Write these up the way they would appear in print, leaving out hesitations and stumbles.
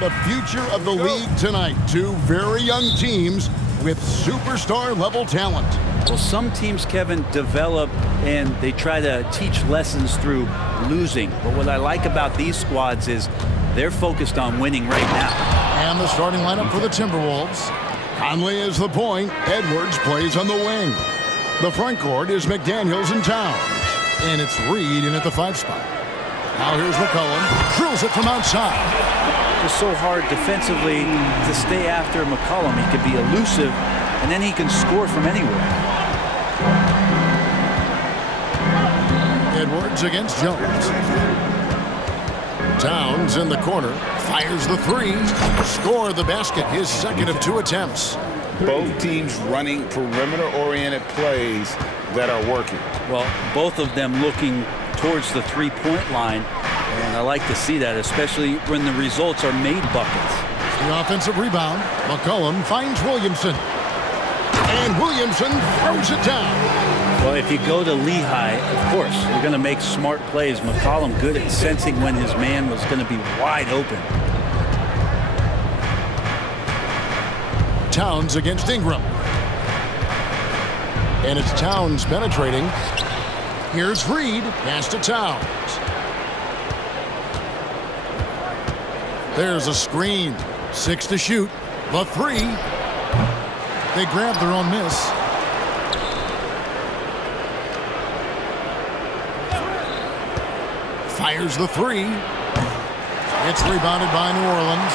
the future of the league tonight. Two very young teams with superstar-level talent. Well, some teams, Kevin, develop and they try to teach lessons through losing. But what I like about these squads is they're focused on winning right now. And the starting lineup for the Timberwolves. Conley is the point. Edwards plays on the wing. The front court is McDaniels and Towns. And it's Reed in at the 5 spot. Now here's McCollum. Drills it from outside. It's so hard defensively to stay after McCollum. He can be elusive, and then he can score from anywhere. Edwards against Jones. Towns in the corner. Fires the 3. Score the basket. His second of 2 attempts. Both teams running perimeter-oriented plays that are working. Well, both of them looking towards the three-point line, and I like to see that, especially when the results are made buckets. The offensive rebound. McCollum finds Williamson. And Williamson throws it down. Well, if you go to Lehigh, of course, you're going to make smart plays. McCollum good at sensing when his man was going to be wide open. Towns against Ingram. And it's Towns penetrating. Here's Reed. Pass to Towns. There's a screen. 6 to shoot. The 3. They grab their own miss. Fires the 3. It's rebounded by New Orleans.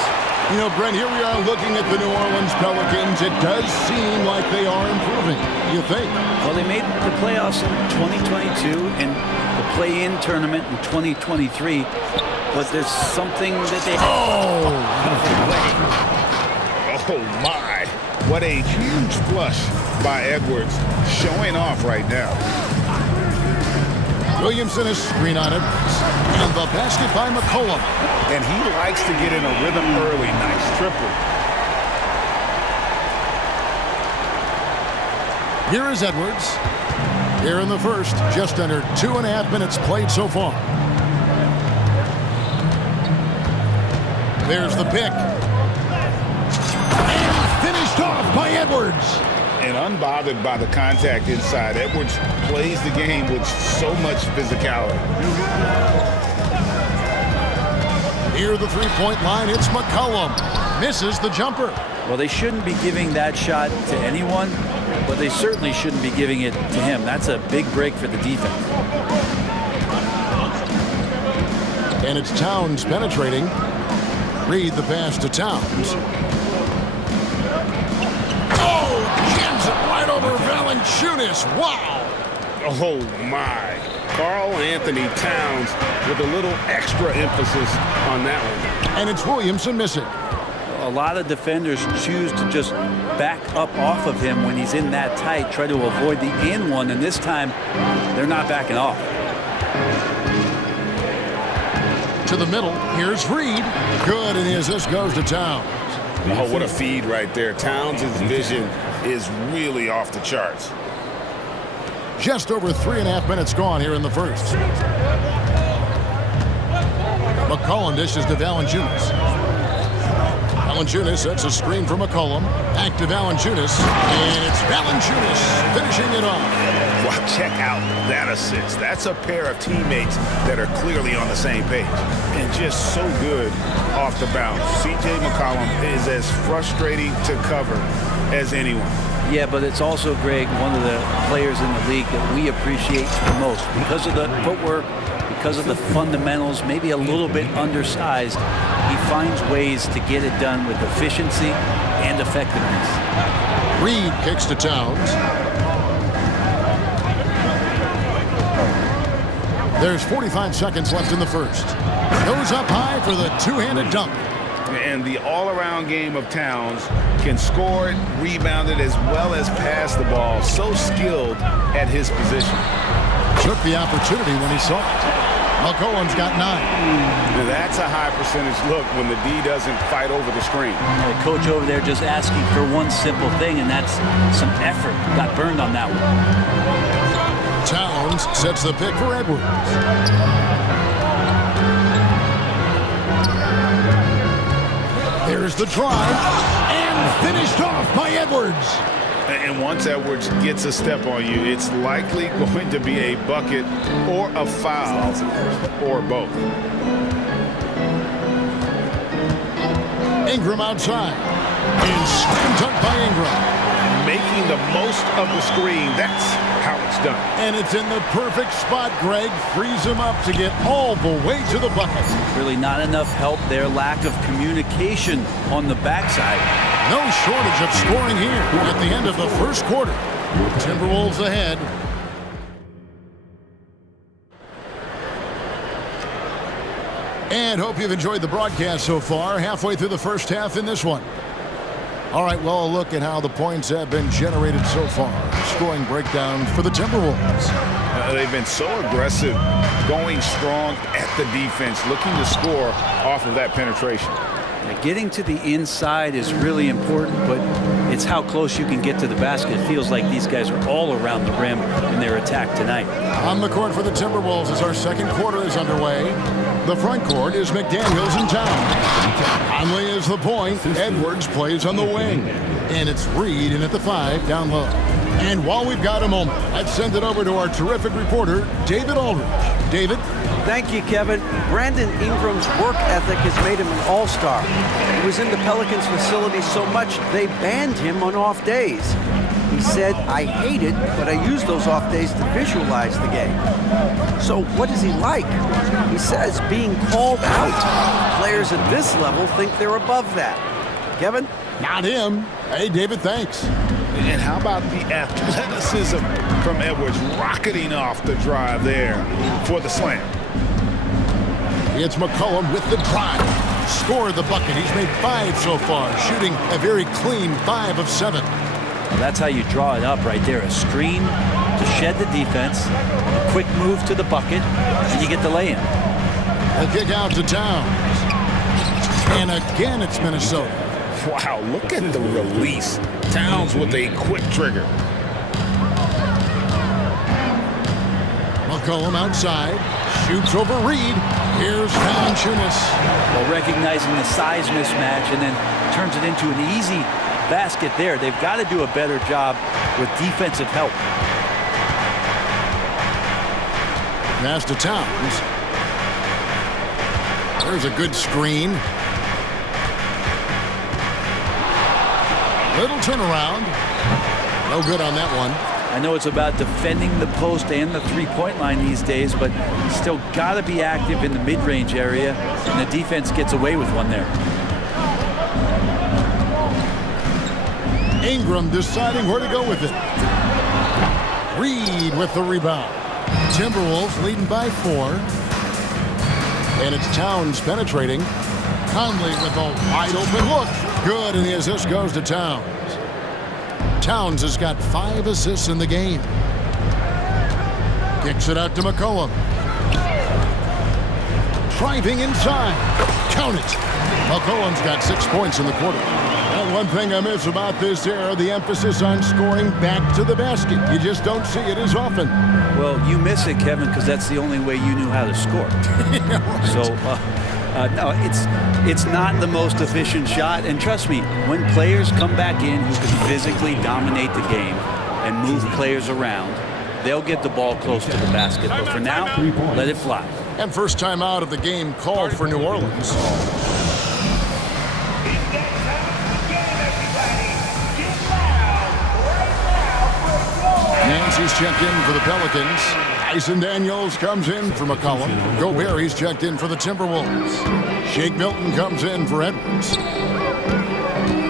You know, Brent, here we are looking at the New Orleans Pelicans. It does seem like they are improving, you think? Well, they made the playoffs in 2022 and the play-in tournament in 2023, but there's something that they... Oh, my. What a huge flush by Edwards, showing off right now. Williamson is screen on it. And the basket by McCollum. And he likes to get in a rhythm early. Nice triple. Here is Edwards. Here in the first, just under 2.5 minutes played so far. There's the pick. And finished off by Edwards. And unbothered by the contact inside, Edwards plays the game with so much physicality. Near the three-point line, it's McCollum. Misses the jumper. Well, they shouldn't be giving that shot to anyone, but they certainly shouldn't be giving it to him. That's a big break for the defense. And it's Towns penetrating. Reed the pass to Towns. Jams it right over Valanciunas. Wow. Oh, my. Karl Anthony Towns with a little extra emphasis on that one. And it's Williamson missing. A lot of defenders choose to just back up off of him when he's in that tight, try to avoid the in one, and this time they're not backing off. To the middle. Here's Reed. Good, and the assist goes to Towns. Oh, what a feed right there. Towns' vision is really off the charts. Just over 3.5 minutes gone here in the first. McCollum dishes to Valanciunas. Valanciunas sets a screen for McCollum. Back to Valanciunas. And it's Valanciunas finishing it off. Well, check out that assist. That's a pair of teammates that are clearly on the same page. And just so good off the bounce. C.J. McCollum is as frustrating to cover as anyone. Yeah, but it's also, Greg, one of the players in the league that we appreciate the most. Because of the footwork, because of the fundamentals, maybe a little bit undersized, he finds ways to get it done with efficiency and effectiveness. Reed kicks to Towns. There's 45 seconds left in the first. Goes up high for the two-handed dunk. And the all-around game of Towns can score it, rebound it, as well as pass the ball. So skilled at his position. Took the opportunity when he saw it. McCollum's got 9. Now that's a high percentage look when the D doesn't fight over the screen. The coach over there just asking for one simple thing, and that's some effort. Got burned on that one. Towns sets the pick for Edwards. Here's the drive, and finished off by Edwards. And once Edwards gets a step on you, it's likely going to be a bucket or a foul or both. Ingram outside. And slam dunk by Ingram. Making the most of the screen. That's how it's done. And it's in the perfect spot, Greg. Frees him up to get all the way to the bucket. Really not enough help there. Lack of communication on the backside. No shortage of scoring here at the end of the first quarter. Timberwolves ahead. And hope you've enjoyed the broadcast so far. Halfway through the first half in this one. All right, well, a look at how the points have been generated so far. Scoring breakdown for the Timberwolves. They've been so aggressive, going strong at the defense, looking to score off of that penetration. Getting to the inside is really important, but it's how close you can get to the basket. It feels like these guys are all around the rim in their attack tonight. On the court for the Timberwolves as our second quarter is underway. The front court is McDaniels in town. Conley is the point. Edwards plays on the wing. And it's Reed in at the 5 down low. And while we've got a moment, let's send it over to our terrific reporter, David Aldridge. David? Thank you, Kevin. Brandon Ingram's work ethic has made him an all-star. He was in the Pelicans facility so much they banned him on off days. He said, "I hate it, but I use those off days to visualize the game." So what is he like? He says being called out. Players at this level think they're above that. Kevin? Not him. Hey, David, thanks. And how about the athleticism from Edwards rocketing off the drive there for the slam? It's McCollum with the drive. Scored the bucket. He's made 5 so far, shooting a very clean 5 of 7. Well, that's how you draw it up right there. A screen to shed the defense, a quick move to the bucket, and you get the lay-in. A kick out to Towns. And again, it's Minnesota. Wow, look at the release. Towns with a quick trigger. McCollum outside. Shoots over Reed. Here's Valanciunas. Well, recognizing the size mismatch and then turns it into an easy basket there. They've got to do a better job with defensive help. Pass to Towns. There's a good screen. Little turnaround. No good on that one. I know it's about defending the post and the three-point line these days, but still got to be active in the mid-range area, and the defense gets away with one there. Ingram deciding where to go with it. Reed with the rebound. Timberwolves leading by 4. And it's Towns penetrating. Conley with a wide open look. Good, and the assist goes to Towns. Towns has got 5 assists in the game. Kicks it out to McCollum. Driving inside. Count it. McCollum's got 6 points in the quarter. And one thing I miss about this era, the emphasis on scoring back to the basket. You just don't see it as often. Well, you miss it, Kevin, because that's the only way you knew how to score. Yeah, right. So, no, it's not the most efficient shot. And trust me, when players come back in who can physically dominate the game and move players around, they'll get the ball close to the basket. But for now, let it fly. And first time out of the game called for New Orleans. Nancy's checked in for the Pelicans. Tyson Daniels comes in for McCollum. Gobert checked in for the Timberwolves. Shake Milton comes in for Edwards.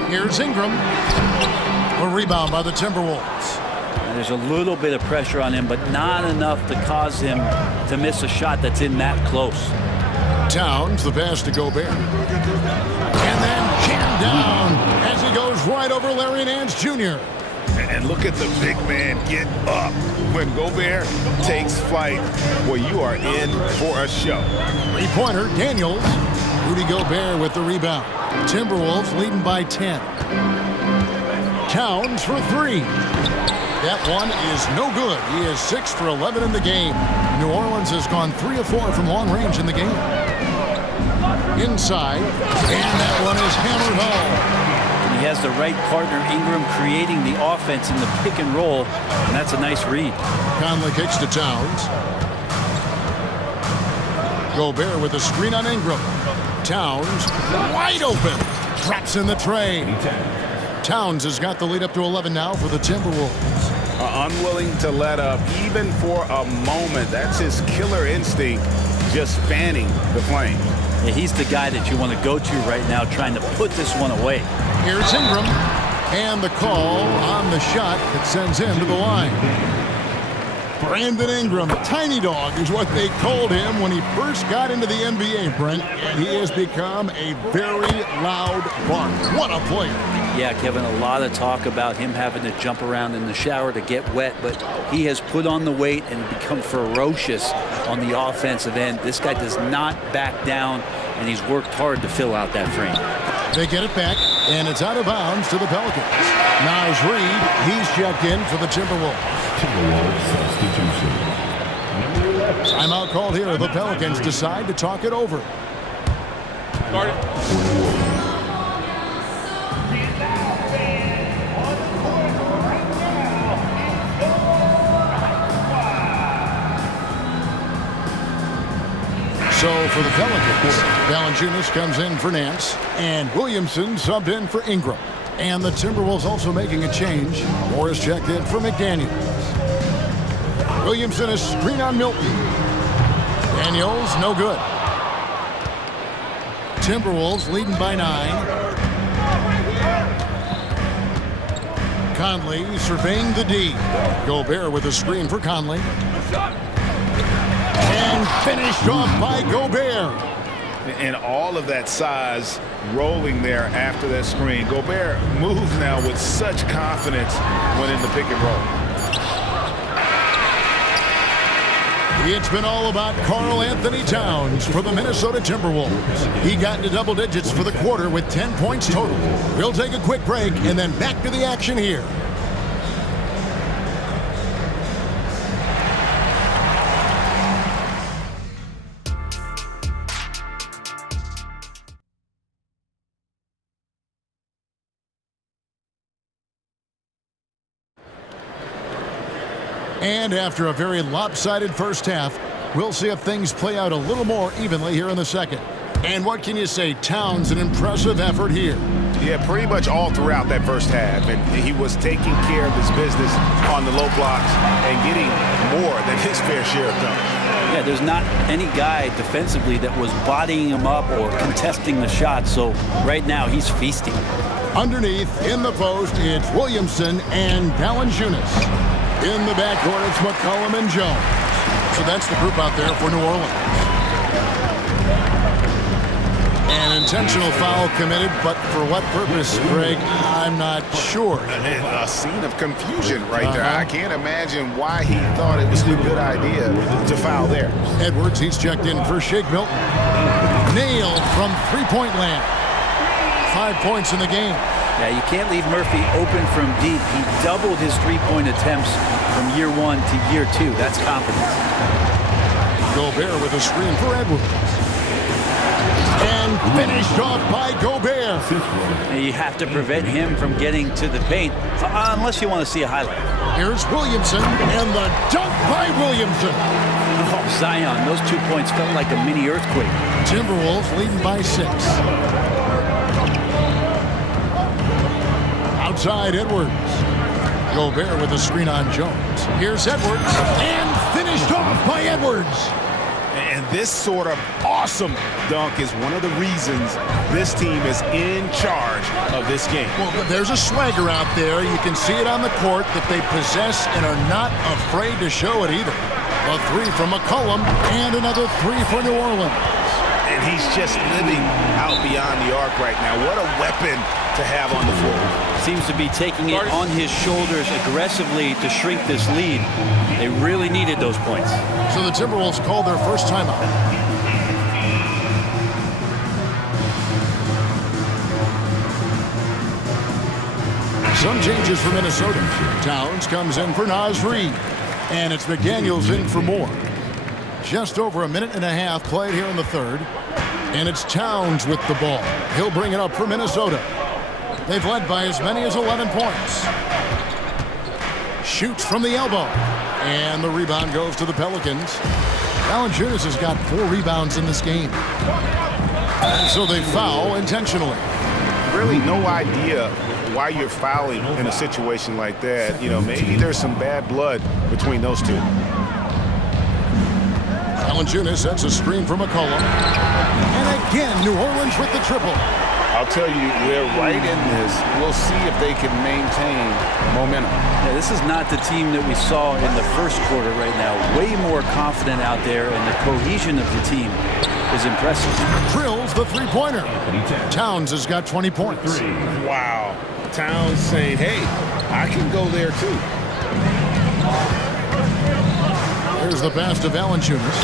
Here's Ingram. A rebound by the Timberwolves. And there's a little bit of pressure on him, but not enough to cause him to miss a shot that's in that close. Towns, the pass to Gobert. And then jammed down as he goes right over Larry Nance Jr. And look at the big man get up. When Gobert takes flight, well, you are in for a show. Three-pointer, Daniels. Rudy Gobert with the rebound. Timberwolves leading by 10. Towns for 3. That one is no good. He is 6 for 11 in the game. New Orleans has gone 3 of 4 from long range in the game. Inside, and that one is hammered home. He has the right partner, Ingram, creating the offense in the pick and roll, and that's a nice read. Conley kicks to Towns. Gobert with a screen on Ingram. Towns wide open. Drops in the tray. Towns has got the lead up to 11 now for the Timberwolves. Unwilling to let up even for a moment. That's his killer instinct, just fanning the flame. Yeah, he's the guy that you want to go to right now, trying to put this one away. Here's Ingram, and the call on the shot that sends him to the line. Brandon Ingram, Tiny Dog is what they called him when he first got into the NBA, Brent, and he has become a very loud bark. What a player. Yeah, Kevin, a lot of talk about him having to jump around in the shower to get wet, but he has put on the weight and become ferocious on the offensive end. This guy does not back down, and he's worked hard to fill out that frame. They get it back, and it's out of bounds to the Pelicans. Naz Reid, he's checked in for the Timberwolves. Timeout called here. The Pelicans decide to talk it over. So for the Pelicans, Valanciunas comes in for Nance, and Williamson subbed in for Ingram. And the Timberwolves also making a change. Morris checked in for McDaniels. Williamson is screen on Milton. Daniels, no good. Timberwolves leading by 9. Conley surveying the D. Gobert with a screen for Conley. And finished off by Gobert. And all of that size rolling there after that screen. Gobert moves now with such confidence when in the pick and roll. It's been all about Karl Anthony Towns for the Minnesota Timberwolves. He got into double digits for the quarter with 10 points total. We'll take a quick break and then back to the action here. And after a very lopsided first half, we'll see if things play out a little more evenly here in the second. And what can you say? Towns, an impressive effort here. Yeah, pretty much all throughout that first half. And he was taking care of his business on the low blocks and getting more than his fair share of dunks. Yeah, there's not any guy defensively that was bodying him up or contesting the shot. So right now he's feasting. Underneath, in the post, it's Williamson and Valanciunas. In the backcourt, it's McCollum and Jones. So that's the group out there for New Orleans. An intentional foul committed, but for what purpose, Greg, I'm not sure. A scene of confusion right there. I can't imagine why he thought it was a good idea to foul there. Edwards, he's checked in for Shake Milton. Nailed from three-point land. 5 points in the game. Yeah, you can't leave Murphy open from deep. He doubled his three-point attempts from year 1 to year 2. That's confidence. Gobert with a screen for Edwards. And finished off by Gobert. And you have to prevent him from getting to the paint, unless you want to see a highlight. Here's Williamson, and the dunk by Williamson. Oh, Zion, those 2 points felt like a mini earthquake. Timberwolves leading by 6. Outside Edwards. Gobert with a screen on Jones. Here's Edwards, and finished off by Edwards. And this sort of awesome dunk is one of the reasons this team is in charge of this game. Well, there's a swagger out there. You can see it on the court that they possess and are not afraid to show it either. A three from McCollum and another three for New Orleans. And he's just living out beyond the arc right now. What a weapon to have on the floor. Seems to be taking it on his shoulders aggressively to shrink this lead. They really needed those points. So the Timberwolves called their first timeout. Some changes for Minnesota. Towns comes in for Naz Reid. And it's McDaniels in for more. Just over a minute and a half played here in the third. And it's Towns with the ball. He'll bring it up for Minnesota. They've led by as many as 11 points. Shoots from the elbow. And the rebound goes to the Pelicans. Valanciunas has got 4 rebounds in this game. And so they foul intentionally. Really no idea why you're fouling in a situation like that. You know, maybe there's some bad blood between those two. Valanciunas sets a screen for McCollum. And again, New Orleans with the triple. I'll tell you, we're right in this. We'll see if they can maintain momentum. Yeah, this is not the team that we saw in the first quarter right now. Way more confident out there, and the cohesion of the team is impressive. Drills the three-pointer. Towns has got 20 points. Wow. Towns saying, hey, I can go there too. Here's the pass to Valanciunas.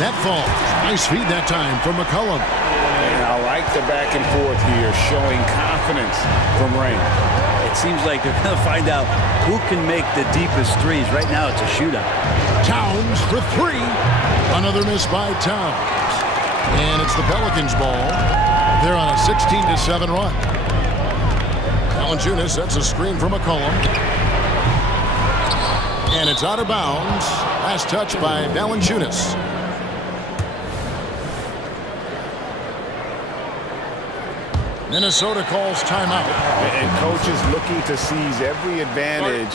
That falls. Nice feed that time from McCollum. And I like the back and forth here, showing confidence from Rain. It seems like they're going to find out who can make the deepest threes. Right now, it's a shootout. Towns for 3. Another miss by Towns. And it's the Pelicans' ball. They're on a 16-7 run. Valanciunas sets a screen for McCollum. And it's out of bounds. Last touch by Valanciunas. Minnesota calls timeout. And coach is looking to seize every advantage,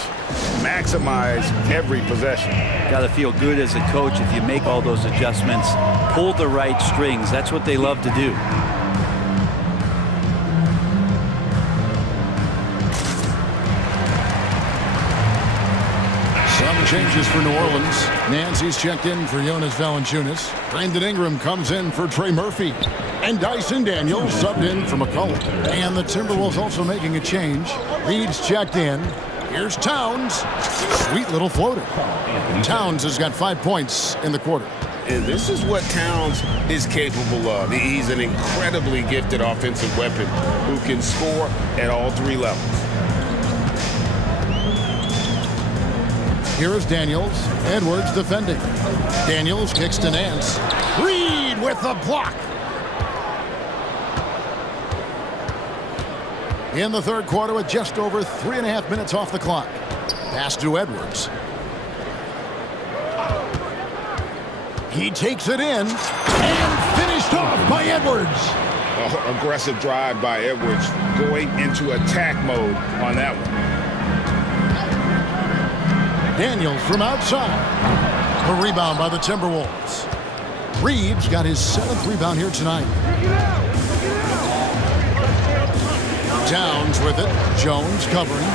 maximize every possession. Got to feel good as a coach if you make all those adjustments, pull the right strings. That's what they love to do. Some changes for New Orleans. Nancy's checked in for Jonas Valanciunas. Brandon Ingram comes in for Trey Murphy. And Dyson Daniels subbed in for McCollum. And the Timberwolves also making a change. Reed's checked in. Here's Towns. Sweet little floater. Towns has got 5 points in the quarter. And this is what Towns is capable of. He's an incredibly gifted offensive weapon who can score at all 3 levels. Here is Daniels. Edwards defending. Daniels kicks to Nance. Reed with the block. In the third quarter with just over 3.5 minutes off the clock. Pass to Edwards. He takes it in and finished off by Edwards. Aggressive drive by Edwards, going into attack mode on that one. Daniels from outside. A rebound by the Timberwolves. Reeves got his 7th rebound here tonight. Towns with it. Jones covering.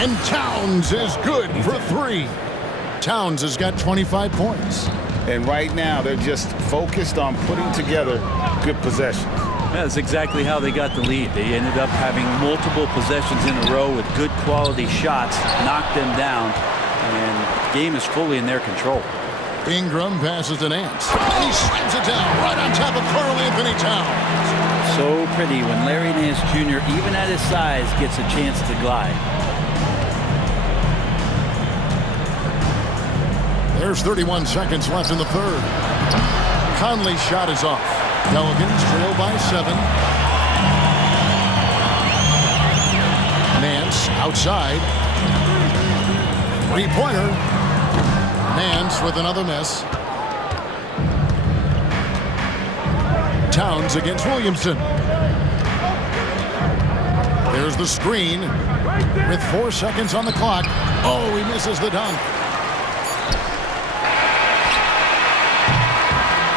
And Towns is good for 3. Towns has got 25 points. And right now, they're just focused on putting together good possessions. That's exactly how they got the lead. They ended up having multiple possessions in a row with good quality shots, knocked them down, and the game is fully in their control. Ingram passes to Nance. And he slams it down right on top of Karl Anthony Towns. So pretty when Larry Nance Jr., even at his size, gets a chance to glide. There's 31 seconds left in the third. Conley's shot is off. Pelicans trail by 7. Nance outside. 3-pointer. Nance with another miss. Towns against Williamson. There's the screen with 4 seconds on the clock. Oh, he misses the dunk.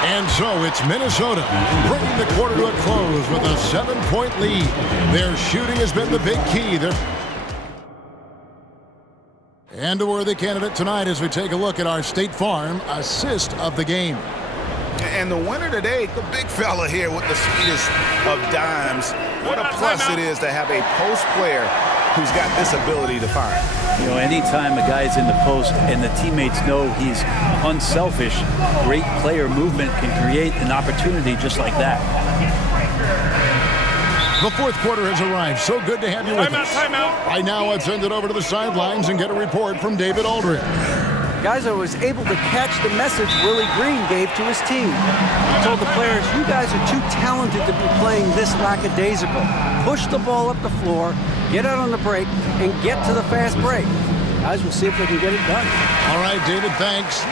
And so it's Minnesota bringing the quarter to a close with a 7-point lead. Their shooting has been the big key. And a worthy candidate tonight as we take a look at our State Farm assist of the game. And the winner today, the big fella here with the sweetest of dimes. What a plus it is to have a post player who's got this ability to find. You know, anytime a guy's in the post and the teammates know he's unselfish, great player movement can create an opportunity just like that. The fourth quarter has arrived. So good to have you with us. Right now, let's send it over to the sidelines and get a report from David Aldridge. Guys, I was able to catch the message Willie Green gave to his team. He told the players, you guys are too talented to be playing this lackadaisical. Push the ball up the floor, get out on the break, and get to the fast break. Guys, we'll see if they can get it done. All right, David, thanks.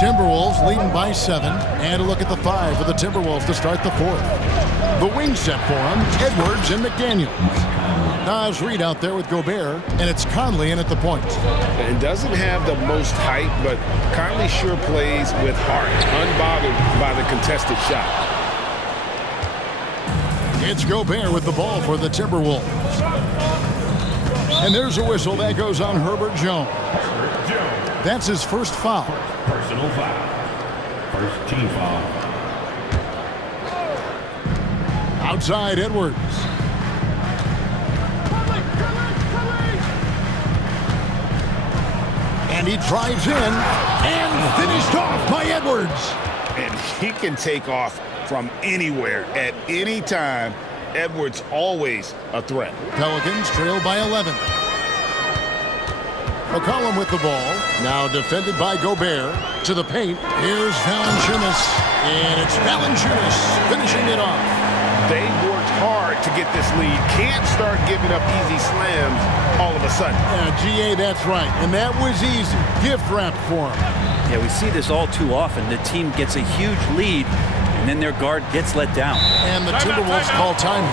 Timberwolves leading by 7. And a look at the 5 for the Timberwolves to start the 4th. The wing set for them, Edwards and McDaniels. Nas Reed out there with Gobert, and it's Conley in at the point. And doesn't have the most height, but Conley sure plays with heart, unbothered by the contested shot. It's Gobert with the ball for the Timberwolves. And there's a whistle that goes on Herbert Jones. That's his first foul. Personal foul. First team foul. Outside Edwards. And he drives in and finished off by Edwards. And he can take off from anywhere at any time. Edwards always a threat. Pelicans trail by 11. McCollum with the ball. Now defended by Gobert. To the paint. Here's Valanciunas. And it's Valanciunas finishing it off. They worked hard to get this lead. Can't start giving up easy slams all of a sudden. Yeah, GA, that's right. And that was easy. Gift wrap for him. Yeah, we see this all too often. The team gets a huge lead, and then their guard gets let down. And the Timberwolves call time.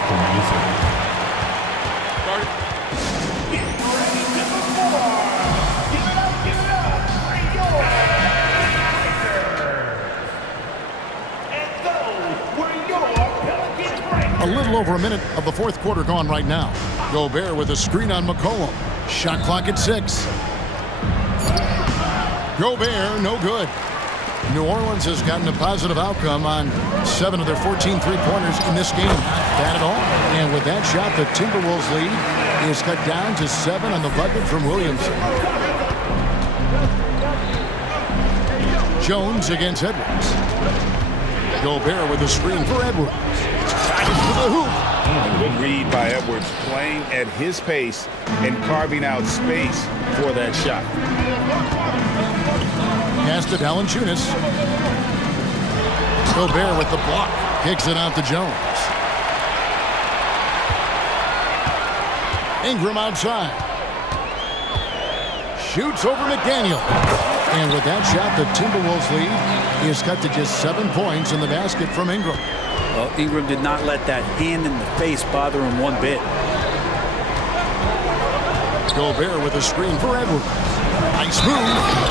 A little over a minute of the 4th quarter gone right now. Gobert with a screen on McCollum. Shot clock at 6. Gobert, no good. New Orleans has gotten a positive outcome on 7 of their 14 three-pointers in this game. Not bad at all. And with that shot, the Timberwolves lead is cut down to 7 on the bucket from Williamson. Jones against Edwards. Gobert with a screen for Edwards. To the hoop. A good read by Edwards, playing at his pace and carving out space for that shot. Pass to Valanciunas. Gobert with the block. Kicks it out to Jones. Ingram outside. Shoots over McDaniel. And with that shot, the Timberwolves lead is cut to just 7 points in the basket from Ingram. Well, Ingram did not let that hand in the face bother him one bit. Gobert with a screen for Edwards. Nice move.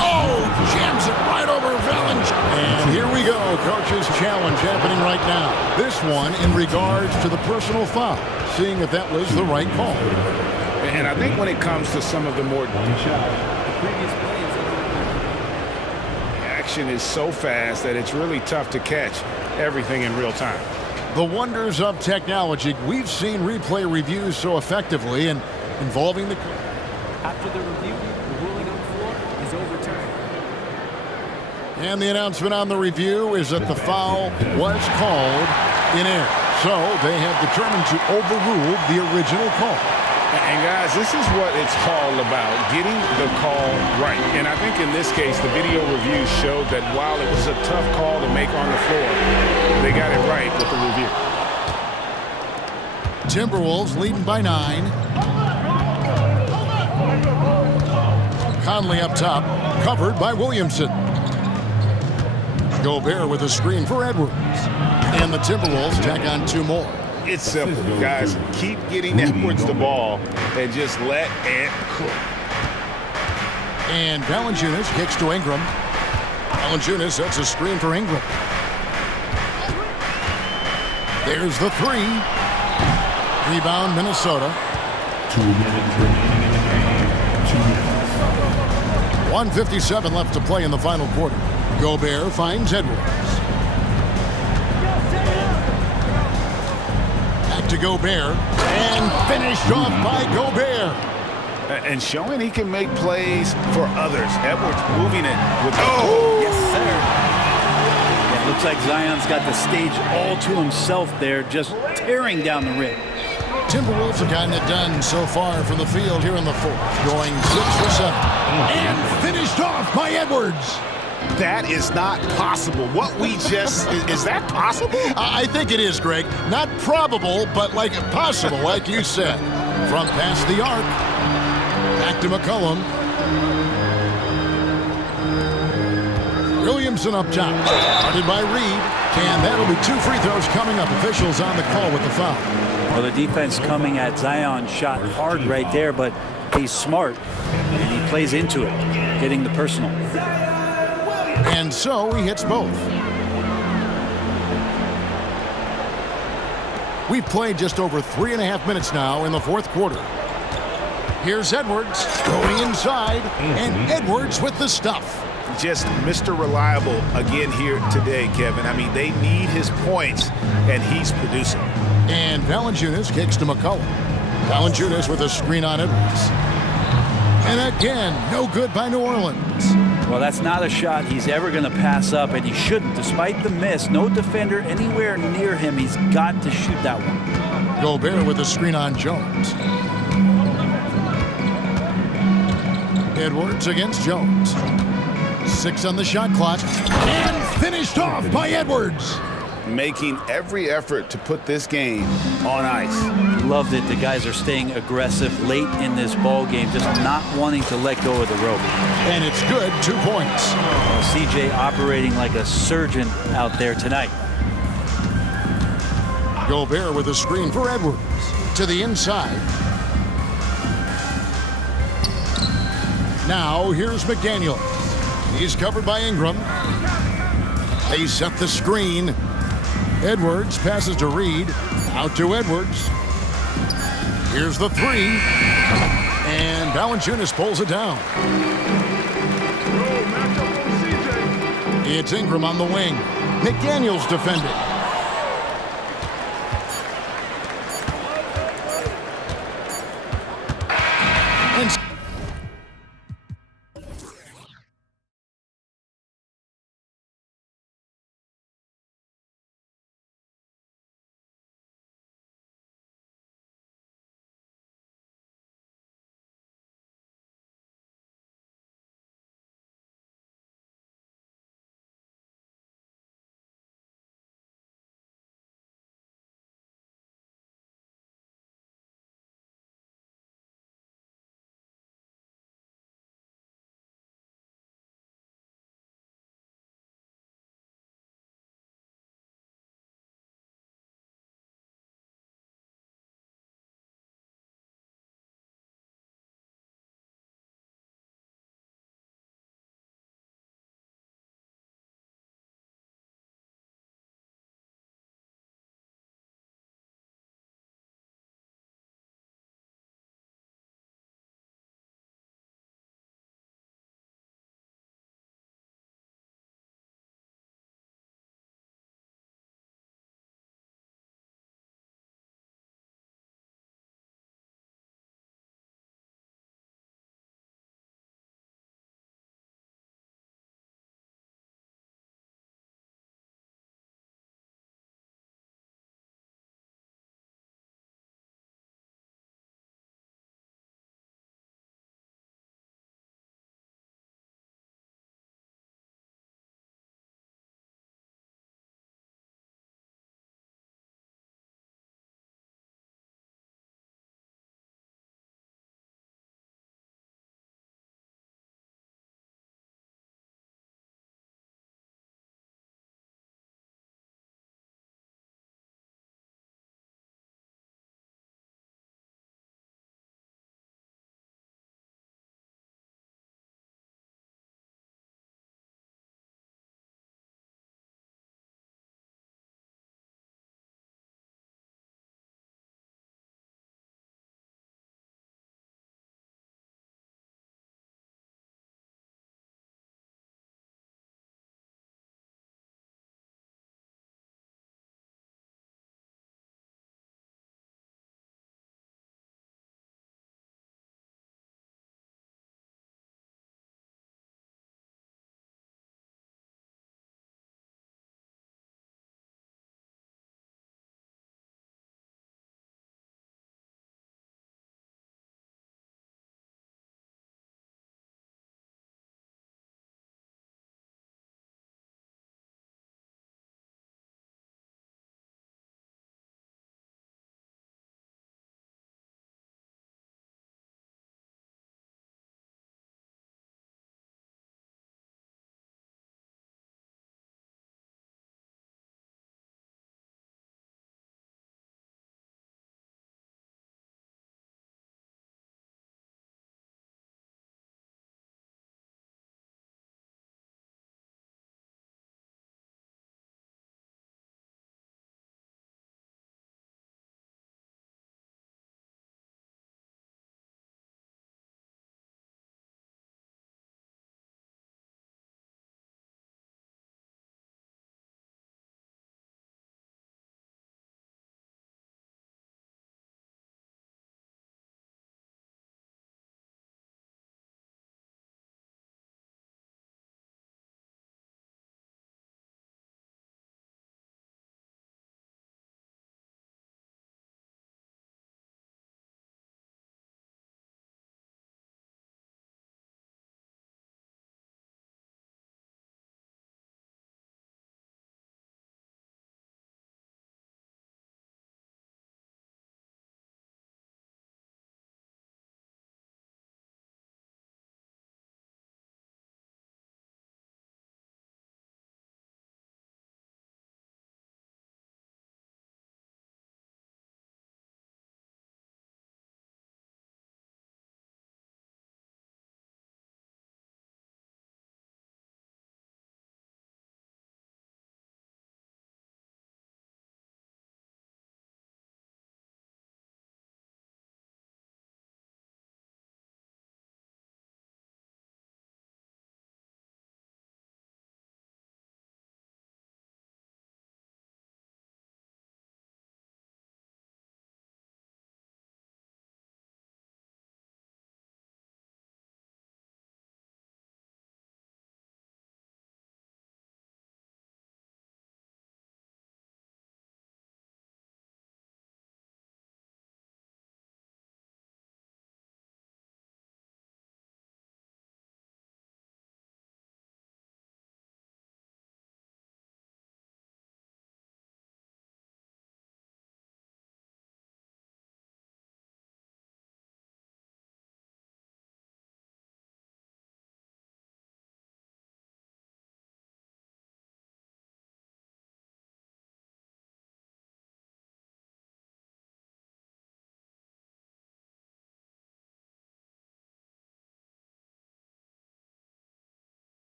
Oh, jams it right over Valanciunas. And here we go. Coach's challenge happening right now. This one in regards to the personal foul. Seeing if that was the right call. And I think when it comes to some of the more action is so fast that it's really tough to catch everything in real time. The wonders of technology. We've seen replay reviews so effectively and involving the... After the review, the ruling on the floor is overturned. And the announcement on the review is that the foul was called in air. So they have determined to overrule the original call. And guys, this is what it's all about, getting the call right. And I think in this case, the video review showed that while it was a tough call to make on the floor, they got it right with the review. Timberwolves leading by 9. Conley up top, covered by Williamson. Gobert with a screen for Edwards. And the Timberwolves tack on 2 more. It's simple, guys. Keep getting Edwards the ball and just let Ant cook. And Valanciunas kicks to Ingram. Valanciunas sets a screen for Ingram. There's the 3. Rebound, Minnesota. 2 minutes remaining in the game. 2 minutes. 1:57 left to play in the final quarter. Gobert finds Edwards. Back to Gobert. And finished off by Gobert. And showing he can make plays for others. Edwards moving it with... Yes, sir. Yeah, looks like Zion's got the stage all to himself there, just tearing down the rim. Timberwolves have gotten it done so far from the field here in the fourth, going 6 for 7. And finished off by Edwards. That is not possible. What we just, is that possible? I think it is, Greg. Not probable, but like possible, like you said. From past the arc, back to McCollum. Williamson up top, guarded by Reed. And that'll be 2 free throws coming up. Officials on the call with the foul. Well, the defense coming at Zion shot hard right there, but he's smart, and he plays into it, getting the personal. And so he hits both. We've played just over 3.5 minutes now in the fourth quarter. Here's Edwards going inside, and Edwards with the stuff. Just Mr. Reliable again here today, Kevin. I mean, they need his points, and he's producing. And Valanciunas kicks to McCollum. Valanciunas with a screen on Edwards. And again, no good by New Orleans. Well, that's not a shot he's ever going to pass up, and he shouldn't. Despite the miss, no defender anywhere near him. He's got to shoot that one. Gobert with a screen on Jones. Edwards against Jones. 6 on the shot clock. And finished off by Edwards. Making every effort to put this game on ice. Loved it. The guys are staying aggressive late in this ball game, just not wanting to let go of the rope. And it's good, 2 points. Well, CJ operating like a surgeon out there tonight. Gobert with a screen for Edwards. To the inside. Now here's McDaniel. He's covered by Ingram. They set the screen. Edwards passes to Reed. Out to Edwards. Here's the 3. And Valanciunas pulls it down. It's Ingram on the wing. McDaniel's defending.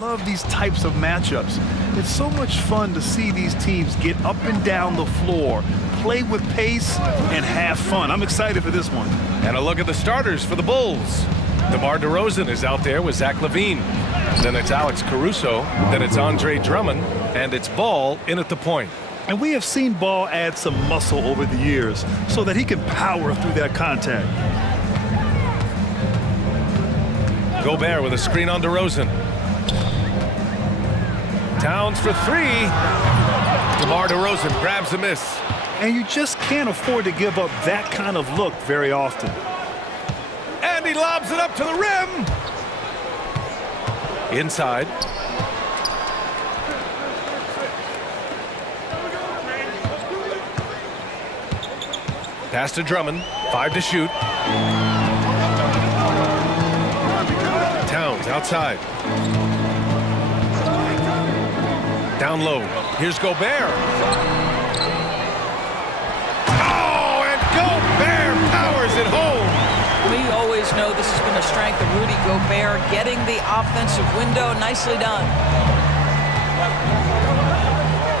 Love these types of matchups. It's so much fun to see these teams get up and down the floor, play with pace, and have fun. I'm excited for this one. And a look at the starters for the Bulls. DeMar DeRozan is out there with Zach LaVine. Then it's Alex Caruso. Then it's Andre Drummond. And it's Ball in at the point. And we have seen Ball add some muscle over the years so that he can power through that contact. Gobert with a screen on DeRozan. Towns for three. DeMar DeRozan grabs a miss. And you just can't afford to give up that kind of look very often. And he lobs it up to the rim. Inside. Pass to Drummond. 5 to shoot. Towns outside. Down low. Here's Gobert. Oh, and Gobert powers it home. We always know this has been a strength of Rudy Gobert, getting the offensive window. Nicely done.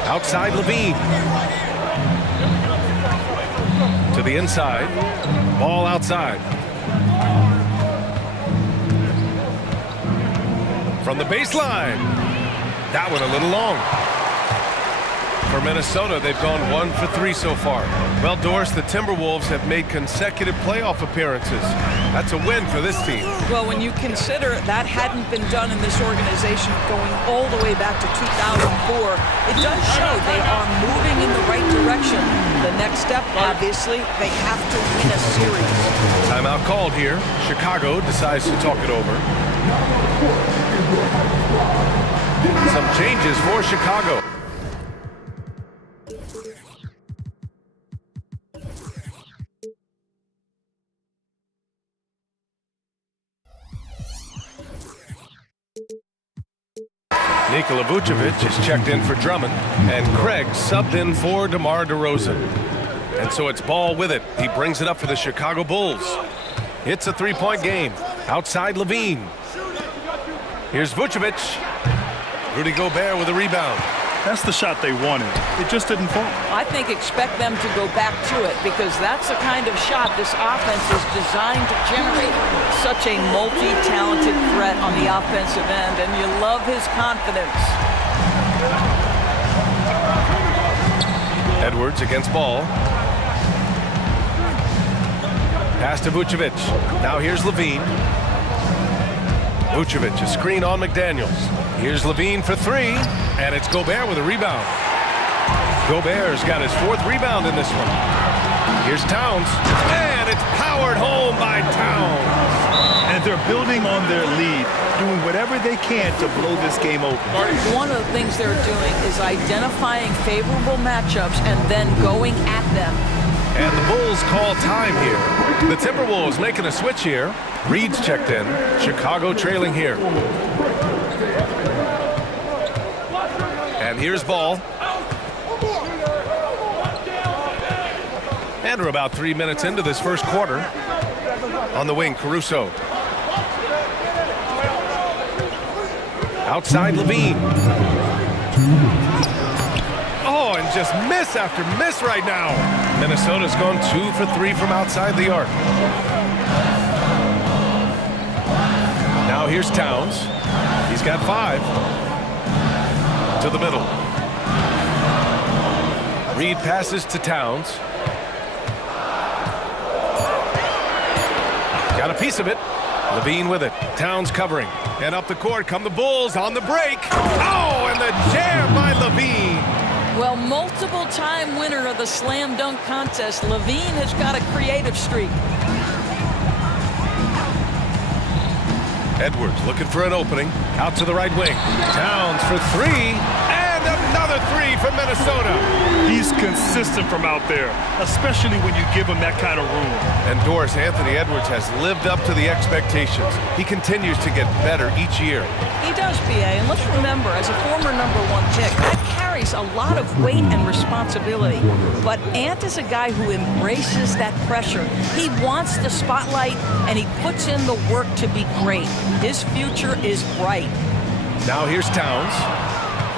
Outside LaVine. To the inside. Ball outside. From the baseline. That one a little long. For Minnesota, they've gone 1 for 3 so far. Well, Doris, the Timberwolves have made consecutive playoff appearances. That's a win for this team. Well, when you consider that hadn't been done in this organization going all the way back to 2004, it does show they are moving in the right direction. The next step, obviously, they have to win a series. Timeout called here. Chicago decides to talk it over. Some changes for Chicago. Nikola Vucevic is checked in for Drummond, and Craig subbed in for DeMar DeRozan. And so it's Ball with it. He brings it up for the Chicago Bulls. It's a three-point game. Outside LaVine. Here's Vucevic. Rudy Gobert with a rebound. That's the shot they wanted. It just didn't fall. I think expect them to go back to it because that's the kind of shot this offense is designed to generate. Such a multi-talented threat on the offensive end, and you love his confidence. Edwards against Ball. Pass to Vucevic. Now here's LaVine. Vucevic, a screen on McDaniels. Here's LaVine for three, and it's Gobert with a rebound. Gobert's got his 4th rebound in this one. Here's Towns, and it's powered home by Towns. And they're building on their lead, doing whatever they can to blow this game open. One of the things they're doing is identifying favorable matchups and then going at them. And the Bulls call time here. The Timberwolves making a switch here. Reed's checked in. Chicago trailing here. And here's Ball. And we're about 3 minutes into this first quarter. On the wing, Caruso. Outside LaVine. Oh, and just miss after miss right now. Minnesota's gone 2 for 3 from outside the arc. Now here's Towns. He's got 5. To the middle. Reed passes to Towns. Got a piece of it. LaVine with it. Towns covering. And up the court come the Bulls on the break. Oh, and the jam by LaVine. Well, multiple-time winner of the slam dunk contest, LaVine has got a creative streak. Edwards looking for an opening. Out to the right wing. Towns for 3. And another 3 from Minnesota. He's consistent from out there, especially when you give him that kind of room. And Doris, Anthony Edwards has lived up to the expectations. He continues to get better each year. He does, B.A., and let's remember, as a former #1 pick, that carries a lot of weight and responsibility. But Ant is a guy who embraces that pressure. He wants the spotlight, and he puts in the work to be great. His future is bright. Now here's Towns.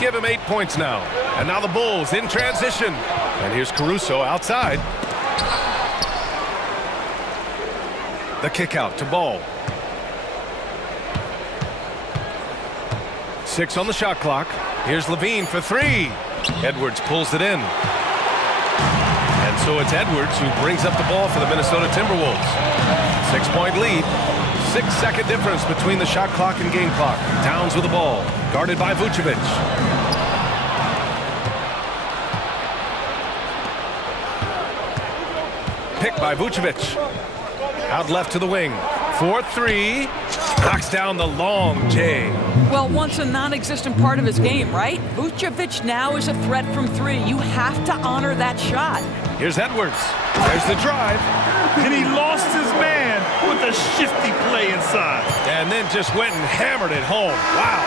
Give him 8 points now. And now the Bulls in transition. And here's Caruso outside. The kick out to Ball. 6 on the shot clock. Here's Levine for 3. Edwards pulls it in. And so it's Edwards who brings up the ball for the Minnesota Timberwolves. 6-point lead. 6-second difference between the shot clock and game clock. Towns with the ball. Guarded by Vucevic. Picked by Vucevic. Out left to the wing. 4-3. Knocks down the long J. Well, once a non-existent part of his game, right? Vucevic now is a threat from 3. You have to honor that shot. Here's Edwards. There's the drive. And he lost his man with a shifty play inside. And then just went and hammered it home. Wow.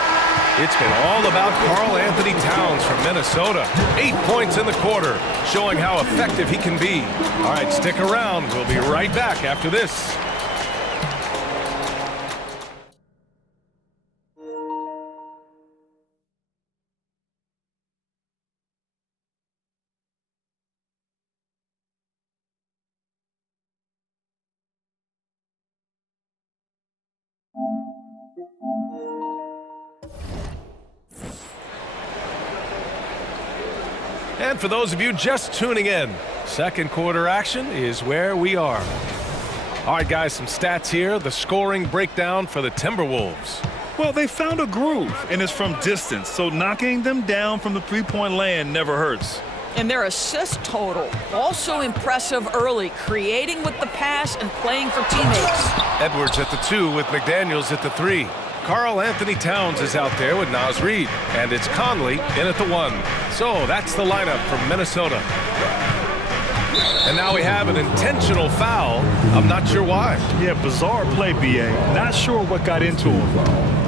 It's been all about Karl Anthony Towns from Minnesota. 8 points in the quarter, showing how effective he can be. All right, stick around. We'll be right back after this. And for those of you just tuning in, second quarter action is where we are. All right, guys, some stats here. The scoring breakdown for the Timberwolves. Well, they found a groove, and it's from distance, so knocking them down from the three-point land never hurts. And their assist total, also impressive early, creating with the pass and playing for teammates. Edwards at the 2 with McDaniels at the 3. Karl Anthony Towns is out there with Naz Reid, and it's Conley in at the 1. So that's the lineup from Minnesota. And now we have an intentional foul. I'm not sure why. Yeah, bizarre play, B.A. Not sure what got into him.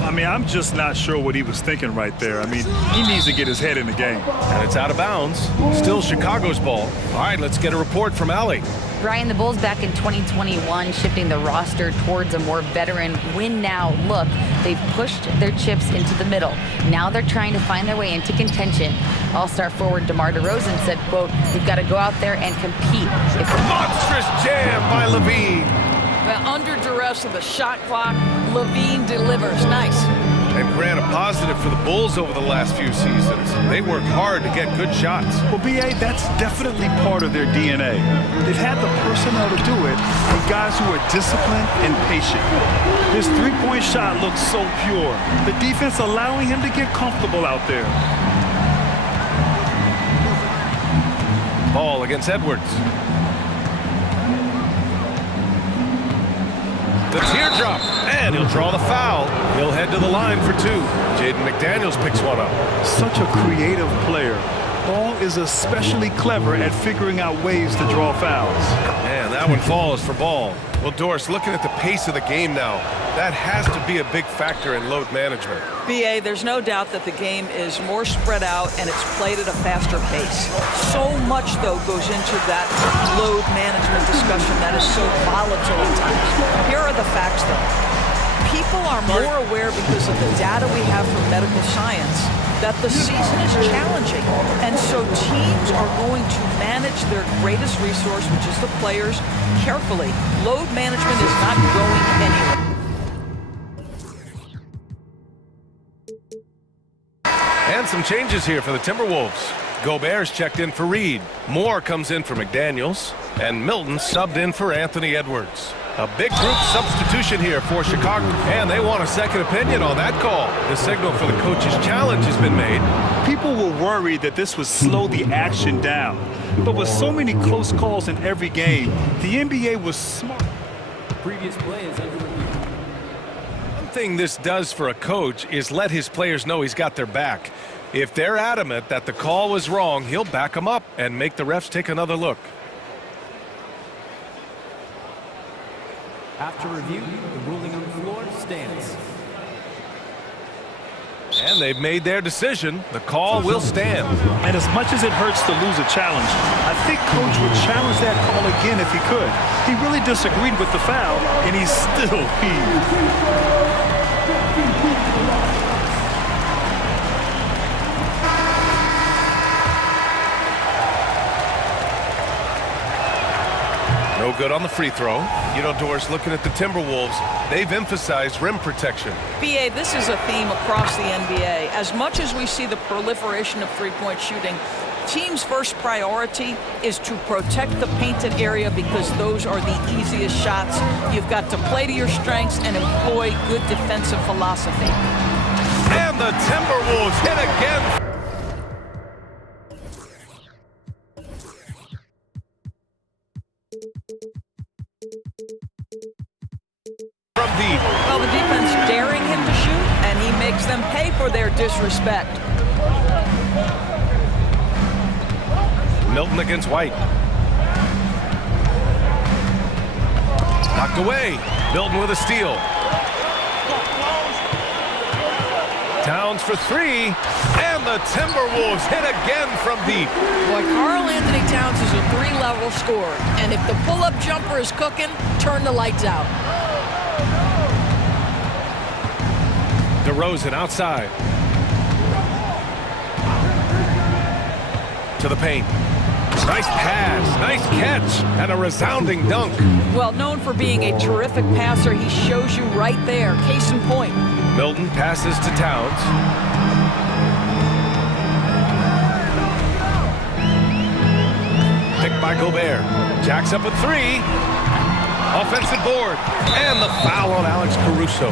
I mean, I'm just not sure what he was thinking right there. I mean, he needs to get his head in the game. And it's out of bounds. Still Chicago's ball. All right, let's get a report from Allie. Brian, the Bulls back in 2021 shifting the roster towards a more veteran win-now look. They've pushed their chips into the middle. Now they're trying to find their way into contention. All-star forward DeMar DeRozan said, quote, "We've got to go out there and compete." Monstrous jam by Levine. Well, under duress of the shot clock, Levine delivers. Nice. And Grant, a positive for the Bulls over the last few seasons. They work hard to get good shots. Well, B.A., that's definitely part of their DNA. They've had the personnel to do it, and guys who are disciplined and patient. His three-point shot looks so pure. The defense allowing him to get comfortable out there. Ball against Edwards. The teardrop, and he'll draw the foul. He'll head to the line for 2. Jaden McDaniels picks one up. Such a creative player. Ball is especially clever at figuring out ways to draw fouls. Man, that one falls for Ball. Well, Doris, looking at the pace of the game now, that has to be a big factor in load management. BA, there's no doubt that the game is more spread out and it's played at a faster pace. So much, though, goes into that load management discussion that is so volatile at times. Here are the facts, though. People are more aware because of the data we have from medical science that the season is challenging. And so teams are going to manage their greatest resource, which is the players, carefully. Load management is not going anywhere. And some changes here for the Timberwolves. Gobert's checked in for Reid. Moore comes in for McDaniels. And Milton subbed in for Anthony Edwards. A big group substitution here for Chicago. And they want a second opinion on that call. The signal for the coach's challenge has been made. People were worried that this would slow the action down. But with so many close calls in every game, the NBA was smart. Previous play is under review. One thing this does for a coach is let his players know he's got their back. If they're adamant that the call was wrong, he'll back them up and make the refs take another look. After review, the ruling on the floor stands. And they've made their decision. The call will stand. And as much as it hurts to lose a challenge, I think Coach would challenge that call again if he could. He really disagreed with the foul, and he's still peeved. No good on the free throw. You know, Doris, looking at the Timberwolves, they've emphasized rim protection. BA, this is a theme across the NBA. As much as we see the proliferation of three-point shooting, team's first priority is to protect the painted area because those are the easiest shots. You've got to play to your strengths and employ good defensive philosophy. And the Timberwolves hit again. From deep. Well, the defense daring him to shoot, and he makes them pay for their disrespect. Milton against White. Knocked away. Milton with a steal. Towns for three, and the Timberwolves hit again from deep. Boy, Karl Anthony Towns is a three-level scorer, and if the pull-up jumper is cooking, turn the lights out. DeRozan outside. To the paint. Nice pass, nice catch, and a resounding dunk. Well, known for being a terrific passer, he shows you right there. Case in point. Milton passes to Towns. Picked by Gobert. Jacks up a three. Offensive board. And the foul on Alex Caruso.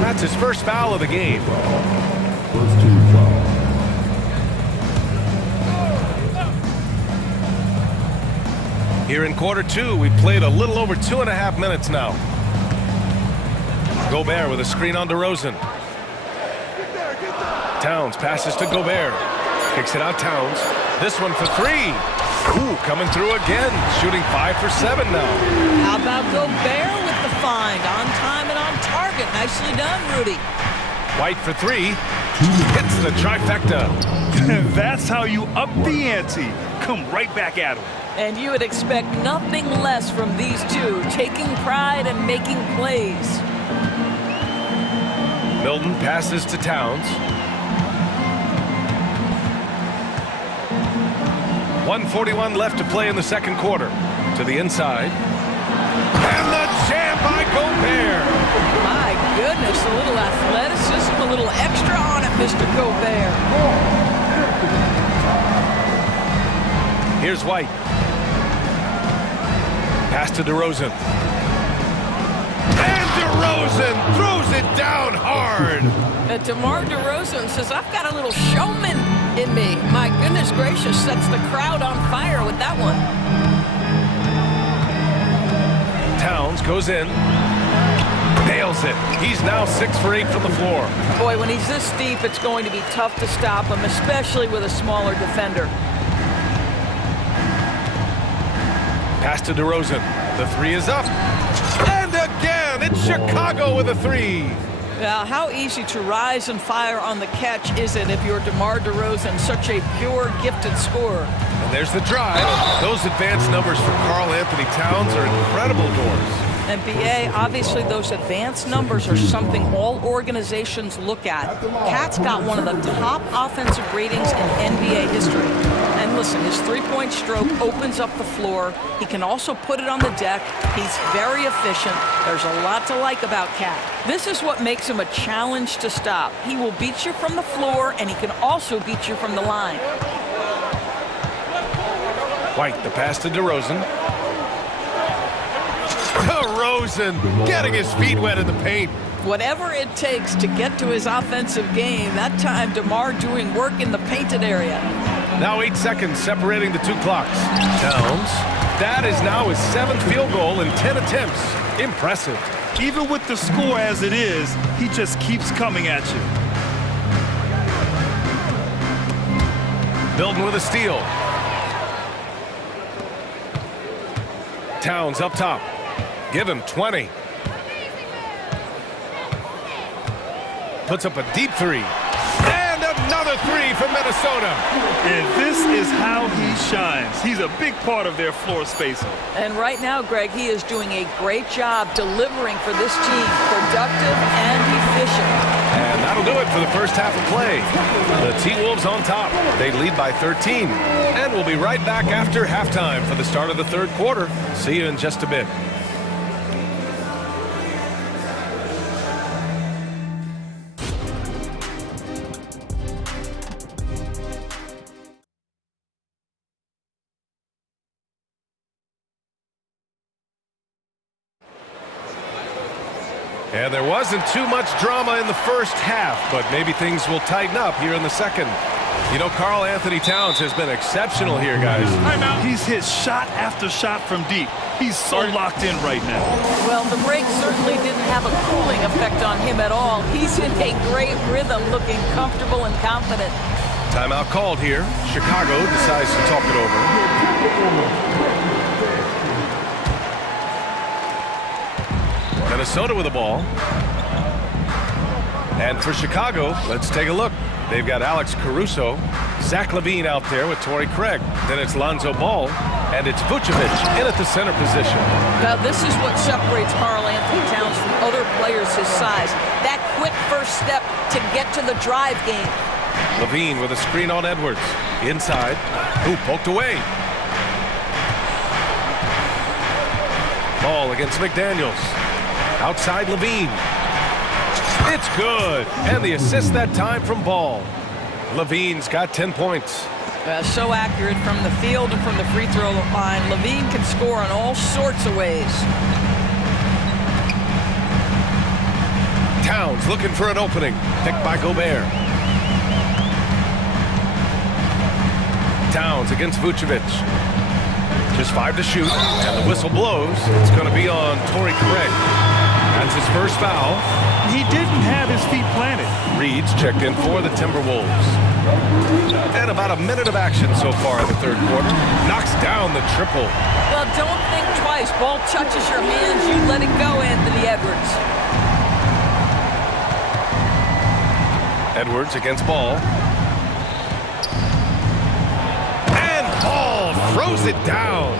That's his first foul of the game. First team foul. Here in quarter two, we played a little over 2.5 minutes now. Gobert with a screen on DeRozan. Towns passes to Gobert. Kicks it out Towns. This one for three. Ooh, coming through again. Shooting 5 for 7 now. How about Gobert with the find? On time and on target. Nicely done, Rudy. White for three. Hits the trifecta. That's how you up the ante. Come right back at him. And you would expect nothing less from these two, taking pride and making plays. Milton passes to Towns. 1:41 left to play in the second quarter. To the inside. And the jam by Gobert. My goodness, a little athleticism, a little extra on it, Mr. Gobert. Here's White. Pass to DeRozan. And DeRozan throws it down hard. DeMar DeRozan says, I've got a little showman in me. My goodness gracious, sets the crowd on fire with that one. Towns goes in. Nails it. He's now 6 for 8 from the floor. Boy, when he's this deep, it's going to be tough to stop him, especially with a smaller defender. Pass to DeRozan. The three is up. And again, it's Chicago with a three. Now, how easy to rise and fire on the catch is it if you're DeMar DeRozan, such a pure, gifted scorer? And there's the drive. Those advanced numbers for Karl Anthony Towns are incredible, Doors. And BA, obviously those advanced numbers are something all organizations look at. Cat's got one of the top offensive ratings in NBA history. And listen, his three-point stroke opens up the floor. He can also put it on the deck. He's very efficient. There's a lot to like about Cat. This is what makes him a challenge to stop. He will beat you from the floor, and he can also beat you from the line. White, the pass to DeRozan. DeRozan getting his feet wet in the paint. Whatever it takes to get to his offensive game, that time DeMar doing work in the painted area. Now 8 seconds separating the two clocks. Towns. That is now his 7th field goal in 10 attempts. Impressive. Even with the score as it is, he just keeps coming at you. Milton with a steal. Towns up top. Give him 20. Puts up a deep three. And another three from Minnesota. And this is how he shines. He's a big part of their floor spacing. And right now, Greg, he is doing a great job delivering for this team. Productive and efficient. And That'll do it for the first half of play. The T-Wolves on top. They lead by 13. And we'll be right back after halftime for the start of the third quarter. See you in just a bit. And there wasn't too much drama in the first half, but maybe things will tighten up here in the second. You know, Karl Anthony Towns has been exceptional here, guys. He's hit shot after shot from deep. He's so locked in right now. Well, the break certainly didn't have a cooling effect on him at all. He's in a great rhythm, looking comfortable and confident. Timeout called here. Chicago decides to talk it over. Minnesota with the ball. And for Chicago, let's take a look. They've got Alex Caruso, Zach LaVine out there with Torrey Craig. Then it's Lonzo Ball, and it's Vucevic in at the center position. Now, this is what separates Karl Anthony Towns from other players his size. That quick first step to get to the drive game. LaVine with a screen on Edwards. Inside. Ooh, poked away. Ball against McDaniels. Outside LaVine. It's good. And the assist that time from Ball. LaVine's got 10 points. So accurate from the field and from the free throw line. LaVine can score in all sorts of ways. Towns looking for an opening. Picked by Gobert. Towns against Vucevic. Just 5 to shoot. And the whistle blows. It's going to be on Torrey Craig. That's his first foul. He didn't have his feet planted. Reed's checked in for the Timberwolves. And about a minute of action so far in the third quarter. Knocks down the triple. Well, don't think twice. Ball touches your hands, you let it go, Anthony Edwards. Edwards against Ball. And Ball throws it down.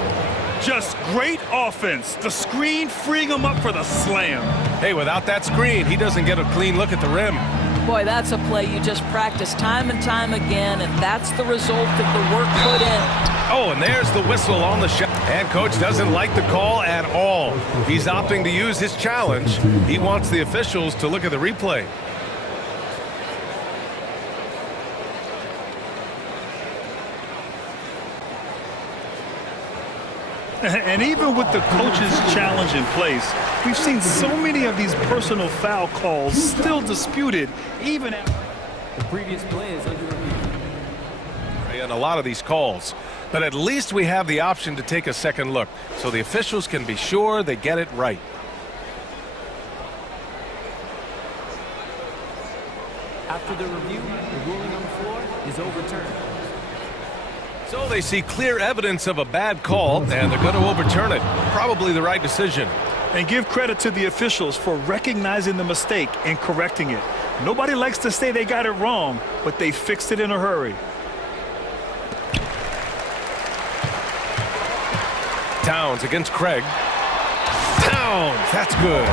Just great offense. The screen freeing him up for the slam. Hey, without that screen, he doesn't get a clean look at the rim. Boy, that's a play you just practice time and time again, and that's the result of the work put in. Oh, and there's the whistle on the shot. And coach doesn't like the call at all. He's opting to use his challenge. He wants the officials to look at the replay. And even with the coach's challenge in place, we've seen so many of these personal foul calls still disputed, even after the previous play is under review. And a lot of these calls. But at least we have the option to take a second look, so the officials can be sure they get it right. After the review, the ruling on the floor is overturned. So they see clear evidence of a bad call, and they're going to overturn it. Probably the right decision. And give credit to the officials for recognizing the mistake and correcting it. Nobody likes to say they got it wrong, but they fixed it in a hurry. Towns against Craig. Towns, that's good.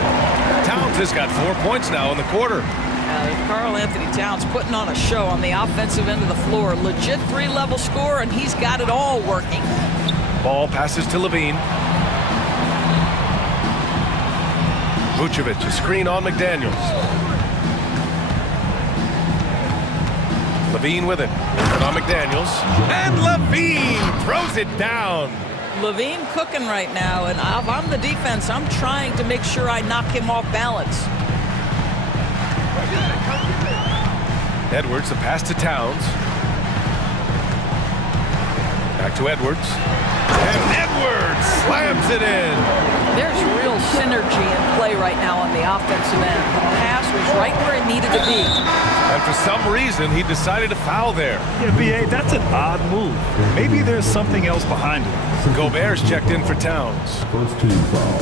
Towns has got 4 points now in the quarter. Karl Anthony Towns putting on a show on the offensive end of the floor. Legit three-level score, and he's got it all working. Ball passes to LaVine. Vucevic, a screen on McDaniels. LaVine with it. And on McDaniels. And LaVine throws it down. LaVine cooking right now, and if I'm the defense, I'm trying to make sure I knock him off balance. Edwards, the pass to Towns. Back to Edwards. And Edwards slams it in. There's real synergy in play right now on the offensive end. The pass was right where it needed to be. And for some reason, he decided to foul there. Yeah, B.A., that's an odd move. Maybe there's something else behind it. Gobert's checked in for Towns. First team foul.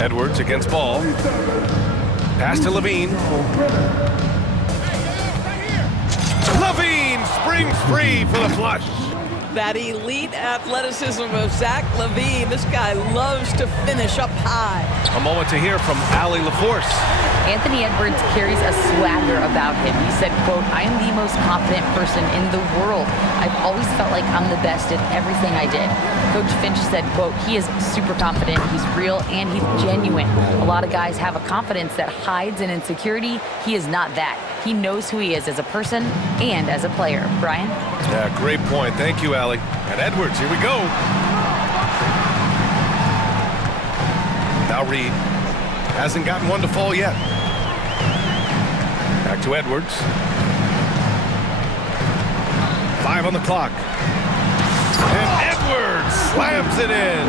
Edwards against Ball. Pass to LaVine. LaVine springs free for the flush. That elite athleticism of Zach LaVine. This guy loves to finish up high. A moment to hear from Allie LaForce. Anthony Edwards carries a swagger about him. He said, quote, "I am the most confident person in the world. I've always felt like I'm the best at everything I did." Coach Finch said, quote, "He is super confident, he's real, and he's genuine. A lot of guys have a confidence that hides in insecurity. He is not that. He knows who he is as a person and as a player." Brian? Yeah, great point. Thank you, Allie. And Edwards, here we go. Now Reed hasn't gotten one to fall yet. Back to Edwards. 5 on the clock. And Edwards slams it in.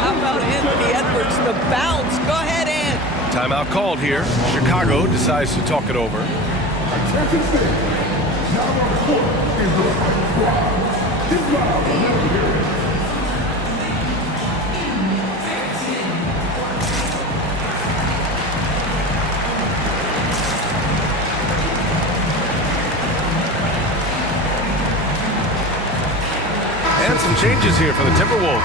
How about Anthony Edwards, the bounce? Go ahead, Ant. Timeout called here. Chicago decides to talk it over. And some changes here for the Timberwolves.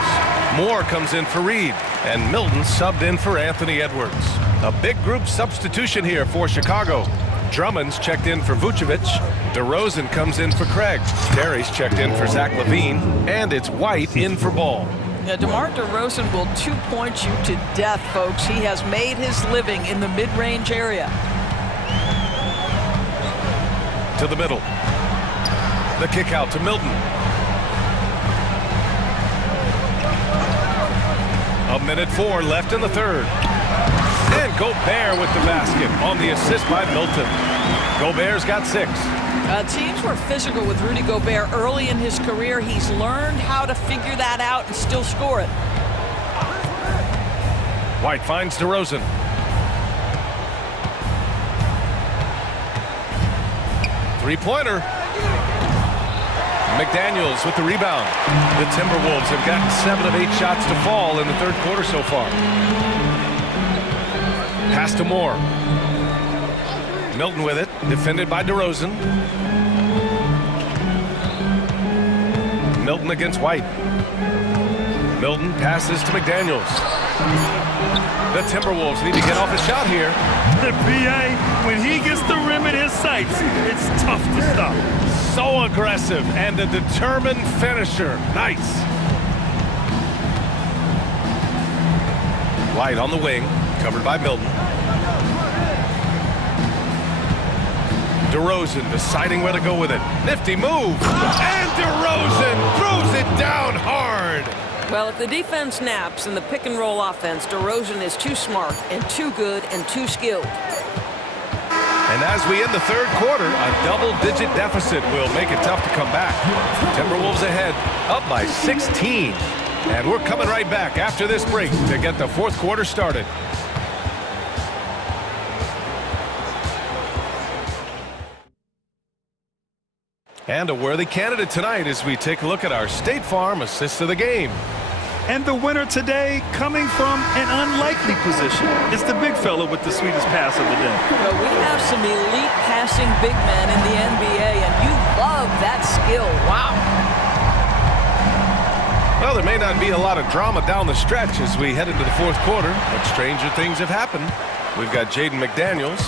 Moore comes in for Reed, and Milton subbed in for Anthony Edwards. A big group substitution here for Chicago. Drummond's checked in for Vucevic. DeRozan comes in for Craig. Terry's checked in for Zach LaVine. And it's White in for Ball. Yeah, DeMar DeRozan will two-point you to death, folks. He has made his living in the mid-range area. To the middle. The kick out to Milton. A minute 4 left in the third. And Gobert with the basket on the assist by Milton. Gobert's got 6. Teams were physical with Rudy Gobert early in his career. He's learned how to figure that out and still score it. White finds DeRozan. Three-pointer. McDaniels with the rebound. The Timberwolves have gotten 7 of 8 shots to fall in the third quarter so far. Pass to Moore. Milton with it, defended by DeRozan. Milton against White. Milton passes to McDaniels. The Timberwolves need to get off a shot here. The PA, when he gets the rim in his sights, it's tough to stop. So aggressive and a determined finisher. Nice. White on the wing, covered by Milton. DeRozan deciding where to go with it. Nifty move. And DeRozan throws it down hard. Well, if the defense naps in the pick-and-roll offense, DeRozan is too smart and too good and too skilled. And as we end the third quarter, a double-digit deficit will make it tough to come back. Timberwolves ahead, up by 16. And we're coming right back after this break to get the fourth quarter started. And a worthy candidate tonight as we take a look at our State Farm assist of the game. And the winner today, coming from an unlikely position, is the big fella with the sweetest pass of the day. Well, we have some elite passing big men in the NBA, and you love that skill. Wow. Well, there may not be a lot of drama down the stretch as we head into the fourth quarter, but stranger things have happened. We've got Jaden McDaniels,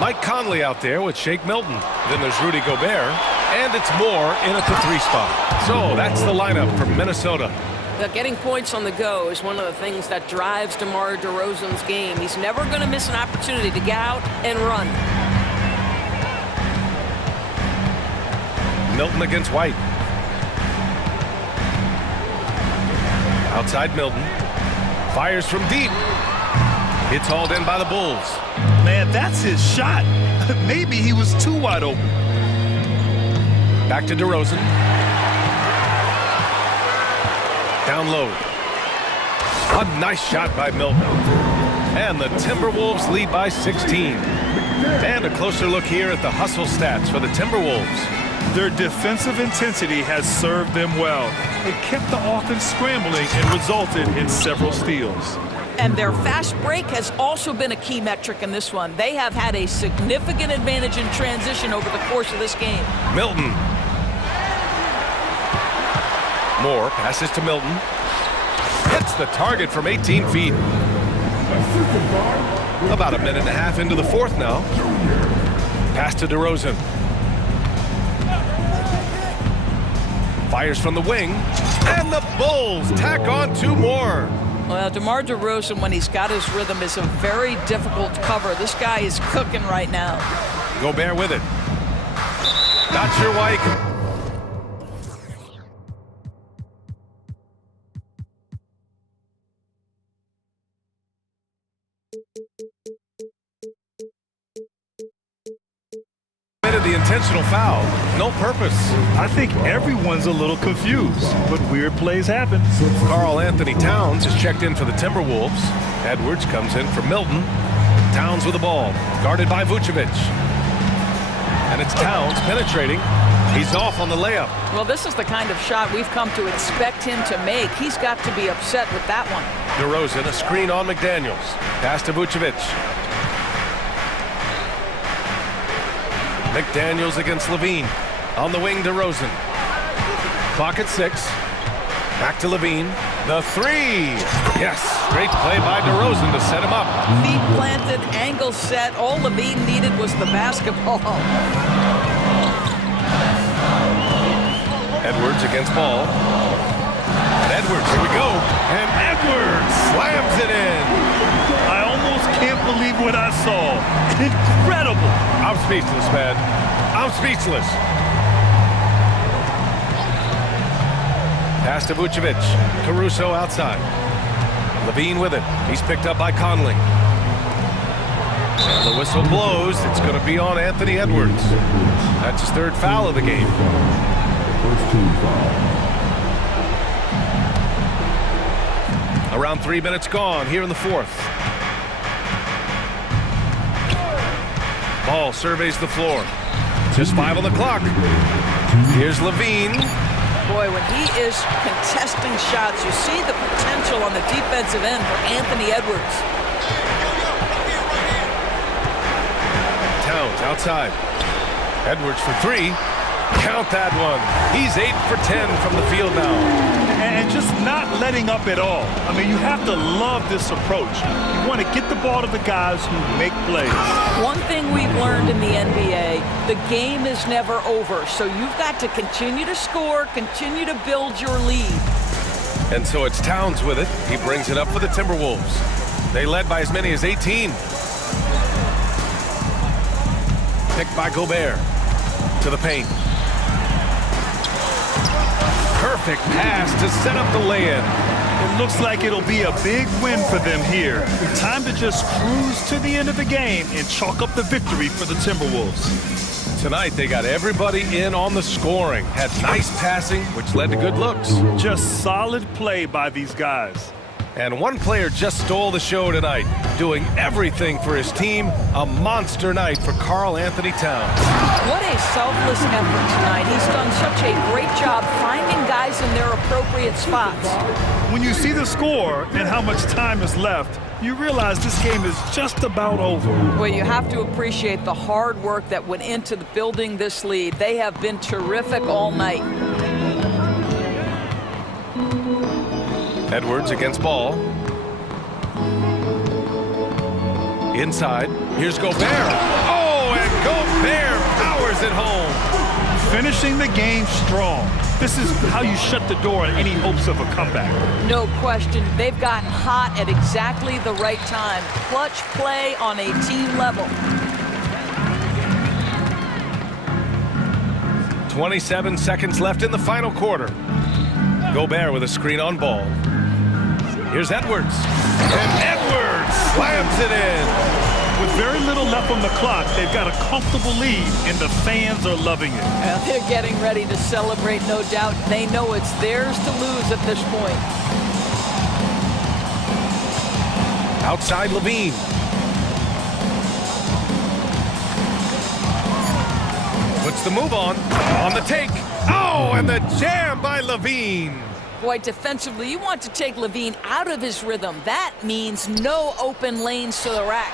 Mike Conley out there with Shake Milton. Then there's Rudy Gobert, and it's Moore in at the 3 spot. So that's the lineup from Minnesota. Getting points on the go is one of the things that drives DeMar DeRozan's game. He's never going to miss an opportunity to get out and run. Milton against White. Outside Milton. Fires from deep. It's hauled in by the Bulls. Man, that's his shot. Maybe he was too wide open. Back to DeRozan. Down low. A nice shot by Milton. And the Timberwolves lead by 16. And a closer look here at the hustle stats for the Timberwolves. Their defensive intensity has served them well. It kept the offense scrambling and resulted in several steals. And their fast break has also been a key metric in this one. They have had a significant advantage in transition over the course of this game. Milton. Moore passes to Milton. Hits the target from 18 feet. About a minute and a half into the fourth now. Pass to DeRozan. Fires from the wing. And the Bulls tack on 2 more. Well, DeMar DeRozan, when he's got his rhythm, is a very difficult cover. This guy is cooking right now. Gobert with it. Not sure why he can. The intentional foul. No purpose. I think everyone's a little confused, but weird plays happen. Karl Anthony Towns is checked in for the Timberwolves. Edwards comes in for Milton. Towns with the ball, guarded by Vucevic. And it's Towns penetrating. He's off on the layup. Well, this is the kind of shot we've come to expect him to make. He's got to be upset with that one. DeRozan, a screen on McDaniels. Pass to Vucevic. McDaniels against Levine. On the wing, DeRozan. Clock at 6. Back to Levine. The 3. Yes, great play by DeRozan to set him up. Feet planted, angle set. All Levine needed was the basketball. Edwards against Ball. And Edwards, here we go. And Edwards slams it in. I almost can't believe what I saw. Incredible. I'm speechless, man. I'm speechless. Pass to Vucevic. Caruso outside. Levine with it. He's picked up by Conley. And the whistle blows. It's going to be on Anthony Edwards. That's his 3rd foul of the game. Around 3 minutes gone here in the 4th. Ball surveys the floor. Just 5 on the clock. Here's Levine. Boy, when he is contesting shots, you see the potential on the defensive end for Anthony Edwards. Towns outside. Edwards for 3. Count that one. He's 8 for 10 from the field now. And just not letting up at all. I mean, you have to love this approach. You want to get the ball to the guys who make plays. One thing we've learned in the NBA, the game is never over. So you've got to continue to score, continue to build your lead. And so it's Towns with it. He brings it up for the Timberwolves. They led by as many as 18. Picked by Gobert. To the paint. Perfect pass to set up the lay-in. It looks like it'll be a big win for them here. Time to just cruise to the end of the game and chalk up the victory for the Timberwolves. Tonight, they got everybody in on the scoring. Had nice passing, which led to good looks. Just solid play by these guys. And one player just stole the show tonight, doing everything for his team. A monster night for Karl Anthony Towns. What a selfless effort tonight. He's done such a great job finding guys in their appropriate spots. When you see the score and how much time is left, you realize this game is just about over. Well, you have to appreciate the hard work that went into building this lead. They have been terrific all night. Edwards against Ball. Inside. Here's Gobert. Oh, and Gobert powers it home. Finishing the game strong. This is how you shut the door on any hopes of a comeback. No question. They've gotten hot at exactly the right time. Clutch play on a team level. 27 seconds left in the final quarter. Gobert with a screen on Ball. Here's Edwards. And Edwards slams it in. With very little left on the clock, they've got a comfortable lead, and the fans are loving it. Well, they're getting ready to celebrate, no doubt. They know it's theirs to lose at this point. Outside Levine. Puts the move on the take. Oh, and the jam by Levine. Boy, defensively, you want to take Levine out of his rhythm. That means no open lanes to the rack.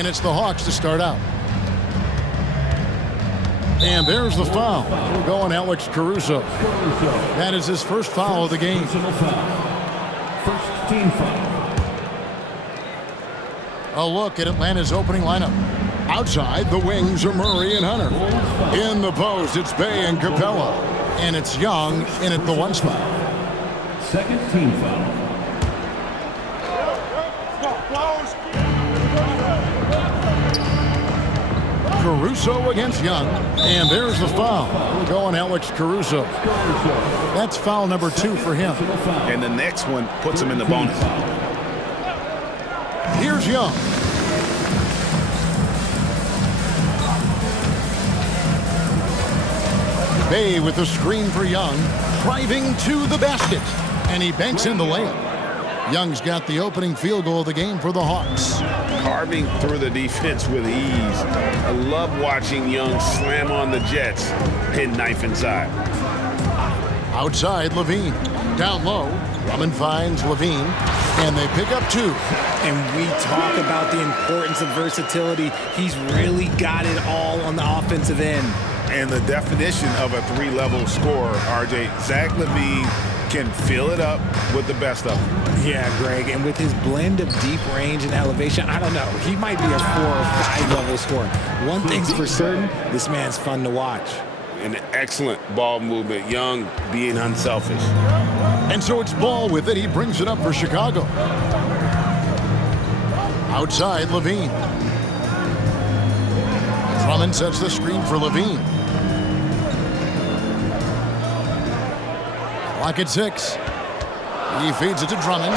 And it's the Hawks to start out. And there's the foul. We'll go on Alex Caruso. That is his first foul of the game. First team foul. A look at Atlanta's opening lineup. Outside, the wings are Murray and Hunter. In the post, it's Bay and Capella. And it's Young in at the 1 spot. Second team foul. Caruso against Young. And there's the foul. We'll go on Alex Caruso. That's foul number 2 for him. And the next one puts him in the bonus. Here's Young. Bay with the screen for Young. Driving to the basket. And he banks in the layup. Young's got the opening field goal of the game for the Hawks. Carving through the defense with ease. I love watching Young slam on the Jets and knife inside. Outside, Levine. Down low, Drummond finds Levine, and they pick up 2. And we talk about the importance of versatility. He's really got it all on the offensive end. And the definition of a 3-level scorer, RJ, Zach LaVine can fill it up with the best of them. Yeah, Greg, and with his blend of deep range and elevation, I don't know. He might be a 4 or 5 level scorer. One thing's for certain, this man's fun to watch. An excellent ball movement. Young being unselfish. And so it's Ball with it. He brings it up for Chicago. Outside, Levine. Drummond sets the screen for Levine. Clock at 6. He feeds it to Drummond.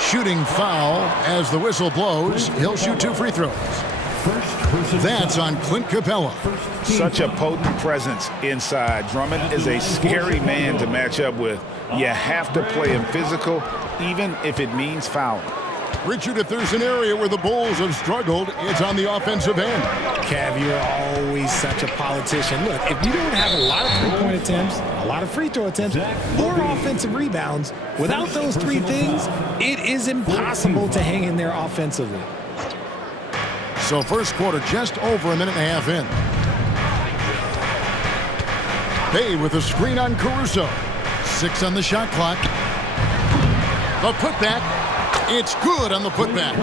Shooting foul as the whistle blows. He'll shoot 2 free throws. That's on Clint Capella. Such a potent presence inside. Drummond is a scary man to match up with. You have to play him physical, even if it means fouling. Richard, if there's an area where the Bulls have struggled, it's on the offensive end. Cav, you're always such a politician. Look, if you don't have a lot of three-point attempts, a lot of free throw attempts, or offensive rebounds, without those 3 things, it is impossible to hang in there offensively. So first quarter just over a minute and a half in. Bay with a screen on Caruso. 6 on the shot clock. The putback. It's good on the putback.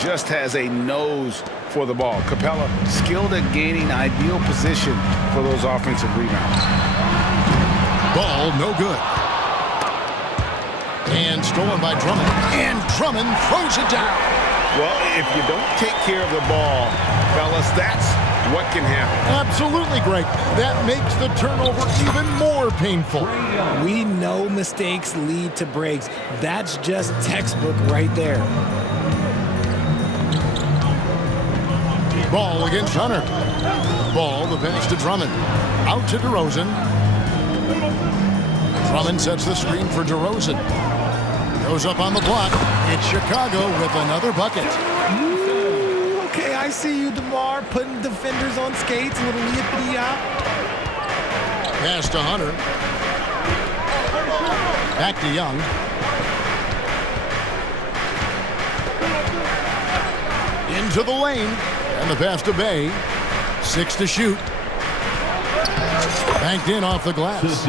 Just has a nose for the ball. Capella skilled at gaining ideal position for those offensive rebounds. Ball no good. And stolen by Drummond. And Drummond throws it down. Well, if you don't take care of the ball, fellas, that's what can happen. Absolutely, Greg. That makes the turnover even more painful. We know mistakes lead to breaks. That's just textbook right there. Ball against Hunter. Ball, the pass to Drummond. Out to DeRozan. Drummond sets the screen for DeRozan. Goes up on the block. It's Chicago with another bucket. Ooh, okay, I see you, DeMar, putting defenders on skates, a little yippity-yop. Pass to Hunter. Back to Young. Into the lane. And the pass to Bay. 6 to shoot. Banked in off the glass.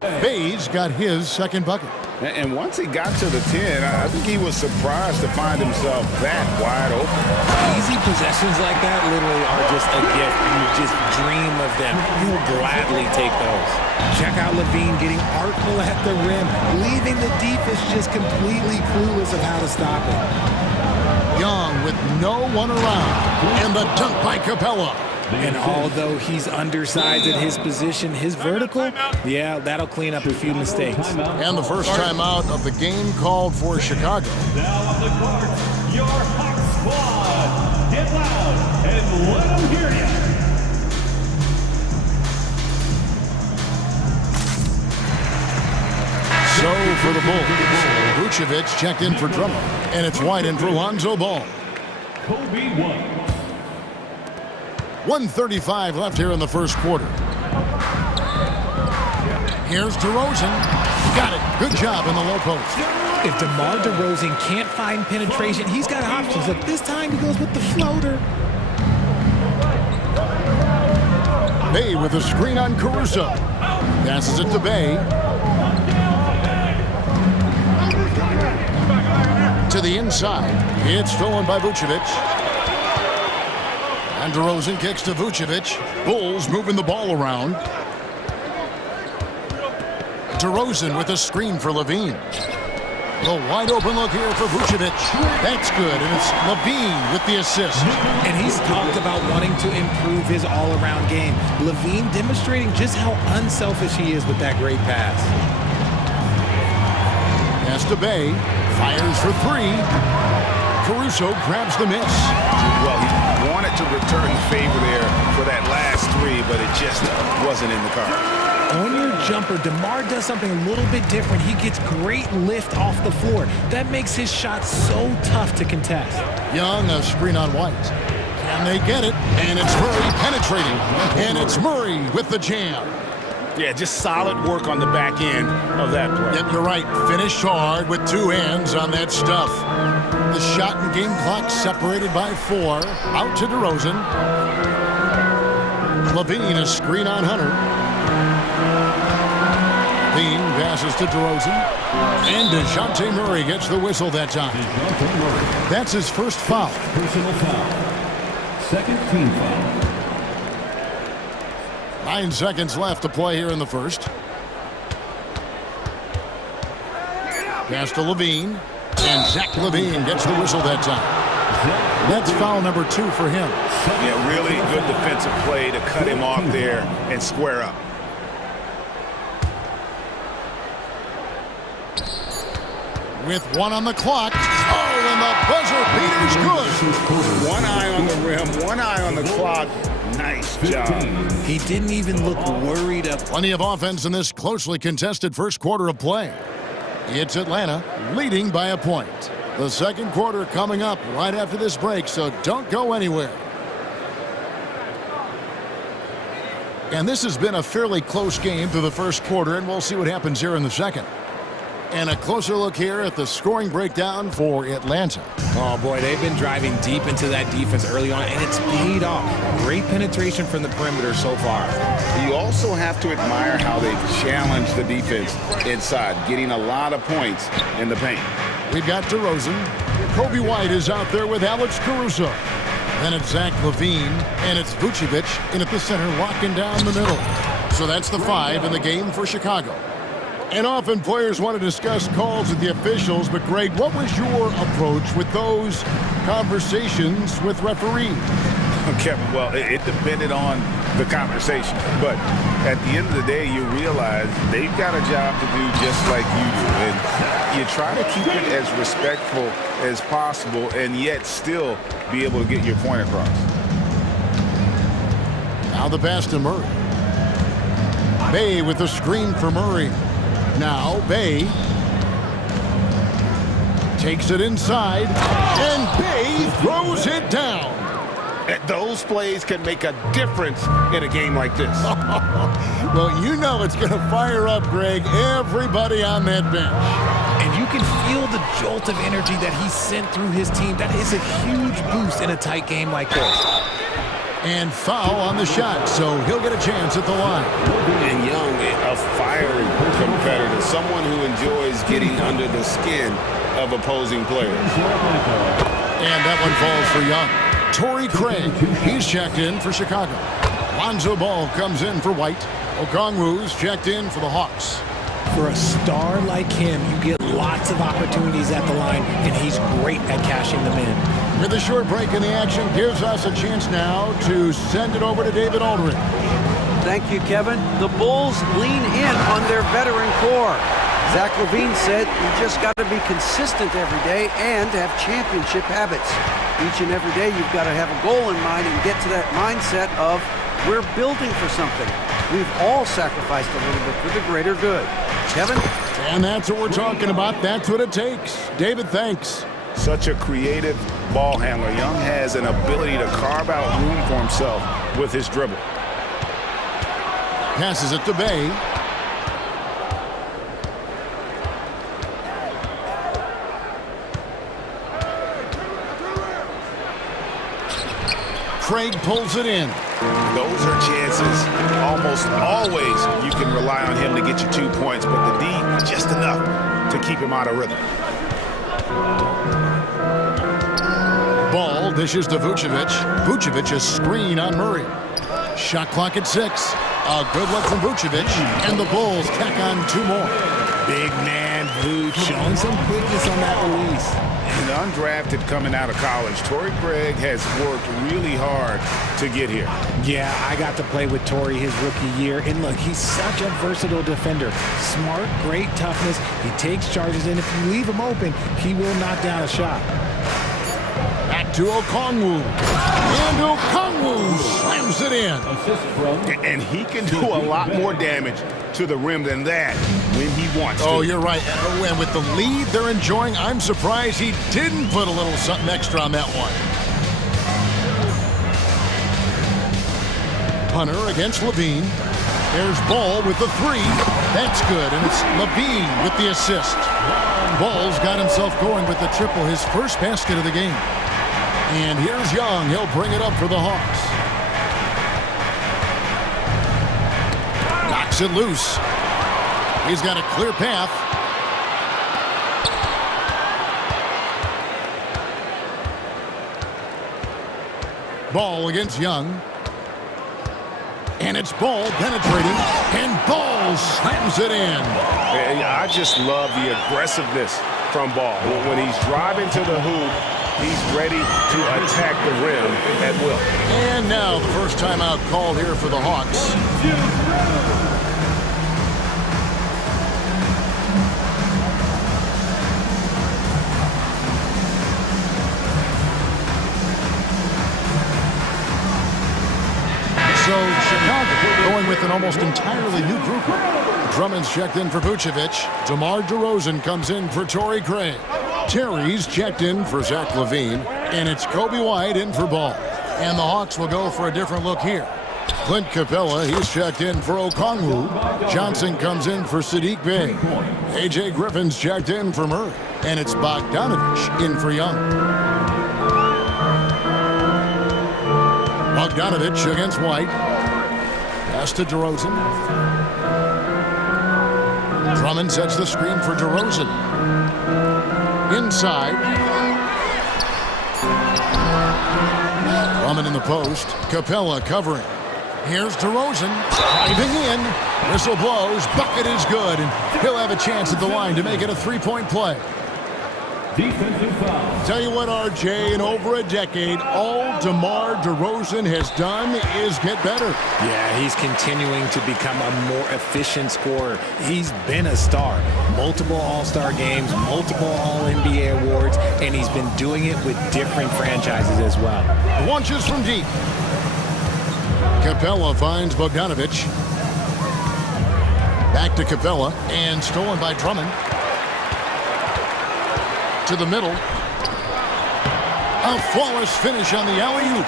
Bay's got his second bucket. And once he got to the 10, I think he was surprised to find himself that wide open. Easy possessions like that literally are just a gift. You just dream of them. You'll gladly take those. Check out Levine getting artful at the rim, leaving the defense just completely clueless of how to stop it. Young with no one around. And the dunk by Capella. And although he's undersized at his position, his vertical, yeah, that'll clean up a few mistakes. And the first timeout of the game called for Chicago. Now on the court, your Hawk squad. Get loud and let them hear you. So for the Bulls, Vucevic checked in for Drummond, and it's White in for Lonzo Ball. Kobe White. 1:35 left here in the first quarter. Here's DeRozan. Got it. Good job in the low post. If DeMar DeRozan can't find penetration, he's got options. Look, this time he goes with the floater. Bay with a screen on Caruso. Passes it to Bay. To the inside. It's stolen by Vucevic. And DeRozan kicks to Vucevic. Bulls moving the ball around. DeRozan with a screen for Levine. The wide open look here for Vucevic. That's good, and it's Levine with the assist. And he's talked about wanting to improve his all-around game. Levine demonstrating just how unselfish he is with that great pass. Pass to Bay. Fires for three. Caruso grabs the miss. Well, he wanted to return the favor there for that last three, but it just wasn't in the cards. On your jumper, DeMar does something a little bit different. He gets great lift off the floor. That makes his shot so tough to contest. Young, a screen on White. Can they get it? And it's Murray penetrating. And it's Murray with the jam. Yeah, just solid work on the back end of that play. Yep, you're right. Finished hard with two hands on that stuff. The shot and game clock separated by 4. Out to DeRozan. Levine, a screen on Hunter. Levine passes to DeRozan. And DeJounte Murray gets the whistle that time. That's his first foul. Personal foul. Second team foul. 9 seconds left to play here in the first. Pass to Levine. And Zach Levine gets the whistle that time. That's foul number 2 for him. Yeah, really good defensive play to cut him off there and square up. With 1 on the clock. Oh, and the buzzer beater's good. One eye on the rim, one eye on the clock. Nice job. He didn't even look worried up. Plenty of offense in this closely contested first quarter of play. It's Atlanta leading by a point. The second quarter coming up right after this break, so don't go anywhere. And this has been a fairly close game through the first quarter, and we'll see what happens here in the second. And a closer look here at the scoring breakdown for Atlanta. Oh, boy, they've been driving deep into that defense early on, and it's paid off. Great penetration from the perimeter so far. You also have to admire how they've challenged the defense inside, getting a lot of points in the paint. We've got DeRozan. Kobe White is out there with Alex Caruso. Then it's Zach Levine, and it's Vucevic in at the center, locking down the middle. So that's the 5 in the game for Chicago. And often players want to discuss calls with the officials, but Greg, what was your approach with those conversations with referees? Kevin, well, it depended on the conversation. But at the end of the day, you realize they've got a job to do just like you do. And you try to keep it as respectful as possible and yet still be able to get your point across. Now the pass to Murray. Bay with the screen for Murray. Now Bay takes it inside, and Bay throws it down. Those plays can make a difference in a game like this. Well, you know it's going to fire up, Greg, everybody on that bench. And you can feel the jolt of energy that he sent through his team. That is a huge boost in a tight game like this. And foul on the shot, so he'll get a chance at the line. And Young, a fiery competitor, someone who enjoys getting under the skin of opposing players. And that one falls for Young. Torrey Craig, he's checked in for Chicago. Lonzo Ball comes in for White. Okongwu's checked in for the Hawks. For a star like him, you get lots of opportunities at the line, and he's great at cashing them in. With a short break in the action, gives us a chance now to send it over to David Aldridge. Thank you, Kevin. The Bulls lean in on their veteran core. Zach Levine said you just got to be consistent every day and have championship habits. Each and every day you've got to have a goal in mind and get to that mindset of we're building for something. We've all sacrificed a little bit for the greater good. Kevin? And that's what we're talking about. That's what it takes. David, thanks. Such a creative ball handler. Young has an ability to carve out room for himself with his dribble. Passes it to Bay. Craig pulls it in. Those are chances. Almost always you can rely on him to get you 2 points, but the D, just enough to keep him out of rhythm. Ball dishes to Vucevic. Vucevic a screen on Murray. Shot clock at 6. A good look from Vucevic, and the Bulls tack on 2 more. Big man Vuce showing some quickness on that release. And undrafted coming out of college, Torrey Craig has worked really hard to get here. Yeah, I got to play with Torrey his rookie year, and look, he's such a versatile defender. Smart, great toughness. He takes charges, and if you leave him open, he will knock down a shot. Back to Okongwu. And Okongwu slams it in. And he can do a lot more damage to the rim than that when he wants to. Oh, you're right. And with the lead they're enjoying, I'm surprised he didn't put a little something extra on that one. Hunter against Levine. There's Ball with the 3. That's good, and it's Levine with the assist. Ball's got himself going with the triple, his first basket of the game. And here's Young. He'll bring it up for the Hawks. Knocks it loose. He's got a clear path. Ball against Young. And it's Ball penetrating. And Ball slams it in. I just love the aggressiveness from Ball. When he's driving to the hoop, he's ready to attack the rim at will. And now the first timeout called here for the Hawks. So Chicago going with an almost entirely new group. Drummond's checked in for Vucevic. DeMar DeRozan comes in for Torrey Craig. Terry's checked in for Zach LaVine. And it's Kobe White in for Ball. And the Hawks will go for a different look here. Clint Capella, he's checked in for Okongwu. Johnson comes in for Sadiq Bey. A.J. Griffin's checked in for Murray. And it's Bogdanovich in for Young. Bogdanovich against White. Pass to DeRozan. Drummond sets the screen for DeRozan. Inside. Drummond in the post. Capella covering. Here's DeRozan. Driving in. Whistle blows. Bucket is good. And he'll have a chance at the line to make it a 3-point play. Defensive foul. Tell you what, RJ, in over a decade, all DeMar DeRozan has done is get better. Yeah, he's continuing to become a more efficient scorer. He's been a star. Multiple All-Star games, multiple All-NBA awards, and he's been doing it with different franchises as well. Launches from deep. Capella finds Bogdanovich. Back to Capella, and stolen by Drummond. To the middle. A flawless finish on the alley-oop.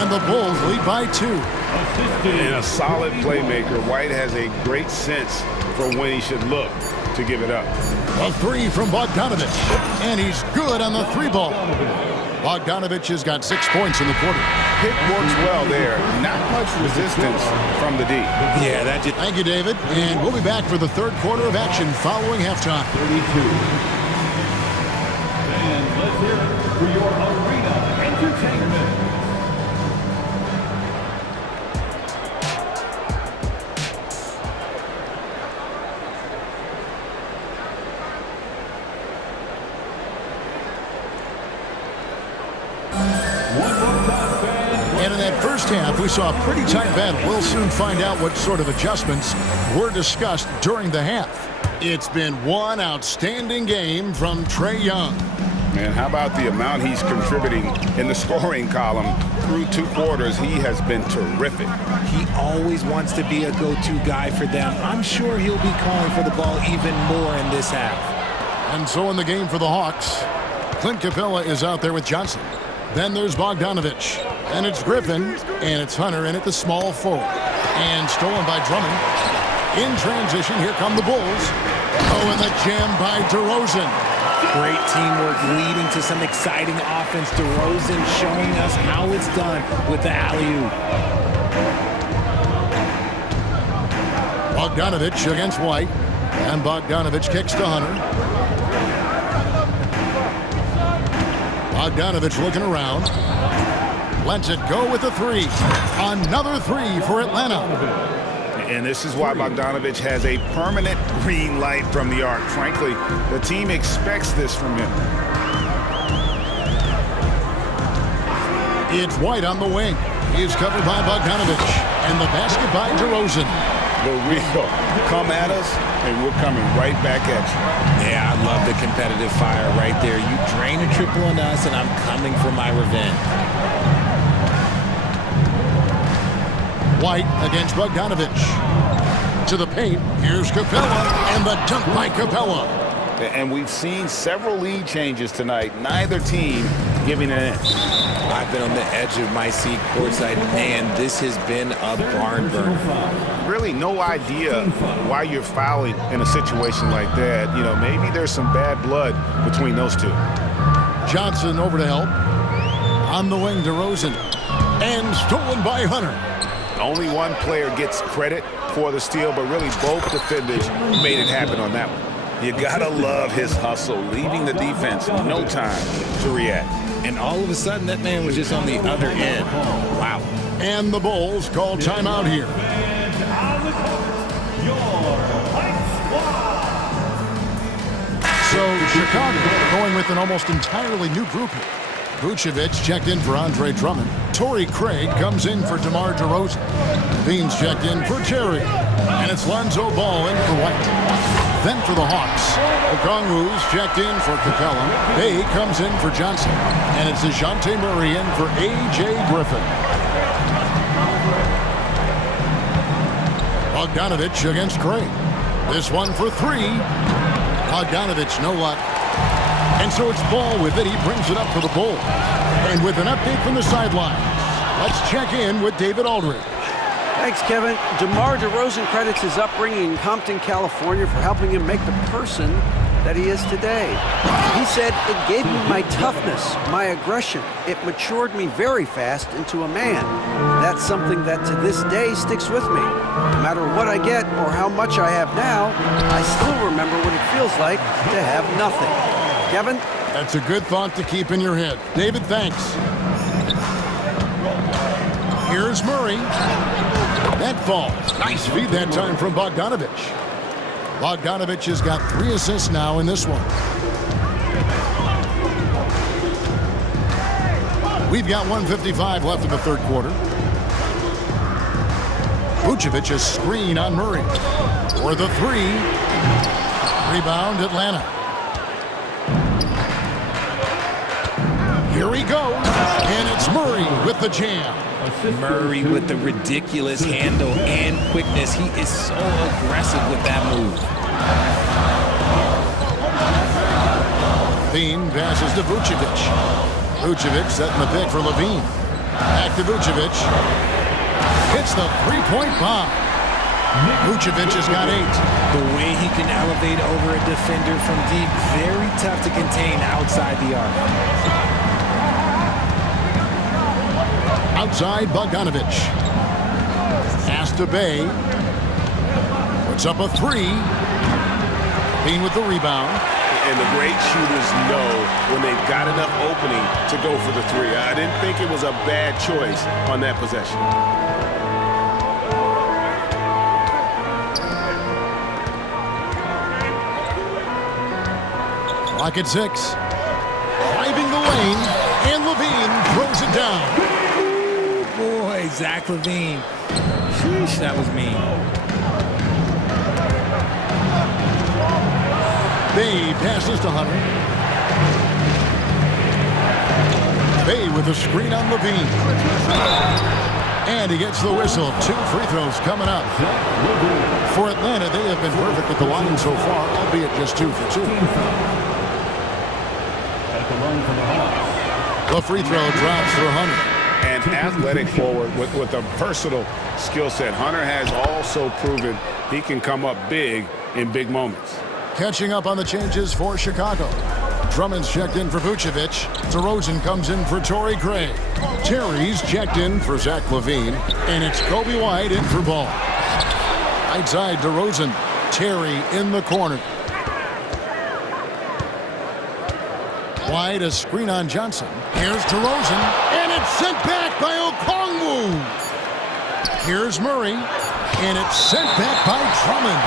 And the Bulls lead by 2. And a solid playmaker. White has a great sense for when he should look to give it up. A 3 from Bogdanovich. And he's good on the 3-ball. Bogdanovich has got 6 points in the quarter. Pick works well there. Not much resistance from the D. Yeah, that did. Thank you, David. And we'll be back for the third quarter of action following halftime. 32. And let's hear it for your arena entertainment. And in that first half, we saw a pretty tight battle. We'll soon find out what sort of adjustments were discussed during the half. It's been one outstanding game from Trae Young. And how about the amount he's contributing in the scoring column through 2 quarters? He has been terrific. He always wants to be a go-to guy for them. I'm sure he'll be calling for the ball even more in this half. And so in the game for the Hawks, Clint Capella is out there with Johnson. Then there's Bogdanovich. And it's Griffin. And it's Hunter in at the small forward. And stolen by Drummond. In transition, here come the Bulls. Oh, and the jam by DeRozan. Great teamwork leading to some exciting offense. DeRozan showing us how it's done with the alley-oop. Bogdanovich against White. And Bogdanovich kicks to Hunter. Bogdanovich looking around. Lets it go with a three. Another three for Atlanta. And this is why Bogdanovich has a permanent green light from the arc. Frankly, the team expects this from him. It's White on the wing. He's covered by Bogdanovich. And the basket by DeRozan. The real come at us, and we're coming right back at you. Yeah, I love the competitive fire right there. You drain a triple on us, and I'm coming for my revenge. White against Bogdanovich. To the paint. Here's Capella, and the dunk by Capella. And we've seen several lead changes tonight. Neither team giving an inch. I've been on the edge of my seat courtside. Man, this has been a barn burner. Really no idea why you're fouling in a situation like that. You know, maybe there's some bad blood between those two. Johnson over to help. On the wing, DeRozan. And stolen by Hunter. Only one player gets credit for the steal, but really both defenders made it happen on that one. You gotta love his hustle, leaving the defense no time to react. And all of a sudden, that man was just on the other end. Wow. And the Bulls call timeout here. So Chicago going with an almost entirely new group here. Vucevic checked in for Andre Drummond. Torrey Craig comes in for DeMar DeRozan. Beans checked in for Terry. And it's Lonzo Ball in for White. Then for the Hawks, Okongwu's checked in for Capella. Bay comes in for Johnson. And it's DeJounte Murray in for A.J. Griffin. Bogdanovich against Craig. This one for three. Bogdanovich, no luck. And so it's Ball with it. He brings it up for the Bulls. And with an update from the sidelines, let's check in with David Aldridge. Thanks, Kevin. DeMar DeRozan credits his upbringing in Compton, California for helping him make the person that he is today. He said, "It gave me my toughness, my aggression. It matured me very fast into a man. That's something that to this day sticks with me. No matter what I get or how much I have now, I still remember what it feels like to have nothing." Kevin? That's a good thought to keep in your head. David, thanks. Here's Murray. That falls. Nice feed that time from Bogdanovich. Bogdanovich has got 3 assists now in this one. We've got 1:55 left in the third quarter. Vucevic a screen on Murray. For the three. Rebound Atlanta. Here he goes, and it's Murray with the jam. Murray with the ridiculous handle and quickness. He is so aggressive with that move. Levine passes to Vucevic. Vucevic setting the pick for Levine. Back to Vucevic. Hits the three-point bomb. Vucevic has got 8. The way he can elevate over a defender from deep, very tough to contain outside the arc. Outside Bogdanovich. Pass to Bay. Puts up a 3. Bean with the rebound. And the great shooters know when they've got enough opening to go for the 3. I didn't think it was a bad choice on that possession. Clock at 6. Driving the lane, and Levine throws it down. Boy, Zach Levine. Sheesh, that was mean. Bay passes to Hunter. Bay with a screen on Levine. And he gets the whistle. 2 free throws coming up. For Atlanta, they have been perfect at the line so far, albeit just 2 for 2. The free throw drops for Hunter. An athletic forward with a versatile skill set. Hunter has also proven he can come up big in big moments. Catching up on the changes for Chicago. Drummond's checked in for Vucevic. DeRozan comes in for Torrey Craig. Terry's checked in for Zach LaVine. And it's Kobe White in for Ball. Right side, DeRozan. Terry in the corner. White, a screen on Johnson. Here's DeRozan. And it's sent back by Okongwu. Here's Murray. And it's sent back by Drummond.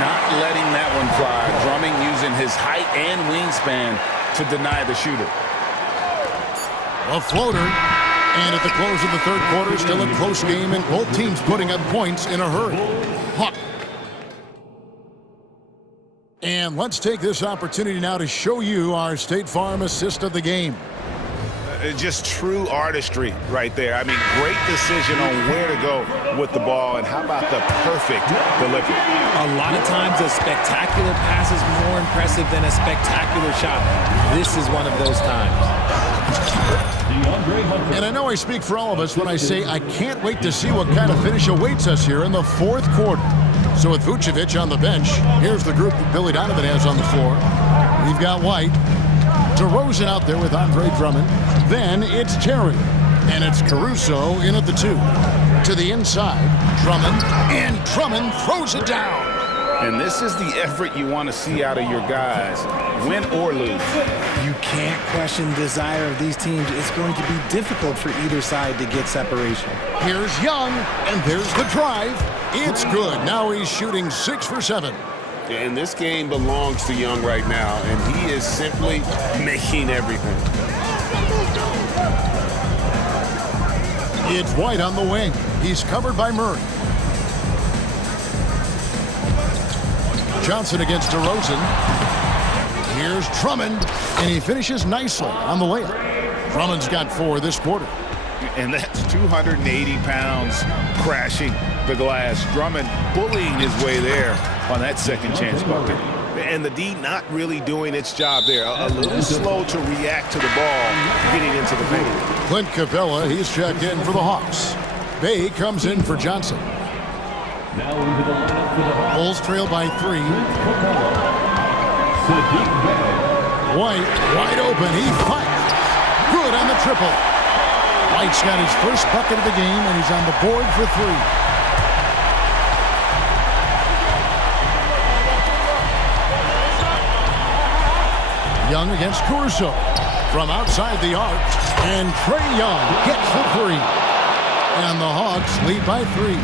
Not letting that one fly. Drummond using his height and wingspan to deny the shooter. A floater. And at the close of the third quarter, still a close game, and both teams putting up points in a hurry. Hawk. And let's take this opportunity now to show you our State Farm assist of the game. Just true artistry right there. I mean, great decision on where to go with the ball, and how about the perfect delivery? A lot of times a spectacular pass is more impressive than a spectacular shot. This is one of those times. And I know I speak for all of us when I say I can't wait to see what kind of finish awaits us here in the fourth quarter. So with Vucevic on the bench, here's the group that Billy Donovan has on the floor. We've got White, DeRozan out there with Andre Drummond. Then it's Terry, and it's Caruso in at the 2. To the inside, Drummond, and Drummond throws it down. And this is the effort you want to see out of your guys, win or lose. You can't question the desire of these teams. It's going to be difficult for either side to get separation. Here's Young, and there's the drive. It's good. Now he's shooting 6 for 7. And this game belongs to Young right now, and he is simply making everything. It's White on the wing. He's covered by Murray. Johnson against DeRozan. Here's Drummond, and he finishes nicely on the layup. Drummond's got 4 this quarter. And that's 280 pounds crashing the glass. Drummond bullying his way there on that second chance bucket. And the D not really doing its job there. A little slow to react to the ball getting into the paint. Clint Capella, he's checked in for the Hawks. Bay comes in for Johnson. Bulls trail by 3. White, wide open, he fires. Good on the triple. White's got his first bucket of the game, and he's on the board for 3. Young against Caruso. From outside the arc, and Trae Young gets the 3. And the Hawks lead by 3.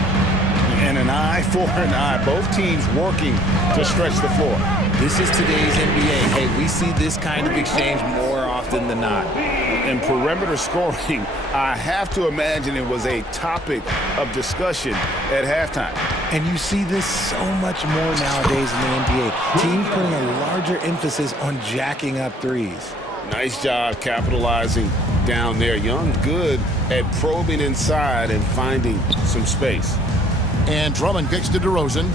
And an eye for an eye. Both teams working to stretch the floor. This is today's NBA. Hey, we see this kind of exchange more often than not. And perimeter scoring, I have to imagine it was a topic of discussion at halftime. And you see this so much more nowadays in the NBA. Teams putting a larger emphasis on jacking up threes. Nice job capitalizing down there. Young good at probing inside and finding some space. And Drummond kicks to DeRozan.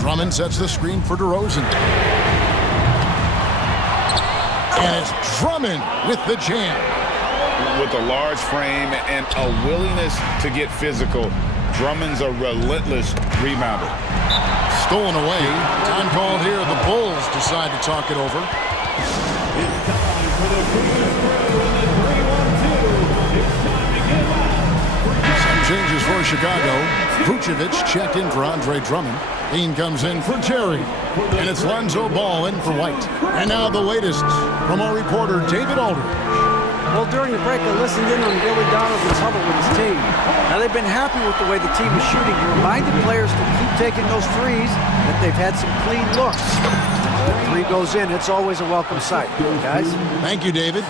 Drummond sets the screen for DeRozan. And it's Drummond with the jam. With a large frame and a willingness to get physical, Drummond's a relentless rebounder. Stolen away. Time called here. The Bulls decide to talk it over. Some changes for Chicago. Vucevic checked in for Andre Drummond. Dean comes in for Terry. And it's Lonzo Ball in for White. And now the latest from our reporter, David Aldridge. Well, during the break, I listened in on Billy Donovan's huddle with his team. Now, they've been happy with the way the team is shooting. He reminded players to keep taking those threes, that they've had some clean looks. When the 3 goes in, it's always a welcome sight, guys. Thank you, David.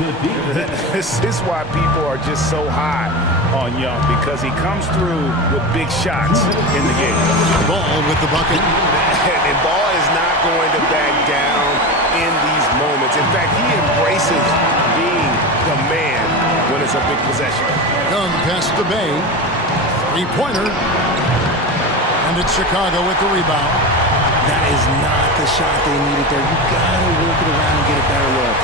This is why people are just so high on Young, because he comes through with big shots in the game. Ball with the bucket. And Ball is not going to back down in these moments. In fact, he embraces being the man when it's a big possession. Young pass to Bay. 3-pointer. And it's Chicago with the rebound. That is not the shot they needed there. You gotta work it around and get a better look.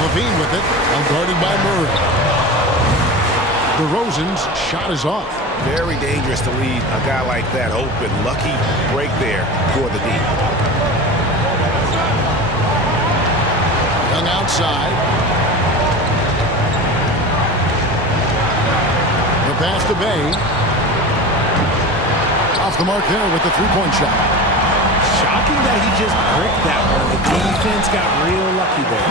LaVine with it, guarded by Murray. DeRozan's shot is off. Very dangerous to leave a guy like that open. Lucky break there for the D. to Bay. Off the mark there with the three-point shot. Shocking that he just bricked that one. The defense got real lucky there.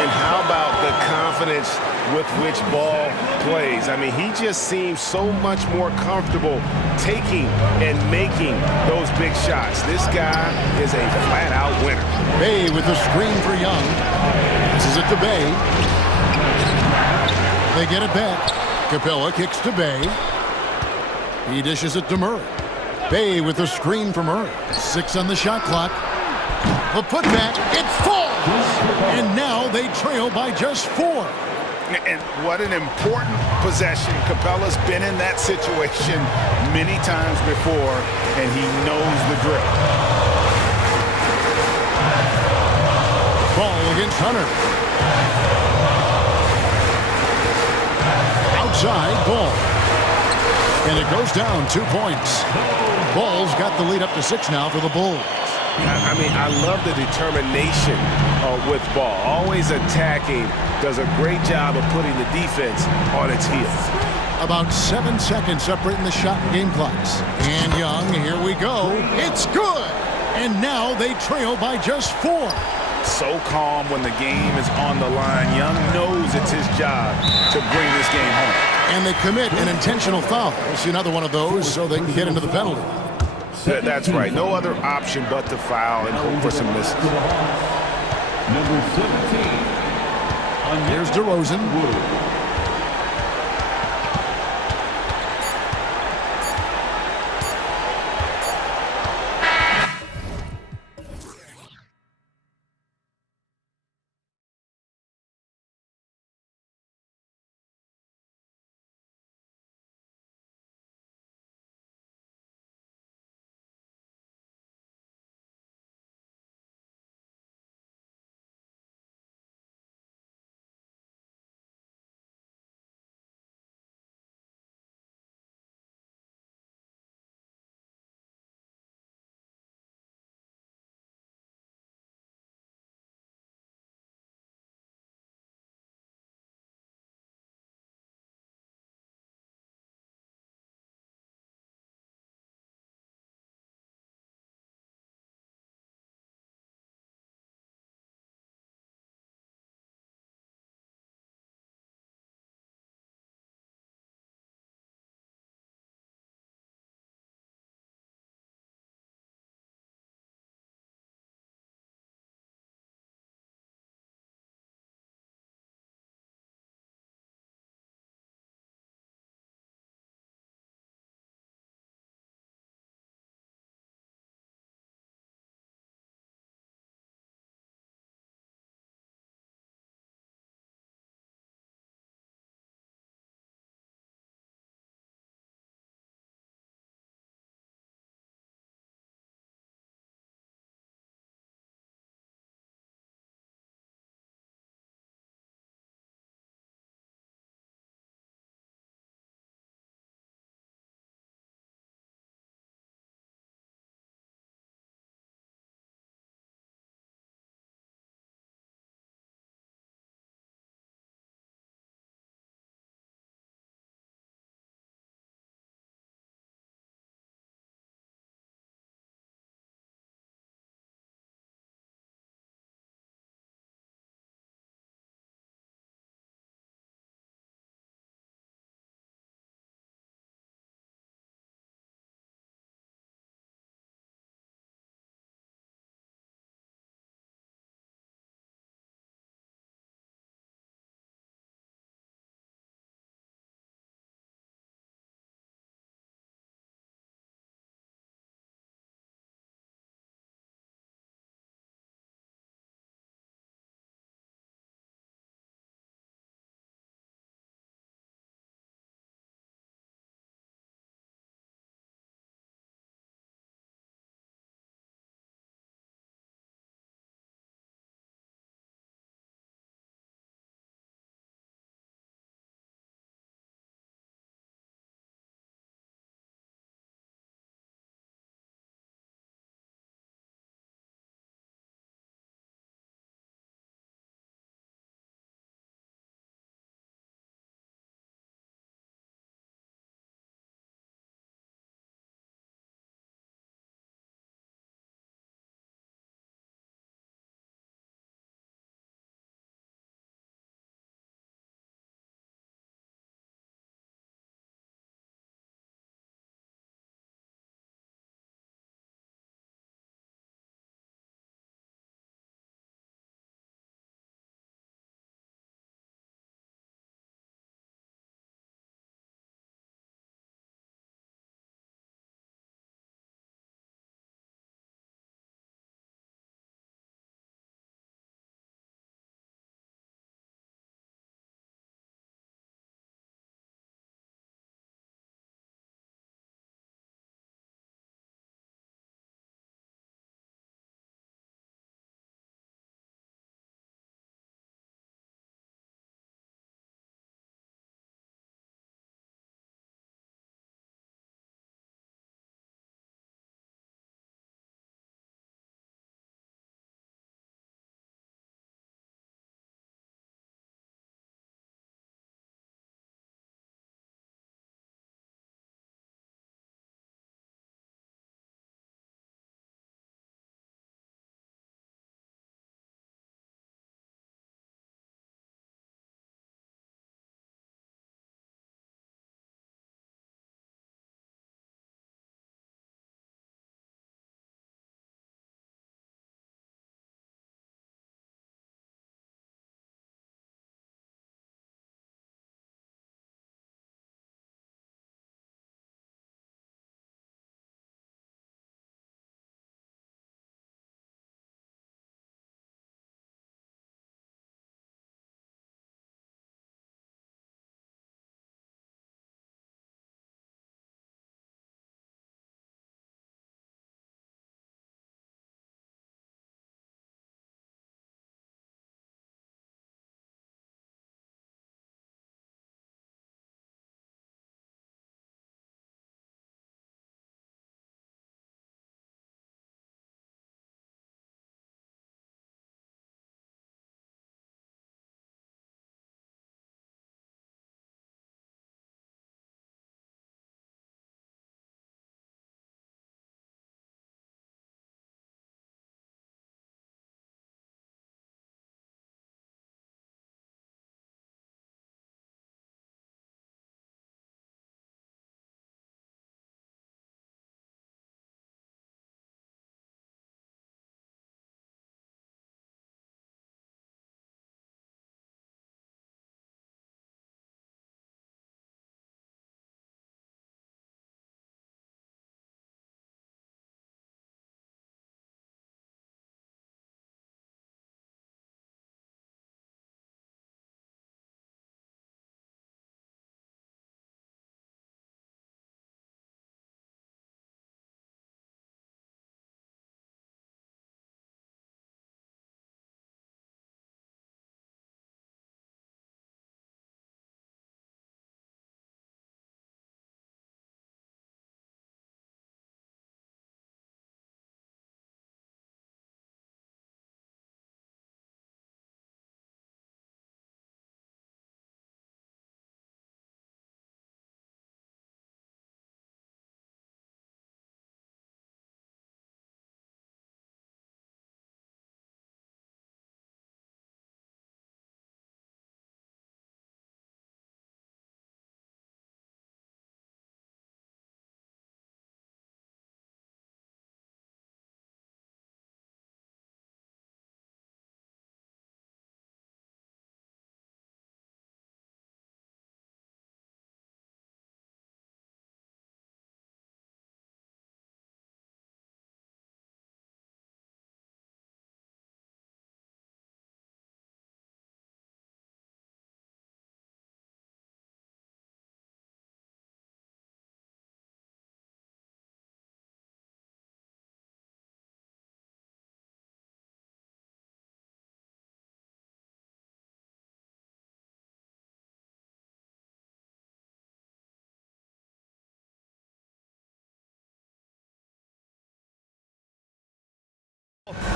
And how about the confidence with which Ball plays? I mean, he just seems so much more comfortable taking and making those big shots. This guy is a flat-out winner. Bay with the screen for Young. This is it to Bay. They get it back. Capella kicks to Bay. He dishes it to Murray. Bay with the screen for Murray. 6 on the shot clock. The putback, it falls! And now they trail by just 4. And what an important possession. Capella's been in that situation many times before, and he knows the drill. Ball against Hunter. Outside, Ball. And it goes down 2 points. Ball's got the lead up to 6 now for the Bulls. I mean, I love the determination with Ball. Always attacking. Does a great job of putting the defense on its heels. About 7 seconds separating the shot and game clocks. And Young, here we go. It's good! And now they trail by just 4. So calm when the game is on the line. Young knows it's his job to bring this game home. And they commit an intentional foul. We'll see another one of those so they can get into the penalty. That's right. No other option but to foul and hope for some misses. Number 17. Here's DeRozan.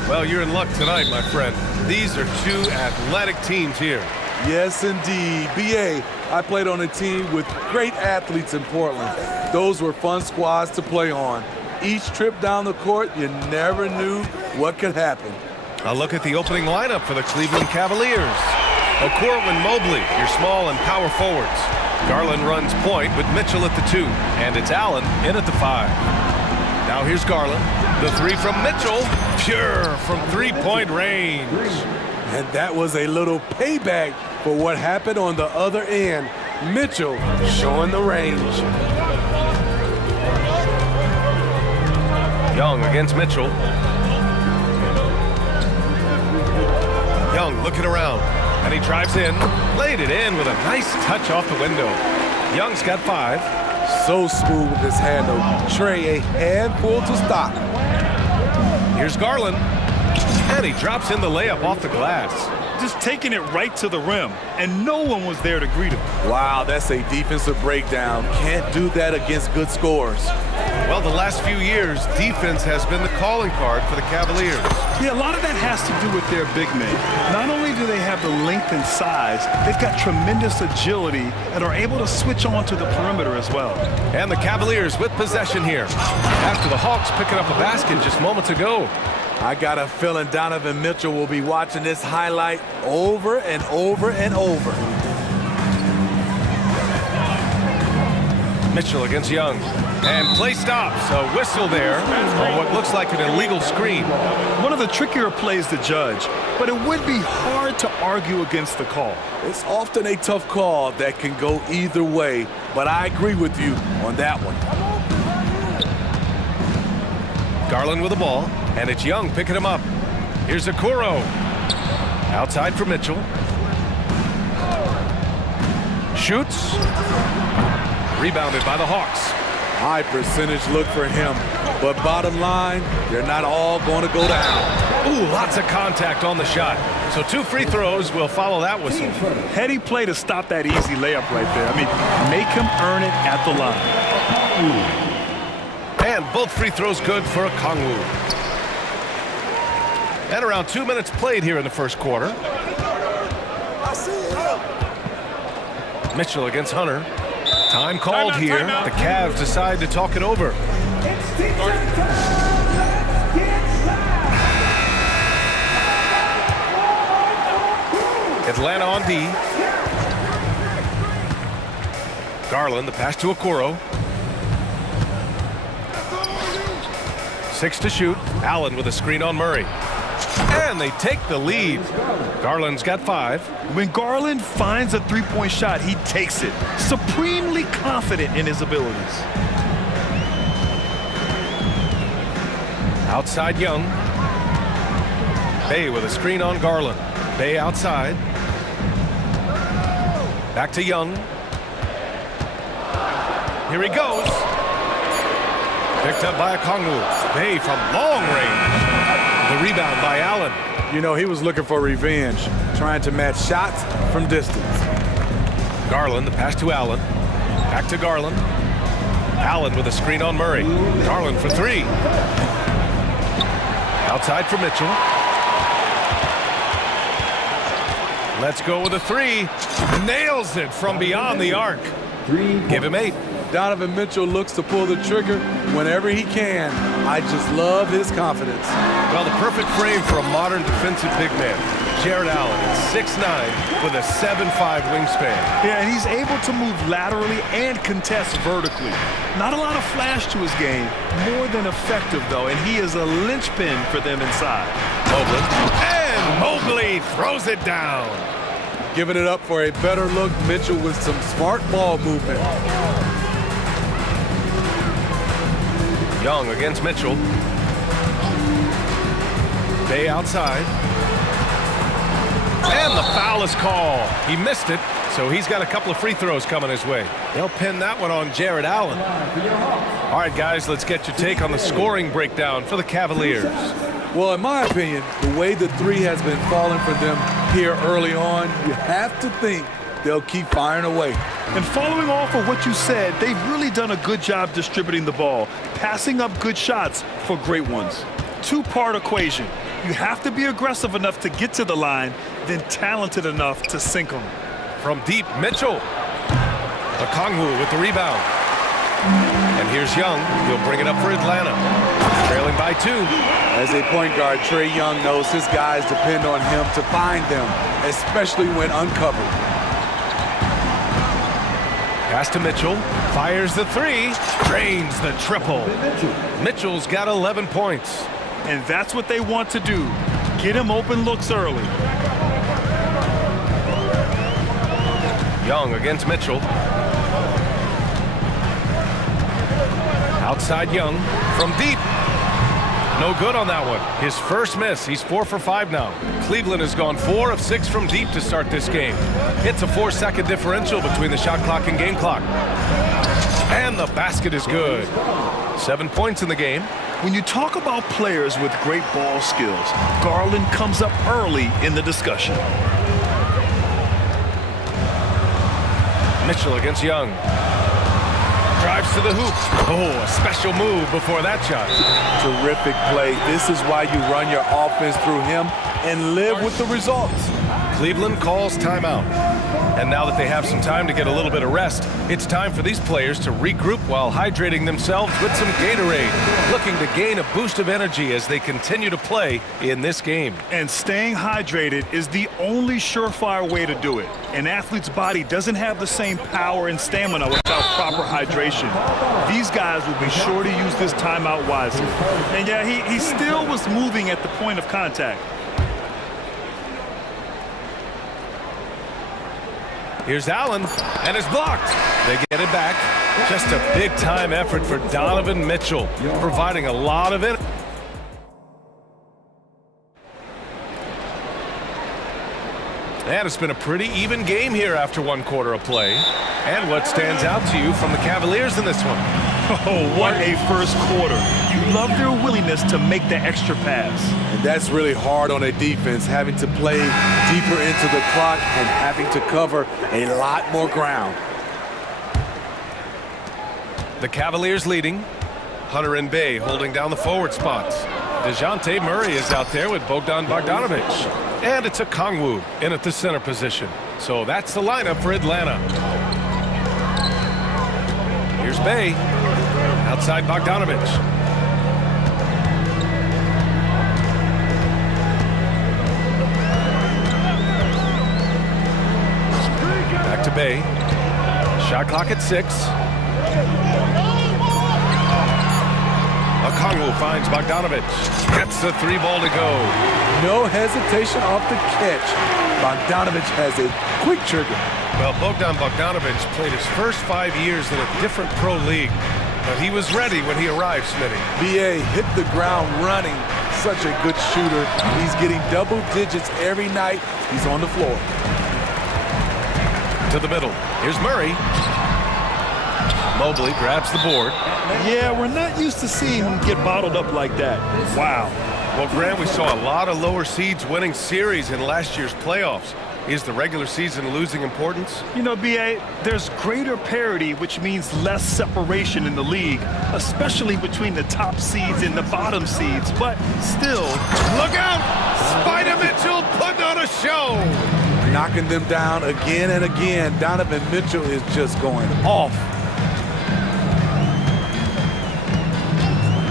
Well, you're in luck tonight, my friend. These are two athletic teams here. Yes, indeed. B.A., I played on a team with great athletes in Portland. Those were fun squads to play on. Each trip down the court, you never knew what could happen. A look at the opening lineup for the Cleveland Cavaliers. Okoro and Mobley, your small and power forwards. Garland runs point with Mitchell at the 2, and it's Allen in at the 5. Now here's Garland. The 3 from Mitchell, pure from three-point range. And that was a little payback for what happened on the other end. Mitchell showing the range. Young against Mitchell. Young looking around, and he drives in, laid it in with a nice touch off the window. Young's got 5. So smooth with his handle. Trey, a handful to stop. Here's Garland, and he drops in the layup off the glass. Just taking it right to the rim, and no one was there to greet him. Wow, that's a defensive breakdown. Can't do that against good scores. Well, the last few years, defense has been the calling card for the Cavaliers. Yeah, a lot of that has to do with their big men. Not only do they have the length and size, they've got tremendous agility and are able to switch on to the perimeter as well. And the Cavaliers with possession here, after the Hawks picking up a basket just moments ago. I got a feeling Donovan Mitchell will be watching this highlight over and over and over. Mitchell against Young. And play stops. A whistle there on what looks like an illegal screen. One of the trickier plays to judge, but it would be hard to argue against the call. It's often a tough call that can go either way, but I agree with you on that one. Garland with the ball, and it's Young picking him up. Here's Okoro. Outside for Mitchell. Shoots. Rebounded by the Hawks. High percentage look for him, but bottom line, they're not all going to go down. Ooh, lots of contact on the shot. So 2 free throws will follow that whistle. Heady play to stop that easy layup right there. I mean, make him earn it at the line. And both free throws good for Okongwu. And around 2 minutes played here in the first quarter. Mitchell against Hunter. Time called here. The Cavs decide to talk it over. Atlanta on D. Garland, the pass to Okoro. 6 to shoot. Allen with a screen on Murray. And they take the lead. Garland's got 5. When Garland finds a three-point shot, he takes it. Supremely confident in his abilities. Outside Young. Bay with a screen on Garland. Bay outside. Back to Young. Here he goes. Picked up by Okongwu. Bay from long range. The rebound by Allen. You know, he was looking for revenge, trying to match shots from distance. Garland, the pass to Allen. Back to Garland. Allen with a screen on Murray. Garland for 3. Outside for Mitchell. Let's go with a 3. Nails it from beyond the arc. Give him 8. Donovan Mitchell looks to pull the trigger whenever he can. I just love his confidence. Well, the perfect frame for a modern defensive big man. Jared Allen is 6'9" with a 7'5" wingspan. Yeah, and he's able to move laterally and contest vertically. Not a lot of flash to his game, more than effective, though, and he is a linchpin for them inside. Mobley. And Mobley throws it down. Giving it up for a better look, Mitchell with some smart ball movement. Young against Mitchell. Bay outside. And the foul is called. He missed it, so he's got a couple of free throws coming his way. They'll pin that one on Jared Allen. All right, guys, let's get your take on the scoring breakdown for the Cavaliers. Well, in my opinion, the way the 3 has been falling for them here early on, you have to think they'll keep firing away. And following off of what you said, they've really done a good job distributing the ball, passing up good shots for great ones. two-part equation. You have to be aggressive enough to get to the line, then talented enough to sink them. From deep, Mitchell. Okongwu with the rebound. And here's Young. He'll bring it up for Atlanta. Trailing by 2. As a point guard, Trae Young knows his guys depend on him to find them, especially when uncovered. Pass to Mitchell. Fires the 3. Drains the triple. Mitchell's got 11 points. And that's what they want to do. Get him open looks early. Young against Mitchell. Outside Young from deep. No good on that one. His first miss. He's 4 for 5 now. Cleveland has gone 4 of 6 from deep to start this game. It's a 4-second differential between the shot clock and game clock. And the basket is good. 7 points in the game. When you talk about players with great ball skills, Garland comes up early in the discussion. Mitchell against Young. Drives to the hoop. Oh, a special move before that shot. Terrific play. This is why you run your offense through him and live with the results. Cleveland calls timeout. And now that they have some time to get a little bit of rest, it's time for these players to regroup while hydrating themselves with some Gatorade, looking to gain a boost of energy as they continue to play in this game. And staying hydrated is the only surefire way to do it. An athlete's body doesn't have the same power and stamina without proper hydration. These guys will be sure to use this timeout wisely. And yeah, he still was moving at the point of contact. Here's Allen, and it's blocked. They get it back. Just a big-time effort for Donovan Mitchell, providing a lot of it. And it's been a pretty even game here after 1 quarter of play. And what stands out to you from the Cavaliers in this one? Oh, what a first quarter. You love their willingness to make the extra pass. And that's really hard on a defense, having to play deeper into the clock and having to cover a lot more ground. The Cavaliers leading. Hunter and Bay holding down the forward spots. DeJounte Murray is out there with Bogdan Bogdanovic. And it's Okongwu in at the center position. So that's the lineup for Atlanta. Here's Bay. Outside Bogdanovic. Back to Bay. Shot clock at 6. Okongwu finds Bogdanovic. Gets the 3 ball to go. No hesitation off the catch. Bogdanovic has a quick trigger. Well, Bogdan Bogdanovic played his first 5 years in a different pro league. But he was ready when he arrived, Smitty. BA hit the ground running. Such a good shooter. He's getting double digits every night. He's on the floor. To the middle. Here's Murray. Mobley grabs the board. Yeah, we're not used to seeing him get bottled up like that. Wow. Well, Grant, we saw a lot of lower seeds winning series in last year's playoffs. Is the regular season losing importance? You know, B.A., there's greater parity, which means less separation in the league, especially between the top seeds and the bottom seeds. But still, look out! Spider Mitchell putting on a show! Knocking them down again and again. Donovan Mitchell is just going off.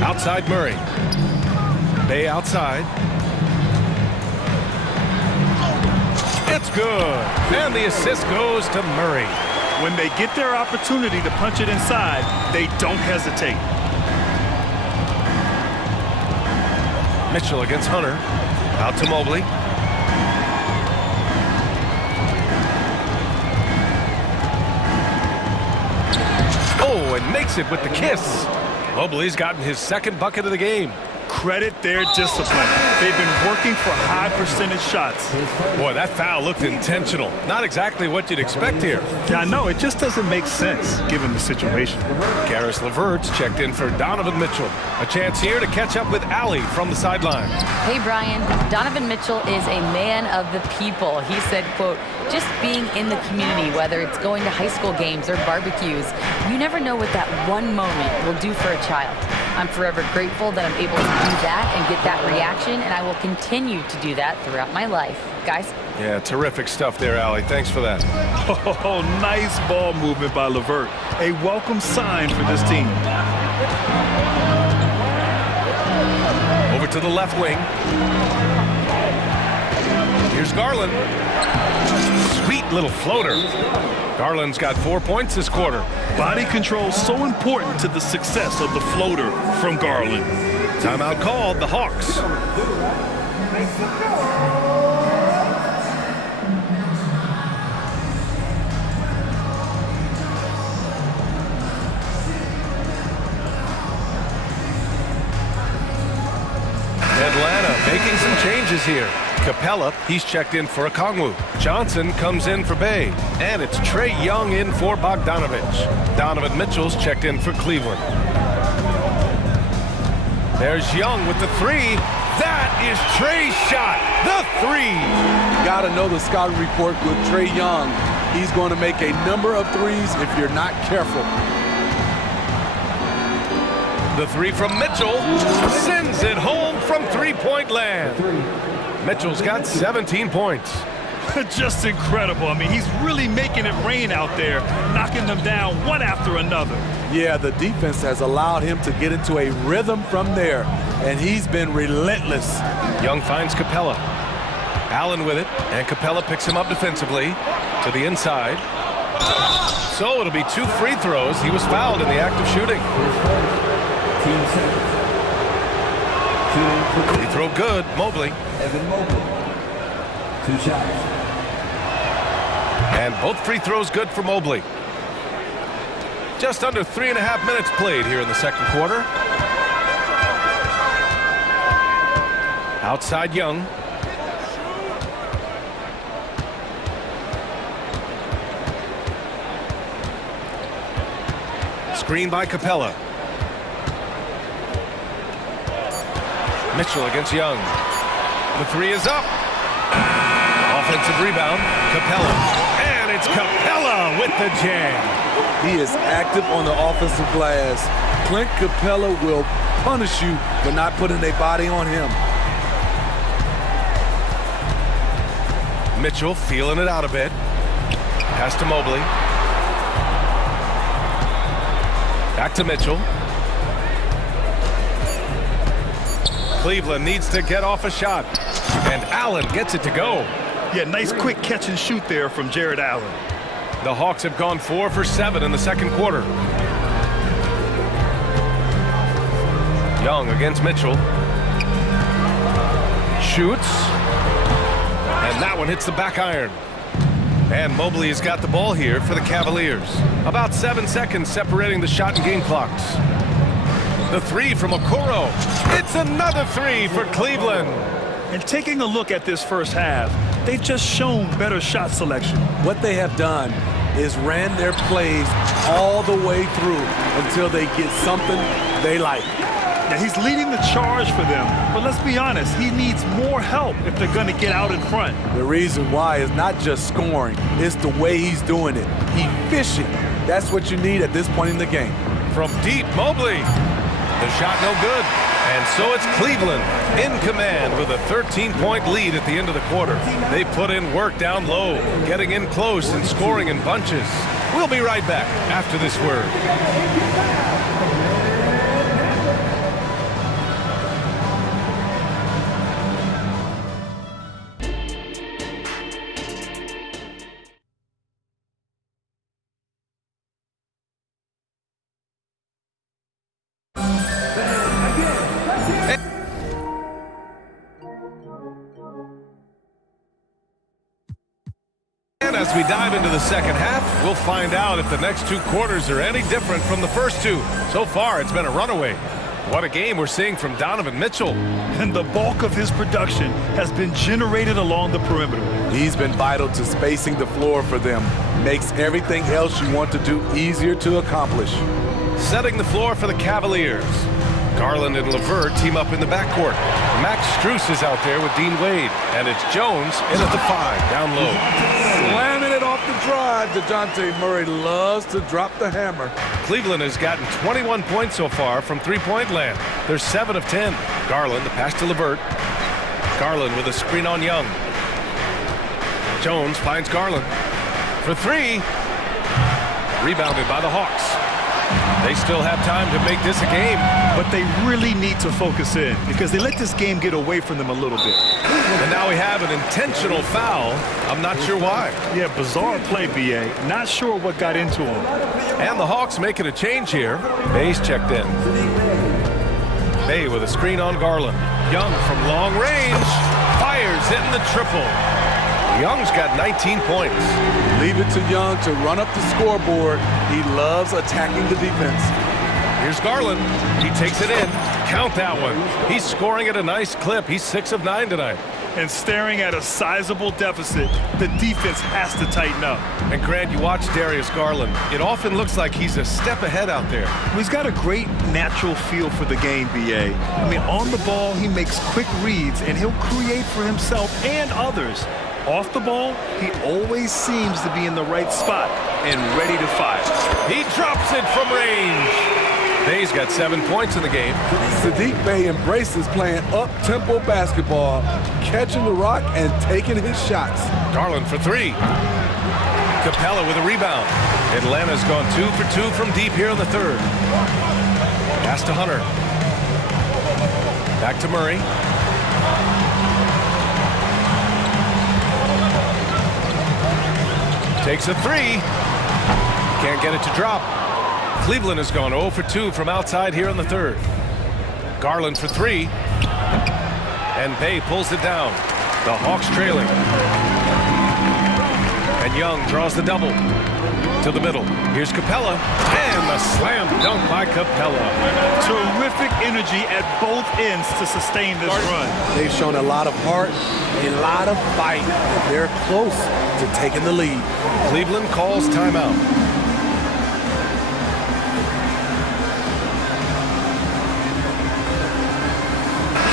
Outside Murray. Bay outside. It's good. And the assist goes to Murray. When they get their opportunity to punch it inside, they don't hesitate. Mitchell against Hunter. Out to Mobley. Oh, and makes it with the kiss. Mobley's gotten his second bucket of the game. Credit their discipline. They've been working for high percentage shots. Boy, that foul looked intentional. Not exactly what you'd expect here. Yeah, I know. It just doesn't make sense given the situation. Karis LeVert's checked in for Donovan Mitchell. A chance here to catch up with Allie from the sideline. Hey, Brian. Donovan Mitchell is a man of the people. He said, quote, just being in the community, whether it's going to high school games or barbecues, you never know what that one moment will do for a child. I'm forever grateful that I'm able to do that and get that reaction, and I will continue to do that throughout my life. Guys? Yeah, terrific stuff there, Allie. Thanks for that. Oh, nice ball movement by LeVert. A welcome sign for this team. Over to the left wing. Here's Garland. Sweet little floater. Garland's got 4 points this quarter. Body control so important to the success of the floater from Garland. Timeout called, the Hawks. Atlanta making some changes here. Capella, he's checked in for Okongwu. Johnson comes in for Bay. And it's Trae Young in for Bogdanovich. Donovan Mitchell's checked in for Cleveland. There's Young with the three. That is Trae's shot. The three. Gotta know the scouting report with Trae Young. He's going to make a number of threes if you're not careful. The three from Mitchell sends it home from three-point land. Mitchell's got 17 points. Just incredible. I mean, he's really making it rain out there, knocking them down one after another. Yeah, the defense has allowed him to get into a rhythm from there, and he's been relentless. Young finds Capella. Allen with it, and Capella picks him up defensively to the inside. So it'll be 2 free throws. He was fouled in the act of shooting. Free throw good, Mobley. And both free throws good for Mobley. Just under 3.5 minutes played here in the second quarter. Outside Young. Screen by Capella. Mitchell against Young. The three is up. Offensive rebound, Capella. And it's Capella with the jam. He is active on the offensive glass. Clint Capella will punish you for not putting a body on him. Mitchell feeling it out a bit. Pass to Mobley. Back to Mitchell. Cleveland needs to get off a shot. And Allen gets it to go. Yeah, nice quick catch and shoot there from Jared Allen. The Hawks have gone 4 for 7 in the second quarter. Young against Mitchell. Shoots. And that one hits the back iron. And Mobley has got the ball here for the Cavaliers. About 7 seconds separating the shot and game clocks. The three from Okoro. It's another three for Cleveland. And taking a look at this first half, they've just shown better shot selection. What they have done is ran their plays all the way through until they get something they like. Now, he's leading the charge for them, but let's be honest, he needs more help if they're going to get out in front. The reason why is not just scoring, it's the way he's doing it. Efficient. That's what you need at this point in the game. From deep, Mobley. The shot no good. And so it's Cleveland in command with a 13-point lead at the end of the quarter. They put in work down low, getting in close and scoring in bunches. We'll be right back after this word. As we dive into the second half, we'll find out if the next 2 quarters are any different from the first 2. So far, it's been a runaway. What a game we're seeing from Donovan Mitchell. And the bulk of his production has been generated along the perimeter. He's been vital to spacing the floor for them. Makes everything else you want to do easier to accomplish. Setting the floor for the Cavaliers. Garland and LeVert team up in the backcourt. Max Strus is out there with Dean Wade. And it's Jones in at the 5, down low. Slamming it off off the drive. DeJounte Murray loves to drop the hammer. Cleveland has gotten 21 points so far from three-point land. They're 7 of 10. Garland, the pass to LeVert. Garland with a screen on Young. Jones finds Garland for three. Rebounded by the Hawks. They still have time to make this a game. But they really need to focus in because they let this game get away from them a little bit. And now we have an intentional foul. I'm not sure why. Yeah, bizarre play, B.A. Not sure what got into him. And the Hawks making a change here. Bay's checked in. Bay with a screen on Garland. Young from long range. Fires in the triple. Young's got 19 points. Leave it to Young to run up the scoreboard. He loves attacking the defense. Here's Garland. He takes it in. Count that one. He's scoring at a nice clip. He's 6 of 9 tonight. And staring at a sizable deficit, the defense has to tighten up. And Grant, you watch Darius Garland. It often looks like he's a step ahead out there. He's got a great natural feel for the game, B.A. I mean, on the ball, he makes quick reads, and he'll create for himself and others. Off the ball, he always seems to be in the right spot and ready to fire. He drops it from range. Bay's got 7 points in the game. Saddiq Bey embraces playing up-tempo basketball, catching the rock and taking his shots. Garland for three. Capella with a rebound. Atlanta's gone 2 for 2 from deep here in the third. Pass to Hunter. Back to Murray. Takes a three. Can't get it to drop. Cleveland has gone 0 for 2 from outside here in the third. Garland for three. And Bay pulls it down. The Hawks trailing. And Young draws the double. To the middle. Here's Capella. And the slam dunk by Capella. Terrific energy at both ends to sustain this run. They've shown a lot of heart, a lot of fight. They're close to taking the lead. Cleveland calls timeout.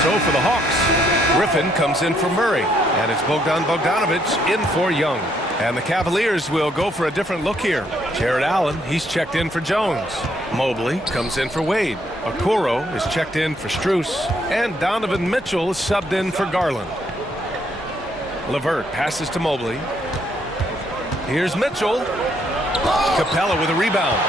So for the Hawks, Griffin comes in for Murray. And it's Bogdanovic in for Young. And the Cavaliers will go for a different look here. Jared Allen, he's checked in for Jones. Mobley comes in for Wade. Okoro is checked in for Strus. And Donovan Mitchell is subbed in for Garland. LeVert passes to Mobley. Here's Mitchell. Capella with a rebound.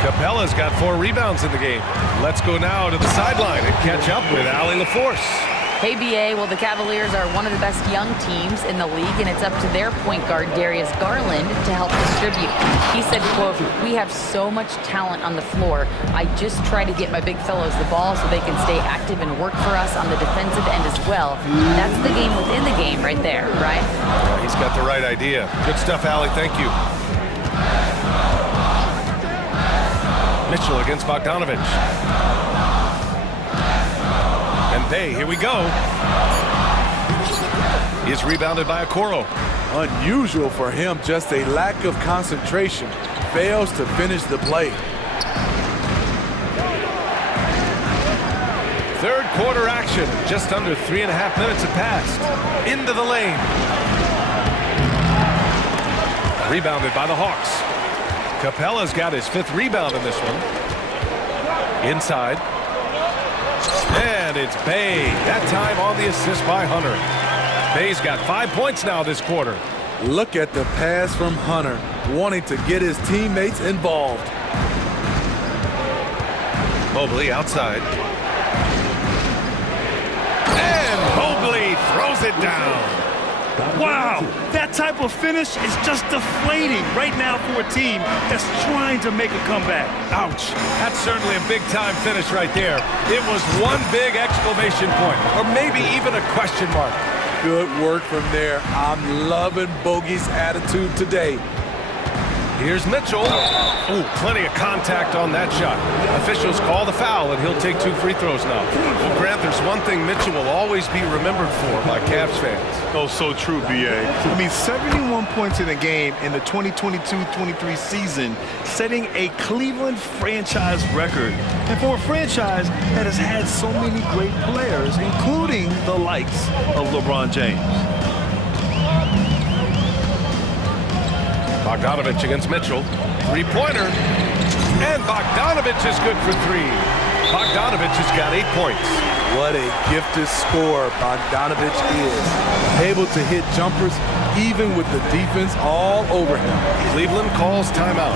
Capella's got 4 rebounds in the game. Let's go now to the sideline and catch up with Allie LaForce. Hey, BA, well, the Cavaliers are one of the best young teams in the league, and it's up to their point guard, Darius Garland, to help distribute. He said, quote, "We have so much talent on the floor. I just try to get my big fellows the ball so they can stay active and work for us on the defensive end as well." That's the game within the game right there, right? Yeah, he's got the right idea. Good stuff, Allie. Thank you. Mitchell against Bogdanovic. And Bay, here we go. He's rebounded by Okoro. Unusual for him, just a lack of concentration. Fails to finish the play. Third quarter action. Just under 3.5 minutes have passed. Into the lane. Rebounded by the Hawks. Capella's got his 5th rebound in this one. Inside. And it's Bay. That time on the assist by Hunter. Bay's got 5 points now this quarter. Look at the pass from Hunter, wanting to get his teammates involved. Mobley outside. And Mobley throws it down. Wow, that type of finish is just deflating right now for a team that's trying to make a comeback. Ouch. That's certainly a big-time finish right there. It was one big exclamation point, or maybe even a question mark. Good work from there. I'm loving Bogey's attitude today. Here's Mitchell. Ooh, plenty of contact on that shot. Officials call the foul, and he'll take 2 free throws now. Well, Grant, there's one thing Mitchell will always be remembered for by Cavs fans. Oh, so true, B.A. I mean, 71 points in a game in the 2022-23 season, setting a Cleveland franchise record. And for a franchise that has had so many great players, including the likes of LeBron James. Bogdanovich against Mitchell. Three-pointer. And Bogdanovich is good for three. Bogdanovich has got 8 points. What a gifted scorer Bogdanovich is. Able to hit jumpers even with the defense all over him. Cleveland calls timeout.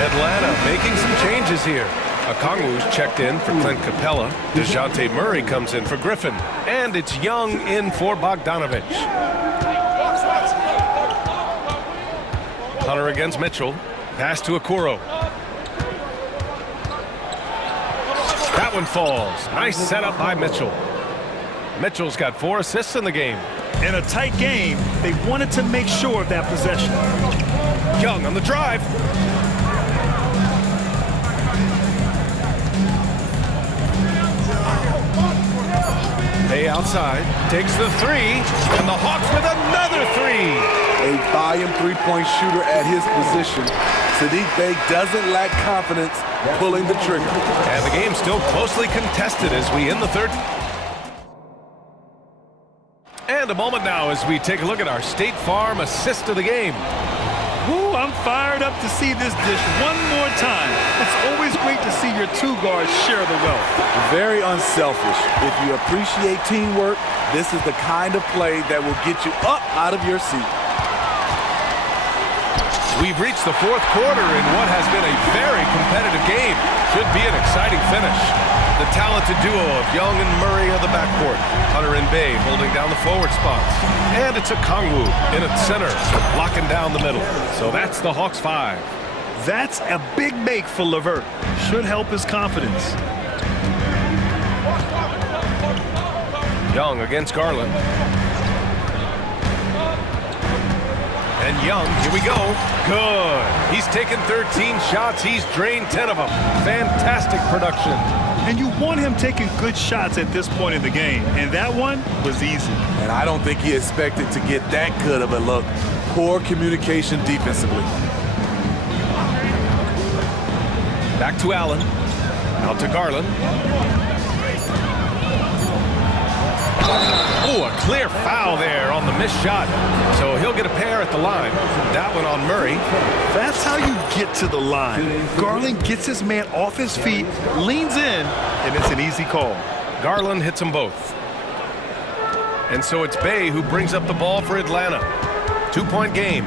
Atlanta making some changes here. Okongwu's checked in for Clint Capella. DeJounte Murray comes in for Griffin. And it's Young in for Bogdanovich. Hunter against Mitchell. Pass to Okoro. That one falls. Nice setup by Mitchell. Mitchell's got 4 assists in the game. In a tight game, they wanted to make sure of that possession. Young on the drive. Bay outside, takes the three, and the Hawks with another three. A volume three-point shooter at his position. Saddiq Bey doesn't lack confidence pulling the trigger. And the game's still closely contested as we end the third. And a moment now as we take a look at our State Farm assist of the game. Ooh, I'm fired up to see this dish one more time. It's always great to see your two guards share the wealth. Very unselfish. If you appreciate teamwork, this is the kind of play that will get you up out of your seat. We've reached the fourth quarter in what has been a very competitive game. Should be an exciting finish. The talented duo of Young and Murray of the backcourt. Hunter and Bay holding down the forward spots. And it's Okongwu in at center, locking down the middle. So that's the Hawks 5. That's a big make for LeVert. Should help his confidence. Young against Garland. And Young, here we go. Good. He's taken 13 shots. He's drained 10 of them. Fantastic production. And you want him taking good shots at this point in the game. And that one was easy. And I don't think he expected to get that good of a look. Poor communication defensively. Back to Allen. Out to Garland. Oh, a clear foul there on the missed shot. So he'll get a pair at the line. That one on Murray. That's how you get to the line. Garland gets his man off his feet, leans in, and it's an easy call. Garland hits them both. And so it's Bay who brings up the ball for Atlanta. 2-point game.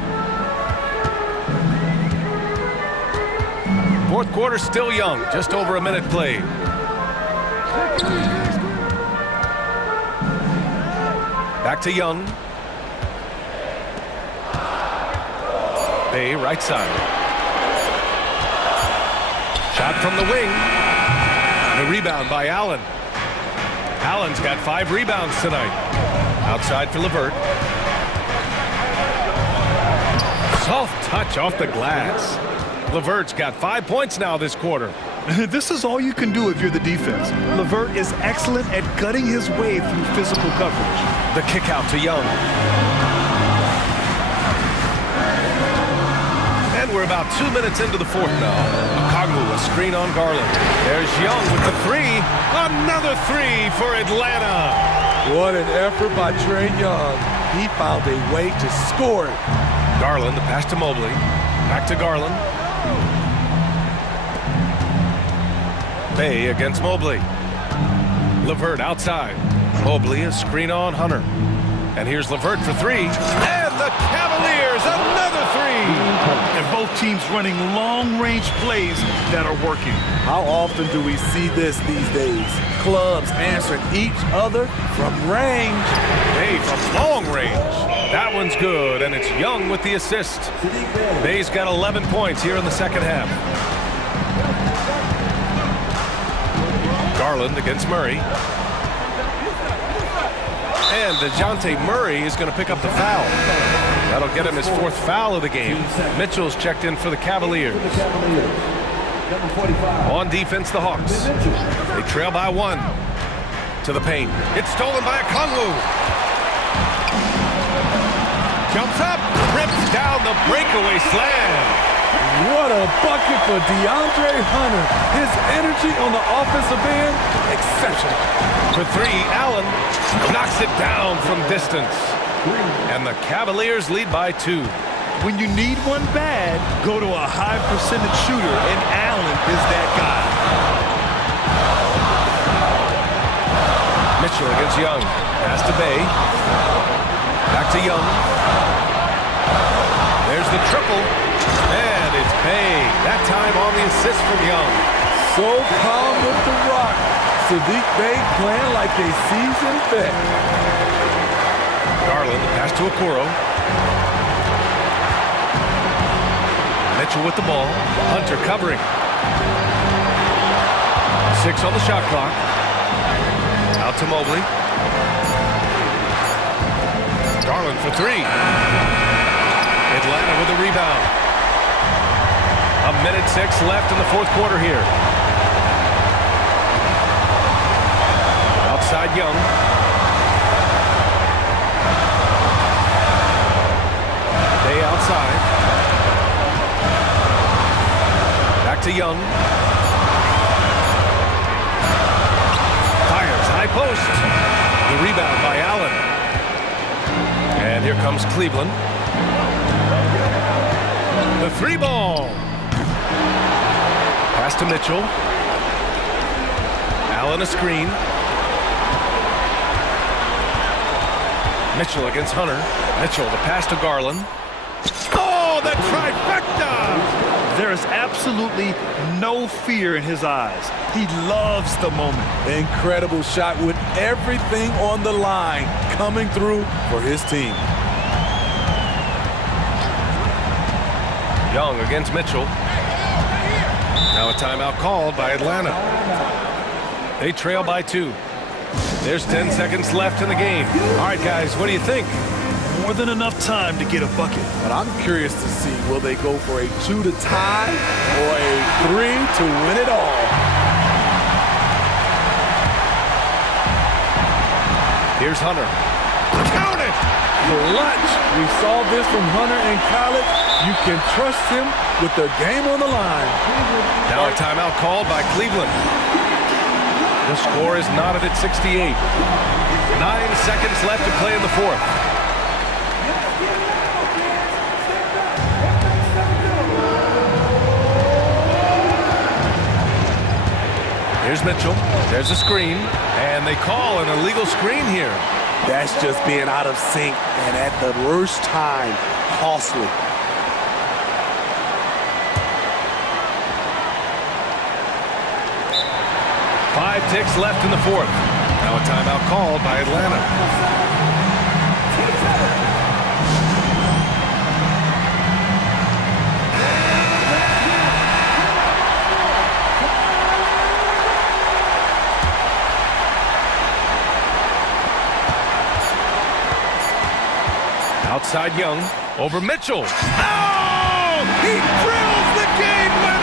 Fourth quarter still young. Just over a minute played. Back to Young. Bay right side. Shot from the wing. And a rebound by Allen. Allen's got 5 rebounds tonight. Outside for LeVert. Soft touch off the glass. LeVert's got 5 points now this quarter. This is all you can do if you're the defense. LeVert is excellent at gutting his way through physical coverage. The kick out to Young. And we're about 2 minutes into the fourth now. Okongwu, a screen on Garland. There's Young with the three. Another three for Atlanta. What an effort by Trae Young. He found a way to score it. Garland, the pass to Mobley. Back to Garland. Bay against Mobley. LeVert outside. Mobley, a screen on Hunter. And here's LeVert for three. And the Cavaliers, another three. And both teams running long-range plays that are working. How often do we see this these days? Clubs answering each other from range. Bay from long range. That one's good, and it's Young with the assist. Bay's got 11 points here in the second half. Garland against Murray. And DeJounte Murray is going to pick up the foul. That'll get him his 4th foul of the game. Mitchell's checked in for the Cavaliers. On defense, the Hawks. They trail by 1. To the paint. It's stolen by Okongwu. Jumps up, rips down the breakaway slam. What a bucket for DeAndre Hunter. His energy on the offensive end, exceptional. For three, Allen knocks it down from distance. And the Cavaliers lead by 2. When you need one bad, go to a high percentage shooter, and Allen is that guy. Mitchell against Young. Pass to Bay. Back to Young. There's the triple. And it's Bay. That time on the assist from Young. So calm with the rock. Sadiq Bey playing like a seasoned vet. Garland, pass to Okoro. Mitchell with the ball. Hunter covering. 6 on the shot clock. Out to Mobley. Garland for 3. Atlanta with a rebound. 1:06 left in the fourth quarter here. Outside Young. Bay outside. Back to Young. Fires, high post. The rebound by Allen. And here comes Cleveland. The 3 ball. Pass to Mitchell. Allen a screen. Mitchell against Hunter. Mitchell, the pass to Garland. Oh, the trifecta! There is absolutely no fear in his eyes. He loves the moment. Incredible shot with everything on the line coming through for his team. Young against Mitchell. Now a timeout called by Atlanta. They trail by 2. There's 10 seconds left in the game. All right, guys, what do you think? More than enough time to get a bucket. But I'm curious to see, will they go for a 2 to tie or a 3 to win it all? Here's Hunter. Count it! Clutch. We saw this from Hunter in college. You can trust him with the game on the line. Now a timeout called by Cleveland. The score is knotted at 68. 9 seconds left to play in the fourth. Here's Mitchell. There's a screen. And they call an illegal screen here. That's just being out of sync and at the worst time, costly. Five ticks left in the fourth. Now a timeout called by Atlanta. Outside Young, over Mitchell. Oh! He drills the game winner!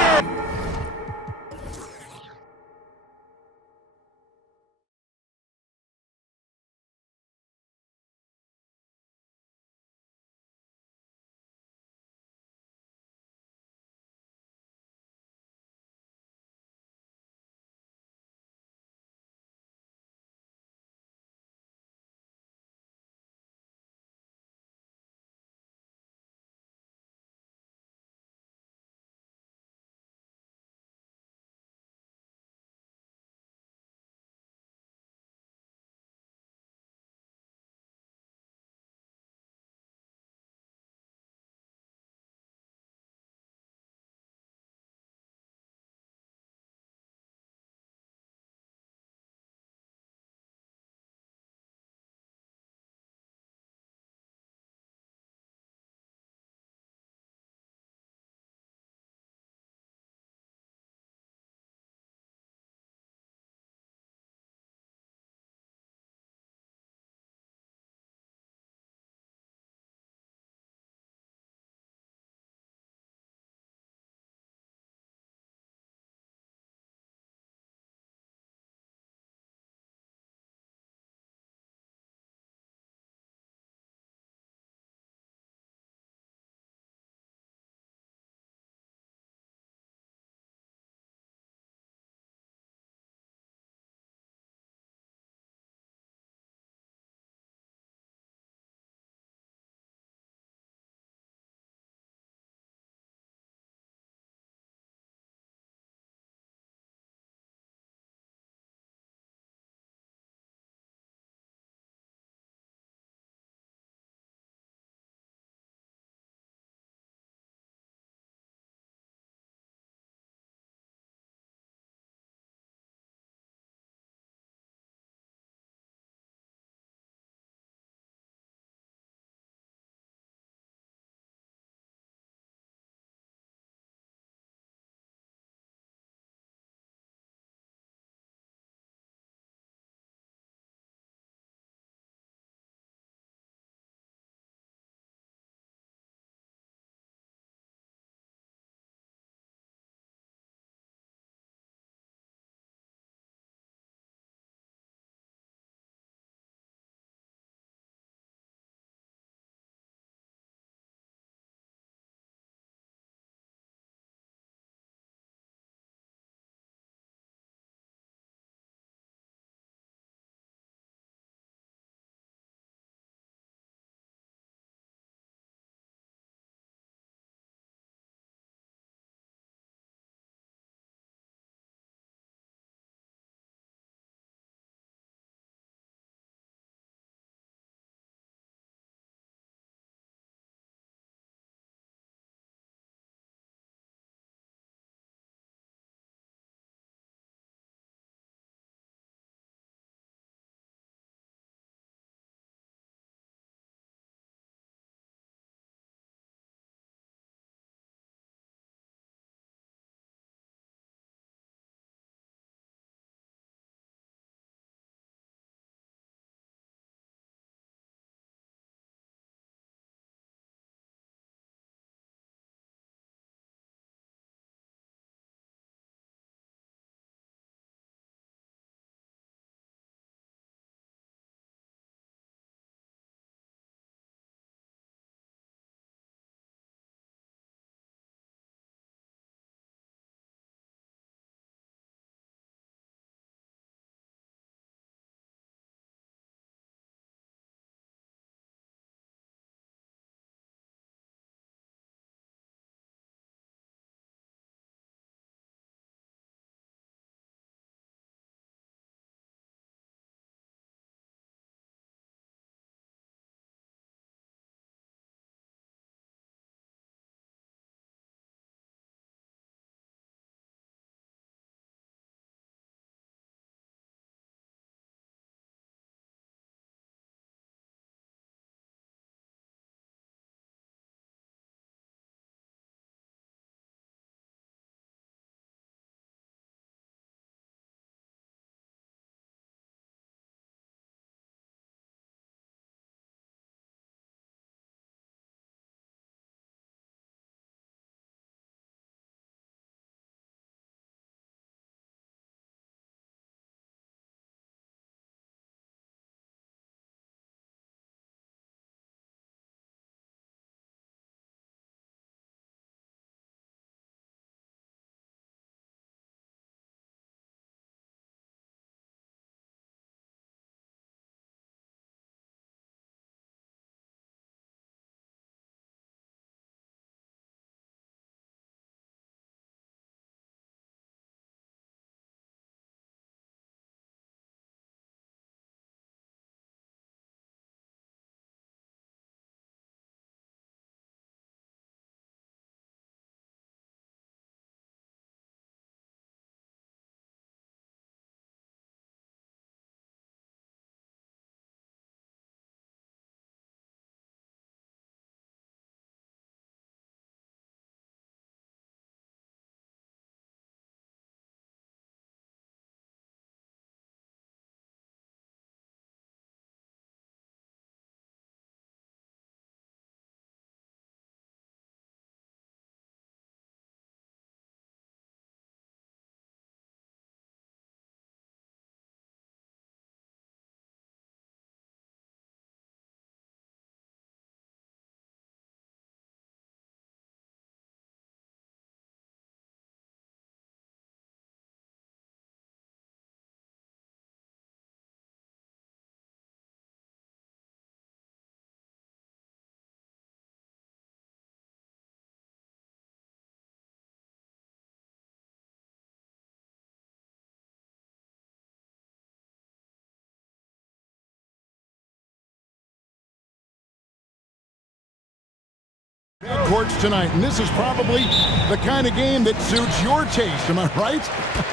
courts tonight, and this is probably the kind of game that suits your taste. Am I right?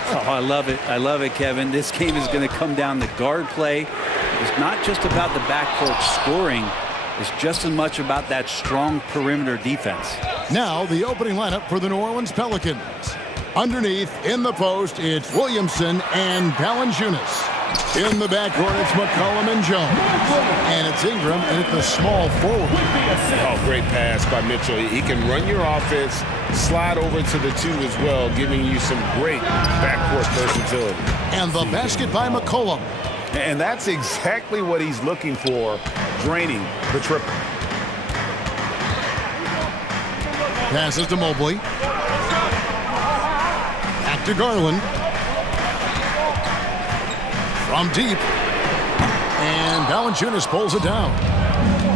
Oh, I love it. I love it, Kevin. This game is going to come down to guard play. It's not just about the backcourt scoring. It's just as much about that strong perimeter defense. Now, the opening lineup for the New Orleans Pelicans. Underneath, in the post, it's Williamson and Valanciunas. In the backcourt, it's McCollum and Jones. And it's Ingram and it's the small forward. Oh, great pass by Mitchell. He can run your offense, slide over to the 2 as well, giving you some great backcourt versatility. And the basket by McCollum. And that's exactly what he's looking for, draining the triple. Passes to Mobley. Back to Garland. From deep. And Valanciunas pulls it down.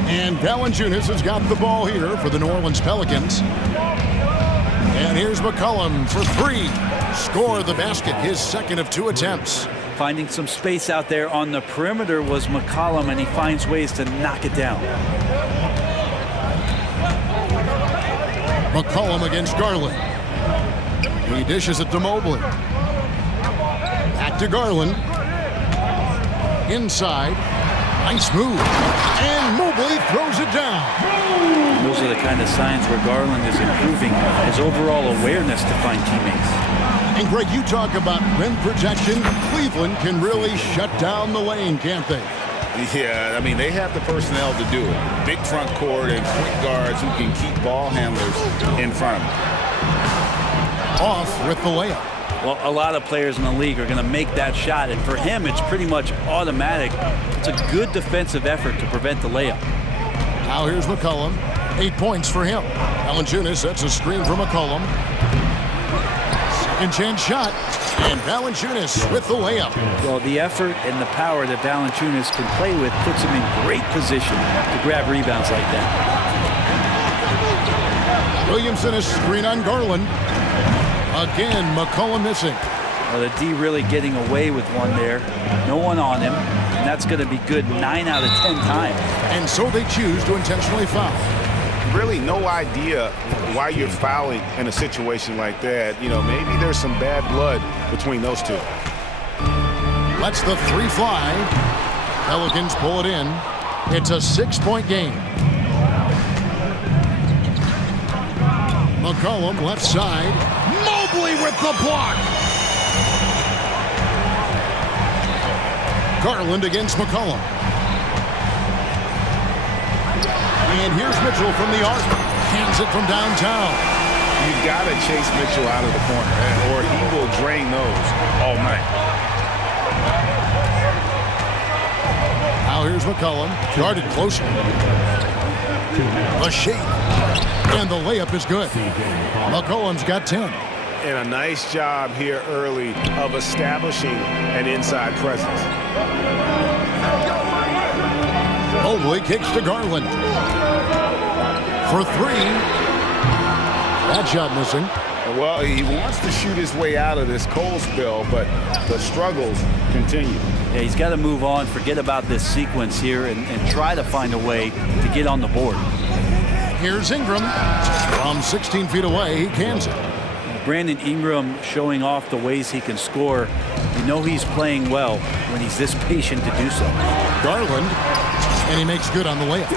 And Valanciunas has got the ball here for the New Orleans Pelicans. And here's McCollum for 3. Score the basket, his second of 2 attempts. Finding some space out there on the perimeter was McCollum, and he finds ways to knock it down. McCollum against Garland. He dishes it to Mobley. Back to Garland. Inside. Nice move. And Mobley throws it down. Those are the kind of signs where Garland is improving his overall awareness to find teammates. And Greg, you talk about rim protection. Cleveland can really shut down the lane, can't they? Yeah, I mean, they have the personnel to do it. Big front court and point guards who can keep ball handlers in front of them. Off with the layup. Well, a lot of players in the league are going to make that shot, and for him, it's pretty much automatic. It's a good defensive effort to prevent the layup. Now here's McCollum. 8 points for him. Valanciunas sets a screen for McCollum. Second chance shot. And Valanciunas with the layup. Well, the effort and the power that Valanciunas can play with puts him in great position to grab rebounds like that. Williamson is screen on Garland. Again, McCollum missing. Well, the D really getting away with one there. No one on him. And that's going to be good 9 out of 10 times. And so they choose to intentionally foul. Really no idea why you're fouling in a situation like that. You know, maybe there's some bad blood between those two. Lets the 3 fly. Pelicans pull it in. It's a 6-point game. McCollum left side. Mobley with the block. Garland against McCollum. And here's Mitchell from the arc. Hands it from downtown. You got to chase Mitchell out of the corner, or he will drain those all night. Now here's McCollum. Guarded closely. A shake. And the layup is good. McCollum's got 10. And a nice job here early of establishing an inside presence. Mobley kicks to Garland. For 3. That shot missing. Well, he wants to shoot his way out of this cold spell, but the struggles continue. Yeah, he's got to move on, forget about this sequence here, and try to find a way to get on the board. Here's Ingram. From 16 feet away, he cans it. Brandon Ingram showing off the ways he can score. You know he's playing well when he's this patient to do so. Garland, and he makes good on the layup.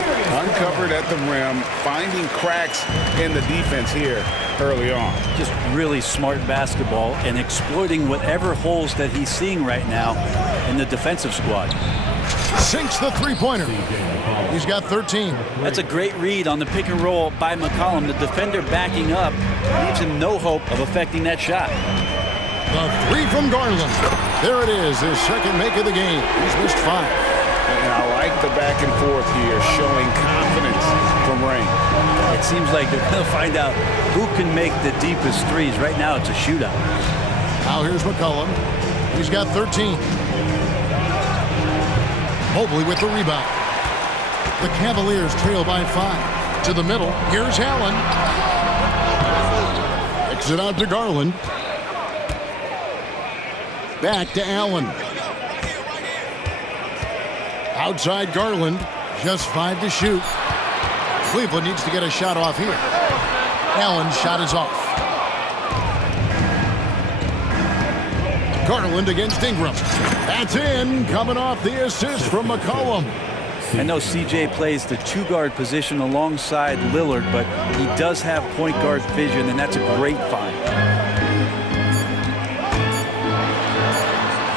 Uncovered at the rim, finding cracks in the defense here early on. Just really smart basketball and exploiting whatever holes that he's seeing right now in the defensive squad. Sinks the 3-pointer. He's got 13. That's a great read on the pick and roll by McCollum. The defender backing up leaves him no hope of affecting that shot. The 3 from Garland. There it is, his second make of the game. He's missed 5. And I like the back and forth here, showing confidence from Rain. It seems like they're going to find out who can make the deepest threes. Right now, it's a shootout. Now here's McCollum. He's got 13. Mobley with the rebound. The Cavaliers trail by 5. To the middle. Here's Allen. Kicks it out to Garland. Back to Allen. Outside Garland. Just 5 to shoot. Cleveland needs to get a shot off here. Allen's shot is off. Garland against Ingram. That's in, coming off the assist from McCollum. I know CJ plays the two-guard position alongside Lillard, but he does have point guard vision, and that's a great find.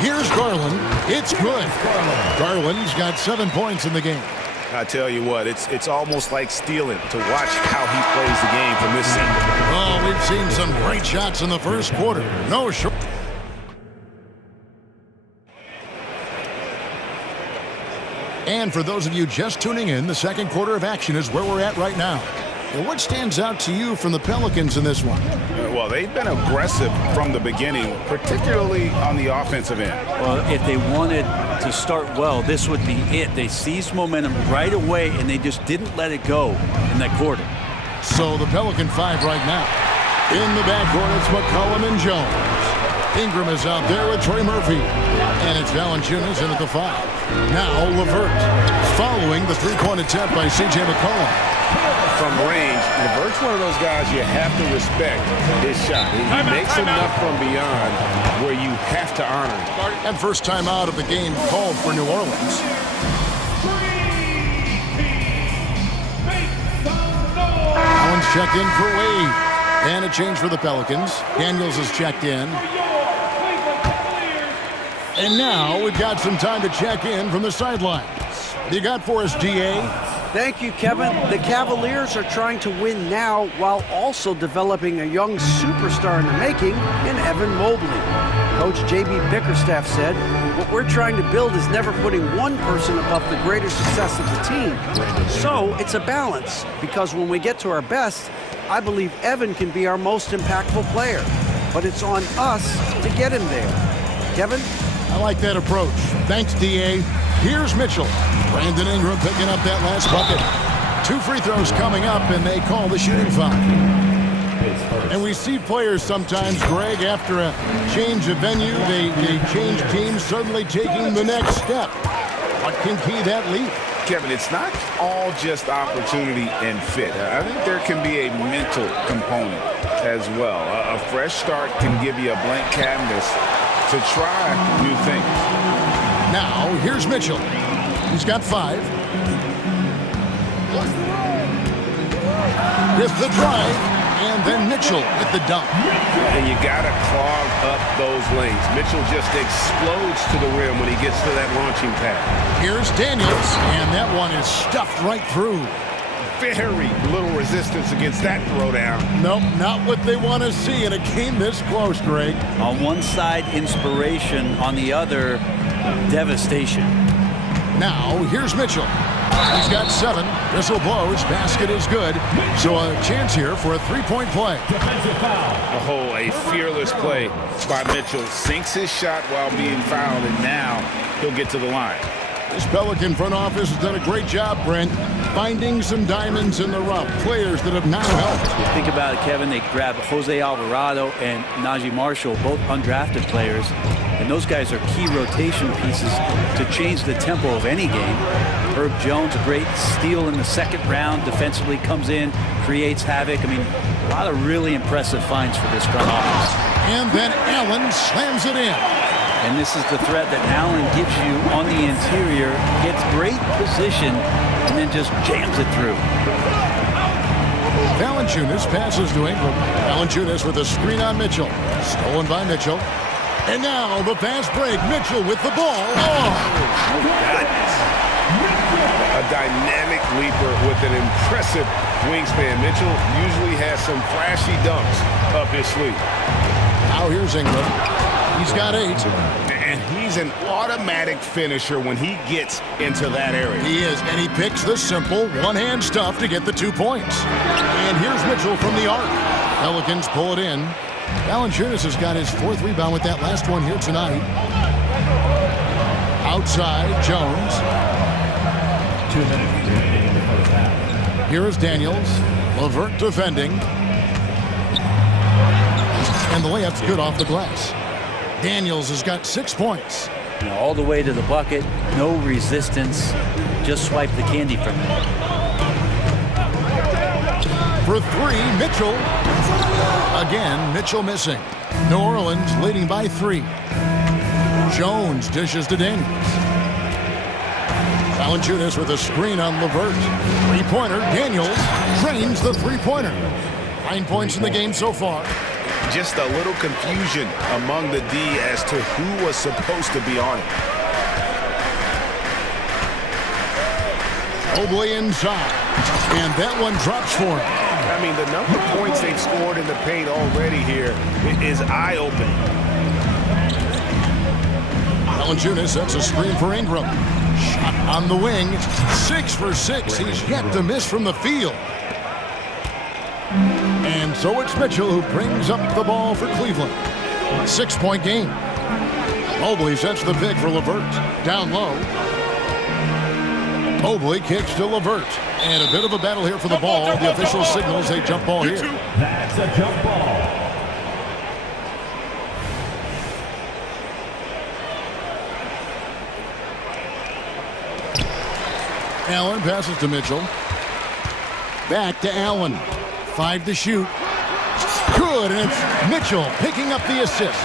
Here's Garland. It's good. Garland's got 7 points in the game. I tell you what, it's almost like stealing to watch how he plays the game from this end. Oh, we've seen some great shots in the first quarter. No short. And for those of you just tuning in, the second quarter of action is where we're at right now. And what stands out to you from the Pelicans in this one? Well, they've been aggressive from the beginning, particularly on the offensive end. Well, if they wanted to start well, this would be it. They seized momentum right away, and they just didn't let it go in that quarter. So the Pelican 5 right now. In the backcourt, it's McCollum and Jones. Ingram is out there with Trey Murphy. And it's Valanciunas in at the 5. Now LeVert, following the three-point attempt by C.J. McCollum. From range, LeVert's one of those guys you have to respect his shot. He makes enough from beyond where you have to honor him. And first time out of the game called for New Orleans. Allen's checked in for Wade. And a change for the Pelicans. Daniels is checked in. And now we've got some time to check in from the sidelines. You got for us, DA? Thank you, Kevin. The Cavaliers are trying to win now while also developing a young superstar in the making in Evan Mobley. Coach J.B. Bickerstaff said, what we're trying to build is never putting one person above the greater success of the team. So it's a balance, because when we get to our best, I believe Evan can be our most impactful player. But it's on us to get him there. Kevin? I like that approach. Thanks, DA. Here's Mitchell. Brandon Ingram picking up that last bucket. 2 free throws coming up, and they call the shooting foul. And we see players sometimes, Greg, after a change of venue, they change teams, suddenly taking the next step. What can key that leap? Kevin, it's not all just opportunity and fit. I think there can be a mental component as well. A fresh start can give you a blank canvas to try new things. Now, here's Mitchell. He's got 5. With the drive, and then Mitchell with the dunk. And you got to clog up those lanes. Mitchell just explodes to the rim when he gets to that launching pad. Here's Daniels, and that one is stuffed right through. Very little resistance against that throwdown. Nope, not what they want to see in a game this close, Greg. On one side, inspiration. On the other, devastation. Now, here's Mitchell. He's got 7. Whistle blows. Basket is good. So a chance here for a 3-point play. Oh, a fearless play by Mitchell. Sinks his shot while being fouled, and now he'll get to the line. This Pelican front office has done a great job, Brent, finding some diamonds in the rough, players that have not helped. Think about it, Kevin. They grabbed Jose Alvarado and Najee Marshall, both undrafted players, and those guys are key rotation pieces to change the tempo of any game. Herb Jones, a great steal in the second round, defensively comes in, creates havoc. I mean, a lot of really impressive finds for this front office. And then Allen slams it in. And this is the threat that Allen gives you on the interior, gets great position, and then just jams it through. Valanciunas passes to Ingram. Valanciunas with a screen on Mitchell. Stolen by Mitchell. And now the fast break. Mitchell with the ball. Oh! A dynamic leaper with an impressive wingspan. Mitchell usually has some flashy dunks up his sleeve. Now here's Ingram. He's got 8. And he's an automatic finisher when he gets into that area. He is, and he picks the simple one-hand stuff to get the 2 points. And here's Mitchell from the arc. Pelicans pull it in. Valanciunas has got his 4th rebound with that last one here tonight. Outside, Jones. 2 minutes remaining in the first half. Here is Daniels. LeVert defending. And the layup's good off the glass. Daniels has got 6 points. You know, all the way to the bucket, no resistance, just swipe the candy from him. For three, Mitchell. Again, Mitchell missing. New Orleans leading by 3. Jones dishes to Daniels. Valanciunas with a screen on LeVert. Three-pointer, Daniels drains the three-pointer. 9 points in the game so far. Just a little confusion among the D as to who was supposed to be on it. Mobley inside. And that one drops for him. I mean, the number of points they've scored in the paint already here is eye-opening. Valanciunas sets a screen for Ingram. Shot on the wing. 6 for 6. He's yet to miss from the field. And so it's Mitchell who brings up the ball for Cleveland. 6-point game. Mobley sets the pick for LeVert. Down low. Mobley kicks to LeVert. And a bit of a battle here for the ball. The official signals a jump ball here. That's a jump ball. Allen passes to Mitchell. Back to Allen. 5 to shoot. Good, and it's Mitchell picking up the assist.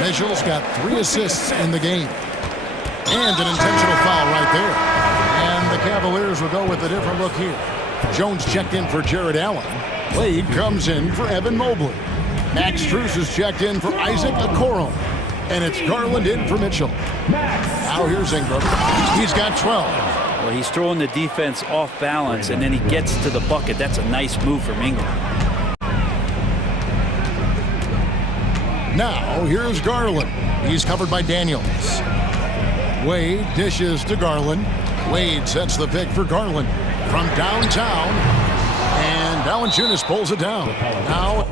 Mitchell's got 3 assists in the game. And an intentional foul right there. And the Cavaliers will go with a different look here. Jones checked in for Jared Allen. Wade comes in for Evan Mobley. Max Strus is checked in for Isaac Okoro. And it's Garland in for Mitchell. Now here's Ingram. He's got 12. Well, he's throwing the defense off balance, and then he gets to the bucket. That's a nice move from Ingram. Now, here's Garland. He's covered by Daniels. Wade dishes to Garland. Wade sets the pick for Garland from downtown. And Valanciunas pulls it down. Now,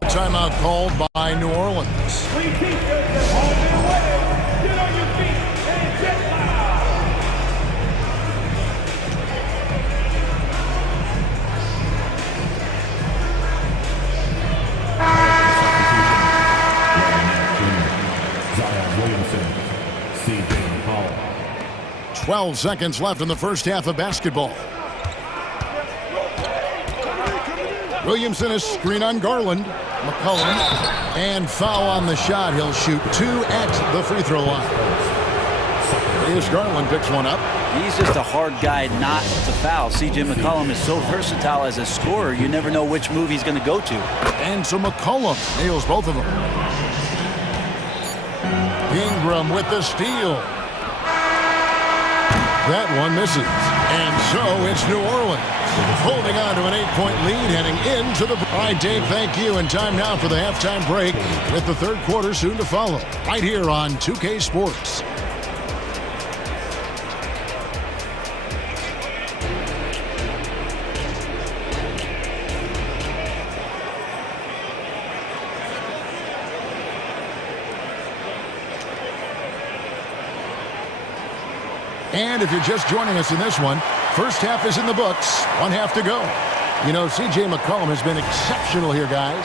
timeout called by New Orleans. CJ McCollum. 12 seconds left in the first half of basketball. Williamson is screen on Garland. McCollum. And foul on the shot. He'll shoot 2 at the free throw line. Here's Garland picks one up. He's just a hard guy not to foul. CJ McCollum is so versatile as a scorer, you never know which move he's going to go to. And so McCollum nails both of them. Ingram with the steal. That one misses. And so it's New Orleans holding on to an 8-point lead heading into the... All right, Dave, thank you. And time now for the halftime break with the third quarter soon to follow. Right here on 2K Sports. And if you're just joining us in this one, first half is in the books. 1 half to go. You know, C.J. McCollum has been exceptional here, guys.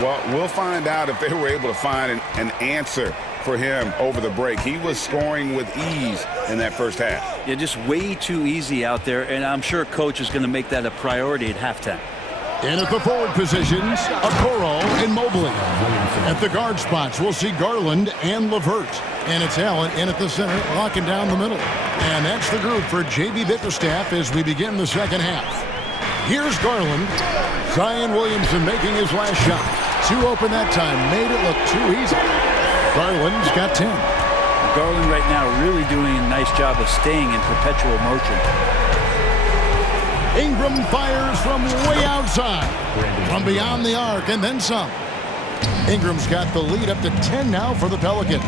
Well, we'll find out if they were able to find an answer for him over the break. He was scoring with ease in that first half. Yeah, just way too easy out there, and I'm sure coach is going to make that a priority at halftime. And at the forward positions, Okoro and Mobley. At the guard spots, we'll see Garland and LeVert. And it's Allen in at the center, locking down the middle. And that's the group for J.B. Bickerstaff as we begin the second half. Here's Garland. Zion Williamson making his last shot. 2 open that time, made it look too easy. Garland's got 10. Garland right now really doing a nice job of staying in perpetual motion. Ingram fires from way outside, from beyond the arc, and then some. Ingram's got the lead up to 10 now for the Pelicans.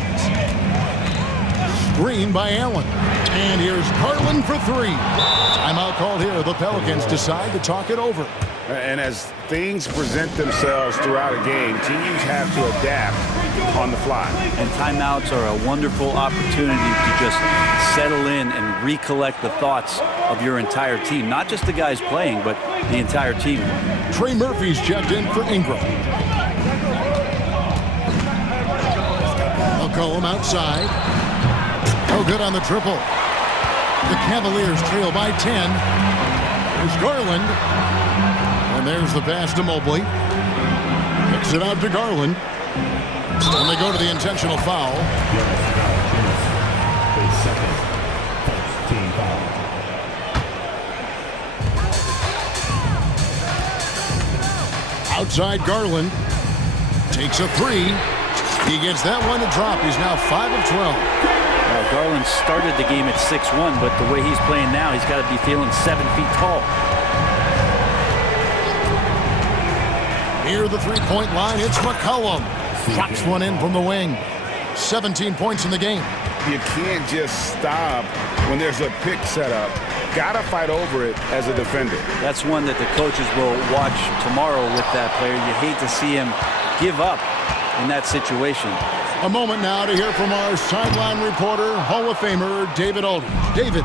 Screen by Allen. And here's Garland for 3. Timeout called here. The Pelicans decide to talk it over. And as things present themselves throughout a game, teams have to adapt on the fly. And timeouts are a wonderful opportunity to just settle in and recollect the thoughts of your entire team. Not just the guys playing, but the entire team. Trey Murphy's checked in for Ingram. McCollum outside. No good on the triple. The Cavaliers trail by 10. There's Garland. And there's the pass to Mobley. Kicks it out to Garland. And they go to the intentional foul. Outside Garland. Takes a three. He gets that one to drop. He's now 5 of 12. Garland started the game at 6'1", but the way he's playing now, he's got to be feeling 7 feet tall. Near the three-point line, it's McCollum. Drops one in from the wing. 17 points in the game. You can't just stop when there's a pick set up. Gotta fight over it as a defender. That's one that the coaches will watch tomorrow with that player. You hate to see him give up in that situation. A moment now to hear from our sideline reporter, Hall of Famer David Aldridge. David.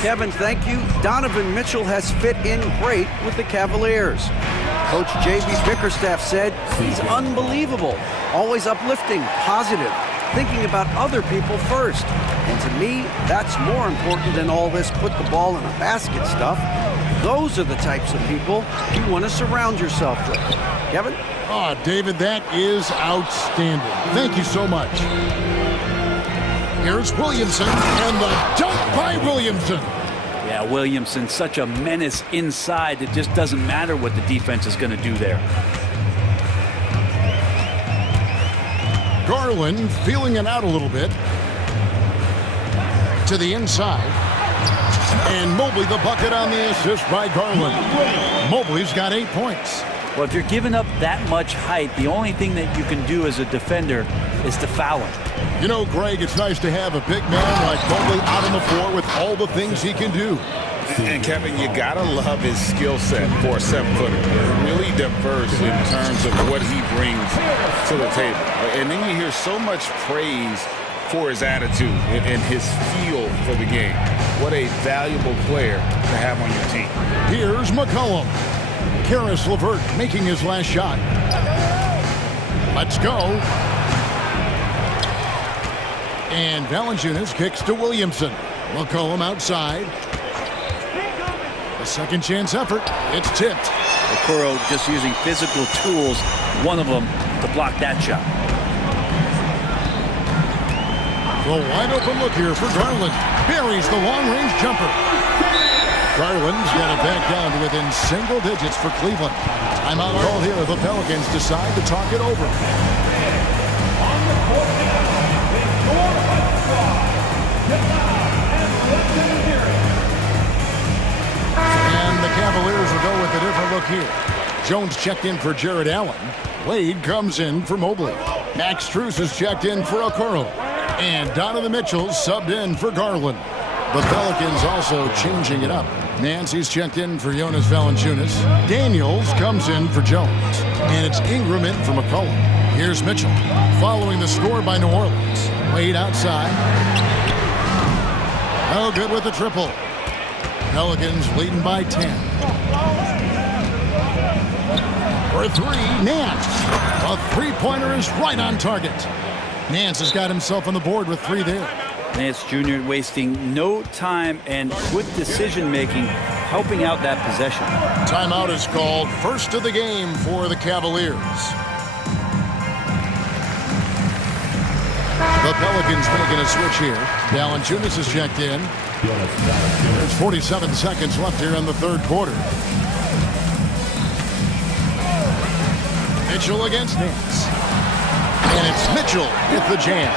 Kevin, thank you. Donovan Mitchell has fit in great with the Cavaliers. Coach J.B. Bickerstaff said he's unbelievable, always uplifting, positive, thinking about other people first. And to me, that's more important than all this put the ball in a basket stuff. Those are the types of people you want to surround yourself with. Kevin? Oh, David, that is outstanding. Thank you so much. Here's Williamson, and the dunk by Williamson. Yeah, Williamson, such a menace inside. It just doesn't matter what the defense is going to do there. Garland feeling it out a little bit. To the inside. And Mobley the bucket on the assist by Garland. Mobley's got 8 points. Well, if you're giving up that much height, the only thing that you can do as a defender is to foul him. You know, Greg, it's nice to have a big man like Mobley out on the floor with all the things he can do. And Kevin, you gotta love his skill set for a 7-footer. Really diverse in terms of what he brings to the table. And then you hear so much praise for his attitude and his feel for the game. What a valuable player to have on your team. Here's McCollum. Karis LeVert making his last shot. Let's go. And Valanciunas kicks to Williamson. McCollum outside. A second chance effort. It's tipped. Okoro just using physical tools, one of them to block that shot. A wide open look here for Garland. Buries the long-range jumper. Garland's got it back down to within single digits for Cleveland. Timeout called here. The Pelicans decide to talk it over. On the court now, the score squad. And the Cavaliers will go with a different look here. Jones checked in for Jared Allen. Wade comes in for Mobley. Max Strus is checked in for Okoro. And Donovan Mitchell subbed in for Garland. The Pelicans also changing it up. Nancy's checked in for Jonas Valanciunas. Daniels comes in for Jones. And it's Ingram in for McCollum. Here's Mitchell following the score by New Orleans. Wade outside. No good with the triple. Pelicans leading by 10. For three, Nance. A three-pointer is right on target. Nance has got himself on the board with 3 there. Nance Jr. wasting no time and quick decision-making, helping out that possession. Timeout is called. First of the game for the Cavaliers. The Pelicans making a switch here. Valanciunas is checked in. There's 47 seconds left here in the third quarter. Mitchell against Nance. And it's Mitchell with the jam.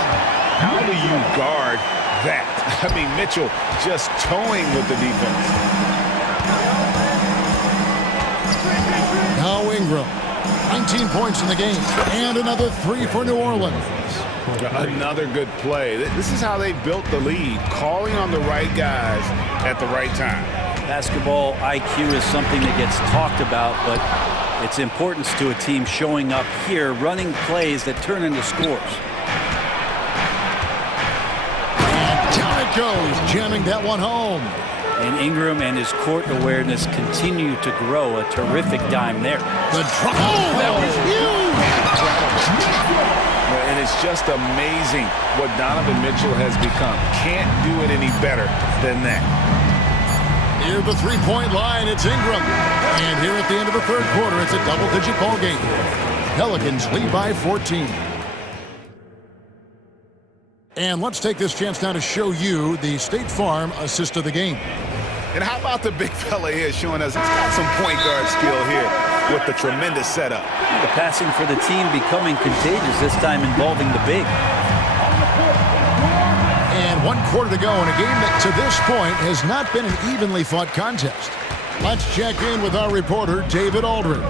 How do you guard that? I mean, Mitchell just toying with the defense. Now Ingram. 19 points in the game. And another 3 for New Orleans. Another good play. This is how they built the lead, calling on the right guys at the right time. Basketball IQ is something that gets talked about, but its importance to a team showing up here, running plays that turn into scores. And down it goes, jamming that one home. And Ingram and his court awareness continue to grow. A terrific dime there. The drop. Oh, that was huge! And it's just amazing what Donovan Mitchell has become. Can't do it any better than that. Near the three-point line, it's Ingram. And here at the end of the third quarter, it's a double-digit ball game. Pelicans lead by 14. And let's take this chance now to show you the State Farm assist of the game. And how about the big fella here showing us he's got some point guard skill here with the tremendous setup. The passing for the team becoming contagious, this time involving the big. And 1 quarter to go in a game that to this point has not been an evenly fought contest. Let's check in with our reporter, David Aldridge.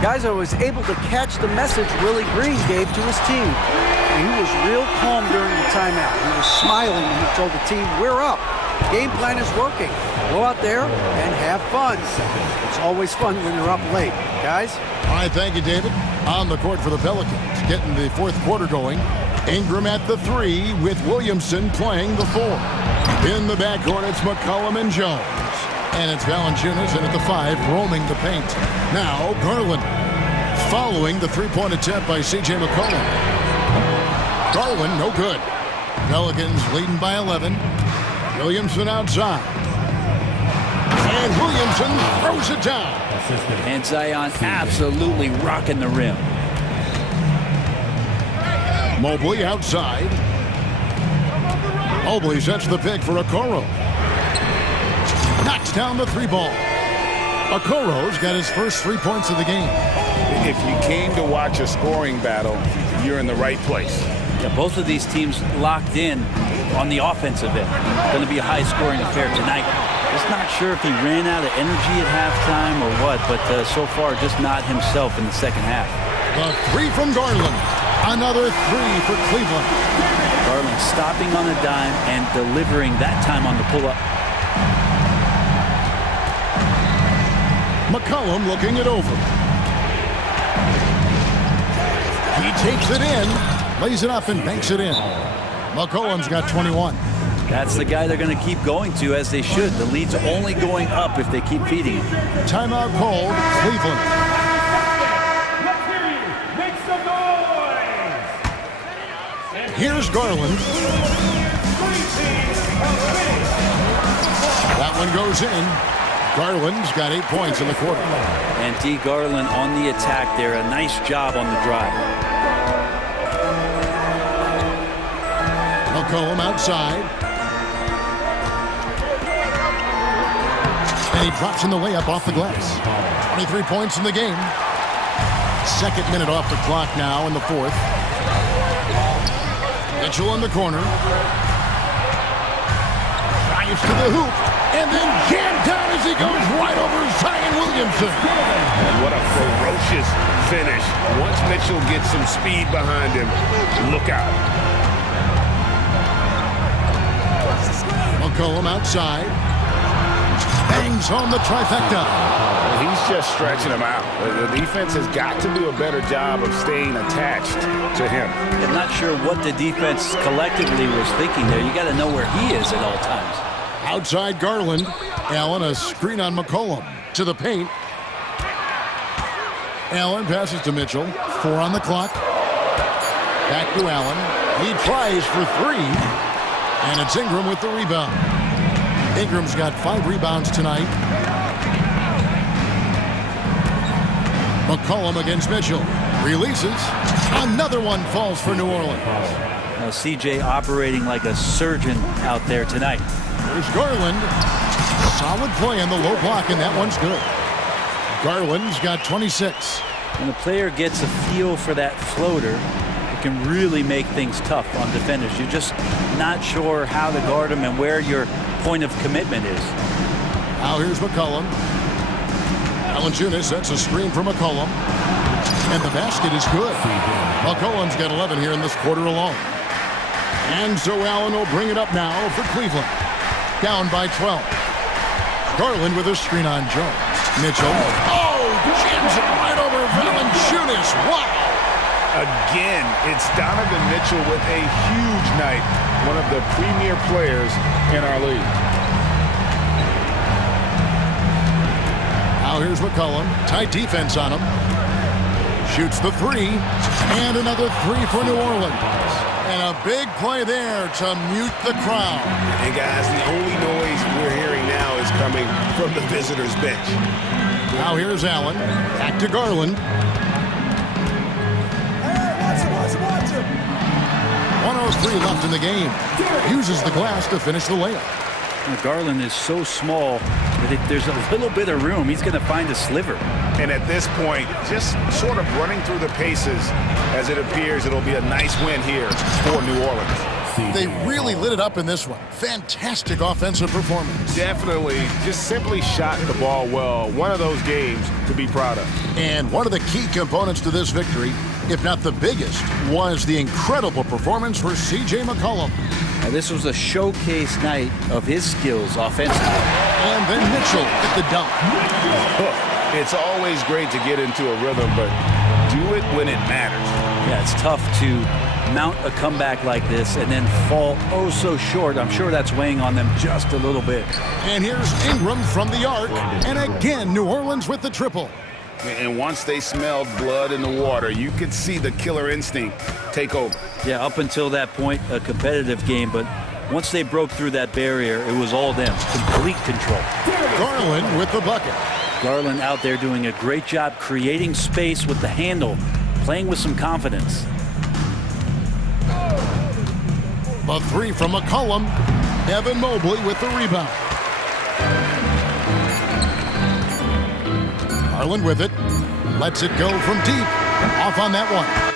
Guys, I was able to catch the message Willie Green gave to his team. He was real calm during the timeout. He was smiling when he told the team, we're up. The game plan is working. Go out there and have fun. It's always fun when you're up late. Guys? All right, thank you, David. On the court for the Pelicans, getting the fourth quarter going. Ingram at the 3 with Williamson playing the 4. In the backcourt, it's McCollum and Jones. And it's Valanciunas in at the 5, roaming the paint. Now, Garland, following the three-point attempt by C.J. McCollum. Garland, no good. Pelicans leading by 11. Williamson outside. And Williamson throws it down. And Zion absolutely rocking the rim. Mobley outside. Mobley sets the pick for Okoro. Knocks down the 3 ball. Okoro's got his first 3 points of the game. If you came to watch a scoring battle, you're in the right place. Yeah, both of these teams locked in on the offensive end. Going to be a high-scoring affair tonight. Just not sure if he ran out of energy at halftime or what, but so far just not himself in the second half. The 3 from Garland. Another 3 for Cleveland. Garland stopping on a dime and delivering that time on the pull-up. McCollum looking it over. He takes it in, lays it up and banks it in. McCollum's got 21. That's the guy they're going to keep going to, as they should. The lead's only going up if they keep feeding him. Timeout called, Cleveland. Make some noise! Here's Garland. That one goes in. Garland's got 8 points in the quarter. And D. Garland on the attack there. A nice job on the drive. McCollum outside. And he drops in the layup off the glass. 23 points in the game. Second minute off the clock now in the fourth. Mitchell in the corner. Drives to the hoop. And then jammed down as he goes right over Zion Williamson. And what a ferocious finish. Once Mitchell gets some speed behind him, look out. McCollum outside. Bangs home the trifecta. He's just stretching him out. The defense has got to do a better job of staying attached to him. I'm not sure what the defense collectively was thinking there. You got to know where he is at all times. Outside Garland. Allen, a screen on McCollum. To the paint. Allen passes to Mitchell. 4 on the clock. Back to Allen. He tries for 3. And it's Ingram with the rebound. Ingram's got 5 rebounds tonight. McCollum against Mitchell. Releases. Another one falls for New Orleans. Now CJ operating like a surgeon out there tonight. There's Garland. Solid play on the low block, and that one's good. Garland's got 26. When the player gets a feel for that floater, it can really make things tough on defenders. You're just not sure how to guard them and where your point of commitment is. Now here's McCollum. Valanciunas sets a screen for McCollum. And the basket is good. McCollum's got 11 here in this quarter alone. And so Allen will bring it up now for Cleveland. Down by 12. Garland with a screen on Jones. Mitchell. Oh, jams it right over Valanciunas. Wow. Again, it's Donovan Mitchell with a huge night. One of the premier players in our league. Now here's McCollum. Tight defense on him. Shoots the 3. And another 3 for New Orleans. And a big play there to mute the crowd. And guys, the only noise we're hearing now is coming from the visitors' bench. Now here's Allen. Back to Garland. 1:03 left in the game. Uses the glass to finish the layup. Garland is so small that if there's a little bit of room, he's going to find a sliver. And at this point, just sort of running through the paces, as it appears it'll be a nice win here for New Orleans. They really lit it up in this one. Fantastic offensive performance. Definitely just simply shot the ball well. One of those games to be proud of. And one of the key components to this victory, if not the biggest, was the incredible performance for C.J. McCollum. Now, this was a showcase night of his skills offensively. And then Mitchell at the dunk. It's always great to get into a rhythm, but do it when it matters. Yeah, it's tough to mount a comeback like this and then fall oh so short. I'm sure that's weighing on them just a little bit. And here's Ingram from the arc. And again, New Orleans with the triple. And once they smelled blood in the water, you could see the killer instinct take over. Yeah, up until that point, a competitive game, but once they broke through that barrier, it was all them. Complete control. Garland with the bucket. Garland out there doing a great job creating space with the handle, playing with some confidence. The three from McCollum. Evan Mobley with the rebound. Garland with it. Lets it go from deep. Off on that one.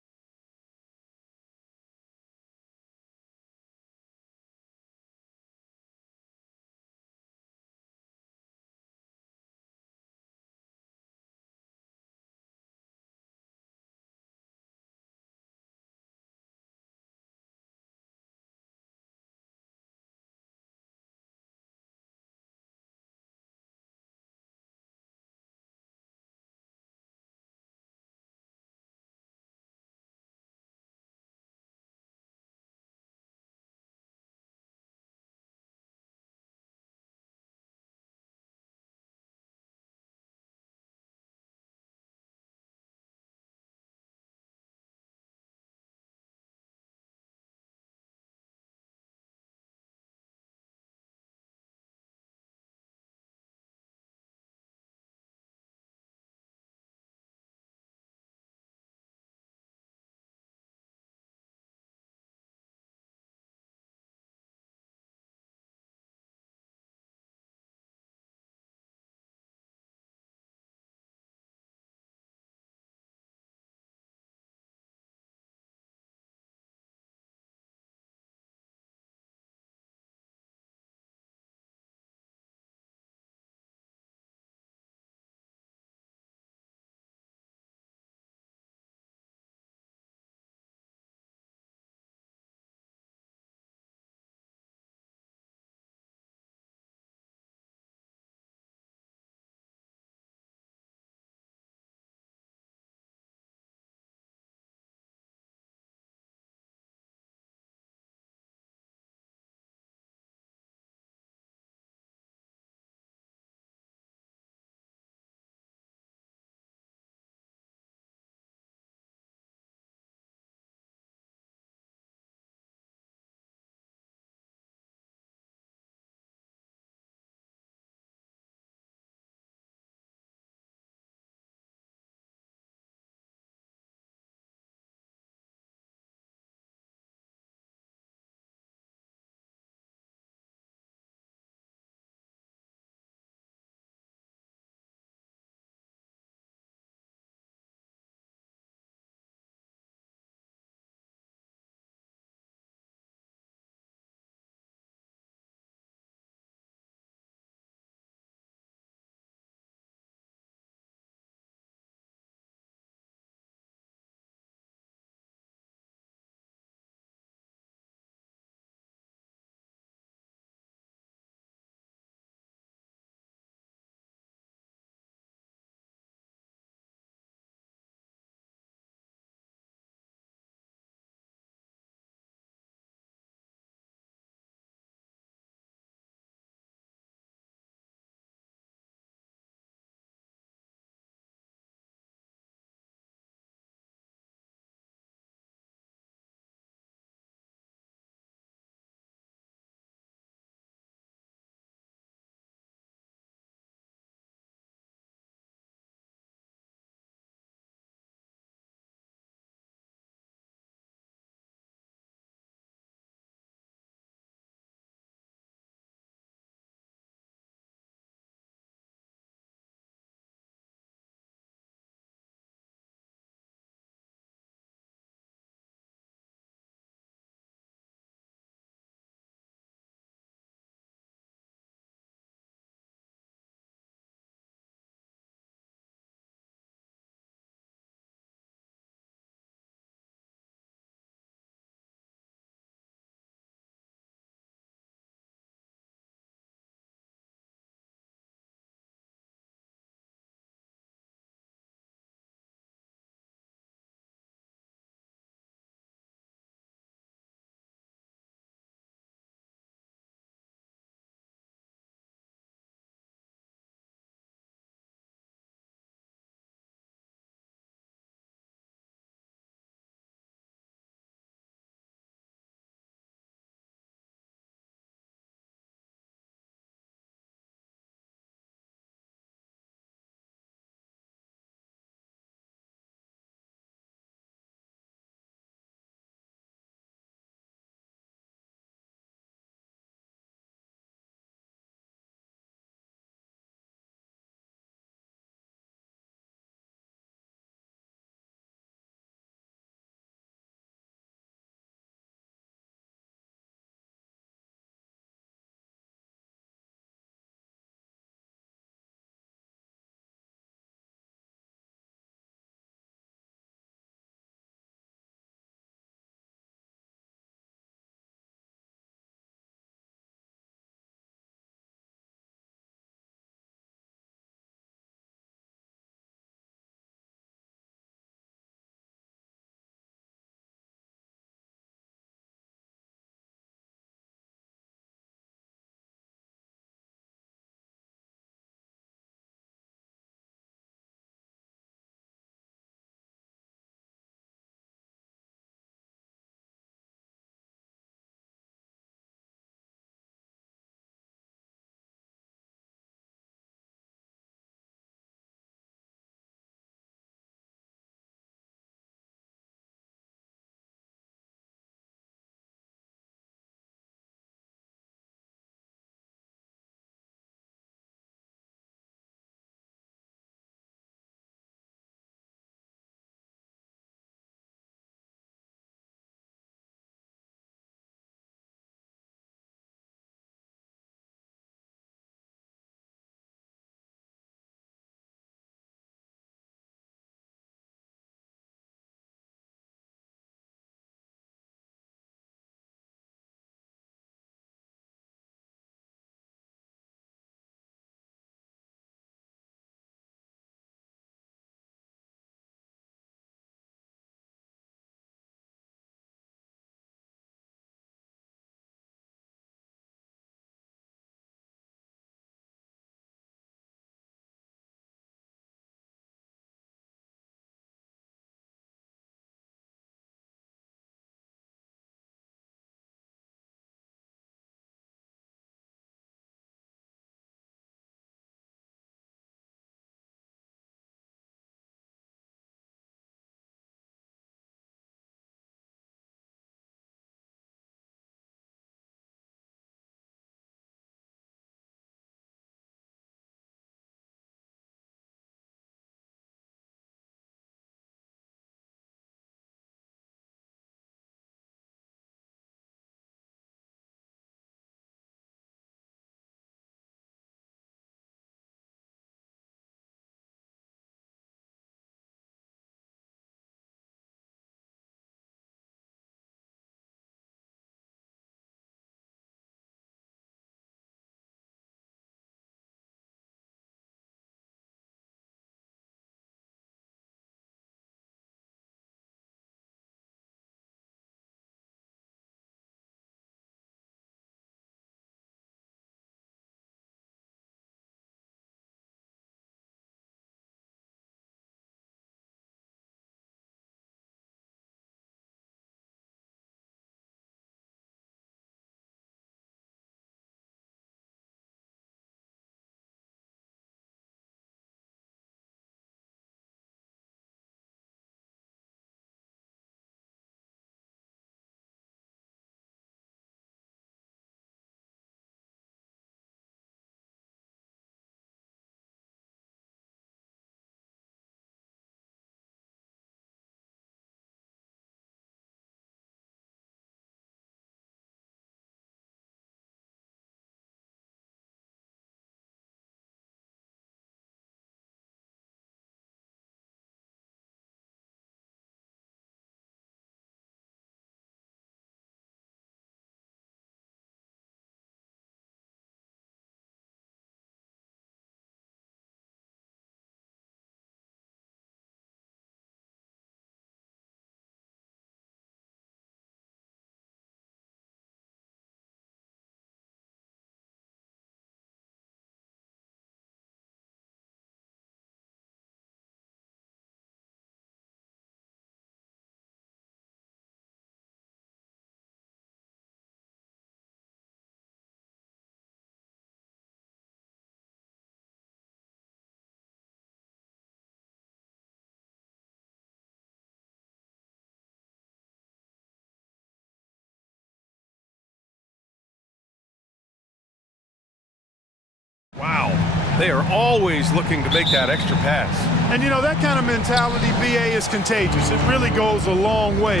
Wow, they are always looking to make that extra pass. And you know, that kind of mentality, BA, is contagious. It really goes a long way.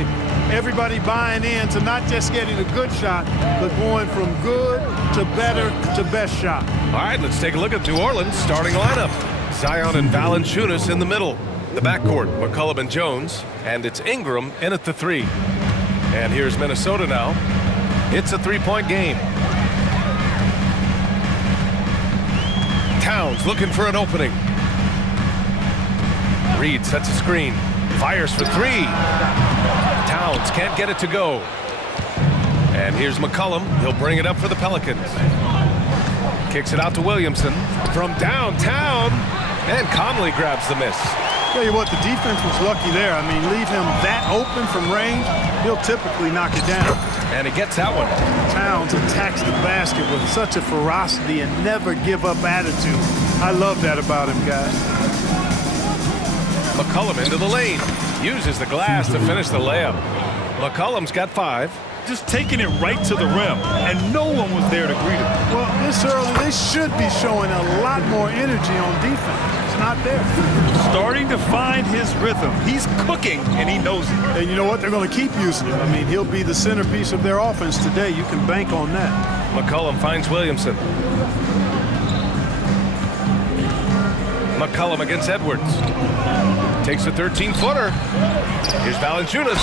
Everybody buying in to not just getting a good shot, but going from good to better to best shot. All right, let's take a look at New Orleans' starting lineup. Zion and Valanciunas in the middle. The backcourt, McCollum and Jones, and it's Ingram in at the 3. And here's Minnesota now. It's a 3-point game. Towns looking for an opening. Reed sets a screen. Fires for 3. Towns can't get it to go. And here's McCollum. He'll bring it up for the Pelicans. Kicks it out to Williamson from downtown. And Conley grabs the miss. Tell you what, the defense was lucky there. I mean, leave him that open from range, he'll typically knock it down. And he gets that one. Towns attacks the basket with such a ferocity and never give up attitude. I love that about him, guys. McCollum into the lane. Uses the glass to finish the layup. McCollum's got 5. Just taking it right to the rim, and no one was there to greet him. Well, this early, they should be showing a lot more energy on defense. It's not there. Starting to find his rhythm. He's cooking, and he knows it. And you know what? They're going to keep using him. I mean, he'll be the centerpiece of their offense today. You can bank on that. McCollum finds Williamson. McCollum against Edwards. Takes a 13-footer. Here's Valanciunas.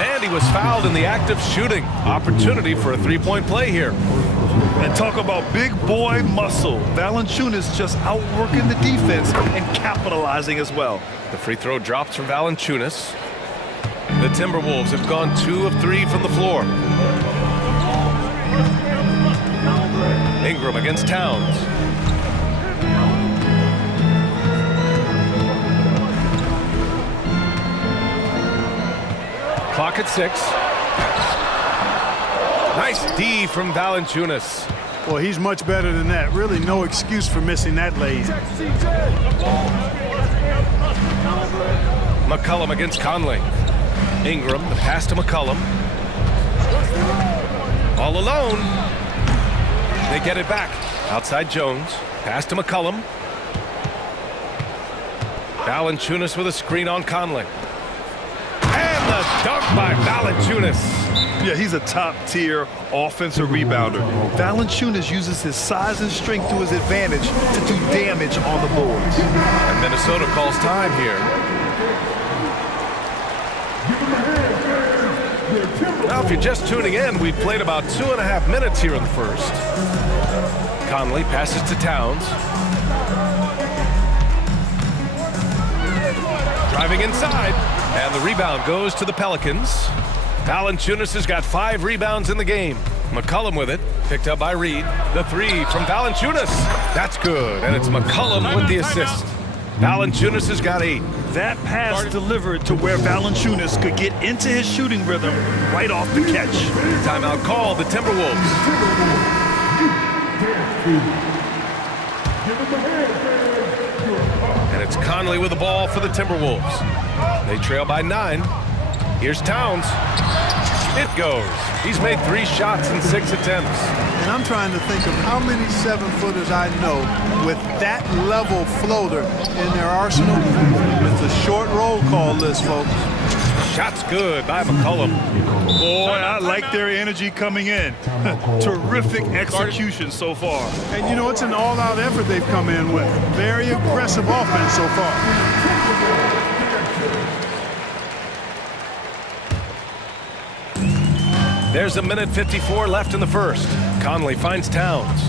And he was fouled in the act of shooting. Opportunity for a 3-point play here. And talk about big boy muscle. Valanciunas just outworking the defense and capitalizing as well. The free throw drops from Valanciunas. The Timberwolves have gone 2 of 3 from the floor. Ingram against Towns. Clock at 6. Nice D from Valanciunas. Well, he's much better than that. Really no excuse for missing that lane. McCollum against Conley. Ingram, the pass to McCollum. All alone. They get it back. Outside Jones. Pass to McCollum. Valanciunas with a screen on Conley. And the dunk by Valanciunas. Yeah, he's a top-tier offensive rebounder. Valanciunas uses his size and strength to his advantage to do damage on the boards. And Minnesota calls time here. Now, if you're just tuning in, we've played about 2.5 minutes here in the first. Conley passes to Towns. Driving inside, and the rebound goes to the Pelicans. Valanciunas has got 5 rebounds in the game. McCollum with it, picked up by Reed. The 3 from Valanciunas. That's good, and it's McCollum with the assist. Valanciunas has got 8. That pass delivered to where Valanciunas could get into his shooting rhythm right off the catch. Timeout called, the Timberwolves. And it's Conley with the ball for the Timberwolves. They trail by 9. Here's Towns. It goes. He's made 3 shots in 6 attempts. And I'm trying to think of how many 7-footers I know with that level floater in their arsenal. It's a short roll call list, folks. Shot's good by McCollum. Boy, I like their energy coming in. Terrific execution so far. And you know, it's an all-out effort they've come in with. Very aggressive offense so far. There's 1:54 left in the first. Conley finds Towns.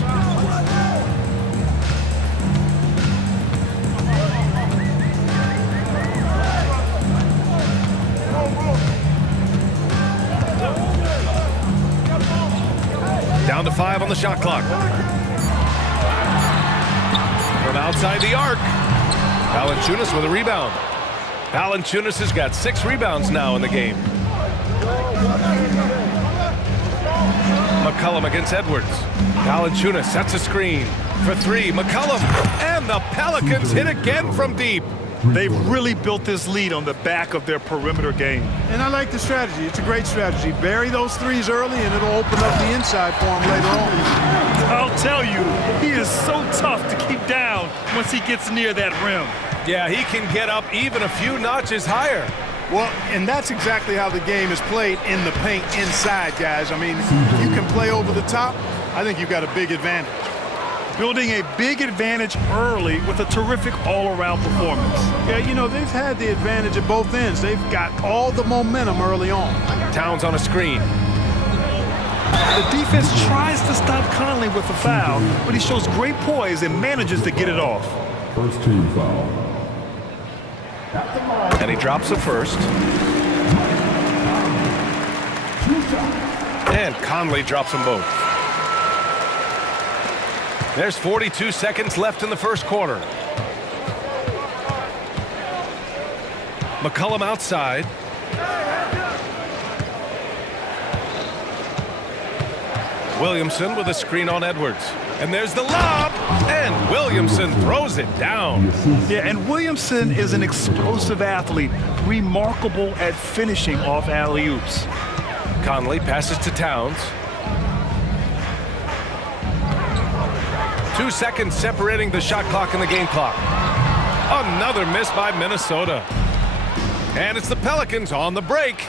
Down to 5 on the shot clock. From outside the arc. Valanciunas with a rebound. Valanciunas has got 6 rebounds now in the game. McCollum against Edwards. Valanciunas sets a screen for 3. McCollum, and the Pelicans hit again from deep. They've really built this lead on the back of their perimeter game. And I like the strategy. It's a great strategy. Bury those threes early, and it'll open up the inside for them later on. I'll tell you, he is so tough to keep down once he gets near that rim. Yeah, he can get up even a few notches higher. Well, and that's exactly how the game is played in the paint inside, guys. I mean, if you can play over the top, I think you've got a big advantage. Building a big advantage early with a terrific all-around performance. Yeah, you know, they've had the advantage at both ends. They've got all the momentum early on. Towns on a screen. The defense tries to stop Conley with a foul, but he shows great poise and manages to get it off. First team foul. And he drops it first. And Conley drops them both. There's 42 seconds left in the first quarter. McCollum outside. Williamson with a screen on Edwards. And there's the lob, and Williamson throws it down. Yeah, and Williamson is an explosive athlete, remarkable at finishing off alley-oops. Conley passes to Towns. 2 seconds separating the shot clock and the game clock. Another miss by Minnesota. And it's the Pelicans on the break.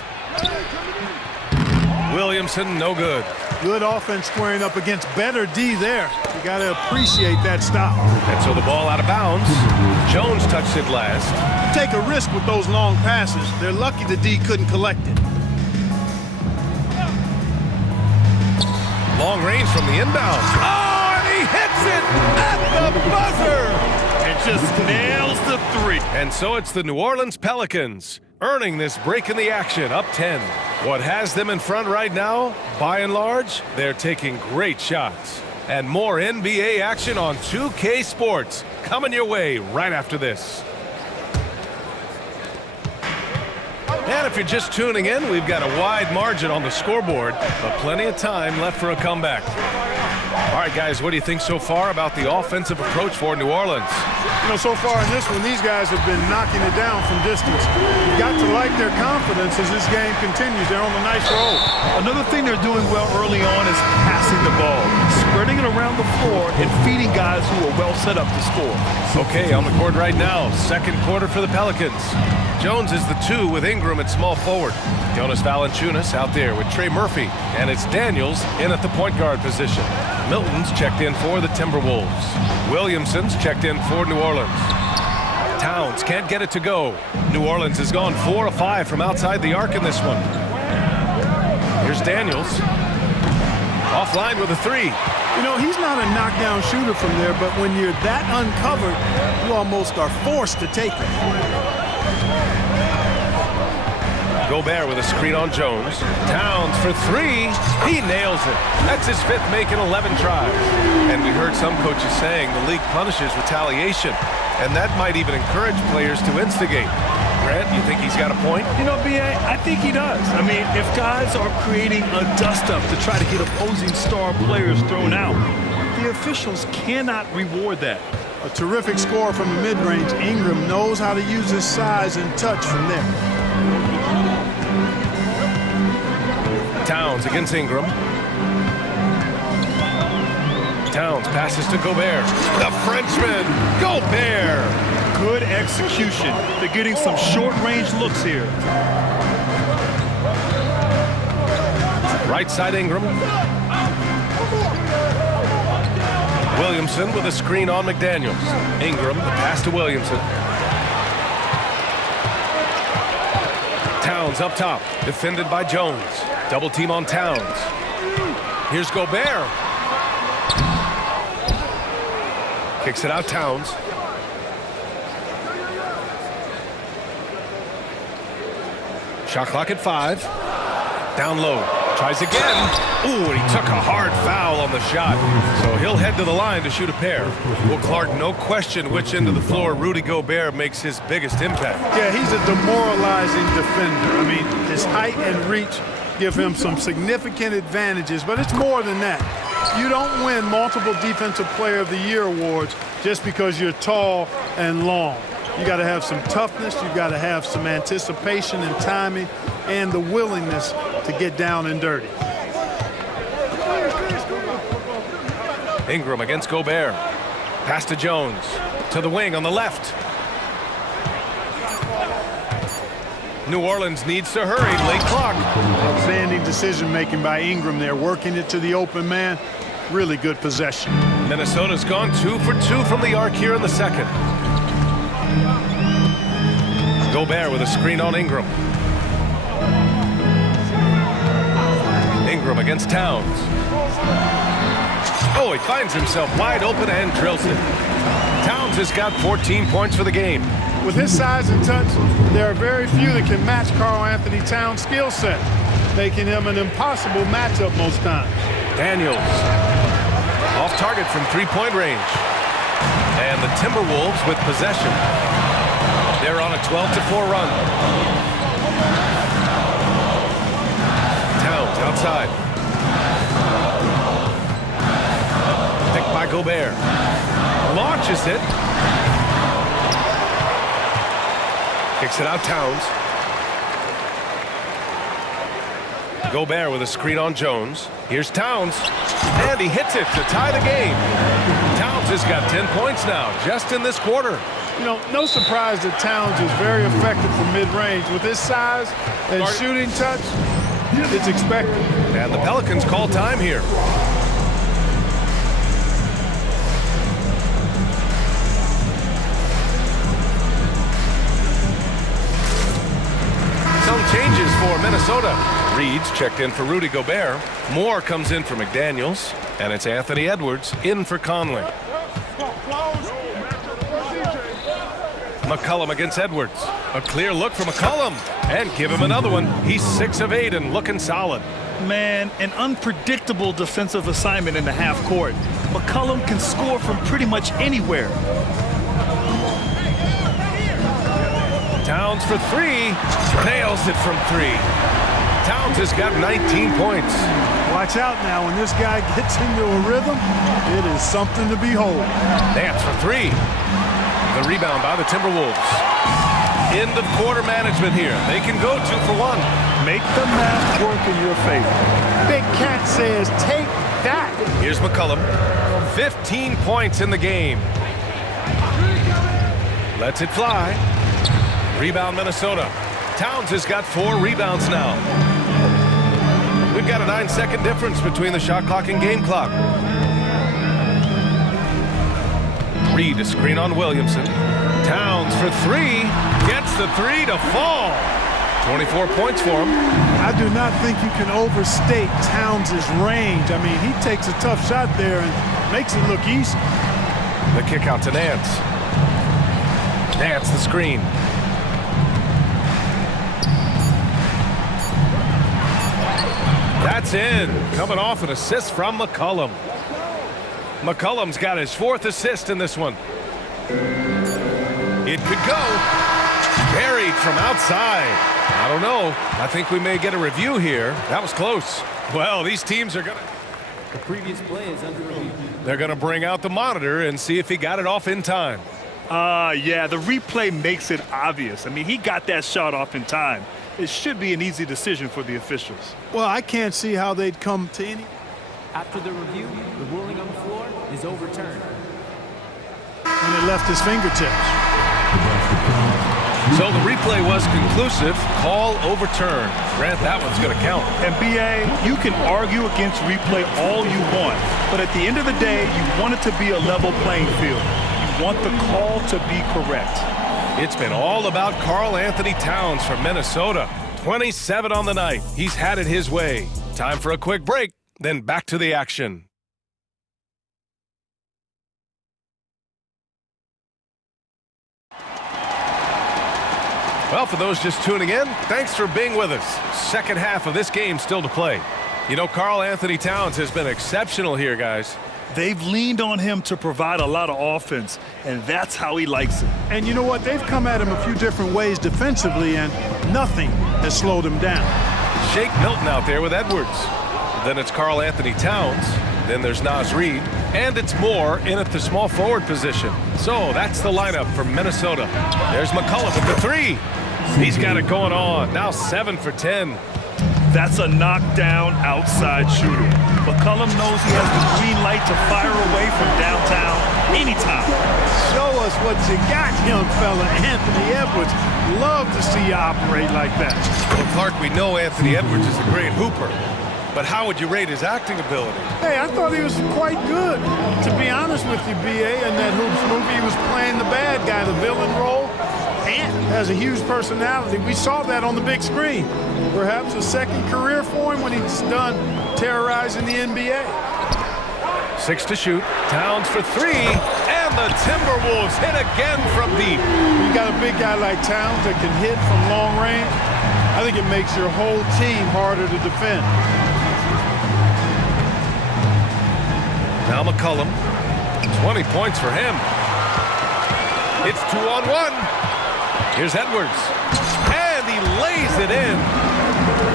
Williamson, no good. Good offense squaring up against better D there. You got to appreciate that stop. And so the ball out of bounds. Jones touched it last. Take a risk with those long passes. They're lucky the D couldn't collect it. Long range from the inbound. Oh, and he hits it at the buzzer. And just nails the three. And so it's the New Orleans Pelicans earning this break in the action, up 10. What has them in front right now, by and large, they're taking great shots. And more NBA action on 2K Sports coming your way right after this. And if you're just tuning in, we've got a wide margin on the scoreboard, but plenty of time left for a comeback. All right, guys, what do you think so far about the offensive approach for New Orleans? You know, so far in this one, these guys have been knocking it down from distance. You've got to like their confidence as this game continues. They're on a nice roll. Another thing they're doing well early on is passing the ball, spreading it around the floor and feeding guys who are well set up to score. Okay, on the court right now, second quarter for the Pelicans. Jones is the 2 with Ingram at small forward. Jonas Valanciunas out there with Trey Murphy. And it's Daniels in at the point guard position. Milton's checked in for the Timberwolves. Williamson's checked in for New Orleans. Towns can't get it to go. New Orleans has gone 4 of 5 from outside the arc in this one. Here's Daniels. Offline with a 3. You know, he's not a knockdown shooter from there, but when you're that uncovered, you almost are forced to take it. Gobert with a screen on Jones. Towns for 3. He nails it. That's his 5th make in 11 tries. And we heard some coaches saying the league punishes retaliation, and that might even encourage players to instigate. Grant, you think he's got a point? You know, B.A., I think he does. I mean, if guys are creating a dust-up to try to get opposing star players thrown out, the officials cannot reward that. A terrific score from the mid-range. Ingram knows how to use his size and touch from there. Towns against Ingram. Towns passes to Gobert. The Frenchman, Gobert. Good execution. They're getting some short-range looks here. Right side Ingram. Williamson with a screen on McDaniels. Ingram, the pass to Williamson. Towns up top, defended by Jones. Double team on Towns. Here's Gobert. Kicks it out, Towns. Shot clock at 5. Down low. Tries again. Ooh, and he took a hard foul on the shot. So he'll head to the line to shoot a pair. Well, Clark, no question which end of the floor Rudy Gobert makes his biggest impact. Yeah, he's a demoralizing defender. I mean, his height and reach give him some significant advantages, but it's more than that. You don't win multiple Defensive Player of the Year awards just because you're tall and long. You got to have some toughness, you got to have some anticipation and timing, and the willingness to get down and dirty. Ingram against Gobert. Pass to Jones. To the wing on the left. New Orleans needs to hurry. Late clock. Outstanding decision-making by Ingram there, working it to the open man. Really good possession. Minnesota's gone 2 for 2 from the arc here in the second. Gobert with a screen on Ingram. Ingram against Towns. Oh, he finds himself wide open and drills it. Towns has got 14 points for the game. With his size and touch, there are very few that can match Karl Anthony Towns' skill set, making him an impossible matchup most times. Daniels off target from three-point range. And the Timberwolves with possession. They're on a 12-4 run. Towns outside. Picked by Gobert. Launches it. Kicks it out, Towns. Gobert with a screen on Jones. Here's Towns. And he hits it to tie the game. Towns has got 10 points now, just in this quarter. You know, no surprise that Towns is very effective from mid-range. With his size and shooting touch, it's expected. And the Pelicans call time here. Some changes for Minnesota. Reed's checked in for Rudy Gobert. Moore comes in for McDaniels. And it's Anthony Edwards in for Conley. McCollum against Edwards. A clear look for McCollum. And give him another one. He's 6 of 8 and looking solid. Man, an unpredictable defensive assignment in the half court. McCollum can score from pretty much anywhere. Towns for 3. Nails it from 3. Towns has got 19 points. Watch out now. When this guy gets into a rhythm, it is something to behold. Nance for 3. The rebound by the Timberwolves. End of quarter management here. They can go 2 for 1. Make the math work in your favor. Big Cat says, take that. Here's McCollum. 15 points in the game. Lets it fly. Rebound Minnesota. Towns has got 4 rebounds now. We've got a 9-second difference between the shot clock and game clock. Reed a screen on Williamson. Towns for 3. Gets the 3 to fall. 24 points for him. I do not think you can overstate Towns' range. I mean, he takes a tough shot there and makes it look easy. The kick out to Nance. Nance the screen. That's in. Coming off an assist from McCollum. McCollum's got his 4th assist in this one. It could go. Buried from outside. I don't know. I think we may get a review here. That was close. Well, these teams are going to... The previous play is under review. They're going to bring out the monitor and see if he got it off in time. Yeah, the replay makes it obvious. I mean, he got that shot off in time. It should be an easy decision for the officials. Well, I can't see how they'd come to any... After the review, the ruling on the floor is overturned. When it left his fingertips. So the replay was conclusive. Call overturned. Grant, that one's going to count. And BA, you can argue against replay all you want, but at the end of the day, you want it to be a level playing field. You want the call to be correct. It's been all about Karl Anthony Towns from Minnesota. 27 on the night. He's had it his way. Time for a quick break, then back to the action. Well, for those just tuning in, thanks for being with us. Second half of this game still to play. You know, Karl Anthony Towns has been exceptional here, guys. They've leaned on him to provide a lot of offense, and that's how he likes it. And you know what? They've come at him a few different ways defensively, and nothing has slowed him down. Shake Milton out there with Edwards. Then it's Karl Anthony Towns. Then there's Naz Reid. And it's Moore in at the small forward position. So that's the lineup for Minnesota. There's McCollum with the 3. He's got it going on. Now 7 for 10. That's a knockdown outside shooter. McCollum knows he has the green light to fire away from downtown anytime. Show us what you got, young fella. Anthony Edwards. Love to see you operate like that. Well, Clark, we know Anthony Edwards is a great hooper, but how would you rate his acting ability? Hey, I thought he was quite good. To be honest with you, B.A., in that Hoops movie, he was playing the bad guy, the villain role, and has a huge personality. We saw that on the big screen. Perhaps a second career for him when he's done terrorizing the NBA. 6 to shoot. Towns for 3, and the Timberwolves hit again from deep. You got a big guy like Towns that can hit from long range. I think it makes your whole team harder to defend. Now McCollum, 20 points for him. It's 2-on-1. Here's Edwards, and he lays it in.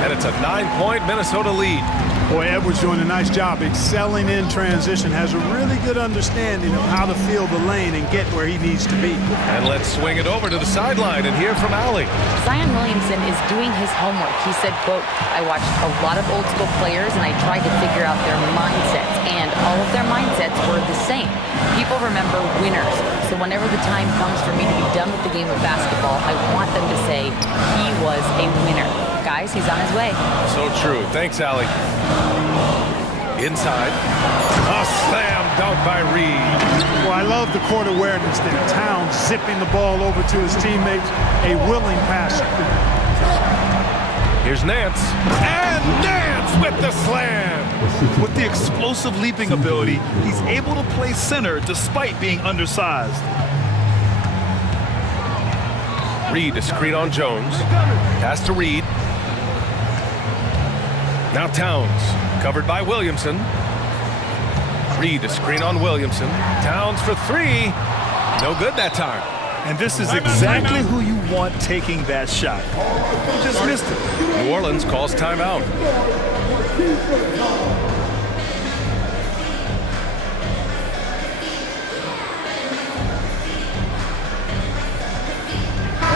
And it's a 9-point Minnesota lead. Boy, Edwards doing a nice job excelling in transition, has a really good understanding of how to fill the lane and get where he needs to be. And let's swing it over to the sideline and hear from Allie. Zion Williamson is doing his homework. He said, quote, I watched a lot of old school players and I tried to figure out their mindsets, and all of their mindsets were the same. People remember winners. So whenever the time comes for me to be done with the game of basketball, I want them to say he was a winner. Guys, he's on his way. So true. Thanks, Allie. Inside. A slam dunk by Reed. Well, I love the court awareness there. Towns zipping the ball over to his teammates. A willing passer. Here's Nance. And Nance with the slam. With the explosive leaping ability, he's able to play center despite being undersized. Reed, a screen on Jones. Pass to Reed. Now Towns, covered by Williamson. Reed, a screen on Williamson. Towns for 3. No good that time. And this is exactly who you want taking that shot. He just missed it. New Orleans calls timeout.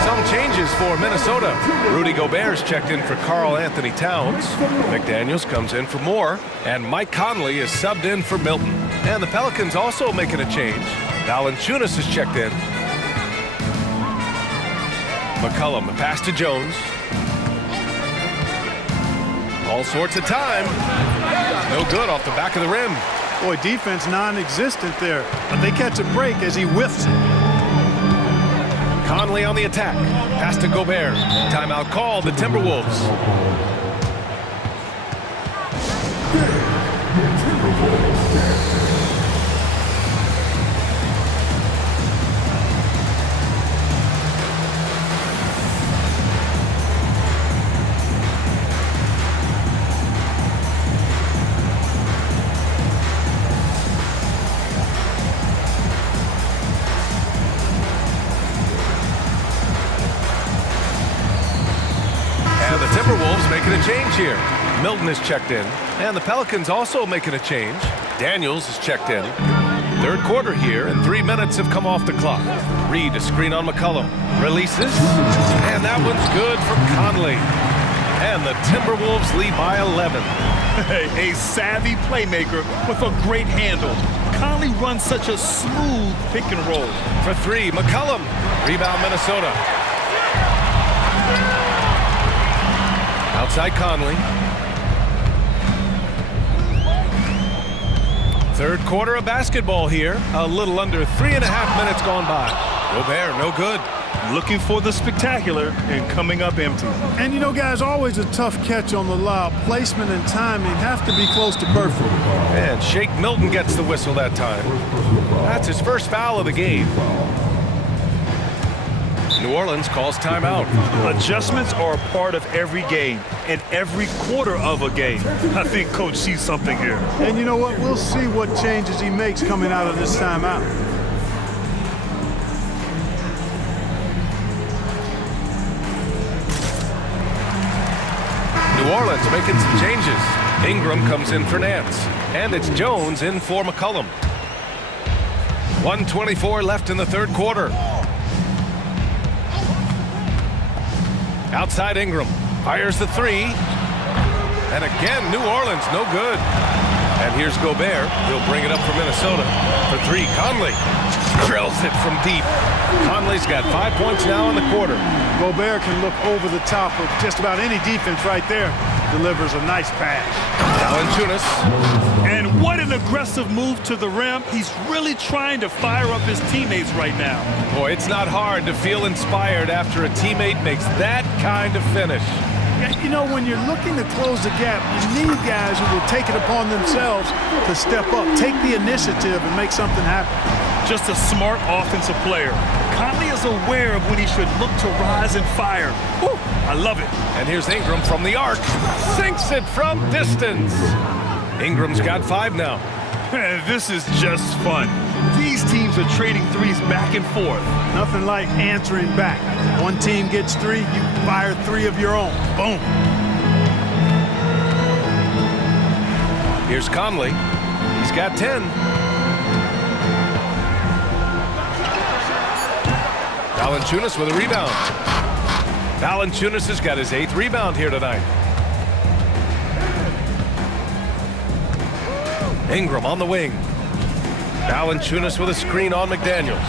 Some changes for Minnesota. Rudy Gobert's checked in for Karl Anthony Towns. McDaniels comes in for Moore. And Mike Conley is subbed in for Milton. And the Pelicans also making a change. Valanciunas is checked in. McCollum, the pass to Jones. All sorts of time. No good off the back of the rim. Boy, defense non-existent there. But they catch a break as he whiffs it. Conley on the attack. Pass to Gobert. Timeout called, the Timberwolves. Timberwolves making a change here. Milton is checked in, and the Pelicans also making a change. Daniels is checked in. Third quarter here, and 3 minutes have come off the clock. Reed, a screen on McCollum. Releases, and that one's good from Conley. And the Timberwolves lead by 11. A savvy playmaker with a great handle. Conley runs such a smooth pick and roll. For 3, McCollum. Rebound, Minnesota. Outside Conley. Third quarter of basketball here. A little under 3.5 minutes gone by. Gobert, no good. Looking for the spectacular and coming up empty. And you know, guys, always a tough catch on the lob. Placement and timing have to be close to perfect. And Shake Milton gets the whistle that time. That's his first foul of the game. New Orleans calls timeout. Adjustments are a part of every game and every quarter of a game. I think Coach sees something here. And you know what? We'll see what changes he makes coming out of this timeout. New Orleans making some changes. Ingram comes in for Nance. And it's Jones in for McCollum. 1:24 left in the third quarter. Outside Ingram. Fires the 3. And again, New Orleans, no good. And here's Gobert. He'll bring it up for Minnesota. For three, Conley drills it from deep. Conley's got 5 points now in the quarter. Gobert can look over the top of just about any defense right there. Delivers a nice pass. Valanciunas. And what an aggressive move to the rim. He's really trying to fire up his teammates right now. Boy, it's not hard to feel inspired after a teammate makes that kind of finish. You know, when you're looking to close the gap, you need guys who will take it upon themselves to step up, take the initiative, and make something happen. Just a smart offensive player. Conley is aware of when he should look to rise and fire. Whew, I love it. And here's Ingram from the arc. Sinks it from distance. Ingram's got 5 now. This is just fun. These teams are trading threes back and forth. Nothing like answering back. One team gets 3, you fire 3 of your own. Boom. Here's Conley. He's got 10. Valanciunas with a rebound. Valanciunas has got his 8th rebound here tonight. Ingram on the wing. Valanciunas with a screen on McDaniels.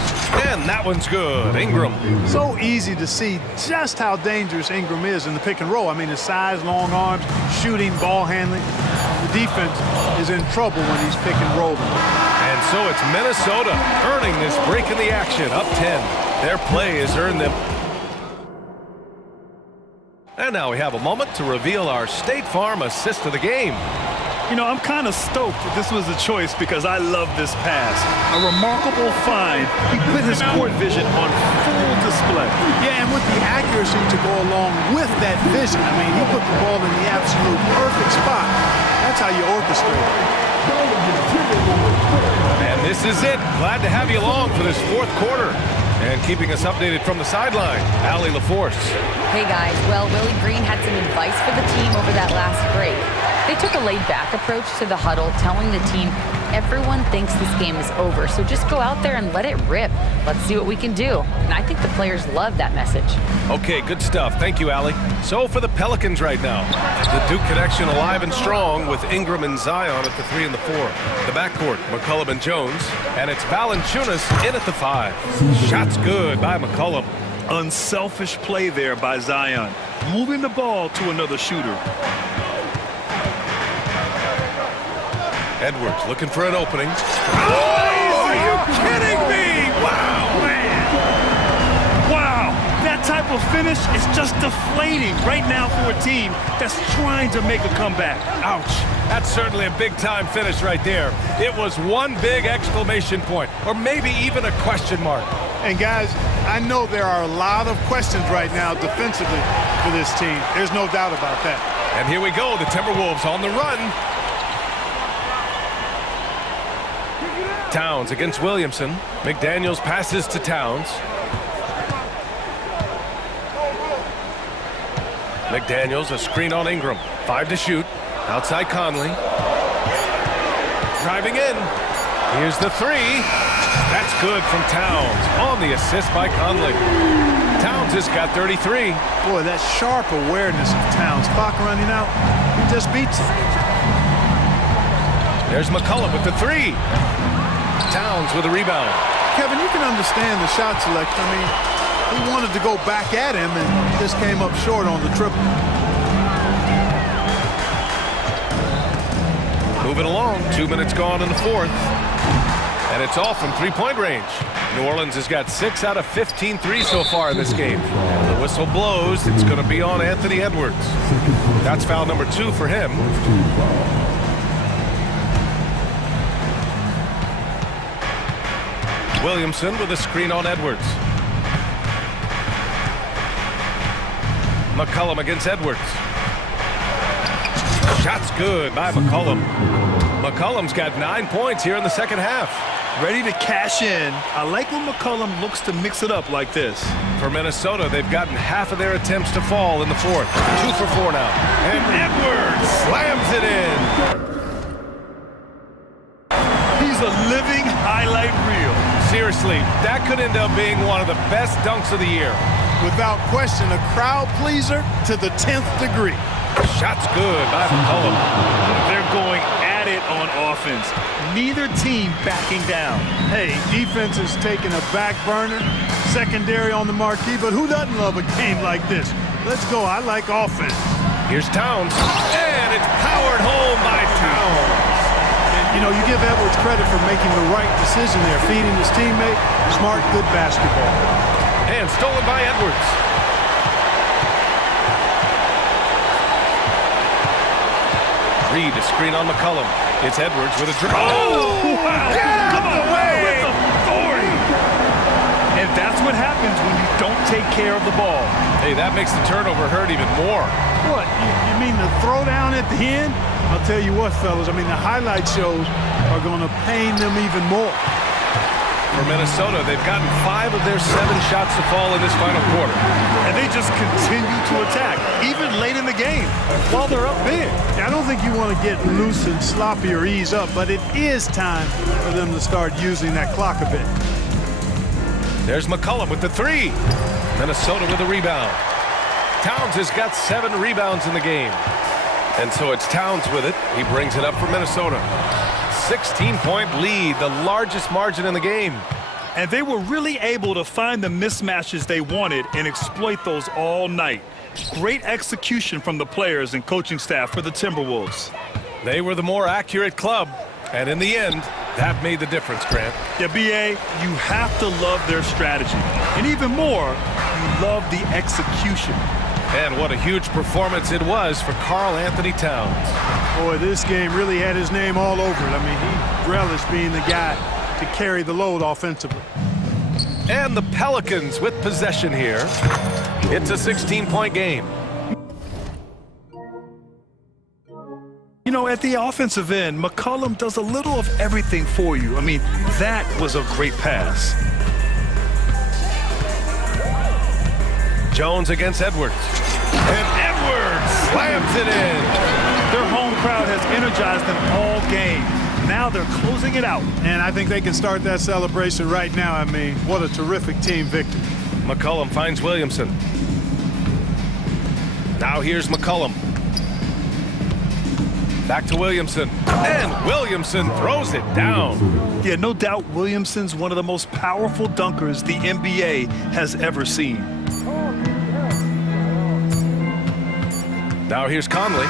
And that one's good. Ingram. So easy to see just how dangerous Ingram is in the pick and roll. I mean, his size, long arms, shooting, ball handling. The defense is in trouble when he's pick and rolling. And so it's Minnesota earning this break in the action. Up 10. Their play has earned them. And now we have a moment to reveal our State Farm assist of the game. You know, I'm kind of stoked that this was a choice because I love this pass. A remarkable find. He put his court vision on full display. Yeah, and with the accuracy to go along with that vision. I mean, he put the ball in the absolute perfect spot. That's how you orchestrate it. And this is it. Glad to have you along for this 4th quarter. And keeping us updated from the sideline, Allie LaForce. Hey guys, well, Willie Green had some advice for the team over that last break. They took a laid-back approach to the huddle, telling the team, everyone thinks this game is over, so just go out there and let it rip. Let's see what we can do. And I think the players love that message. Okay, good stuff. Thank you, Allie. So for the Pelicans right now, the Duke connection alive and strong with Ingram and Zion at the 3 and the 4. The backcourt, McCollum and Jones, and it's Valanciunas in at the 5. Shots good by McCollum. Unselfish play there by Zion, moving the ball to another shooter. Edwards looking for an opening. Oh, are you kidding me? Wow, man. Wow, that type of finish is just deflating right now for a team that's trying to make a comeback. Ouch. That's certainly a big-time finish right there. It was one big exclamation point, or maybe even a question mark. And guys, I know there are a lot of questions right now defensively for this team. There's no doubt about that. And here we go, the Timberwolves on the run. Towns against Williamson. McDaniels passes to Towns. McDaniels, a screen on Ingram. 5 to shoot. Outside Conley. Driving in. Here's the 3. That's good from Towns. On the assist by Conley. Towns has got 33. Boy, that sharp awareness of Towns. Clock running out. He just beats it. There's McCollum with the 3. Towns with a rebound. Kevin, you can understand the shot selection. I mean, he wanted to go back at him and just came up short on the triple. Moving along, 2 minutes gone in the 4th. And it's off from 3-point range. New Orleans has got 6 out of 15 threes so far in this game. And the whistle blows, it's going to be on Anthony Edwards. That's foul number 2 for him. Williamson with a screen on Edwards. McCollum against Edwards. Shot's good by McCollum. McCollum's got 9 points here in the second half. Ready to cash in. I like when McCollum looks to mix it up like this. For Minnesota, they've gotten half of their attempts to fall in the 4th. 2 for 4 now. And Edwards slams it in. He's a living highlight reel. Seriously, that could end up being one of the best dunks of the year. Without question, a crowd pleaser to the 10th degree. Shot's good by McCollum. They're going at it on offense. Neither team backing down. Hey, defense is taking a back burner, secondary on the marquee, but who doesn't love a game like this? Let's go. I like offense. Here's Towns, and it's powered home by Towns. And, you know, you give Edwards credit for making the right decision there, feeding his teammate. Smart, good basketball. And stolen by Edwards. Reed, a screen on McCollum. It's Edwards with a dribble. Oh! Wow! Come away with authority. And that's what happens when you don't take care of the ball. Hey, that makes the turnover hurt even more. What? You mean the throwdown at the end? I'll tell you what, fellas. I mean, the highlight shows are going to pain them even more. For Minnesota, they've gotten 5 of their 7 shots to fall in this final quarter. And they just continue to attack, even late in the game, while they're up big. I don't think you want to get loose and sloppy or ease up, but it is time for them to start using that clock a bit. There's McCollum with the 3. Minnesota with a rebound. Towns has got 7 rebounds in the game. And so it's Towns with it. He brings it up for Minnesota. 16-point lead, the largest margin in the game. And they were really able to find the mismatches they wanted and exploit those all night. Great execution from the players and coaching staff for the Timberwolves. They were the more accurate club, and in the end, that made the difference, Grant. Yeah, B.A., you have to love their strategy. And even more, you love the execution. And what a huge performance it was for Karl Anthony Towns. Boy, this game really had his name all over it. I mean, he relished being the guy to carry the load offensively. And the Pelicans with possession here. It's a 16-point game. You know, at the offensive end, McCollum does a little of everything for you. I mean, that was a great pass. Jones against Edwards. And Edwards slams it in. Their home crowd has energized them all game. Now they're closing it out. And I think they can start that celebration right now. I mean, what a terrific team victory. McCollum finds Williamson. Now here's McCollum. Back to Williamson. And Williamson throws it down. Yeah, no doubt Williamson's one of the most powerful dunkers the NBA has ever seen. Now here's Conley.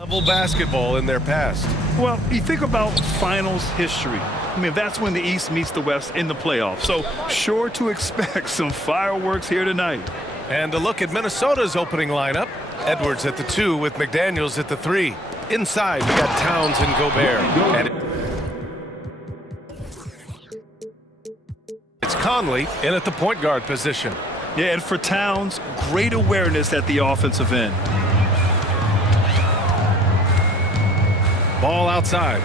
Level basketball in their past. Well, you think about finals history. I mean, that's when the East meets the West in the playoffs. So sure to expect some fireworks here tonight. And a look at Minnesota's opening lineup. Edwards at the 2 with McDaniels at the 3. Inside, we got Towns and Gobert. And it's Conley in at the point guard position. Yeah, and for Towns, great awareness at the offensive end. Ball outside.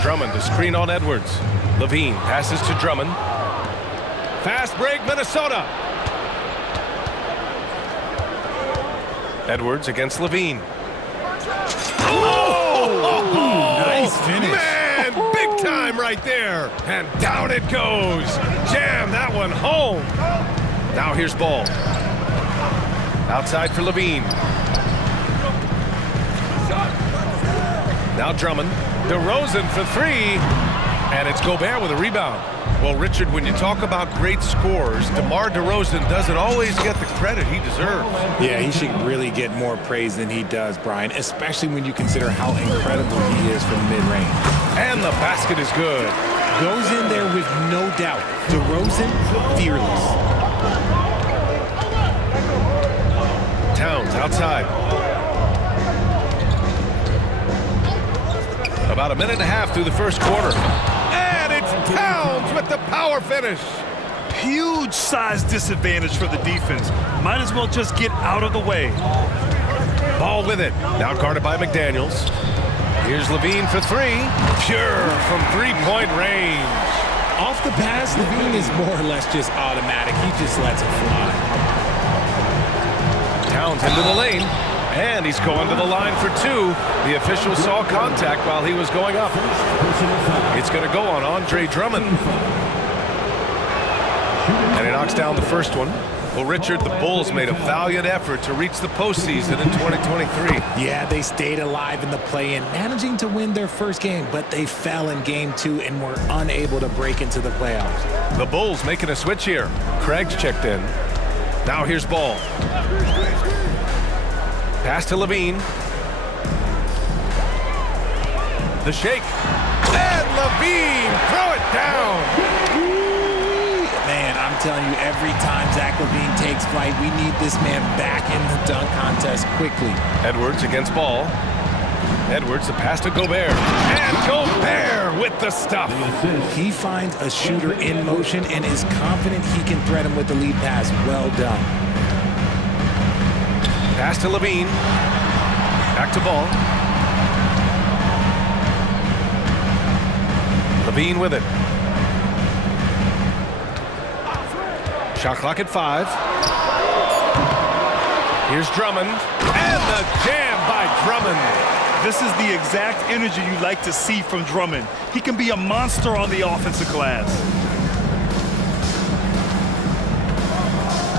Drummond to screen on Edwards. Levine passes to Drummond. Fast break, Minnesota. Edwards against Levine. Oh! Nice finish. Man, big time right there. And down it goes. Jam that one home. Now here's Ball. Outside for Levine. Now Drummond. DeRozan for 3. And it's Gobert with a rebound. Well, Richard, when you talk about great scores, DeMar DeRozan doesn't always get the credit he deserves. Yeah, he should really get more praise than he does, Brian, especially when you consider how incredible he is from mid-range. And the basket is good. Goes in there with no doubt. DeRozan, fearless. Towns outside. About a minute and a half through the first quarter. And it's Towns with the power finish. Huge size disadvantage for the defense. Might as well just get out of the way. Ball with it. Now guarded by McDaniels. Here's Levine for 3. Pure from three-point range. Off the pass, Levine is more or less just automatic. He just lets it fly. Towns into the lane. And he's going to the line for 2. The official saw contact while he was going up. It's going to go on Andre Drummond. And he knocks down the first one. Well, Richard, the Bulls made a valiant effort to reach the postseason in 2023. Yeah, they stayed alive in the play-in, managing to win their first game, but they fell in game 2 and were unable to break into the playoffs. The Bulls making a switch here. Craig's checked in. Now here's Ball. Pass to Levine. The shake. And Levine, throw it down. Man, I'm telling you, every time Zach Levine takes flight, we need this man back in the dunk contest quickly. Edwards against Ball. Edwards, the pass to Gobert. And Gobert with the stuff. He finds a shooter in motion and is confident he can thread him with the lead pass. Well done. Pass to Levine. Back to Ball. Levine with it. Shot clock at 5. Here's Drummond. And the jam by Drummond. This is the exact energy you like to see from Drummond. He can be a monster on the offensive glass.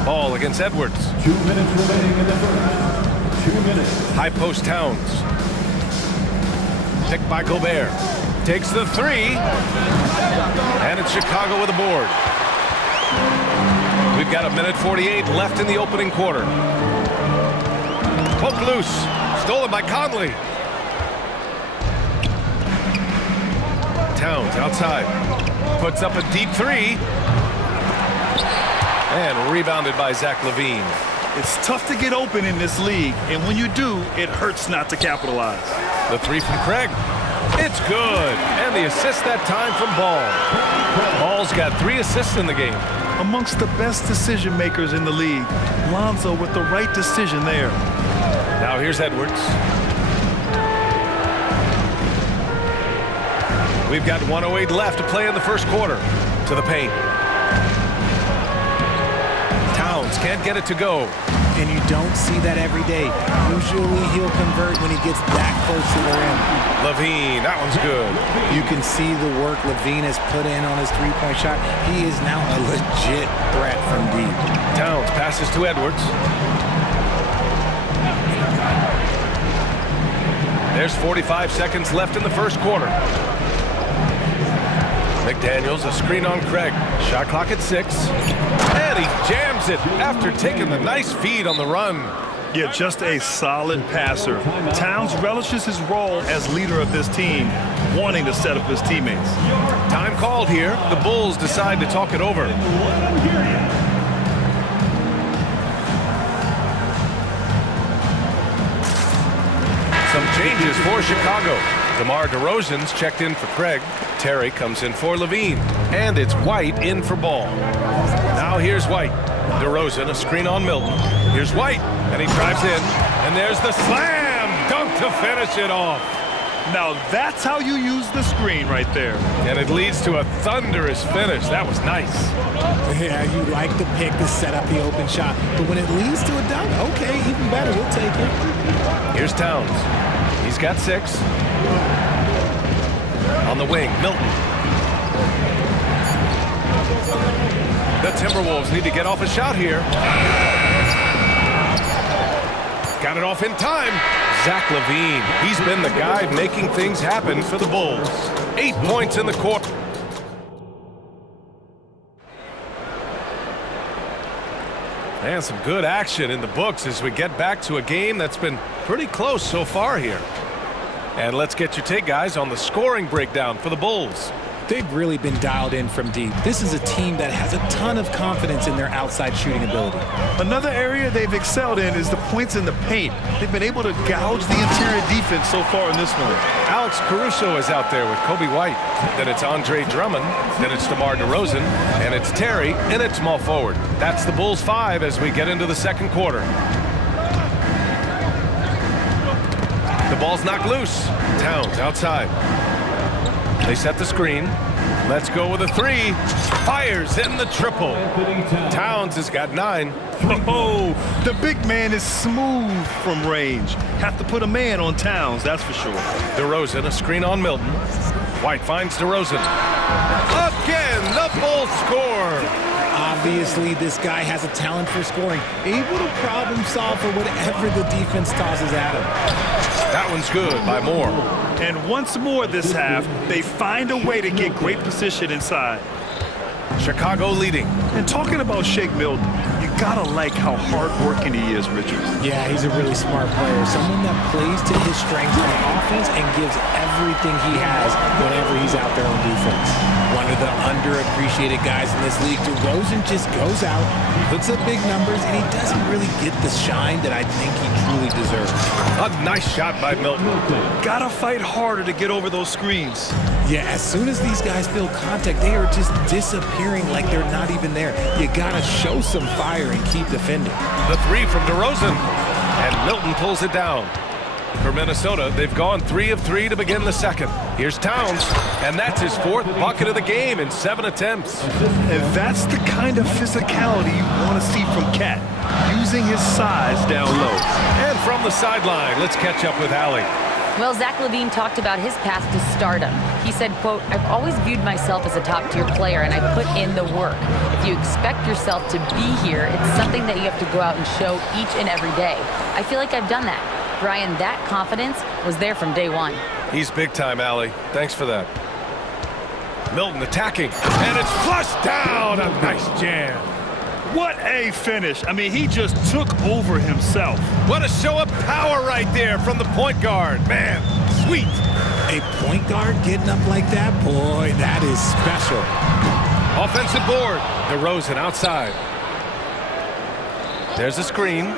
Ball against Edwards. 2 minutes remaining in the first. 2 minutes. High post Towns. Picked by Gobert. Takes the 3. And it's Chicago with a board. We've got a minute 48 left in the opening quarter. Poked loose. Stolen by Conley. Towns outside. Puts up a deep 3. And rebounded by Zach Levine. It's tough to get open in this league, and when you do, it hurts not to capitalize. The 3 from Craig. It's good. And the assist that time from Ball. Ball's got 3 assists in the game. Amongst the best decision makers in the league, Lonzo with the right decision there. Now here's Edwards. We've got 1:08 left to play in the first quarter. To the paint. Towns can't get it to go. And you don't see that every day. Usually he'll convert when he gets that close to the rim. Levine, that one's good. You can see the work Levine has put in on his three-point shot. He is now a legit threat from deep. Towns passes to Edwards. There's 45 seconds left in the first quarter. McDaniels, a screen on Craig. Shot clock at 6. And he jams it after taking the nice feed on the run. Yeah, just a solid passer. Towns relishes his role as leader of this team, wanting to set up his teammates. Time called here. The Bulls decide to talk it over. Some changes for Chicago. DeMar DeRozan's checked in for Craig. Terry comes in for Levine. And it's White in for Ball. Now here's White. DeRozan, a screen on Milton. Here's White, and he drives in. And there's the slam dunk to finish it off. Now that's how you use the screen right there. And it leads to a thunderous finish. That was nice. Yeah, you like the pick to set up the open shot. But when it leads to a dunk, okay, even better. We'll take it. Here's Towns. He's got 6. On the wing, Milton. The Timberwolves need to get off a shot here. Got it off in time. Zach LaVine. He's been the guy making things happen for the Bulls. 8 points in the quarter. And some good action in the books as we get back to a game that's been pretty close so far here. And let's get your take, guys, on the scoring breakdown for the Bulls. They've really been dialed in from deep. This is a team that has a ton of confidence in their outside shooting ability. Another area they've excelled in is the points in the paint. They've been able to gouge the interior defense so far in this one. Alex Caruso is out there with Kobe White. Then it's Andre Drummond. Then it's DeMar DeRozan. And it's Terry, and it's small forward. That's the Bulls 5 as we get into the second quarter. The ball's knocked loose. Towns outside. They set the screen. Let's go with a 3. Fires in the triple. Towns has got 9. Oh, the big man is smooth from range. Have to put a man on Towns, that's for sure. DeRozan, a screen on Milton. White finds DeRozan. Again, the Bulls score. Obviously, this guy has a talent for scoring, able to problem solve for whatever the defense tosses at him. That one's good by Moore. And once more this half, they find a way to get great position inside. Chicago leading. And talking about Shake Milton, you gotta like how hard-working he is, Richard. Yeah, he's a really smart player. Someone that plays to his strengths on offense and gives everything he has whenever he's out there on defense. One of the underappreciated guys in this league, DeRozan just goes out, puts up big numbers, and he doesn't really get the shine that I think he truly deserves. A nice shot by Milton. Gotta fight harder to get over those screens. Yeah, as soon as these guys feel contact, they are just disappearing like they're not even there. You gotta show some fire and keep defending. The 3 from DeRozan, and Milton pulls it down. For Minnesota, they've gone 3 of 3 to begin the second. Here's Towns, and that's his 4th bucket of the game in 7 attempts. And that's the kind of physicality you want to see from Cat, using his size down low. And from the sideline, let's catch up with Allie. Well, Zach LaVine talked about his path to stardom. He said, quote, "I've always viewed myself as a top-tier player, and I put in the work. If you expect yourself to be here, it's something that you have to go out and show each and every day. I feel like I've done that." Brian, that confidence was there from day one. He's big time, Allie. Thanks for that. Milton attacking, and it's flushed down. A nice jam. What a finish. I mean, he just took over himself. What a show of power right there from the point guard. Man, sweet. A point guard getting up like that? Boy, that is special. Offensive board. DeRozan outside. There's a screen.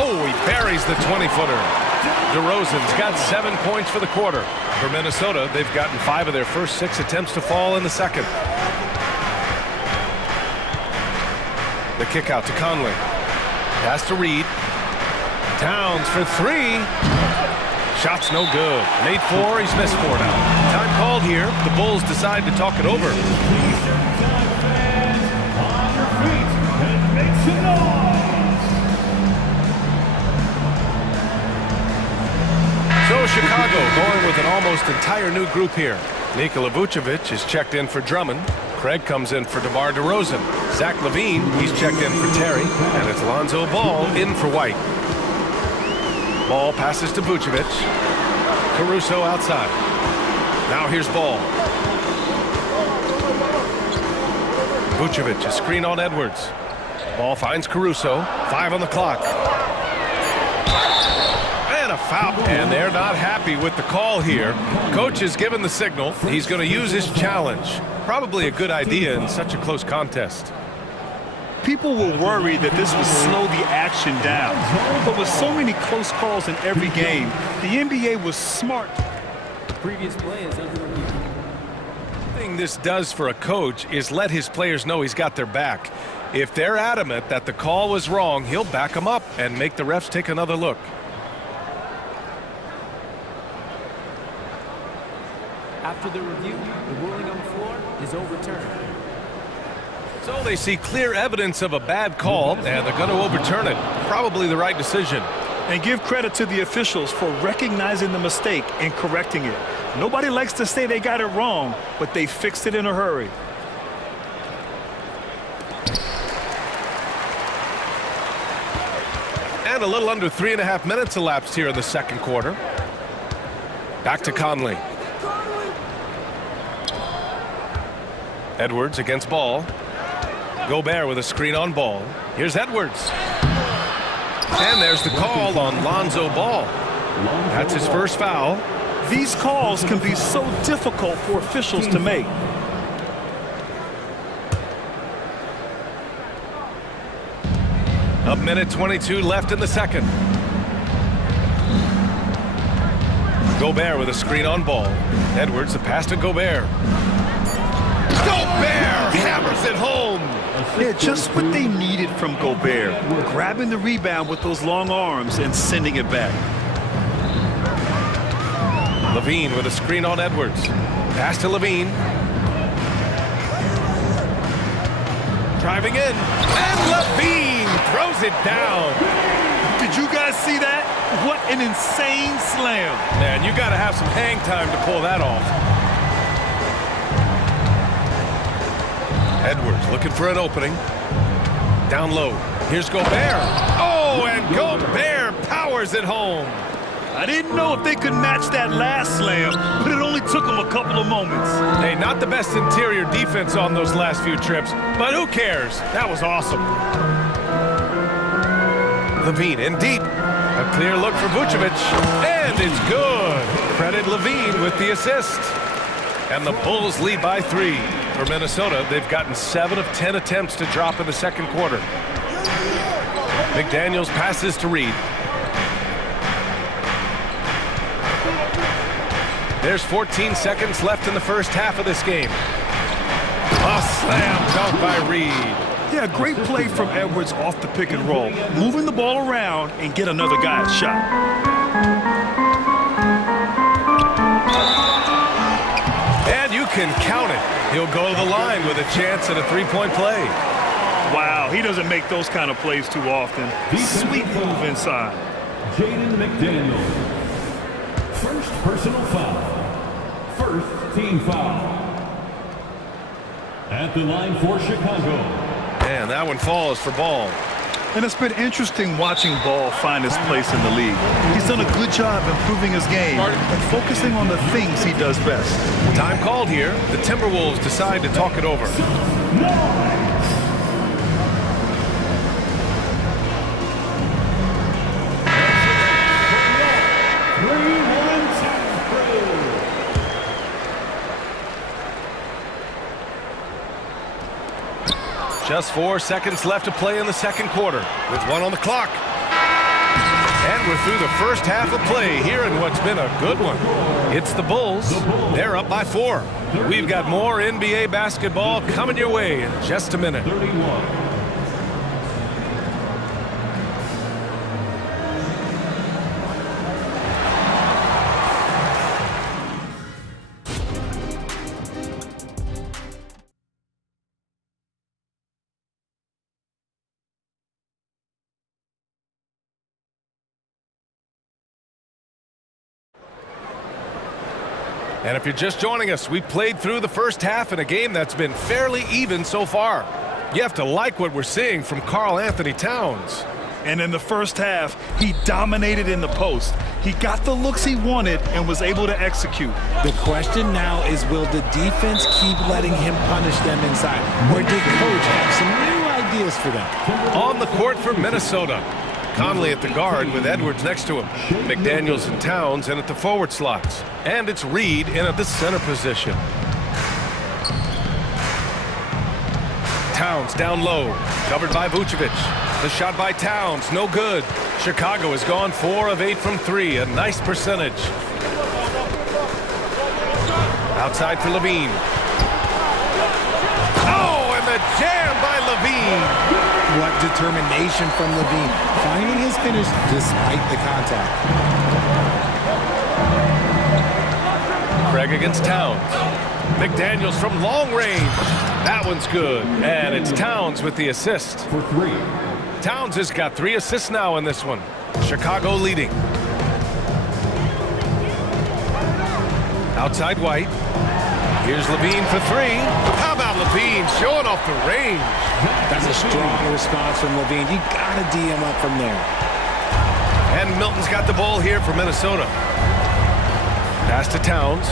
Oh, he buries the 20-footer. DeRozan's got 7 points for the quarter. For Minnesota, they've gotten 5 of their first 6 attempts to fall in the second. The kick out to Conley. Pass to Reed. Towns for 3. Shot's no good. Made 4, he's missed 4 now. Time called here. The Bulls decide to talk it over. So Chicago going with an almost entire new group here. Nikola Vucevic is checked in for Drummond. Craig comes in for DeMar DeRozan. Zach LaVine, he's checked in for Terry. And it's Lonzo Ball in for White. Ball passes to Vucevic. Caruso outside. Now here's Ball. Vucevic, a screen on Edwards. Ball finds Caruso. 5 on the clock. And a foul. And they're not happy with the call here. Coach has given the signal. He's going to use his challenge. Probably a good idea in such a close contest. People were worried that this would slow the action down. But with so many close calls in every game, the NBA was smart. The previous play is under review. The thing this does for a coach is let his players know he's got their back. If they're adamant that the call was wrong, he'll back them up and make the refs take another look. After the review, the ruling on the floor is overturned. So they see clear evidence of a bad call, and they're going to overturn it. Probably the right decision. And give credit to the officials for recognizing the mistake and correcting it. Nobody likes to say they got it wrong, but they fixed it in a hurry. And a little under 3.5 minutes elapsed here in the second quarter. Back to Conley. Edwards against Ball. Gobert with a screen on Ball. Here's Edwards. And there's the call on Lonzo Ball. That's his first foul. These calls can be so difficult for officials to make. A minute 22 left in the second. Gobert with a screen on Ball. Edwards, the pass to Gobert. Gobert hammers it home. Yeah, just what they needed from Gobert. Grabbing the rebound with those long arms and sending it back. Levine with a screen on Edwards. Pass to Levine. Driving in. And Levine throws it down. Did you guys see that? What an insane slam. Man, you got to have some hang time to pull that off. Edwards looking for an opening. Down low. Here's Gobert. Oh, and Gobert powers it home. I didn't know if they could match that last slam, but it only took them a couple of moments. Hey, not the best interior defense on those last few trips, but who cares? That was awesome. Levine in deep. A clear look for Vucevic, and it's good. Credit Levine with the assist. And the Bulls lead by 3. For Minnesota, they've gotten 7 of 10 attempts to drop in the second quarter. McDaniels passes to Reed. There's 14 seconds left in the first half of this game. A slam dunk by Reed. Yeah, great play from Edwards off the pick and roll. Moving the ball around and get another guy a shot. And you can count it. He'll go to the line with a chance at a three-point play. Wow, he doesn't make those kind of plays too often. Sweet move inside. Jaden McDaniels. First personal foul. First team foul. At the line for Chicago. And that one falls for Ball. And it's been interesting watching Ball find his place in the league. He's done a good job improving his game and focusing on the things he does best. Time called here. The Timberwolves decide to talk it over. Just 4 seconds left to play in the second quarter with 1 on the clock. And we're through the first half of play here in what's been a good one. It's the Bulls. They're up by 4. We've got more NBA basketball coming your way in just a minute. 31. And if you're just joining us, we played through the first half in a game that's been fairly even so far. You have to like what we're seeing from Karl Anthony Towns. And in the first half, he dominated in the post. He got the looks he wanted and was able to execute. The question now is, will the defense keep letting him punish them inside? Or did coach have some new ideas for them. On the court for Minnesota. Conley at the guard with Edwards next to him. McDaniels and Towns in at the forward slots. And it's Reed in at the center position. Towns down low, covered by Vucevic. The shot by Towns, no good. Chicago has gone 4 of 8 from 3, a nice percentage. Outside for Levine. Oh, and the jam by Levine. What determination from Levine, finding his finish despite the contact. Craig against Towns. McDaniels from long range. That one's good. And it's Towns with the assist. For 3. Towns has got 3 assists now in this one. Chicago leading. Outside White. Here's Levine for 3. How about Levine showing off the range? That's a strong response from Levine. You gotta D him up from there. And Milton's got the ball here for Minnesota. Pass to Towns.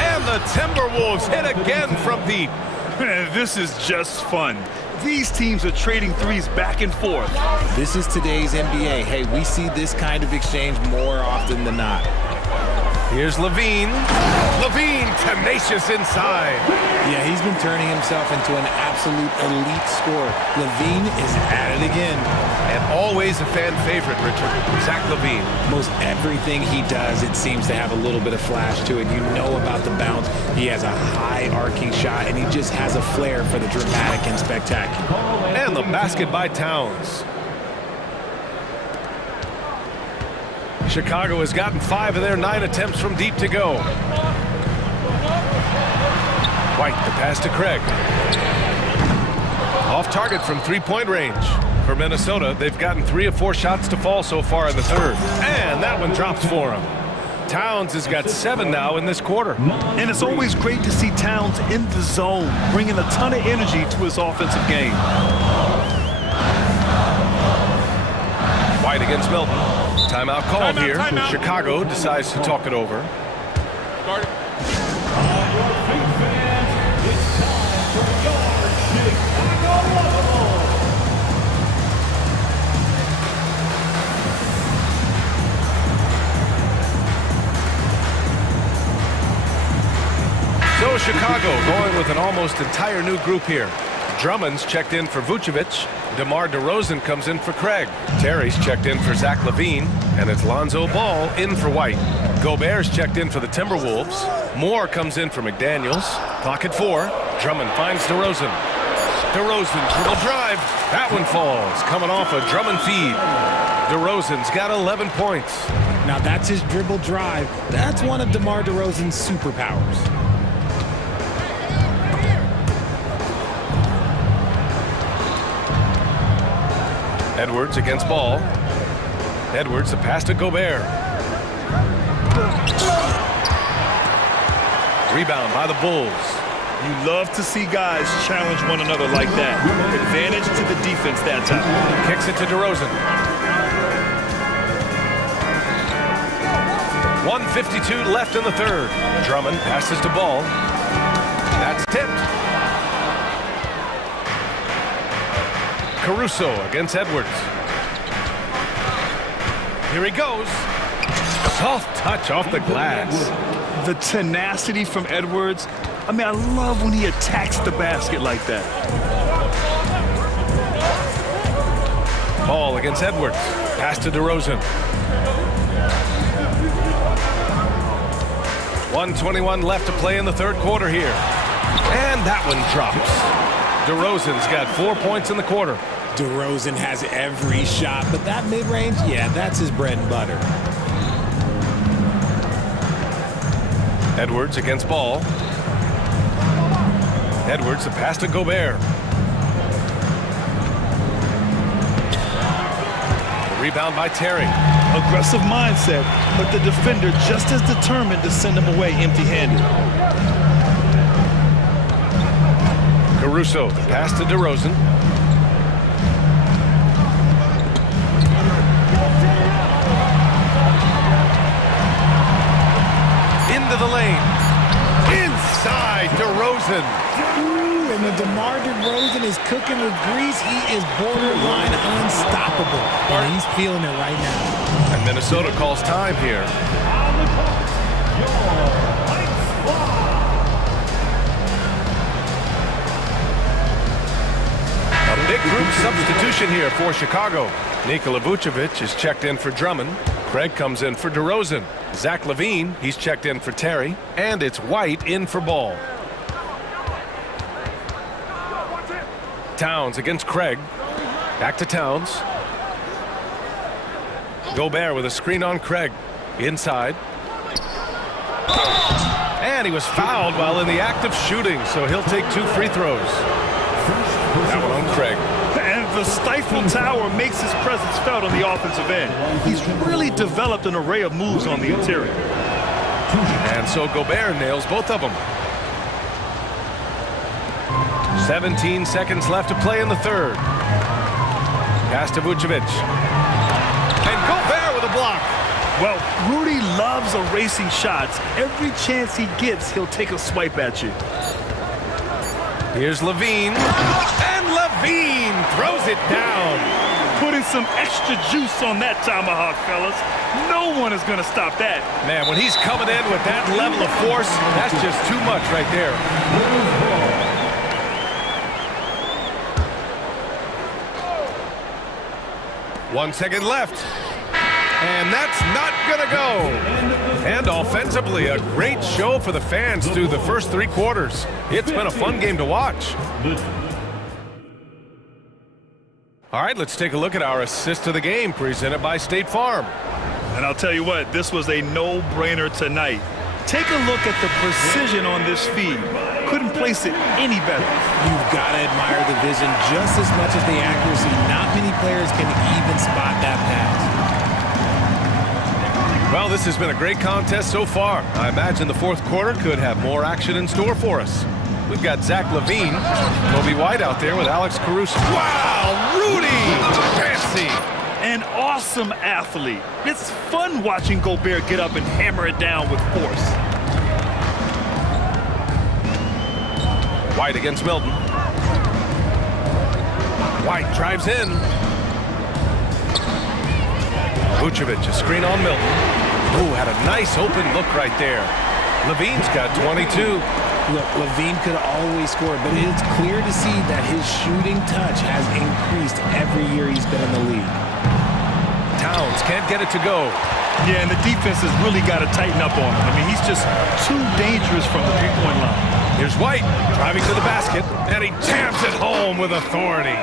And the Timberwolves hit again from deep. Man, this is just fun. These teams are trading threes back and forth. This is today's NBA. Hey, we see this kind of exchange more often than not. Here's Levine. Levine tenacious inside. Yeah, he's been turning himself into an absolute elite scorer. Levine is at it again. And always a fan favorite, Richard. Zach Levine. Most everything he does, it seems to have a little bit of flash to it. You know about the bounce. He has a high arcing shot, and he just has a flair for the dramatic and spectacular. And the basket by Towns. Chicago has gotten 5 of their 9 attempts from deep to go. White, the pass to Craig. Off target from 3-point range. For Minnesota, they've gotten 3 of 4 shots to fall so far in the third. And that one drops for him. Towns has got 7 now in this quarter. And it's always great to see Towns in the zone, bringing a ton of energy to his offensive game. White against Milton. Timeout called here. Chicago decides to talk it over. So Chicago going with an almost entire new group here. Drummond's checked in for Vucevic. DeMar DeRozan comes in for Craig. Terry's checked in for Zach Levine. And it's Lonzo Ball in for White. Gobert's checked in for the Timberwolves. Moore comes in for McDaniels. Clock at 4. Drummond finds DeRozan. DeRozan dribble drive. That one falls. Coming off a Drummond feed. DeRozan's got 11 points. Now that's his dribble drive. That's one of DeMar DeRozan's superpowers. Edwards against Ball. Edwards, the pass to Gobert. Rebound by the Bulls. You love to see guys challenge one another like that. Advantage to the defense that time. Kicks it to DeRozan. 1:52 left in the third. Drummond passes to Ball. That's tipped. Caruso against Edwards. Here he goes. Soft touch off the glass. The tenacity from Edwards. I mean, I love when he attacks the basket like that. Ball against Edwards. Pass to DeRozan. 1:21 left to play in the third quarter here. And that one drops. DeRozan's got 4 points in the quarter. DeRozan has every shot, but that mid-range, yeah, that's his bread and butter. Edwards against Ball. Edwards, the pass to Gobert. The rebound by Terry. Aggressive mindset, but the defender just as determined to send him away empty-handed. Caruso, the pass to DeRozan. Into the lane. Inside DeRozan. and when DeMar DeRozan is cooking with grease, he is borderline unstoppable. And he's feeling it right now. And Minnesota calls time here. A big group substitution here for Chicago. Nikola Vucevic is checked in for Drummond. Craig comes in for DeRozan. Zach LaVine, he's checked in for Terry. And it's White in for Ball. Towns against Craig. Back to Towns. Gobert with a screen on Craig. Inside. And he was fouled while in the act of shooting, so he'll take 2 free throws. That one on Craig. And the stifle tower makes his presence felt on the offensive end. He's really developed an array of moves on the interior. And so Gobert nails both of them. 17 seconds left to play in the third. Pass to Vucevic. And Gobert with a block. Well, Rudy loves erasing shots. Every chance he gets, he'll take a swipe at you. Here's LaVine. And LaVine throws it down. Putting some extra juice on that tomahawk, fellas. No one is going to stop that. Man, when he's coming in with that level of force, that's just too much right there. 1 second left. And that's not going to go. And offensively, a great show for the fans through the first 3 quarters. It's been a fun game to watch. All right, let's take a look at our assist of the game presented by State Farm. And I'll tell you what, this was a no-brainer tonight. Take a look at the precision on this feed. Couldn't place it any better. You've got to admire the vision just as much as the accuracy. Not many players can even spot that pass. Well, this has been a great contest so far. I imagine the fourth quarter could have more action in store for us. We've got Zach LaVine, Kobe White out there with Alex Caruso. Wow, Rudy! Fancy! An awesome athlete. It's fun watching Gobert get up and hammer it down with force. White against Milton. White drives in. Vucevic, a screen on Milton. Ooh, had a nice open look right there. LaVine's got 22. Look, LaVine could always score, but it's clear to see that his shooting touch has increased every year he's been in the league. Towns can't get it to go. Yeah, and the defense has really got to tighten up on him. I mean, he's just too dangerous from the three-point line. Here's White driving to the basket, and he jams it home with authority.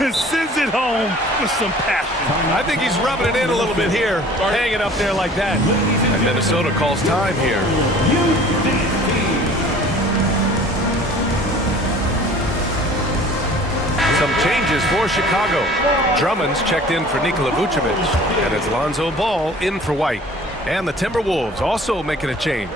And sends it home with some passion. I think he's rubbing it in a little bit here, hanging up there like that. And Minnesota calls time here. Some changes for Chicago. Drummond's checked in for Nikola Vucevic, and it's Lonzo Ball in for White. And the Timberwolves also making a change.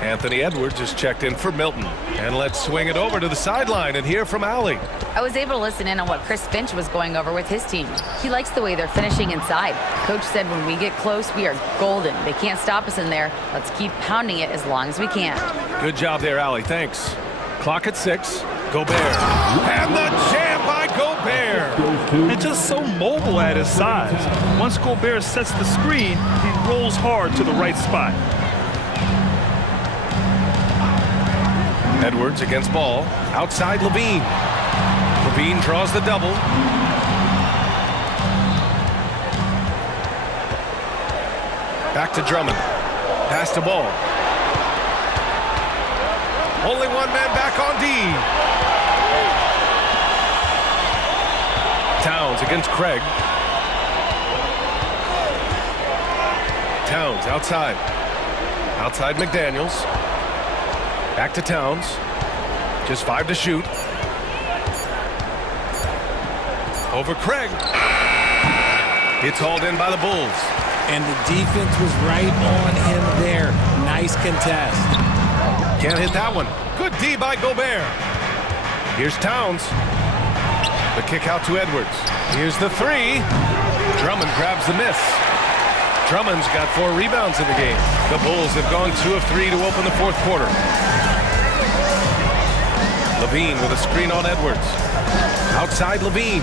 Anthony Edwards is checked in for Milton. And let's swing it over to the sideline and hear from Allie. I was able to listen in on what Chris Finch was going over with his team. He likes the way they're finishing inside. Coach said when we get close, we are golden. They can't stop us in there. Let's keep pounding it as long as we can. Good job there, Allie. Thanks. Clock at 6. Gobert. And the jam by Gobert. And just so mobile at his size. Once Gobert sets the screen, he rolls hard to the right spot. Edwards against Ball. Outside LaVine. LaVine draws the double. Back to Drummond. Pass to Ball. Only one man back on D. Towns against Craig. Towns outside. Outside McDaniels. Back to Towns. Just 5 to shoot. Over Craig. It's hauled in by the Bulls. And the defense was right on him there. Nice contest. Can't hit that one. Good D by Gobert. Here's Towns. The kick out to Edwards. Here's the 3. Drummond grabs the miss. Drummond's got 4 rebounds in the game. The Bulls have gone 2 of 3 to open the fourth quarter. Levine with a screen on Edwards. Outside Levine.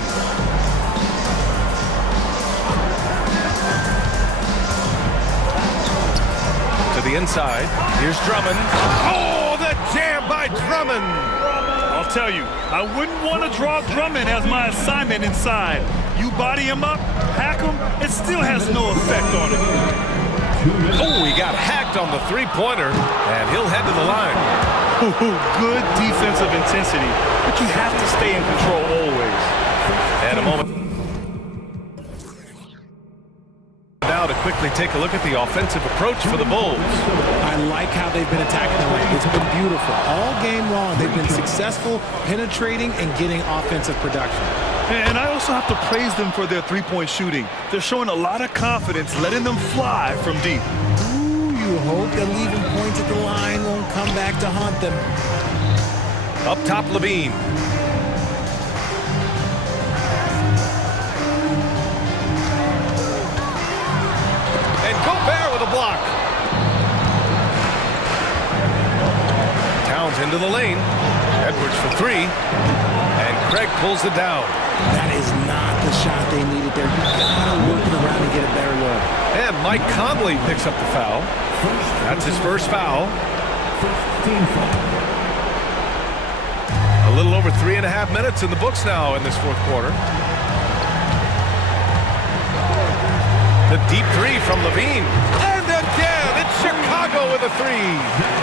To the inside. Here's Drummond. Oh, the jam by Drummond. I'll tell you, I wouldn't want to draw Drummond as my assignment inside. You body him up, hack him, it still has no effect on him. Oh, he got hacked on the three-pointer, and he'll head to the line. Good defensive intensity, but you have to stay in control always. And a moment. Now to quickly take a look at the offensive approach for the Bulls. I like how they've been attacking the ring. It's been beautiful. All game long, they've been successful penetrating and getting offensive production. And I also have to praise them for their three-point shooting. They're showing a lot of confidence, letting them fly from deep. Ooh, you hope that leaving points at the line won't come back to haunt them. Up top, Levine. And Gobert with a block. Towns into the lane. Edwards for three. And Craig pulls it down. That is not the shot they needed there. You gotta work it around and get a better look. And Mike Conley picks up the foul. That's his first foul. A little over 3.5 minutes in the books now in this fourth quarter. The deep three from Levine. And again, it's Chicago with a three.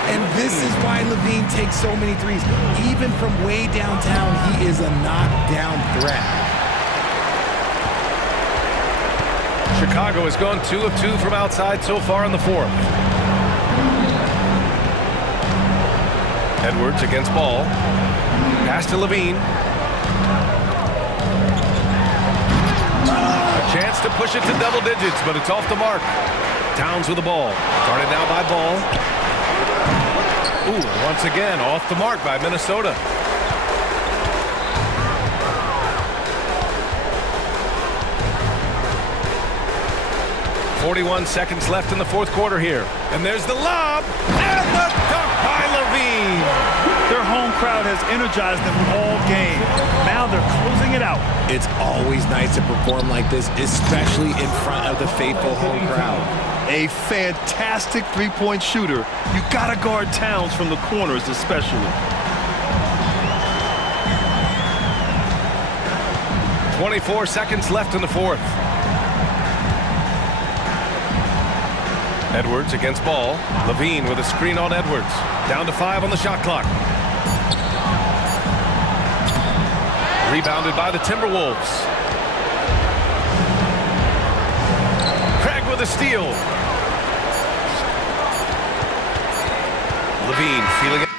And this is why Levine takes so many threes. Even from way downtown, he is a knockdown threat. Chicago has gone 2 of 2 from outside so far in the fourth. Edwards against ball. Pass to Levine. A chance to push it to double digits, but it's off the mark. Towns with the ball. Guarded now by Ball. Ooh, once again, off the mark by Minnesota. .41 seconds left in the fourth quarter here. And there's the lob. And the dunk by Levine. Their home crowd has energized them all game. Now they're closing it out. It's always nice to perform like this, especially in front of the faithful home crowd. A fantastic three-point shooter. You gotta guard Towns from the corners especially. 24 seconds left in the fourth. Edwards against Ball. Levine with a screen on Edwards. Down to 5 on the shot clock. Rebounded by the Timberwolves. Craig with a steal. Levine feeling it.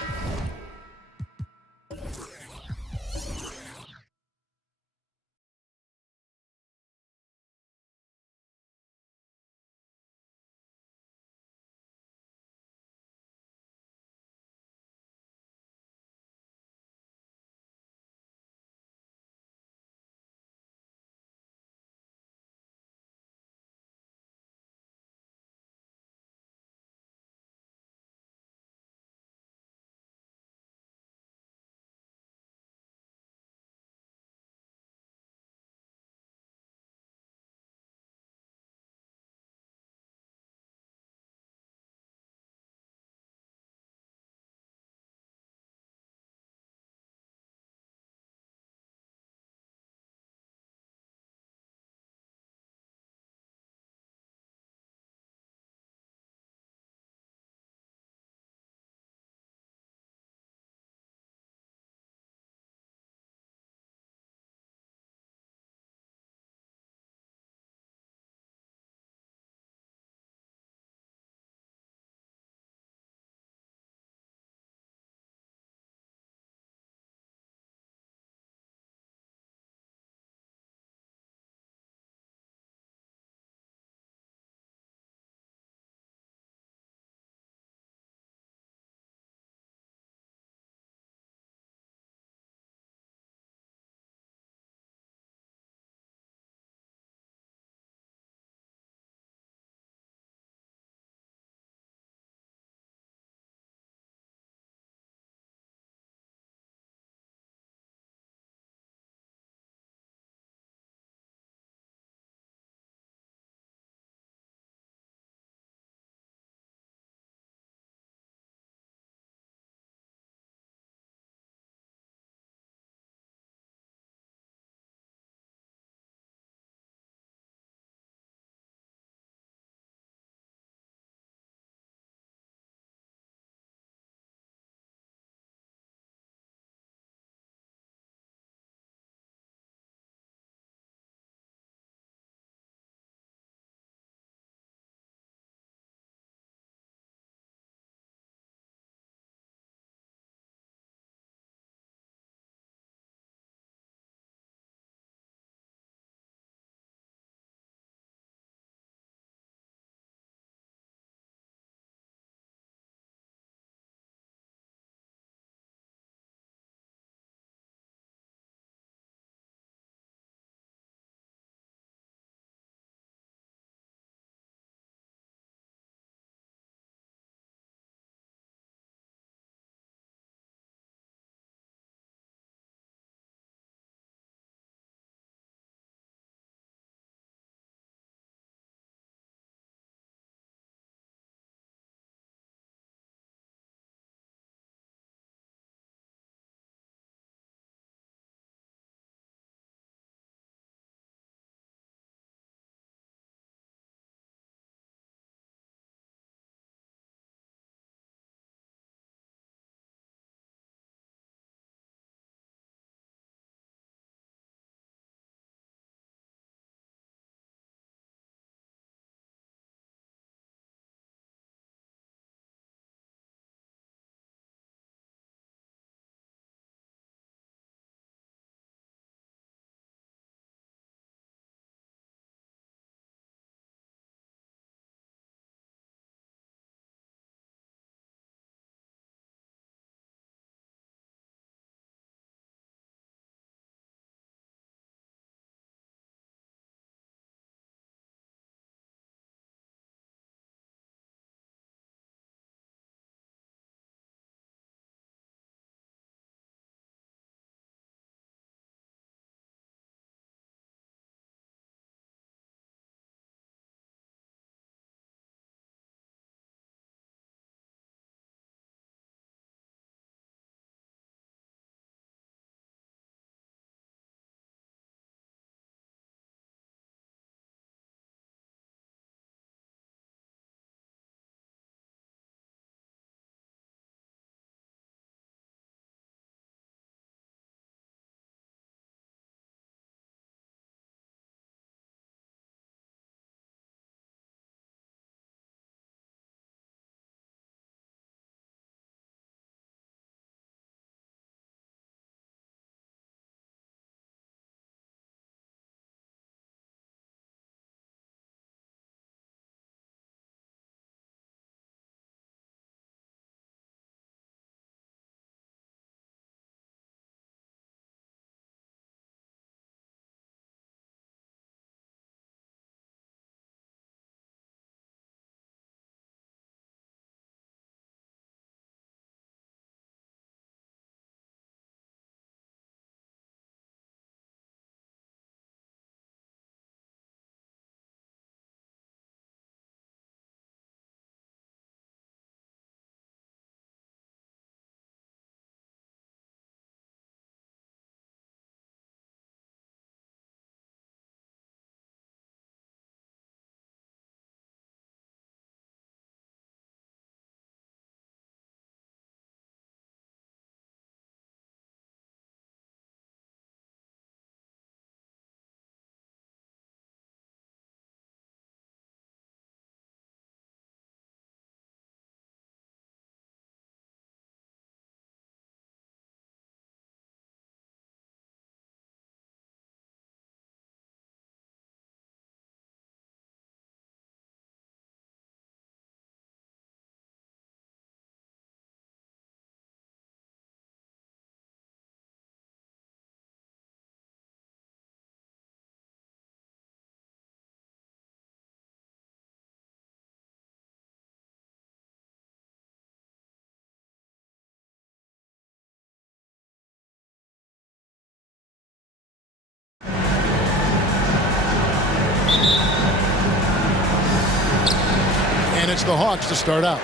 it's the Hawks to start out.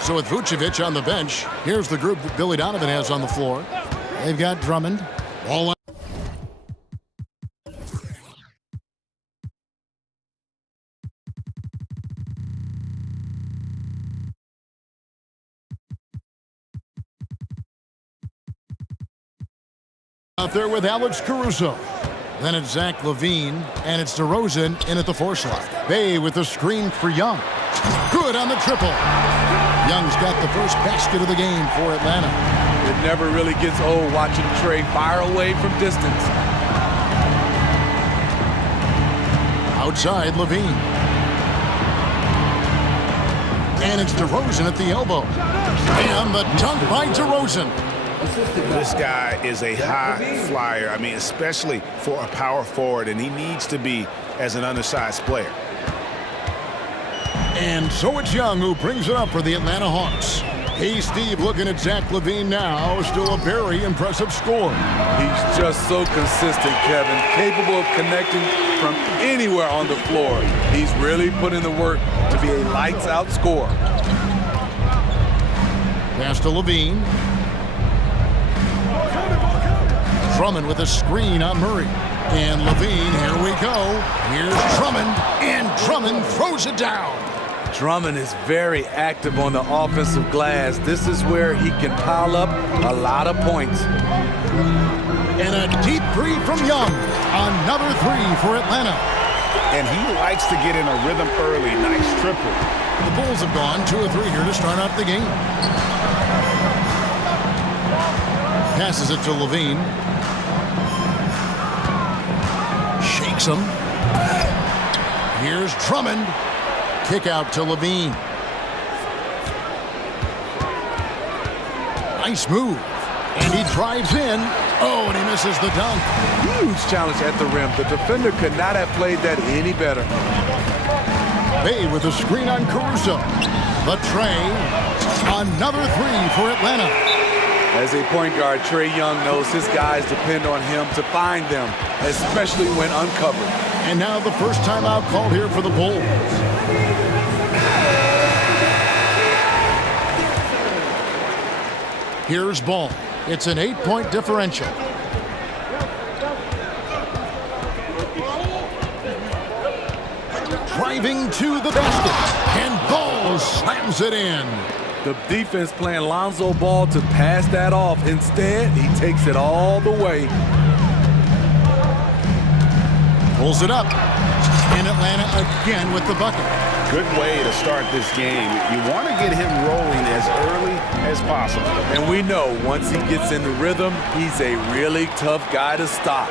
So with Vucevic on the bench, here's the group that Billy Donovan has on the floor. They've got Drummond. Ball out there with Alex Caruso. Then it's Zach LaVine, and it's DeRozan in at the 4 slot. Bay with the screen for Young. Good on the triple. Young's got the first basket of the game for Atlanta. It never really gets old watching Trey fire away from distance. Outside, LaVine. And it's DeRozan at the elbow. And the dunk by DeRozan. This guy is a high flyer. I mean, especially for a power forward, and he needs to be as an undersized player. And so it's Young who brings it up for the Atlanta Hawks. Hey, Steve, looking at Zach LaVine now, still a very impressive score. He's just so consistent, Kevin, capable of connecting from anywhere on the floor. He's really put in the work to be a lights-out scorer. Pass to LaVine. Drummond with a screen on Murray. And LaVine, here we go. Here's Drummond, and Drummond throws it down. Drummond is very active on the offensive glass. This is where he can pile up a lot of points. And a deep 3 from Young. Another 3 for Atlanta. And he likes to get in a rhythm early. Nice triple. The Bulls have gone 2 of 3 here to start out the game. Passes it to LaVine. Shakes him. Here's Drummond. Kick out to LaVine. Nice move. And he drives in. Oh, and he misses the dunk. Huge challenge at the rim. The defender could not have played that any better. Bay with a screen on Caruso. The Trey. Another 3 for Atlanta. As a point guard, Trae Young knows his guys depend on him to find them, especially when uncovered. And now the first timeout called here for the Bulls. Here's Ball. It's an 8-point differential. Driving to the basket, and Ball slams it in. The defense playing Lonzo Ball to pass that off. Instead, he takes it all the way. Pulls it up. And Atlanta again with the bucket. Good way to start this game. You want to get him rolling as early as possible. And we know once he gets in the rhythm, he's a really tough guy to stop.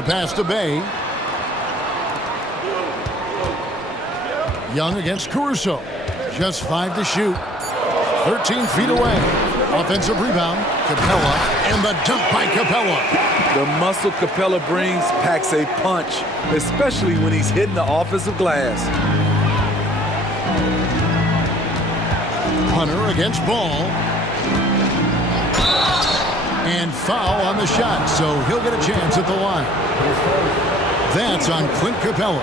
The pass to Bay. Young against Caruso. Just 5 to shoot. 13 feet away. Offensive rebound. Capella. And the dunk by Capella. The muscle Capella brings packs a punch, especially when he's hitting the offensive glass. Hunter against Ball. And foul on the shot, so he'll get a chance at the line. That's on Clint Capella.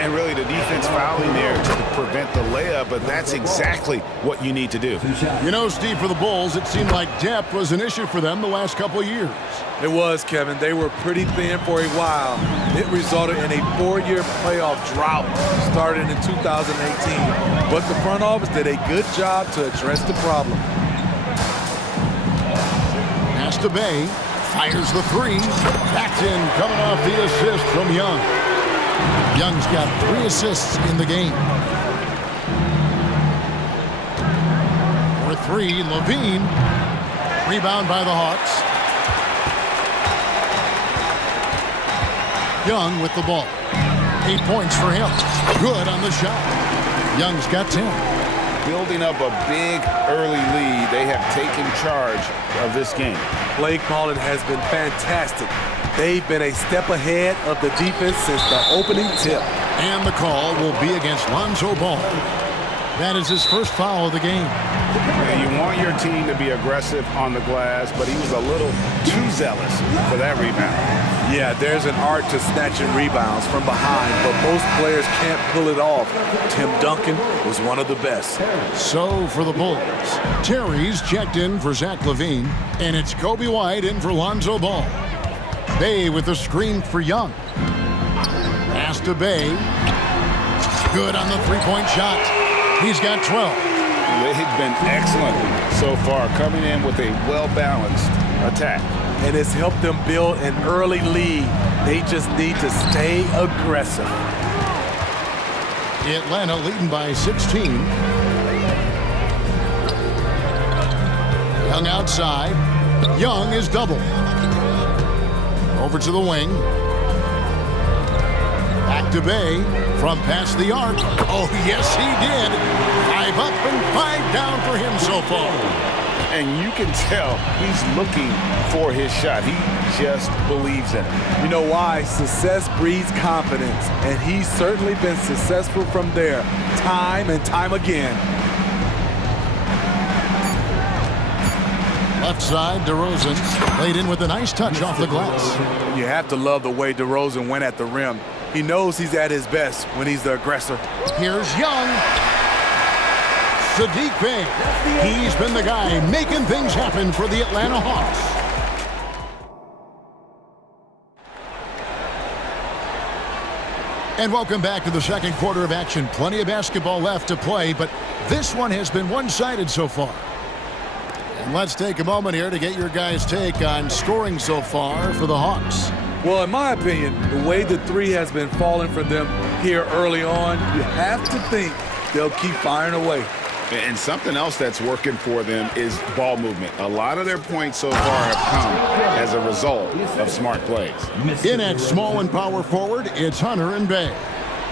And really the defense fouling there to prevent the layup, but that's exactly what you need to do. You know, Steve, for the Bulls, it seemed like depth was an issue for them the last couple of years. It was, Kevin. They were pretty thin for a while. It resulted in a 4-year playoff drought started in 2018. But the front office did a good job to address the problem. Pass to Bay. Fires the 3. Backed in, coming off the assist from Young. Young's got 3 assists in the game. For 3, LaVine. Rebound by the Hawks. Young with the ball. 8 points for him. Good on the shot. Young's got 10. Building up a big early lead, they have taken charge of this game. Play calling has been fantastic. They've been a step ahead of the defense since the opening tip. And the call will be against Lonzo Ball. That is his first foul of the game. Yeah, you want your team to be aggressive on the glass, but he was a little too zealous for that rebound. Yeah, there's an art to snatching rebounds from behind, but most players can't pull it off. Tim Duncan was one of the best. So for the Bulls, Terry's checked in for Zach LaVine, and it's Kobe White in for Lonzo Ball. Bay with the screen for Young. Pass to Bay. Good on the three-point shot. He's got 12. They've been excellent so far, coming in with a well-balanced attack. And it's helped them build an early lead. They just need to stay aggressive. Atlanta leading by 16. Young outside. Young is double. Over to the wing. Back to Bay from past the arc. Oh, yes, he did. 5 up and 5 down for him so far. And you can tell he's looking for his shot. He just believes in it. You know why? Success breeds confidence, and he's certainly been successful from there, time and time again. Left side, DeRozan laid in with a nice touch off the glass. You have to love the way DeRozan went at the rim. He knows he's at his best when he's the aggressor. Here's Young. Saddiq Bey. He's been the guy making things happen for the Atlanta Hawks. And welcome back to the second quarter of action. Plenty of basketball left to play, but this one has been one-sided so far. And let's take a moment here to get your guys' take on scoring so far for the Hawks. Well, in my opinion, the way the three has been falling for them here early on, you have to think they'll keep firing away. And something else that's working for them is ball movement. A lot of their points so far have come as a result of smart plays. In at small and power forward, it's Hunter and Bay.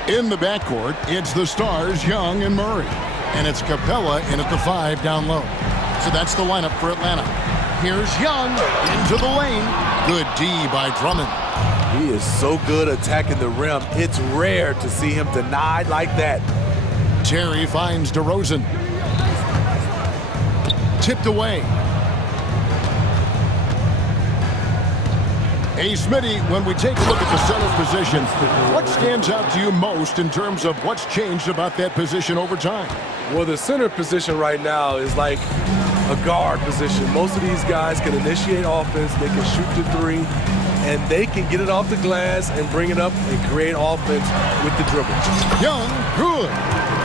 In the backcourt, it's the stars Young and Murray. And it's Capella in at the 5 down low. So that's the lineup for Atlanta. Here's Young into the lane. Good D by Drummond. He is so good attacking the rim. It's rare to see him denied like that. Terry finds DeRozan. Tipped away. Hey, Smitty, when we take a look at the center position, what stands out to you most in terms of what's changed about that position over time? Well, the center position right now is like a guard position. Most of these guys can initiate offense, they can shoot the three, and they can get it off the glass and bring it up and create offense with the dribble. Young, good.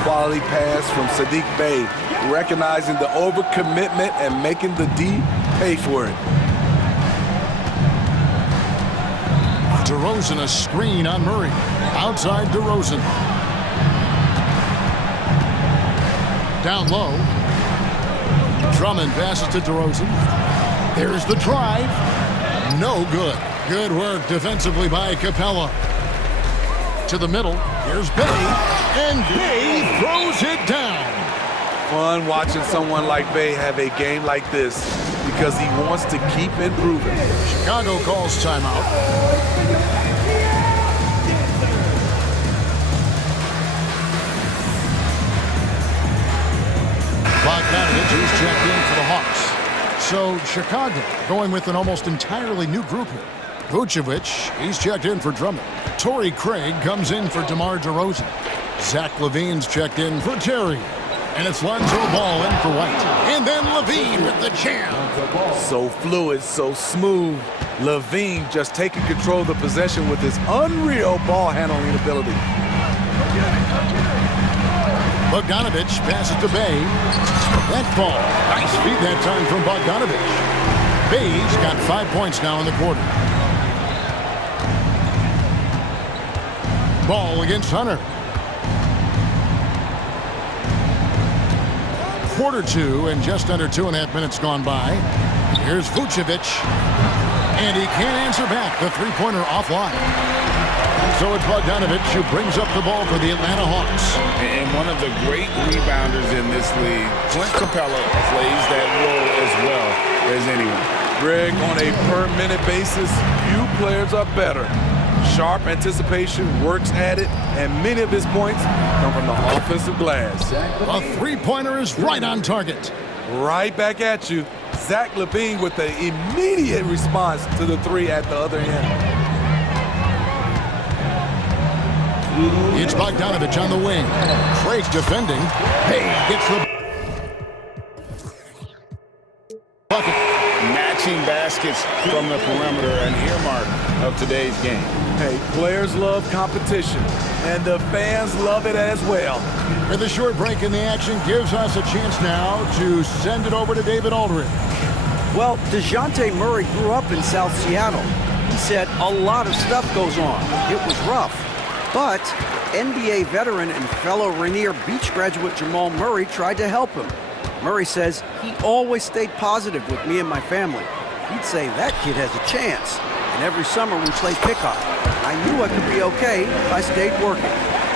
Quality pass from Saddiq Bey, recognizing the overcommitment and making the D pay for it. DeRozan a screen on Murray. Outside DeRozan. Down low. Drummond passes to DeRozan. There's the drive. No good. Good work defensively by Capella. To the middle. Here's Bay. And Bay throws it down. Fun watching someone like Bay have a game like this because he wants to keep improving. Chicago calls timeout. Bogdanovich is checked in for the Hawks. So Chicago going with an almost entirely new group here. Vucevic, he's checked in for Drummond. Torrey Craig comes in for DeMar DeRozan. Zach LaVine's checked in for Terry. And it's Lonzo Ball in for White. And then LaVine with the jam. So fluid, so smooth. LaVine just taking control of the possession with his unreal ball handling ability. Bogdanovich passes to Bay. That ball. Nice feed that time from Bogdanovich. Bay's got 5 points now in the quarter. Ball against Hunter. Quarter 2 and just under 2.5 minutes gone by. Here's Vucevic. And he can't answer back. The three-pointer offline. So it's Bogdanovich who brings up the ball for the Atlanta Hawks. And one of the great rebounders in this league, Clint Capella, plays that role as well as anyone. Greg, on a per-minute basis, few players are better Sharp anticipation, works at it, and many of his points come from the offensive glass. A three-pointer is right on target. Right back at you. Zach LaVine with the immediate response to the three at the other end. It's Bogdanovich on the wing. Craig defending. Hey, gets the bucket. Matching baskets from the perimeter, an earmark of today's game. Hey, players love competition, and the fans love it as well. And the short break in the action gives us a chance now to send it over to David Aldridge. Well, DeJounte Murray grew up in South Seattle. He said a lot of stuff goes on. It was rough. But NBA veteran and fellow Rainier Beach graduate Jamal Murray tried to help him. Murray says he always stayed positive with me and my family. He'd say that kid has a chance. And every summer we played pickup. I knew I could be okay if I stayed working.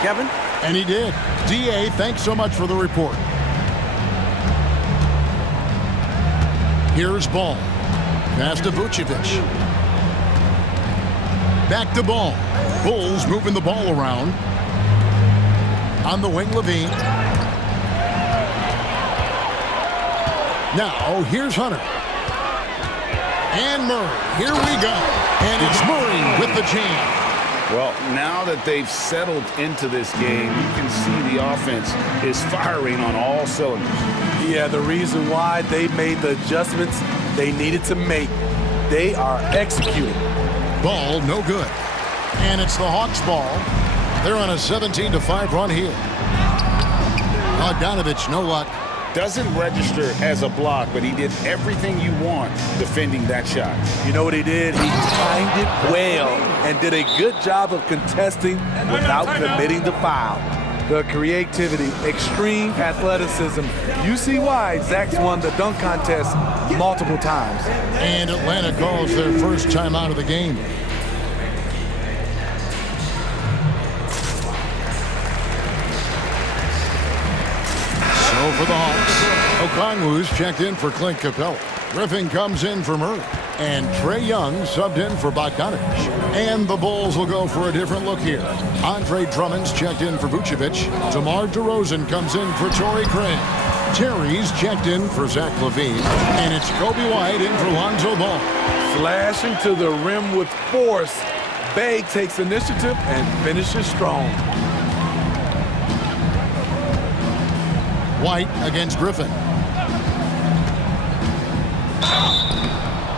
Kevin? And he did. DA, thanks so much for the report. Here's Ball. Pass to Vucevic. Back to Ball. Bulls moving the ball around. On the wing, LaVine. Now, here's Hunter. And Murray. Here we go. And it's Murray with the jam. Well, now that they've settled into this game, you can see the offense is firing on all cylinders. Yeah, the reason why they made the adjustments they needed to make. They are executing. Ball, no good. And it's the Hawks' ball. They're on a 17-5 run here. Bogdanovich, no luck. Doesn't register as a block, but he did everything you want defending that shot. You know what he did? He timed it well and did a good job of contesting without committing the foul. The creativity, extreme athleticism. You see why Zach's won the dunk contest multiple times. And Atlanta calls their first time out of the game. So for the Hawks, Okongwu's checked in for Clint Capella. Griffin comes in for Murray. And Trae Young subbed in for Bogdanovich. And the Bulls will go for a different look here. Andre Drummond's checked in for Vucevic. DeMar DeRozan comes in for Torrey Craig. Terry's checked in for Zach LaVine. And it's Kobe White in for Lonzo Ball. Flashing to the rim with force. Bay takes initiative and finishes strong. White against Griffin.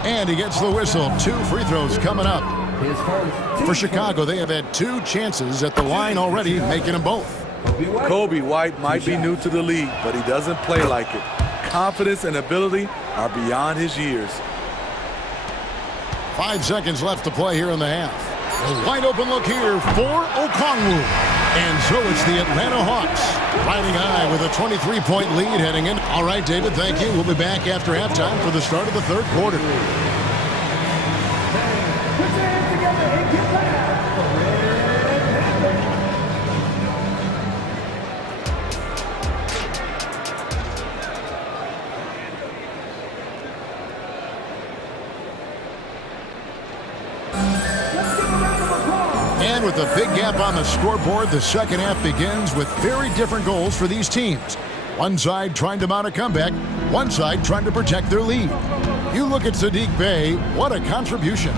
And he gets the whistle. 2 free throws coming up. For Chicago, they have had 2 chances at the line already, making them both. Kobe White might be new to the league, but he doesn't play like it. Confidence and ability are beyond his years. 5 seconds left to play here in the half. A wide open look here for Okongwu. And so it's the Atlanta Hawks riding high with a 23-point lead heading in. All right, David, thank you. We'll be back after halftime for the start of the third quarter. And with a big gap on the scoreboard, the second half begins with very different goals for these teams. One side trying to mount a comeback, one side trying to protect their lead. You look at Saddiq Bey, what a contribution.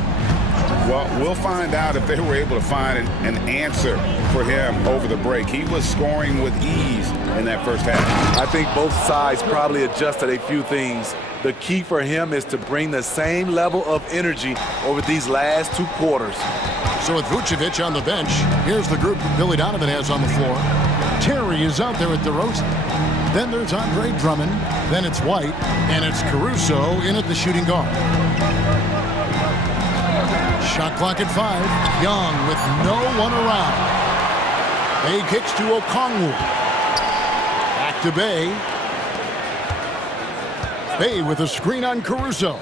Well, we'll find out if they were able to find an answer for him over the break. He was scoring with ease in that first half. I think both sides probably adjusted a few things. The key for him is to bring the same level of energy over these last 2 quarters. So with Vucevic on the bench, here's the group Billy Donovan has on the floor. Terry is out there at DeRozan. Then there's Andre Drummond. Then it's White. And it's Caruso in at the shooting guard. Shot clock at 5. Young with no one around. Bey kicks to Okongwu. Back to Bey. Bey with a screen on Caruso.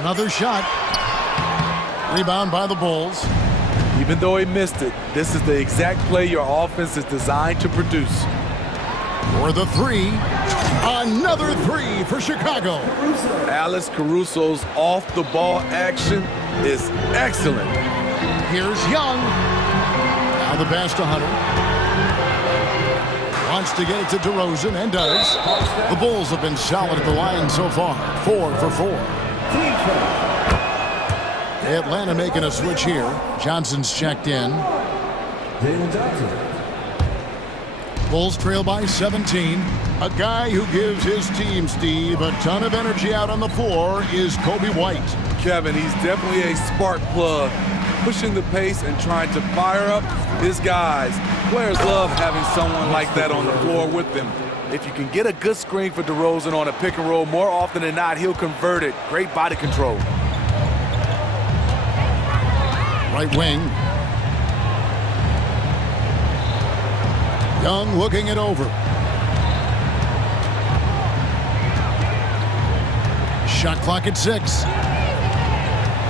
Another shot. Rebound by the Bulls. Even though he missed it, this is the exact play your offense is designed to produce. For the 3. Another 3 for Chicago. Alex Caruso's off-the-ball action is excellent. Here's Young. Now the pass to Hunter. Wants to get it to DeRozan and does. The Bulls have been solid at the line so far. 4 for 4. Atlanta making a switch here. Johnson's checked in. Bulls trail by 17. A guy who gives his team, Steve, a ton of energy out on the floor is Kobe White. Kevin, he's definitely a spark plug, pushing the pace and trying to fire up his guys. Players love having someone like that on the floor with them. If you can get a good screen for DeRozan on a pick and roll, more often than not, he'll convert it. Great body control. Right wing. Young looking it over. Shot clock at 6.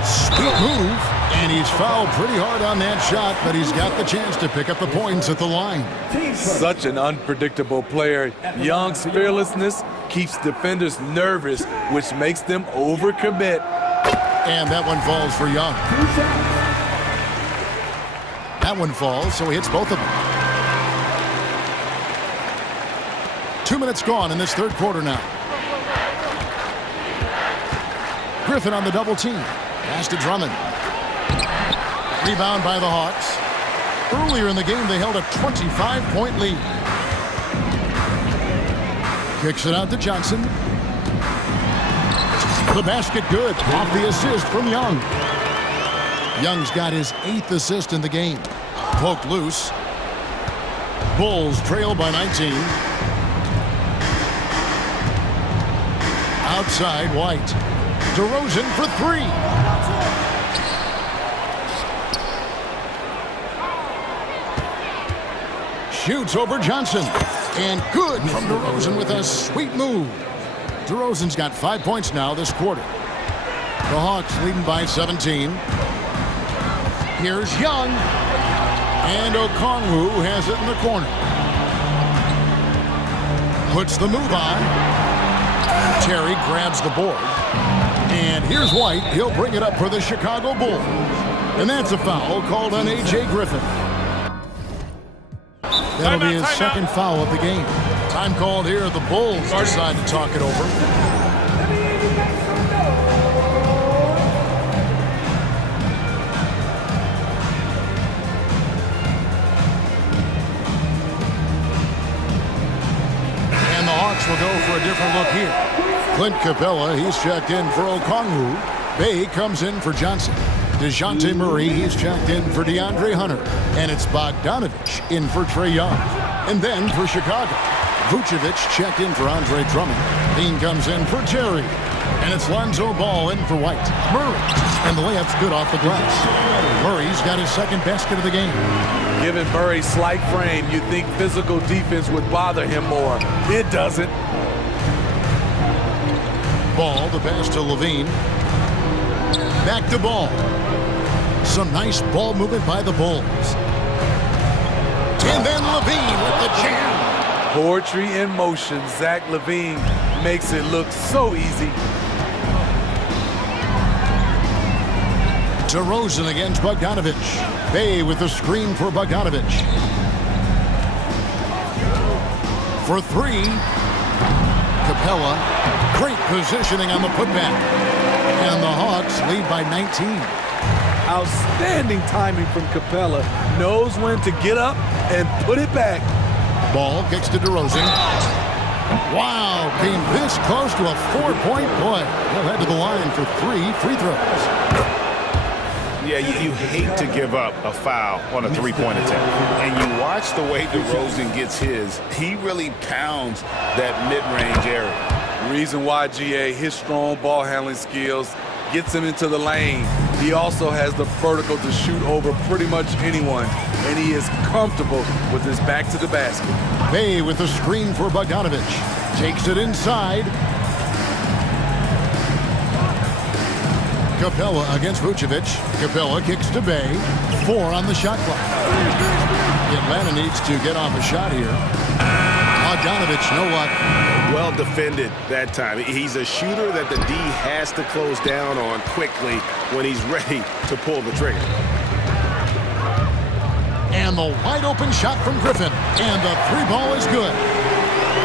Sweet move. And he's fouled pretty hard on that shot, but he's got the chance to pick up the points at the line. Such an unpredictable player. Young's fearlessness keeps defenders nervous, which makes them overcommit. And that one falls for Young. That one falls, so he hits both of them. 2 minutes gone in this third quarter now. Griffin on the double team. Pass to Drummond. Rebound by the Hawks. Earlier in the game, they held a 25-point lead. Kicks it out to Johnson. The basket good. Off the assist from Young. Young's got his 8th assist in the game. Poked loose. Bulls trail by 19. Outside, White. DeRozan for 3. Shoots over Johnson. And good from DeRozan with a sweet move. DeRozan's got 5 points now this quarter. The Hawks leading by 17. Here's Young. And Okongwu has it in the corner. Puts the move on. Terry grabs the board. And here's White. He'll bring it up for the Chicago Bulls. And that's a foul called on A.J. Griffin. That'll be his second foul of the game. Time called here. The Bulls decide to talk it over. And the Hawks will go for a different look here. Clint Capella, he's checked in for Okongwu. Bay comes in for Johnson. DeJounte Murray, he's checked in for DeAndre Hunter. And it's Bogdanovich in for Trae Young. And then for Chicago, Vucevic checked in for Andre Drummond. Dean comes in for Terry. And it's Lonzo Ball in for White. Murray. And the layup's good off the glass. Murray's got his second basket of the game. Given Murray's slight frame, you'd think physical defense would bother him more. It doesn't. Ball, the pass to Levine. Back to Ball. Some nice ball movement by the Bulls. And then Levine with the jam. Poetry in motion. Zach LaVine makes it look so easy. DeRozan against Bogdanovich. Bay with the screen for Bogdanovich. For 3. Capella. Great positioning on the putback. And the Hawks lead by 19. Outstanding timing from Capella. Knows when to get up and put it back. Ball kicks to DeRozan. Wow, came this close to a 4-point play. He'll head to the line for 3 free throws. Yeah, you hate to give up a foul on a 3-point attempt. And you watch the way DeRozan gets his. He really pounds that mid-range area. Reason why, GA, his strong ball handling skills gets him into the lane. He also has the vertical to shoot over pretty much anyone, and he is comfortable with his back to the basket. Bay with the screen for Bogdanovich. Takes it inside. Capella against Vucevic. Capella kicks to Bay. 4 on the shot clock. Atlanta needs to get off a shot here. Bogdanovich, no luck. Well defended that time. He's a shooter that the D has to close down on quickly when he's ready to pull the trigger. And the wide open shot from Griffin. And the three ball is good.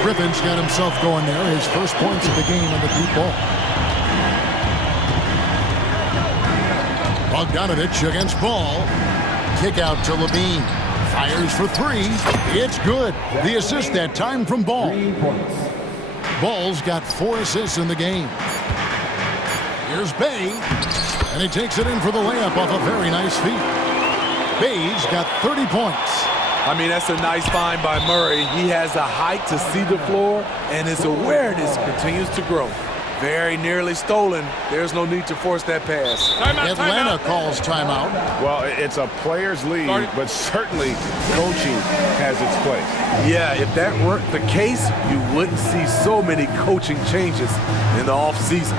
Griffin's got himself going there. His first points of the game on the deep ball. Bogdanovich against Ball. Kick out to Levine. Fires for three. It's good. The assist that time from Ball. Ball's got 4 assists in the game. Here's Bay. And he takes it in for the layup off a very nice feed. Bay's got 30 points. I mean, that's a nice find by Murray. He has the height to see the floor, and his awareness continues to grow. Very nearly stolen. There's no need to force that pass. Atlanta calls timeout. Well, it's a player's league, but certainly coaching has its place. Yeah, if that weren't the case, you wouldn't see so many coaching changes in the offseason.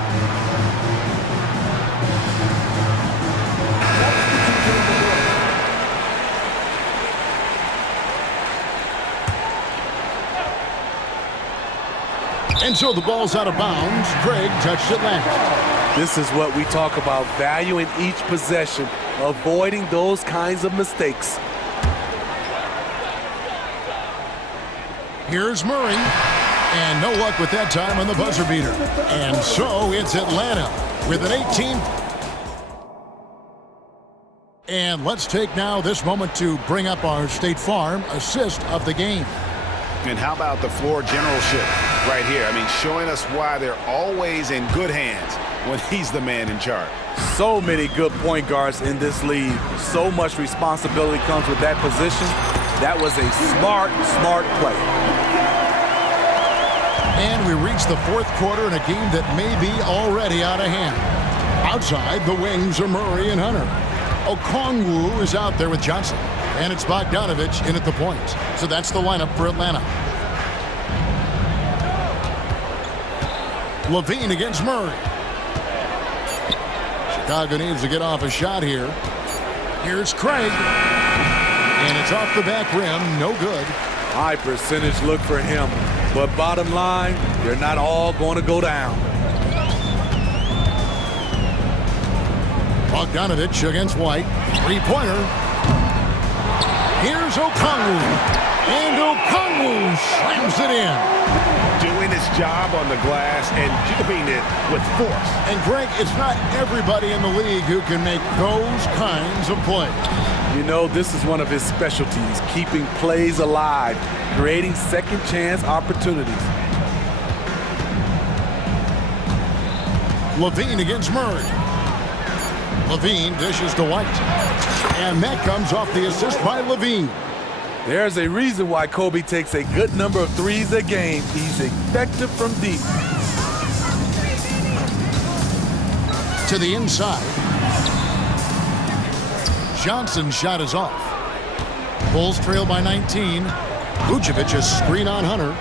And so the ball's out of bounds. Craig touched it last. This is what we talk about, valuing each possession, avoiding those kinds of mistakes. Here's Murray. And no luck with that time on the buzzer beater. And so it's Atlanta with an 18. And let's take now this moment to bring up our State Farm assist of the game. And how about the floor generalship right here? I mean, showing us why they're always in good hands when he's the man in charge. So many good point guards in this league. So much responsibility comes with that position. That was a smart play. And we reach the fourth quarter in a game that may be already out of hand. Outside, the wings are Murray and Hunter. Okongwu is out there with Johnson. And it's Bogdanovich in at the point. So that's the lineup for Atlanta. Levine against Murray. Chicago needs to get off a shot here. Here's Craig. And it's off the back rim. No good. High percentage look for him. But bottom line, they're not all going to go down. Bogdanovich against White. Three-pointer. Here's Okongwu. And Okongwu slams it in. Doing his job on the glass and doing it with force. And Greg, it's not everybody in the league who can make those kinds of plays. You know, this is one of his specialties, keeping plays alive, creating second chance opportunities. Levine against Murray. Levine dishes to White. And that comes off the assist by Levine. There's a reason why Kobe takes a good number of threes a game. He's effective from deep. To the inside. Johnson's shot is off. Bulls trail by 19. Vucevic's screen on Hunter.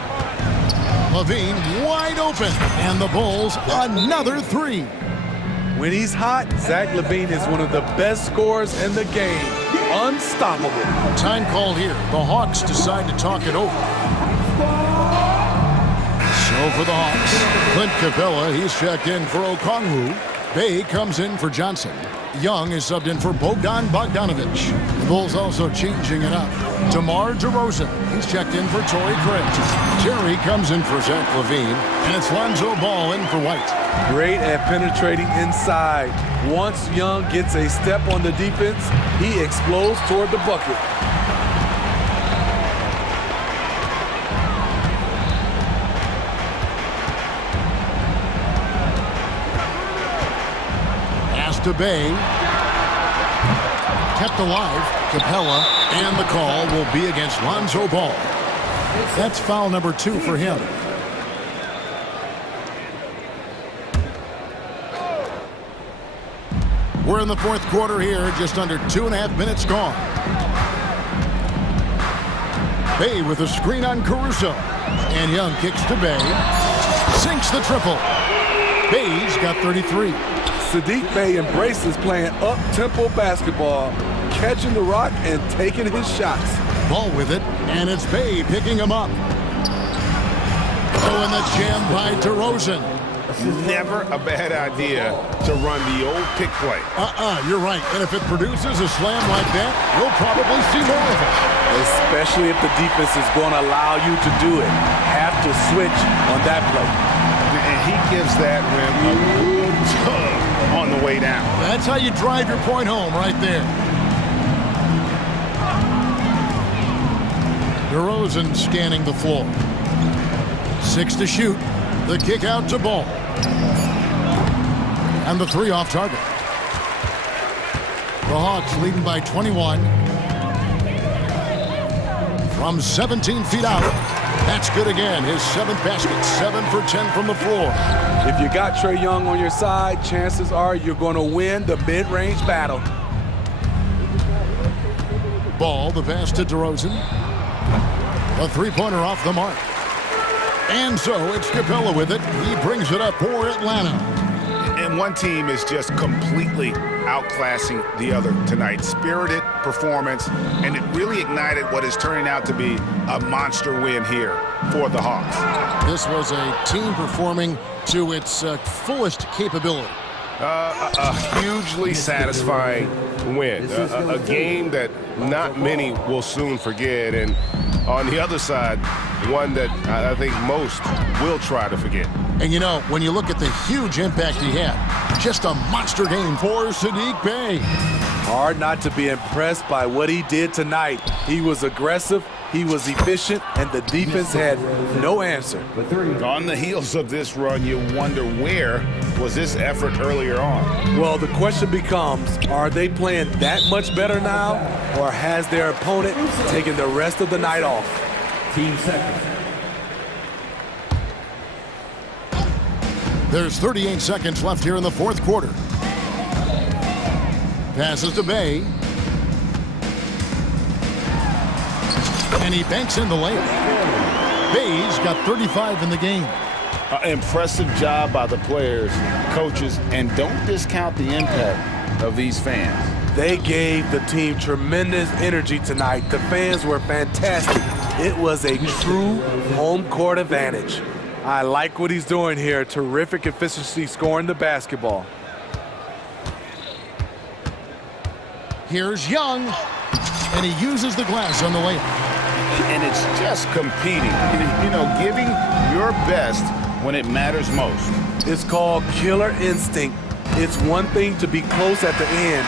Levine wide open. And the Bulls another three. When he's hot, Zach LaVine is one of the best scorers in the game. Unstoppable. Time called here. The Hawks decide to talk it over. So for the Hawks, Clint Capella, he's checked in for Okongwu. Bay comes in for Johnson. Young is subbed in for Bogdanovich. The Bulls also changing it up. DeMar DeRozan, he's checked in for Torrey Craig. Terry comes in for Zach LaVine. And it's Lonzo Ball in for White. Great at penetrating inside. Once Young gets a step on the defense, he explodes toward the bucket. Pass to Bay. Kept alive. Capella. And the call will be against Lonzo Ball. That's foul number 2 for him. We're in the fourth quarter here, just under 2.5 minutes gone. Bay with a screen on Caruso. And Young kicks to Bay. Sinks the triple. Bay's got 33. Saddiq Bey embraces playing up-tempo basketball, catching the rock and taking his shots. Ball with it, and it's Bay picking him up. Oh, and the jam by DeRozan. never a bad idea to run the old pick play. You're right. And if it produces a slam like that, we'll probably see more of it. Especially if the defense is going to allow you to do it. Have to switch on that play. And he gives that rim a good tug on the way down. That's how you drive your point home right there. DeRozan scanning the floor. 6 to shoot. The kick out to Ball. And the 3 off target. The Hawks leading by 21. From 17 feet out. That's good again. His 7th basket. 7 for 10 from the floor. If you got Trae Young on your side, chances are you're going to win the mid-range battle. Ball, the pass to DeRozan. A 3-pointer off the mark. And so it's Capella with it. He brings it up for Atlanta. And one team is just completely outclassing the other tonight. Spirited performance, and it really ignited what is turning out to be a monster win here for the Hawks. This was a team performing to its fullest capability. A hugely satisfying win. A game that not many will soon forget. And on the other side, one that I think most will try to forget. And you know, when you look at the huge impact he had, just a monster game for Saddiq Bey. Hard not to be impressed by what he did tonight. He was aggressive, he was efficient, and the defense had no answer. On the heels of this run, you wonder where was this effort earlier on? Well, the question becomes, are they playing that much better now, or has their opponent taken the rest of the night off? Team seconds. There's 38 seconds left here in the 4th quarter. Passes to Bey. And he banks in the layup. Bey's got 35 in the game. Impressive job by the players, coaches, and don't discount the impact of these fans. They gave the team tremendous energy tonight. The fans were fantastic. It was a true home court advantage. I like what he's doing here. Terrific efficiency scoring the basketball. Here's Young, and he uses the glass on the layup. And it's just competing, you know, giving your best when it matters most. It's called killer instinct. It's one thing to be close at the end,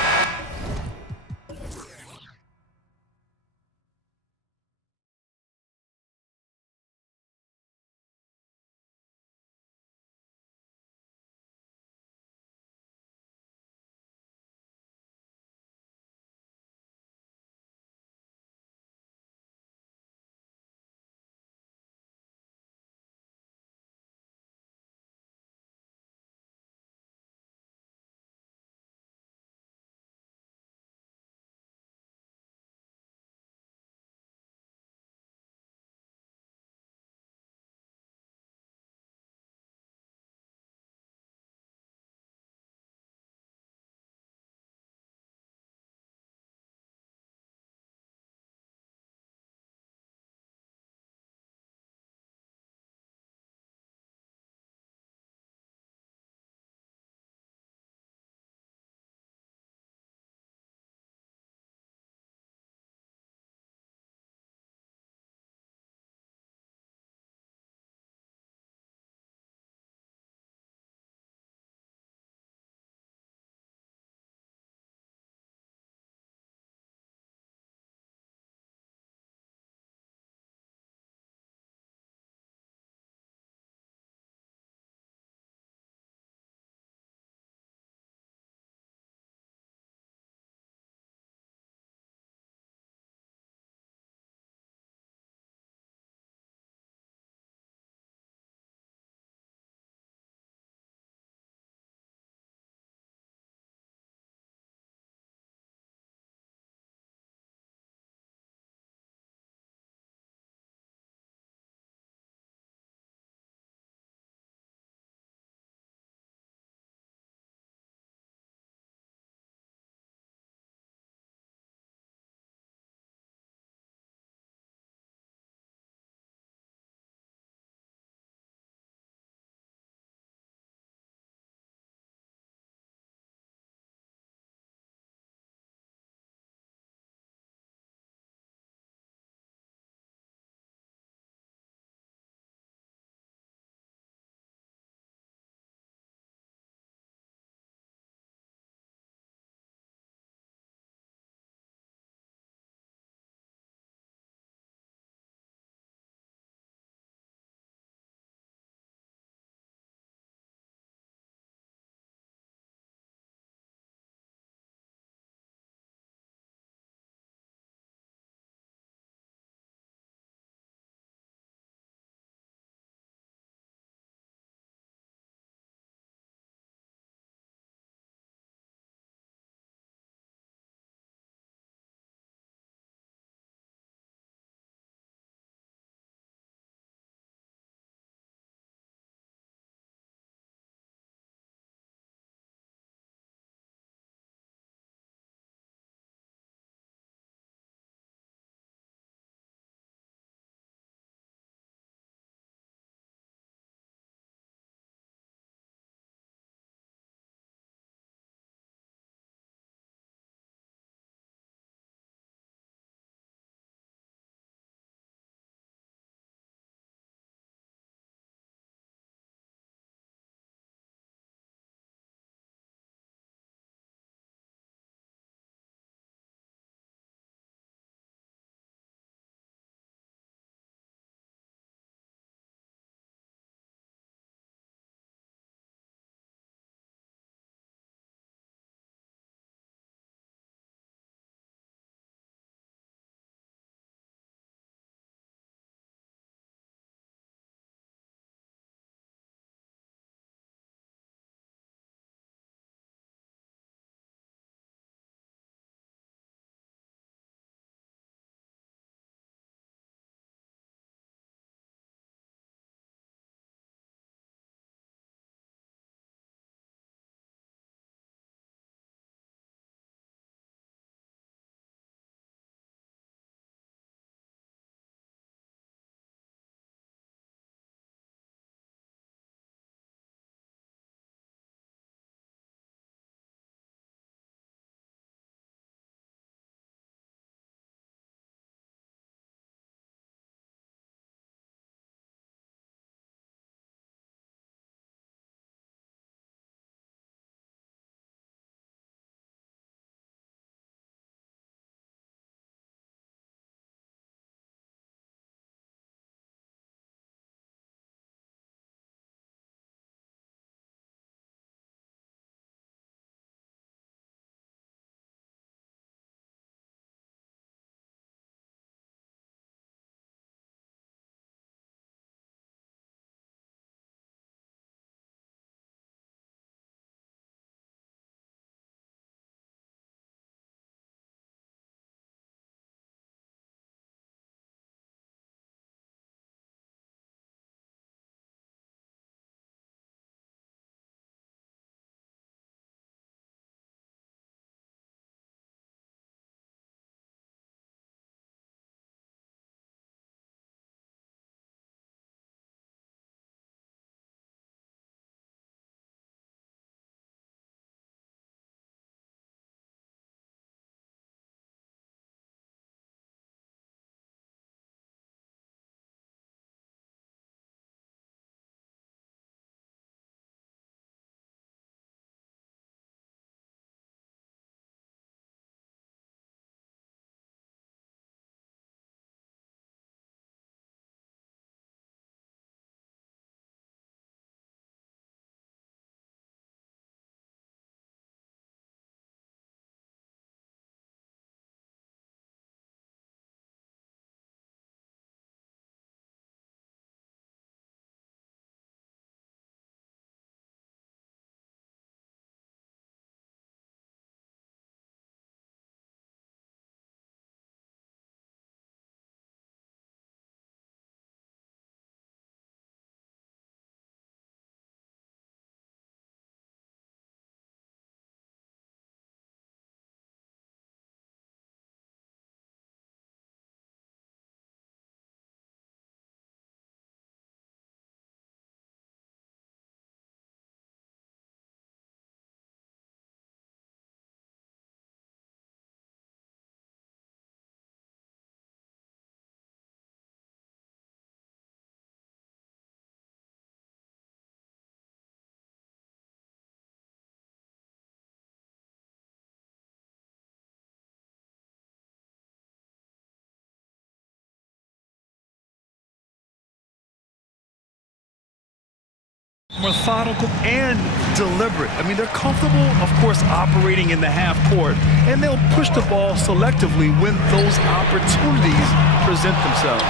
Methodical and deliberate. I mean, they're comfortable, of course, operating in the half court, and they'll push the ball selectively when those opportunities present themselves.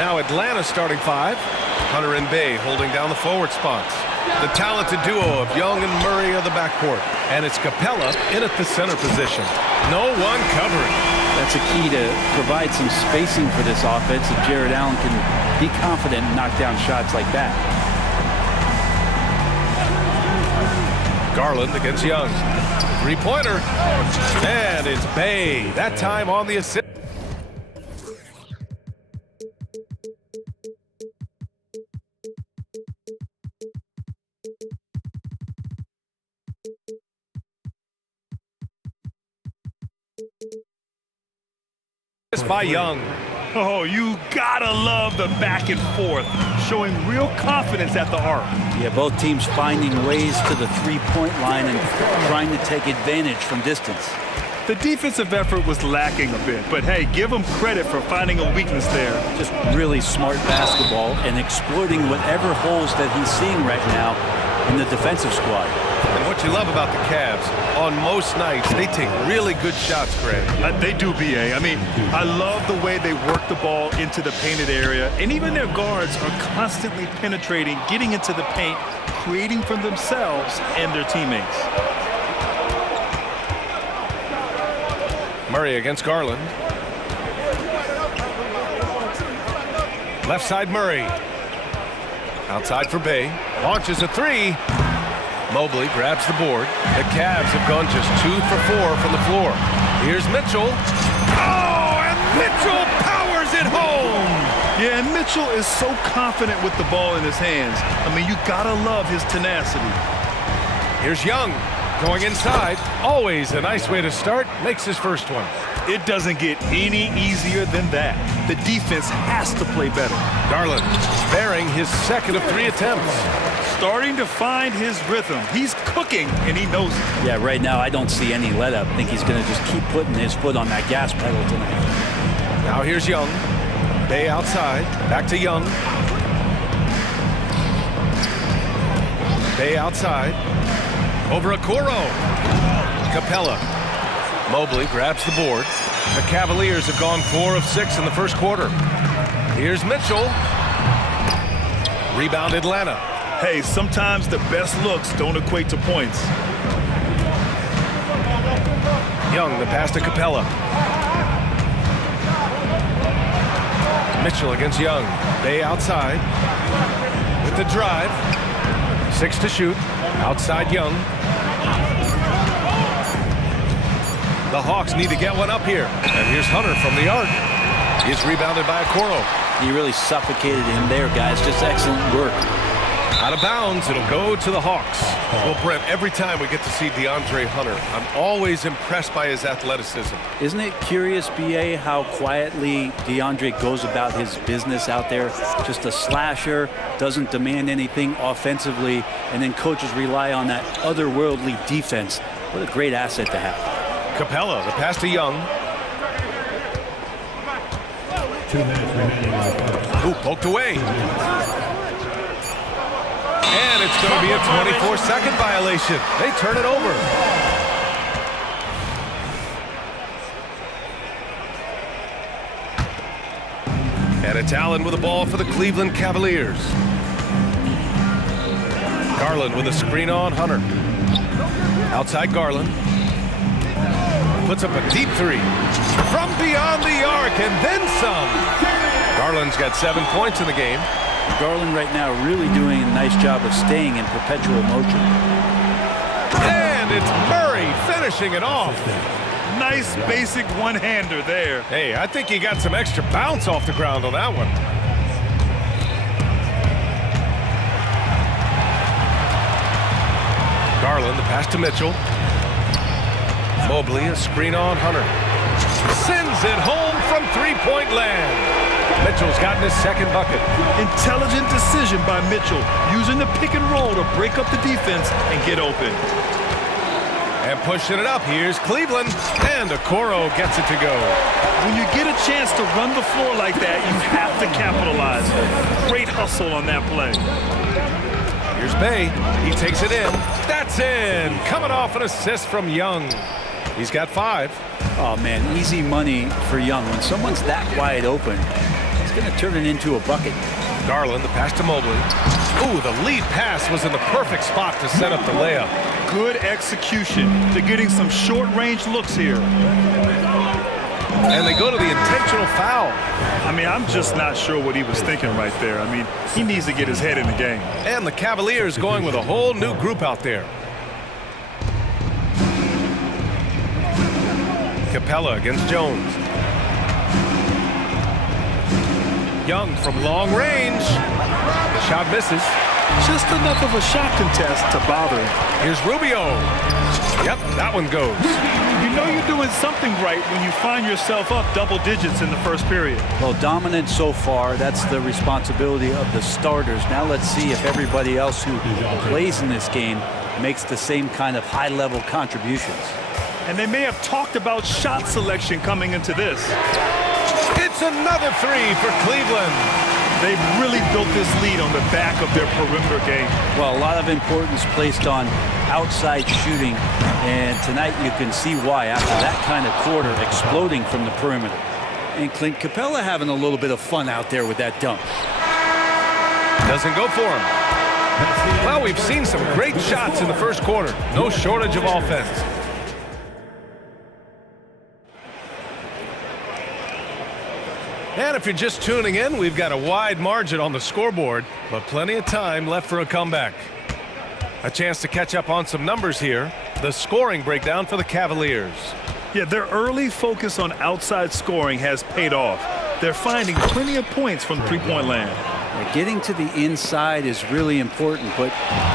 Now Atlanta starting five. Hunter and Bay holding down the forward spots. The talented duo of Young and Murray of the backcourt. And it's Capella in at the center position. No one covering. That's a key to provide some spacing for this offense if Jared Allen can be confident and knock down shots like that. Garland against Young. Three-pointer. And it's Bay. That time on the assist. By Young. Oh, you gotta love the back and forth, showing real confidence at the arc. Yeah, both teams finding ways to the three-point line and trying to take advantage from distance. The defensive effort was lacking a bit, but hey, give him credit for finding a weakness there. Just really smart basketball and exploiting whatever holes that he's seeing right now in the defensive squad. And what you love about the Cavs, on most nights, they take really good shots, Greg. They do, B.A. I mean, I love the way they work the ball into the painted area, and even their guards are constantly penetrating, getting into the paint, creating for themselves and their teammates. Murray against Garland. Left side Murray. Outside for Bay. Launches a three. Mobley grabs the board. The Cavs have gone just 2 for 4 from the floor. Here's Mitchell. Oh, and Mitchell powers it home. Yeah, and Mitchell is so confident with the ball in his hands. I mean, you gotta love his tenacity. Here's Young going inside. Always a nice way to start. Makes his first one. It doesn't get any easier than that. The defense has to play better. Garland bearing his second of 3 attempts. Starting to find his rhythm. He's cooking, and he knows it. Yeah, right now I don't see any let-up. I think he's going to just keep putting his foot on that gas pedal tonight. Now here's Young. Bay outside. Back to Young. Bay outside. Over Okoro. Capella. Mobley grabs the board. The Cavaliers have gone 4 of 6 in the first quarter. Here's Mitchell. Rebound Atlanta. Hey, sometimes the best looks don't equate to points. Young, the pass to Capella. Mitchell against Young. Bay outside. With the drive. 6 to shoot. Outside Young. The Hawks need to get one up here. And here's Hunter from the arc. He's rebounded by Okoro. He really suffocated him there, guys. Just excellent work. Out of bounds, it'll go to the Hawks. Well, Brent, every time we get to see DeAndre Hunter, I'm always impressed by his athleticism. Isn't it curious, B.A., how quietly DeAndre goes about his business out there? Just a slasher, doesn't demand anything offensively, and then coaches rely on that otherworldly defense. What a great asset to have. Capella, the pass to Young. 2 minutes remaining. Ooh, poked away. And it's going to be a 24-second violation. They turn it over. And it's Allen with the ball for the Cleveland Cavaliers. Garland with a screen on Hunter. Outside Garland. Puts up a deep three. From beyond the arc and then some. Garland's got 7 points in the game. Garland right now really doing a nice job of staying in perpetual motion. And it's Murray finishing it off. Nice basic one-hander there. Hey, I think he got some extra bounce off the ground on that one. Garland, the pass to Mitchell. Mobley, a screen on Hunter. Sends it home from three-point land. Mitchell's gotten his second bucket. Intelligent decision by Mitchell, using the pick and roll to break up the defense and get open. And pushing it up, here's Cleveland, and Okoro gets it to go. When you get a chance to run the floor like that, you have to capitalize. Great hustle on that play. Here's Bay. He takes it in. That's in. Coming off an assist from Young. He's got 5. Oh, man, easy money for Young. When someone's that wide open, he's going to turn it into a bucket. Garland, the pass to Mobley. Ooh, the lead pass was in the perfect spot to set up the layup. Good execution. They're getting some short-range looks here. And they go to the intentional foul. I mean, I'm just not sure what he was thinking right there. I mean, he needs to get his head in the game. And the Cavaliers going with a whole new group out there. Capella against Jones. Young from long range. The shot misses. Just enough of a shot contest to bother him. Here's Rubio. Yep, that one goes. You know you're doing something right when you find yourself up double digits in the first period. Well, dominant so far. That's the responsibility of the starters. Now let's see if everybody else who plays in this game makes the same kind of high-level contributions. And they may have talked about shot selection coming into this. It's another 3 for Cleveland. They've really built this lead on the back of their perimeter game. Well, a lot of importance placed on outside shooting, and tonight you can see why after that kind of quarter exploding from the perimeter. And Clint Capella having a little bit of fun out there with that dunk. Doesn't go for him. Well, we've seen some great shots in the first quarter. No shortage of offense. And if you're just tuning in, we've got a wide margin on the scoreboard, but plenty of time left for a comeback. A chance to catch up on some numbers here. The scoring breakdown for the Cavaliers. Yeah, their early focus on outside scoring has paid off. They're finding plenty of points from three-point land. Getting to the inside is really important, but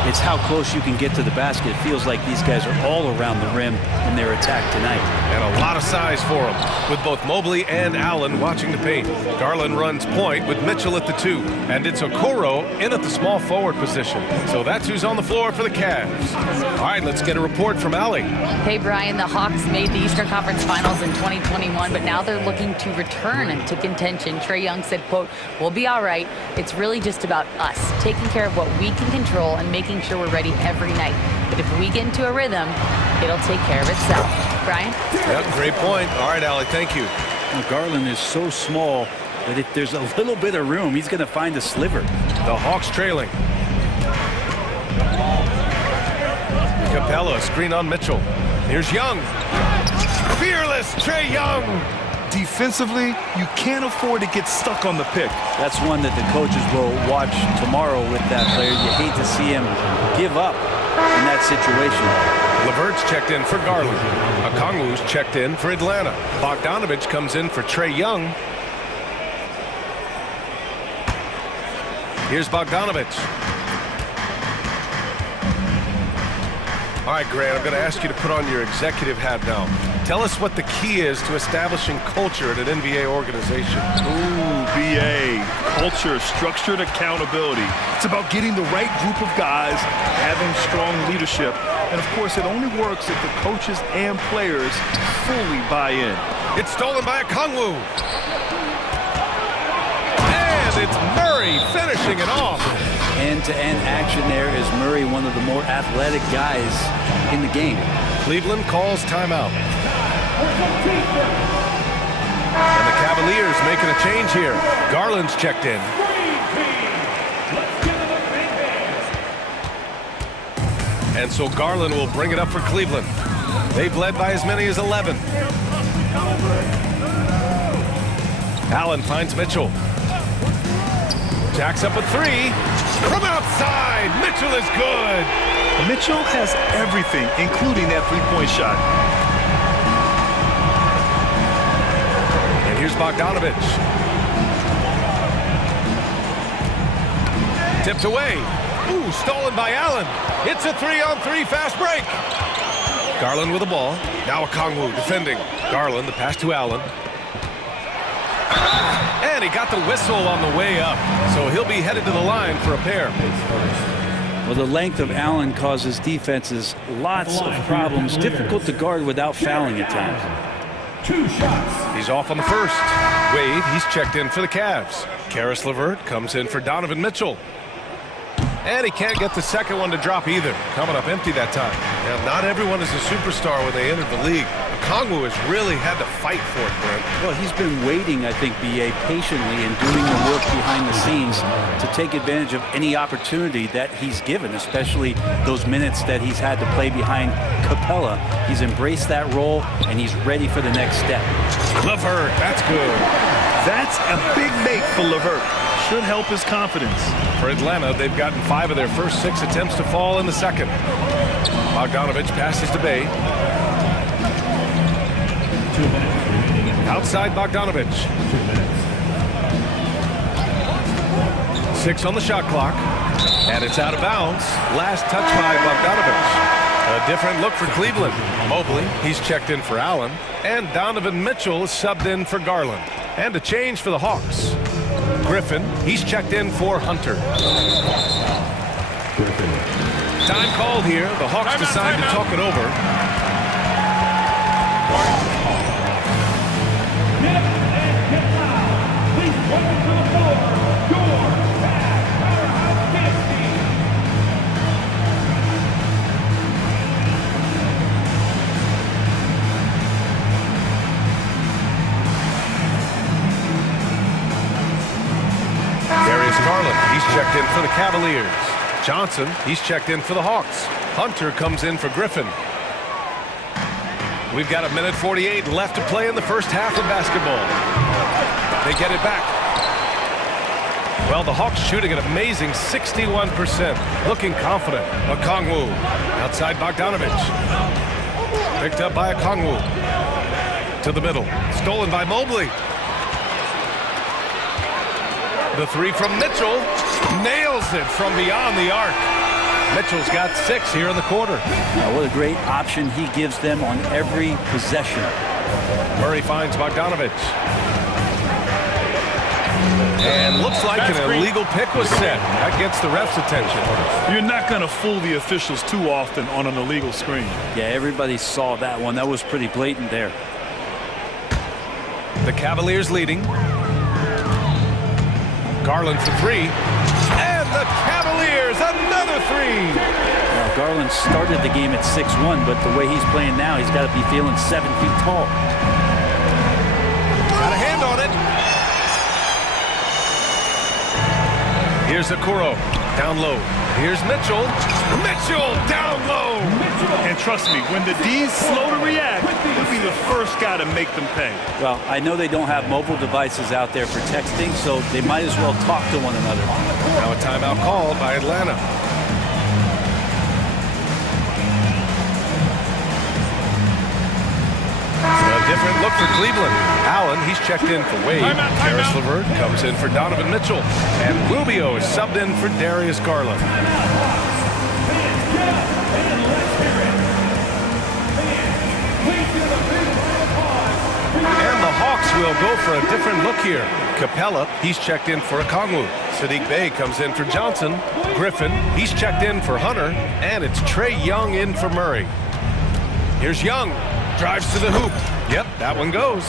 it's how close you can get to the basket. It feels like these guys are all around the rim in their attack tonight. And a lot of size for them, with both Mobley and Allen watching the paint. Garland runs point with Mitchell at the 2, and it's Okoro in at the small forward position. So that's who's on the floor for the Cavs. All right, let's get a report from Allie. Hey, Brian, the Hawks made the Eastern Conference Finals in 2021, but now they're looking to return to contention. Trae Young said, quote, "We'll be all right. It's really just about us, taking care of what we can control and making sure we're ready every night. But if we get into a rhythm, it'll take care of itself." Brian? Yep, great point. All right, Allie, thank you. Well, Garland is so small that if there's a little bit of room, he's going to find a sliver. The Hawks trailing. Capella, screen on Mitchell. Here's Young. Fearless Trae Young. Defensively, you can't afford to get stuck on the pick. That's one that the coaches will watch tomorrow with that player. You hate to see him give up in that situation. LeVert's checked in for Garland. Okongwu's checked in for Atlanta. Bogdanovich comes in for Trae Young. Here's Bogdanovich. All right, Grant, I'm going to ask you to put on your executive hat now. Tell us what the key is to establishing culture at an NBA organization. Ooh, BA. Culture, structured accountability. It's about getting the right group of guys, having strong leadership. And, of course, it only works if the coaches and players fully buy in. It's stolen by Okongwu. And it's Murray finishing it off. End-to-end action there is Murray, one of the more athletic guys in the game. Cleveland calls timeout. And the Cavaliers making a change here. Garland's checked in. And so Garland will bring it up for Cleveland. They've led by as many as 11. Allen finds Mitchell. Jacks up a 3. From outside, Mitchell is good. Mitchell has everything, including that three-point shot. And here's Bogdanovich. Tipped away. Ooh, stolen by Allen. It's a 3-on-3 fast break. Garland with the ball. Now Okongwu defending. Garland, the pass to Allen. And he got the whistle on the way up, so he'll be headed to the line for a pair. Well, the length of Allen causes defenses lots of problems. Difficult to guard without fouling at times. 2 shots. He's off on the first. Wade, he's checked in for the Cavs. Karis LeVert comes in for Donovan Mitchell. And he can't get the second one to drop either. Coming up empty that time. Now, not everyone is a superstar when they entered the league. Kongwu has really had to fight for it, Brent. Well, he's been waiting, I think, B.A., patiently and doing the work behind the scenes to take advantage of any opportunity that he's given, especially those minutes that he's had to play behind Capella. He's embraced that role, and he's ready for the next step. Levert, that's good. That's a big make for Levert. Should help his confidence. For Atlanta, they've gotten 5 of their first 6 attempts to fall in the second. Bogdanovich passes to Bay. 2 minutes. Outside Bogdanovich. 6 on the shot clock. And it's out of bounds. Last touch by Bogdanovich. A different look for Cleveland. Mobley, he's checked in for Allen. And Donovan Mitchell is subbed in for Garland. And a change for the Hawks. Griffin, he's checked in for Hunter. Time called here. The Hawks decide to talk it over. Please welcome to the floor, your Garland, he's checked in for the Cavaliers. Johnson, he's checked in for the Hawks. Hunter comes in for Griffin. We've got 1:48 left to play in the first half of basketball. They get it back. Well, the Hawks shooting an amazing 61%. Looking confident. Okongwu outside Bogdanovich. Picked up by Okongwu. To the middle. Stolen by Mobley. The 3 from Mitchell. Nails it from beyond the arc. Mitchell's got 6 here in the quarter. What a great option he gives them on every possession. Murray finds Bogdanovich. And looks like an illegal pick was set. That gets the ref's attention. You're not going to fool the officials too often on an illegal screen. Yeah, everybody saw that one. That was pretty blatant there. The Cavaliers leading. Garland for 3. And the Cavaliers, another 3. Now, Garland started the game at 6'1", but the way he's playing now, he's got to be feeling 7 feet tall. Got a hand on it. Here's Okoro, down low. Here's Mitchell. Mitchell, down low. And trust me, when the D's slow to react, he'll be the first guy to make them pay. Well, I know they don't have mobile devices out there for texting, so they might as well talk to one another. Now a timeout called by Atlanta. A different look for Cleveland. Allen, he's checked in for Wade. Karis LeVert comes in for Donovan Mitchell. And Rubio is subbed in for Darius Garland. And the Hawks will go for a different look here. Capella, he's checked in for Okongwu. Sadiq Bey comes in for Johnson. Griffin, he's checked in for Hunter. And it's Trae Young in for Murray. Here's Young. Drives to the hoop. Yep, that one goes.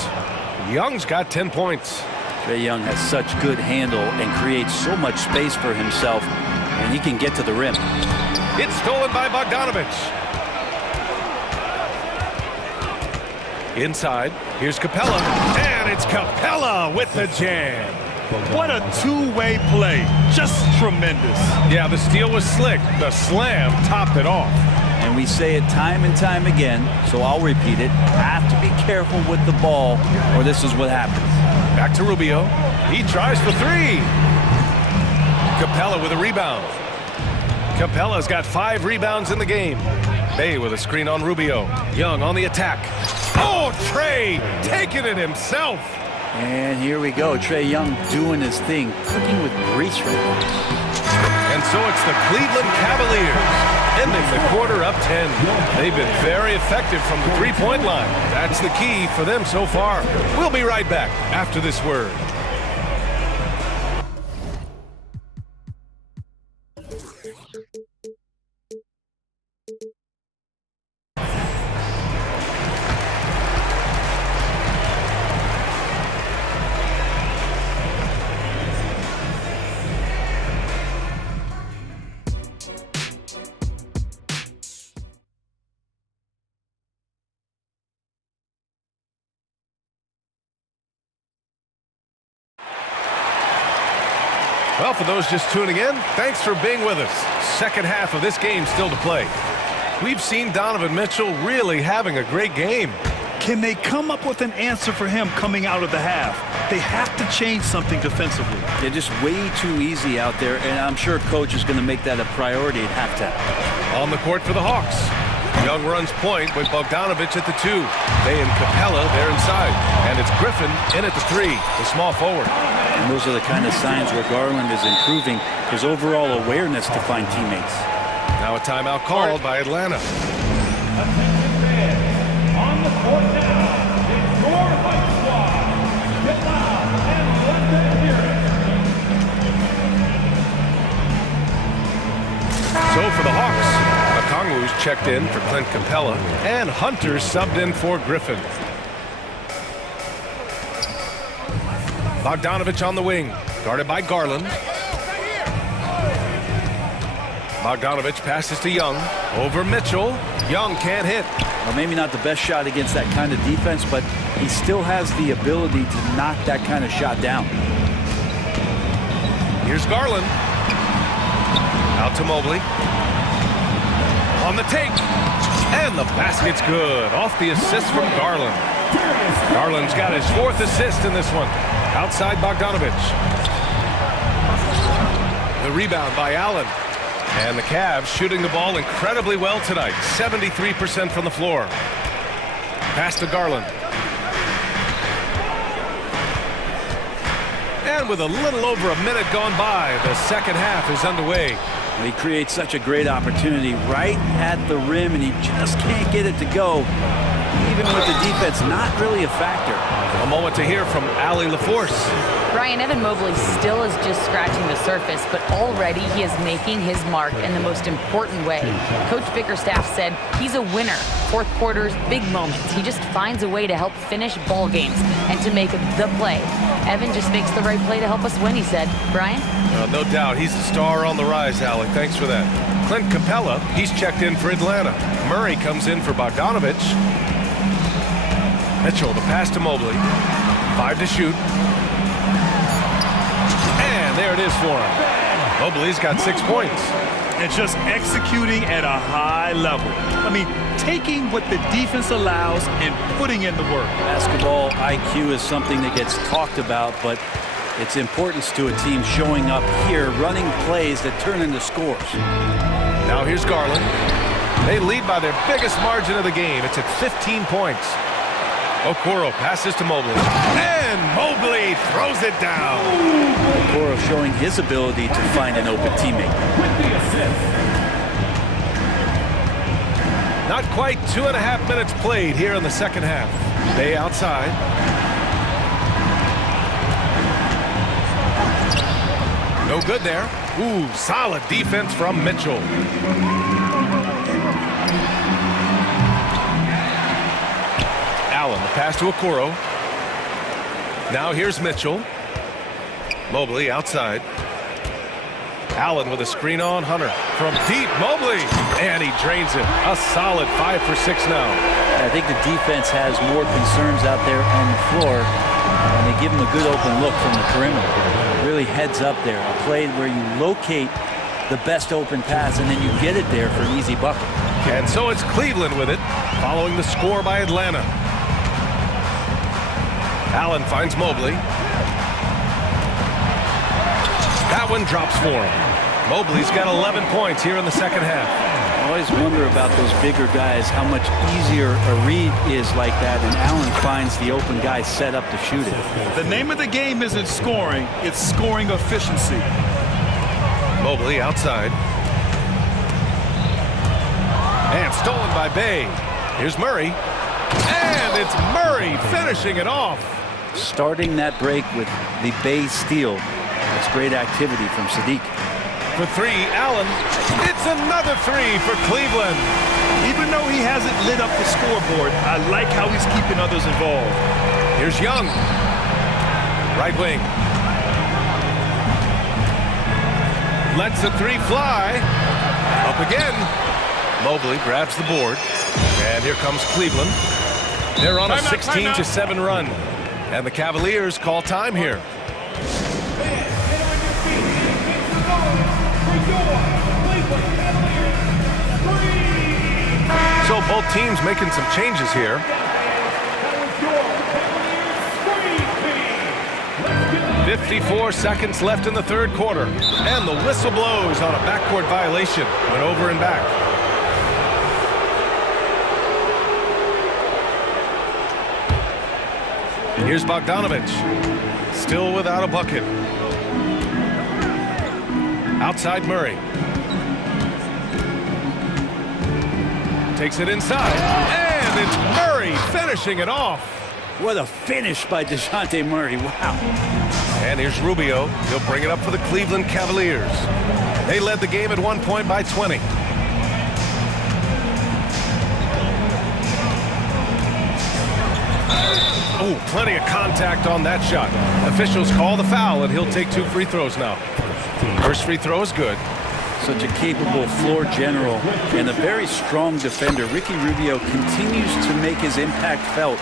Young's got 10 points. Trae Young has such good handle and creates so much space for himself, and he can get to the rim. It's stolen by Bogdanovich. Inside, here's Capella, and it's Capella with the jam. What a two-way play. Just tremendous. Yeah, the steal was slick. The slam topped it off. And we say it time and time again, so I'll repeat it. Have to be careful with the ball, or this is what happens. Back to Rubio. He tries for 3. Capella with a rebound. Capella's got 5 rebounds in the game. Bey with a screen on Rubio. Young on the attack. Oh, Trae taking it himself. And here we go. Trae Young doing his thing, cooking with grease right now. And so it's the Cleveland Cavaliers ending the quarter up 10. They've been very effective from the three-point line. That's the key for them so far. We'll be right back after this word. Well, for those just tuning in, thanks for being with us. Second half of this game still to play. We've seen Donovan Mitchell really having a great game. Can they come up with an answer for him coming out of the half? They have to change something defensively. They're just way too easy out there, and I'm sure coach is going to make that a priority at halftime. On the court for the Hawks. Young runs point with Bogdanovich at the 2. They and Capella, they're inside. And it's Griffin in at the 3, the small forward. And those are the kind of signs where Garland is improving his overall awareness to find teammates. Now a timeout called by Atlanta. On the court now, it's your fight squad. Get loud and let them hear it. So for the Hawks, Okongwu's checked in for Clint Capella, and Hunter subbed in for Griffin. Bogdanovich on the wing, guarded by Garland. Bogdanovich passes to Young, over Mitchell. Young can't hit. Well, maybe not the best shot against that kind of defense, but he still has the ability to knock that kind of shot down. Here's Garland. Out to Mobley. On the take. And the basket's good. Off the assist from Garland. Garland's got his 4th assist in this one. Outside Bogdanovich. The rebound by Allen. And the Cavs shooting the ball incredibly well tonight. 73% from the floor. Pass to Garland. And with a little over a minute gone by, the second half is underway. He creates such a great opportunity right at the rim, and he just can't get it to go. Even with the defense not really a factor. A moment to hear from Allie LaForce. Brian, Evan Mobley still is just scratching the surface, but already he is making his mark in the most important way. Coach Bickerstaff said he's a winner. Fourth quarters, big moments. He just finds a way to help finish ball games and to make the play. Evan just makes the right play to help us win, he said. Brian? No doubt. He's a star on the rise, Allie. Thanks for that. Clint Capella, he's checked in for Atlanta. Murray comes in for Bogdanovich. Mitchell, the pass to Mobley. 5 to shoot. And there it is for him. Mobley's got 6 points. And just executing at a high level. I mean, taking what the defense allows and putting in the work. Basketball IQ is something that gets talked about, but its importance to a team showing up here, running plays that turn into scores. Now here's Garland. They lead by their biggest margin of the game. It's at 15 points. Okoro passes to Mobley. And Mobley throws it down. Okoro showing his ability to find an open teammate. Not quite 2.5 minutes played here in the second half. Bay outside. No good there. Ooh, solid defense from Mitchell. Allen, the pass to Okoro. Now here's Mitchell. Mobley outside. Allen with a screen on Hunter. From deep, Mobley. And he drains it. A solid 5 for 6 now. I think the defense has more concerns out there on the floor. And they give him a good open look from the perimeter. Really heads up there. A play where you locate the best open pass and then you get it there for an easy bucket. And so it's Cleveland with it, following the score by Atlanta. Allen finds Mobley. That one drops for him. Mobley's got 11 points here in the second half. I always wonder about those bigger guys, how much easier a read is like that, and Allen finds the open guy set up to shoot it. The name of the game isn't scoring, it's scoring efficiency. Mobley outside. And stolen by Bay. Here's Murray. And it's Murray finishing it off. Starting that break with the Bay steal. That's great activity from Sadiq. For 3, Allen. It's another 3 for Cleveland. Even though he hasn't lit up the scoreboard, I like how he's keeping others involved. Here's Young. Right wing. Lets the 3 fly. Up again. Mobley grabs the board. And here comes Cleveland. They're on a 16-7 run. And the Cavaliers call time here. both teams making some changes here. 54 seconds left in the third quarter. And the whistle blows on a backcourt violation. Went over and back. Here's Bogdanovic. Still without a bucket. Outside Murray. Takes it inside. And it's Murray finishing it off. What a finish by DeJounte Murray. Wow. And here's Rubio. He'll bring it up for the Cleveland Cavaliers. They led the game at 1 point by 20. Oh, plenty of contact on that shot. Officials call the foul, and he'll take 2 free throws now. First free throw is good. Such a capable floor general and a very strong defender. Ricky Rubio continues to make his impact felt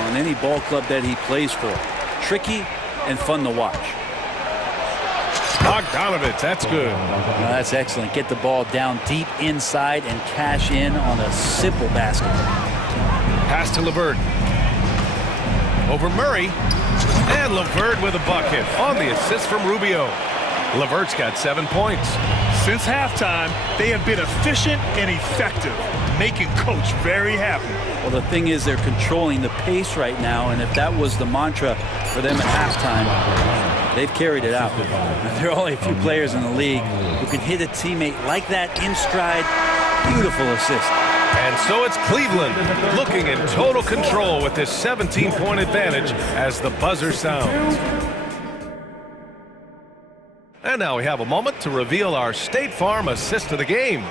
on any ball club that he plays for. Tricky and fun to watch. Bogdanovic, that's good. That's excellent. Get the ball down deep inside and cash in on a simple basket. Pass to LeVert. Over Murray. And LeVert with a bucket on the assist from Rubio. LeVert's got 7 points. Since halftime, they have been efficient and effective, making Coach very happy. Well, the thing is, they're controlling the pace right now, and if that was the mantra for them at halftime, they've carried it out. There are only a few players in the league who can hit a teammate like that in stride. Beautiful assist. And so it's Cleveland looking in total control with this 17-point advantage as the buzzer sounds. And now we have a moment to reveal our State Farm assist of the game.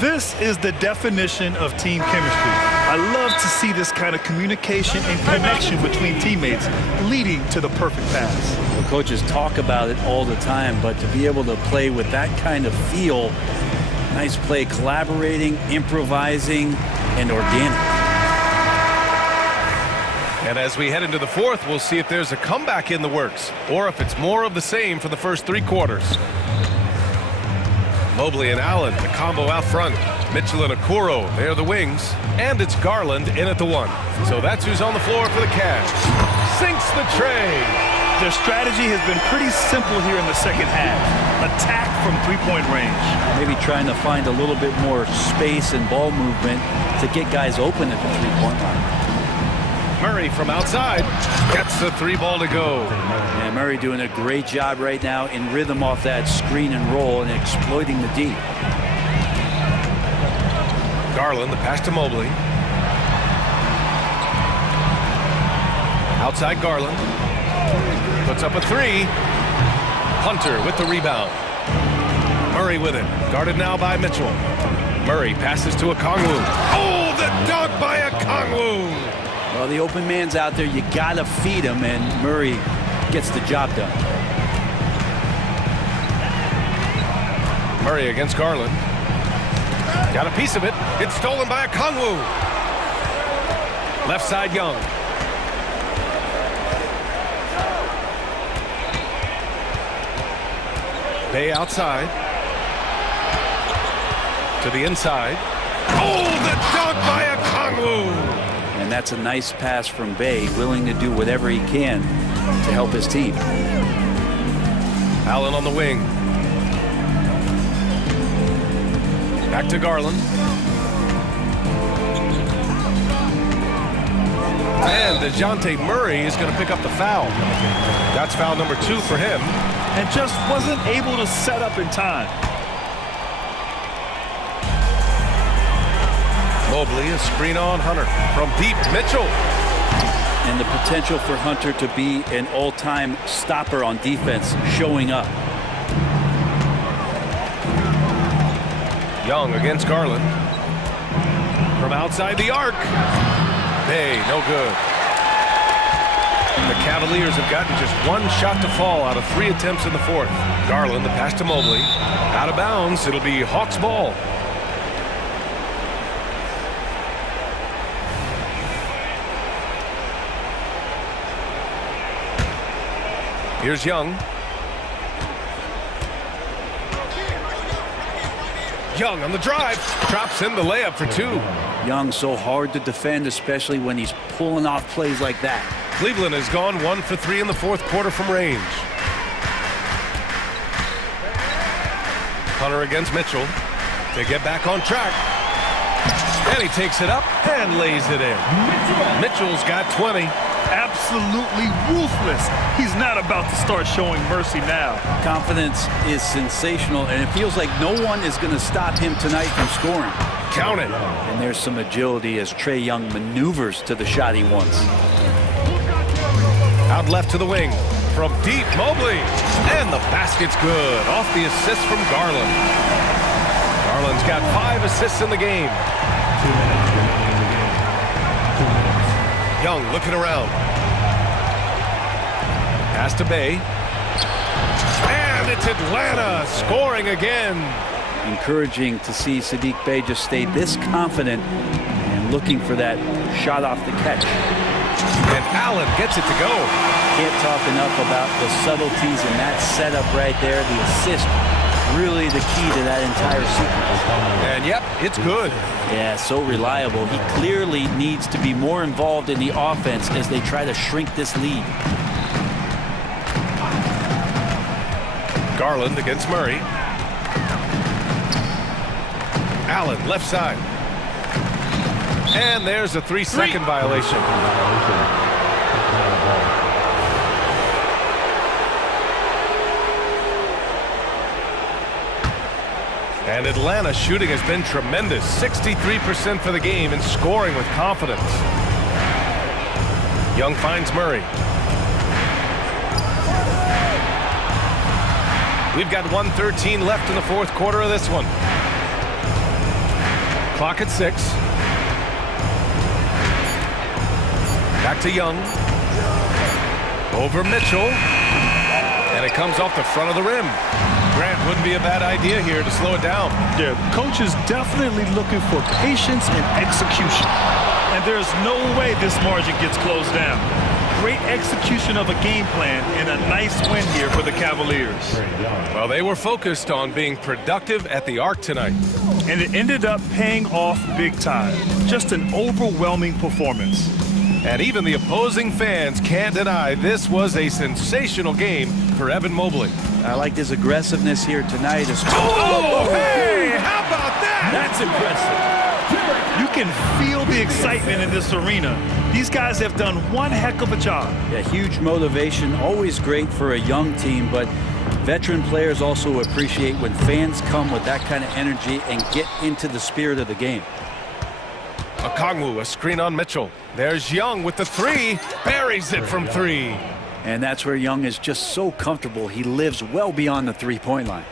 This is the definition of team chemistry. I love to see this kind of communication and connection between teammates leading to the perfect pass. Well, coaches talk about it all the time, but to be able to play with that kind of feel, nice play, collaborating, improvising, and organic. And as we head into the fourth, we'll see if there's a comeback in the works or if it's more of the same for the first 3 quarters. Mobley and Allen, the combo out front. Mitchell and Okoro, they're the wings. And it's Garland in at the 1. So that's who's on the floor for the Cavs. Sinks the tray. Their strategy has been pretty simple here in the second half. Attack from 3-point range. Maybe trying to find a little bit more space and ball movement to get guys open at the 3-point line. Murray from outside gets the 3 ball to go. And Murray doing a great job right now in rhythm off that screen and roll and exploiting the D. Garland, the pass to Mobley. Outside Garland. Puts up a 3. Hunter with the rebound. Murray with it. Guarded now by Mitchell. Murray passes to Okongwu. Oh, the dunk by Okongwu! Well, the open man's out there. You gotta feed him, and Murray gets the job done. Murray against Garland. Got a piece of it. It's stolen by Okongwu. Left side Young. Bay outside. To the inside. Oh, the dunk by Okongwu! And that's a nice pass from Bay, willing to do whatever he can to help his team. Allen on the wing. Back to Garland. And DeJounte Murray is going to pick up the foul. That's foul number 2 for him. And just wasn't able to set up in time. Mobley, a screen on Hunter. From deep, Mitchell. And the potential for Hunter to be an all-time stopper on defense showing up. Young against Garland. From outside the arc. Bay, no good. The Cavaliers have gotten just 1 shot to fall out of 3 attempts in the fourth. Garland, the pass to Mobley. Out of bounds, it'll be Hawks ball. Here's Young. Young on the drive, drops in the layup for two. Young so hard to defend, especially when he's pulling off plays like that. Cleveland has gone 1 for 3 in the fourth quarter from range. Hunter against Mitchell to get back on track. And he takes it up and lays it in. Mitchell's got 20. Absolutely ruthless. He's not about to start showing mercy now. Confidence is sensational, and it feels like no one is going to stop him tonight from scoring. Count it. And there's some agility as Trae Young maneuvers to the shot he wants. Out left to the wing from deep, Mobley. And the basket's good off the assist from Garland. Garland's got 5 assists in the game. Young looking around. Pass to Bay. And it's Atlanta scoring again. Encouraging to see Saddiq Bey just stay this confident and looking for that shot off the catch. And Allen gets it to go. Can't talk enough about the subtleties in that setup right there. The assist, really the key to that entire sequence. And yep, it's good. Yeah, so reliable. He clearly needs to be more involved in the offense as they try to shrink this lead. Garland against Murray. Allen left side. And there's a 3-second violation. And Atlanta's shooting has been tremendous. 63% for the game and scoring with confidence. Young finds Murray. We've got 1:13 left in the fourth quarter of this one. Clock at 6. Back to Young. Over Mitchell. And it comes off the front of the rim. Grant, wouldn't be a bad idea here to slow it down. Yeah, coach is definitely looking for patience and execution. And there's no way this margin gets closed down. Great execution of a game plan and a nice win here for the Cavaliers. Well, they were focused on being productive at the arc tonight. And it ended up paying off big time. Just an overwhelming performance. And even the opposing fans can't deny this was a sensational game for Evan Mobley. I liked his aggressiveness here tonight. Oh, hey! How about that? That's impressive. You can feel the excitement in this arena. These guys have done one heck of a job. Yeah, huge motivation, always great for a young team, but veteran players also appreciate when fans come with that kind of energy and get into the spirit of the game. Okongwu, a screen on Mitchell. There's Young with the 3, buries it from 3. And that's where Young is just so comfortable. He lives well beyond the three-point line.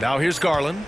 Now here's Garland.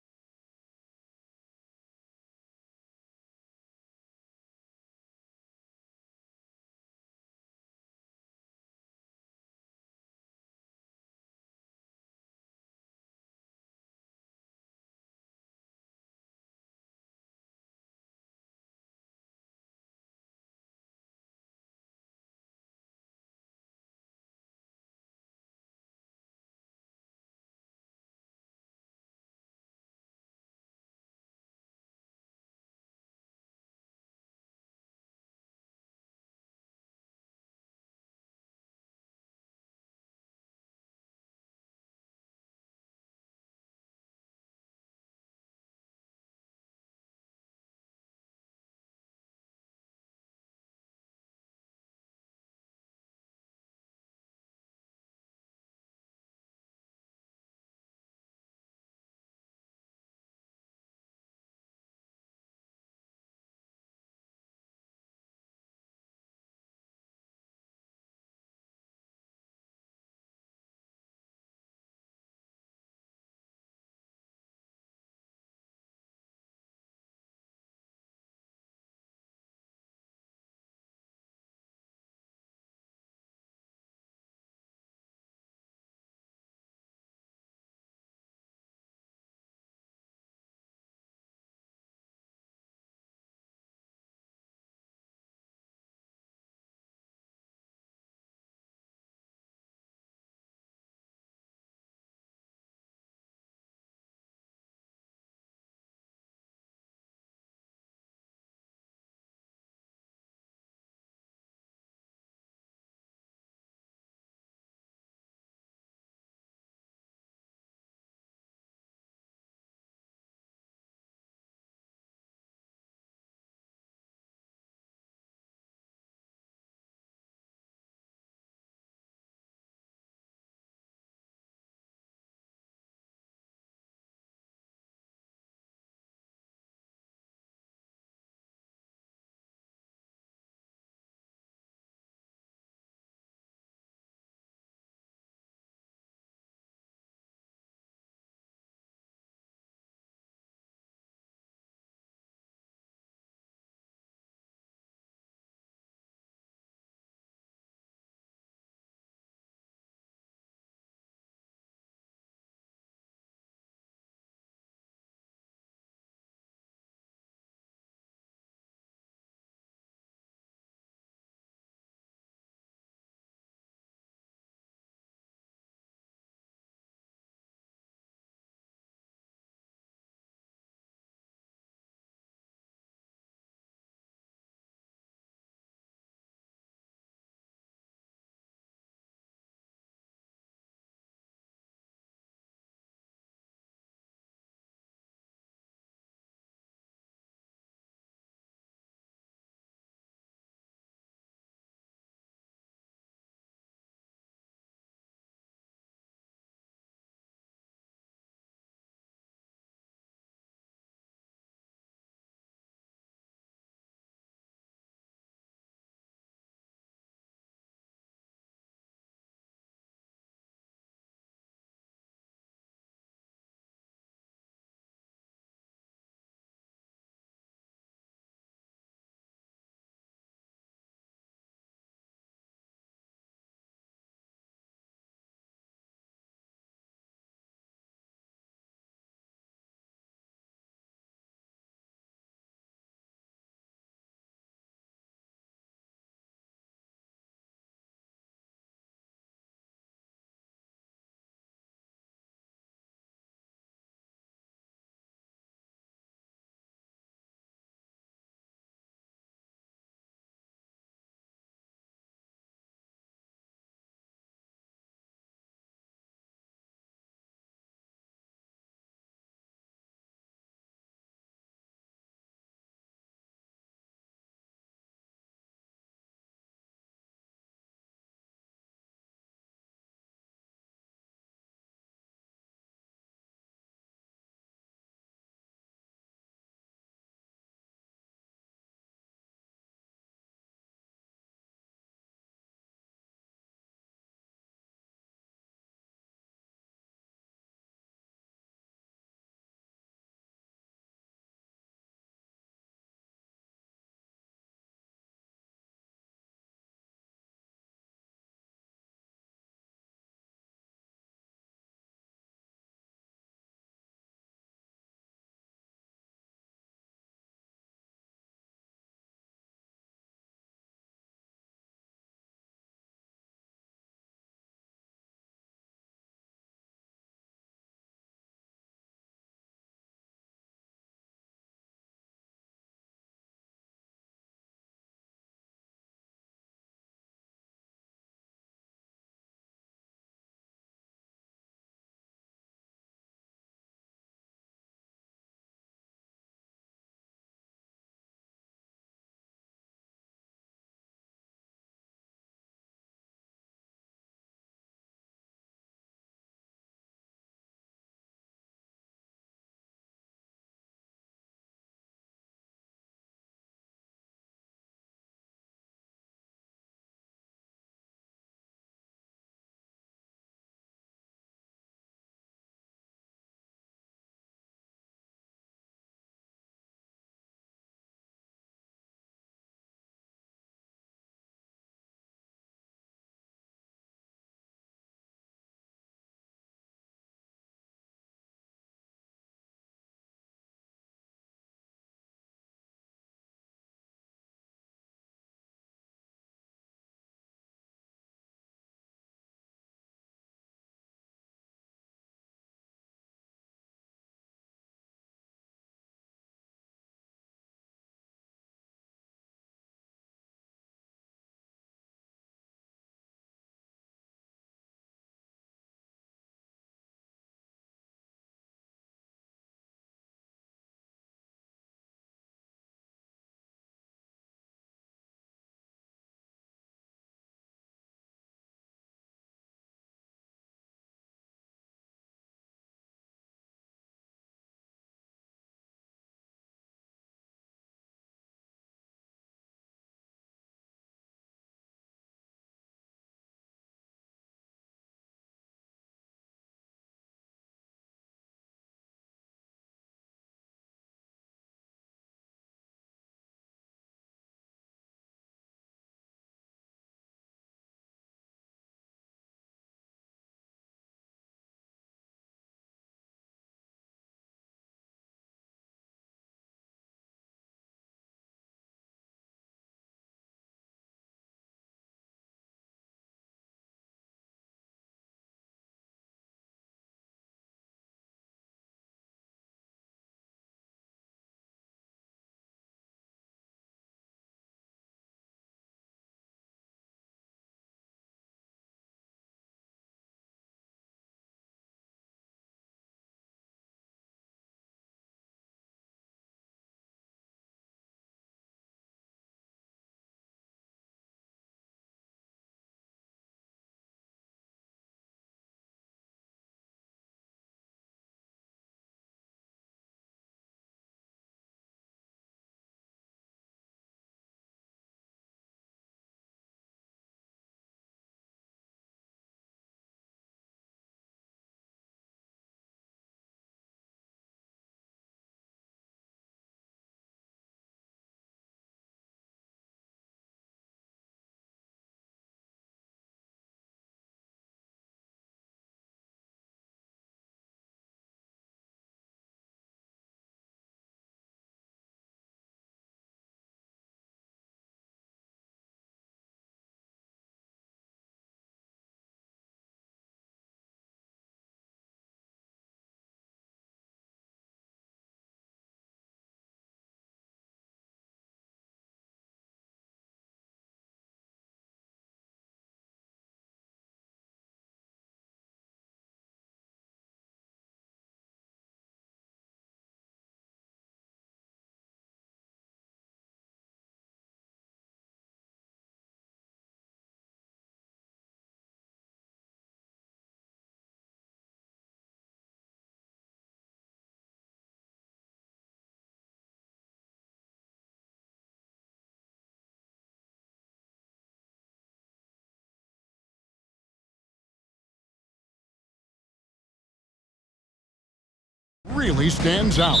really stands out.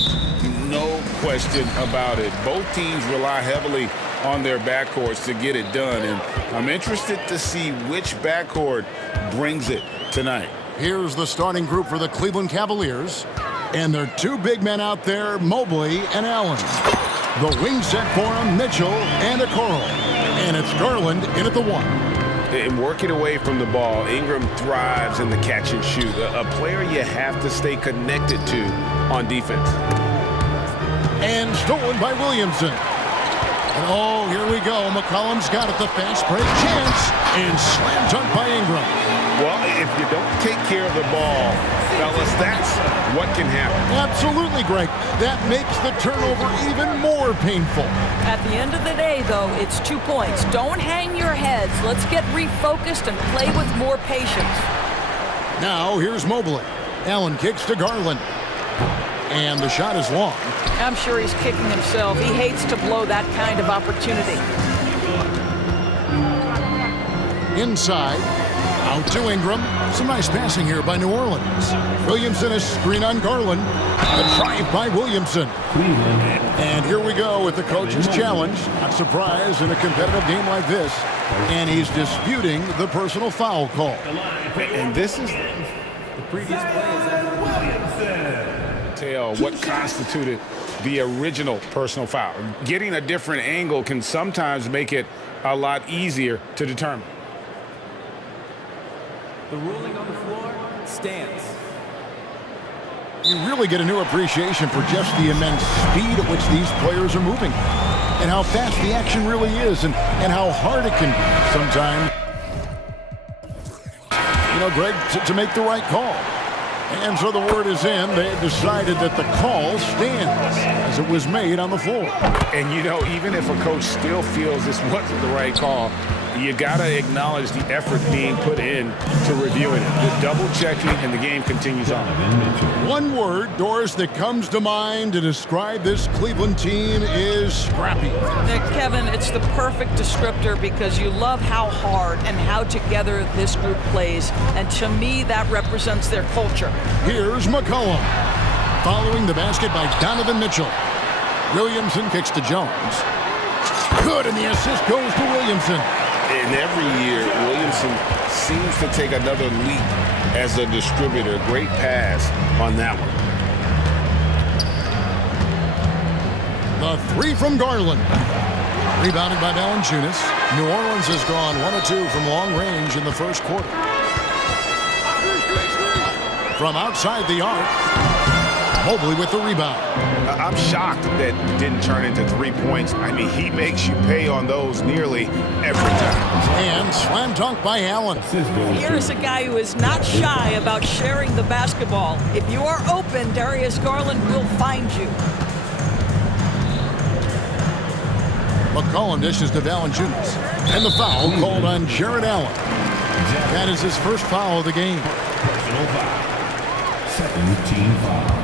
No question about it. Both teams rely heavily on their backcourts to get it done, and I'm interested to see which backcourt brings it tonight. Here's the starting group for the Cleveland Cavaliers, and their two big men out there, Mobley and Allen. The wing set for them, Mitchell and Okoro, and it's Garland in at the 1. And working away from the ball, Ingram thrives in the catch and shoot, a player you have to stay connected to on defense. And stolen by Williamson. And oh, here we go. McCollum's got it, the fast break chance, and slam dunk by Ingram. Well, if you don't take care of the ball, fellas, that's what can happen. Absolutely, Greg. That makes the turnover even more painful. At the end of the day, though, it's 2 points. Don't hang your heads. Let's get refocused and play with more patience. Now, here's Mobley. Allen kicks to Garland. And the shot is long. I'm sure he's kicking himself. He hates to blow that kind of opportunity. Inside. Out to Ingram. Some nice passing here by New Orleans. Williamson is screen on Garland. A drive by Williamson. And here we go with the coach's challenge. Not surprised in a competitive game like this. And he's disputing the personal foul call. And this is The previous play is Williamson. Tell what constituted the original personal foul. Getting a different angle can sometimes make it a lot easier to determine. The ruling on the floor stands. You really get a new appreciation for just the immense speed at which these players are moving and how fast the action really is and how hard it can sometimes, Greg, to make the right call. And so the word is in. They have decided that the call stands as it was made on the floor. And, even if a coach still feels this wasn't the right call, you got to acknowledge the effort being put in to reviewing it. The double checking, and the game continues on. One word, Doris, that comes to mind to describe this Cleveland team is scrappy. Kevin, it's the perfect descriptor because you love how hard and how together this group plays. And to me, that represents their culture. Here's McCollum. Following the basket by Donovan Mitchell. Williamson kicks to Jones. Good, and the assist goes to Williamson. And every year, Williamson seems to take another leap as a distributor. Great pass on that one. The three from Garland. Rebounded by Valanciunas. New Orleans has gone 1 of 2 from long range in the first quarter. From outside the arc, Mobley with the rebound. I'm shocked that didn't turn into 3 points. I mean, he makes you pay on those nearly every time. And slam dunk by Allen. Here's a guy who is not shy about sharing the basketball. If you are open, Darius Garland will find you. McCollum dishes to Valanciunas. And the foul called on Jared Allen. That is his first foul of the game. Personal foul. Second team foul.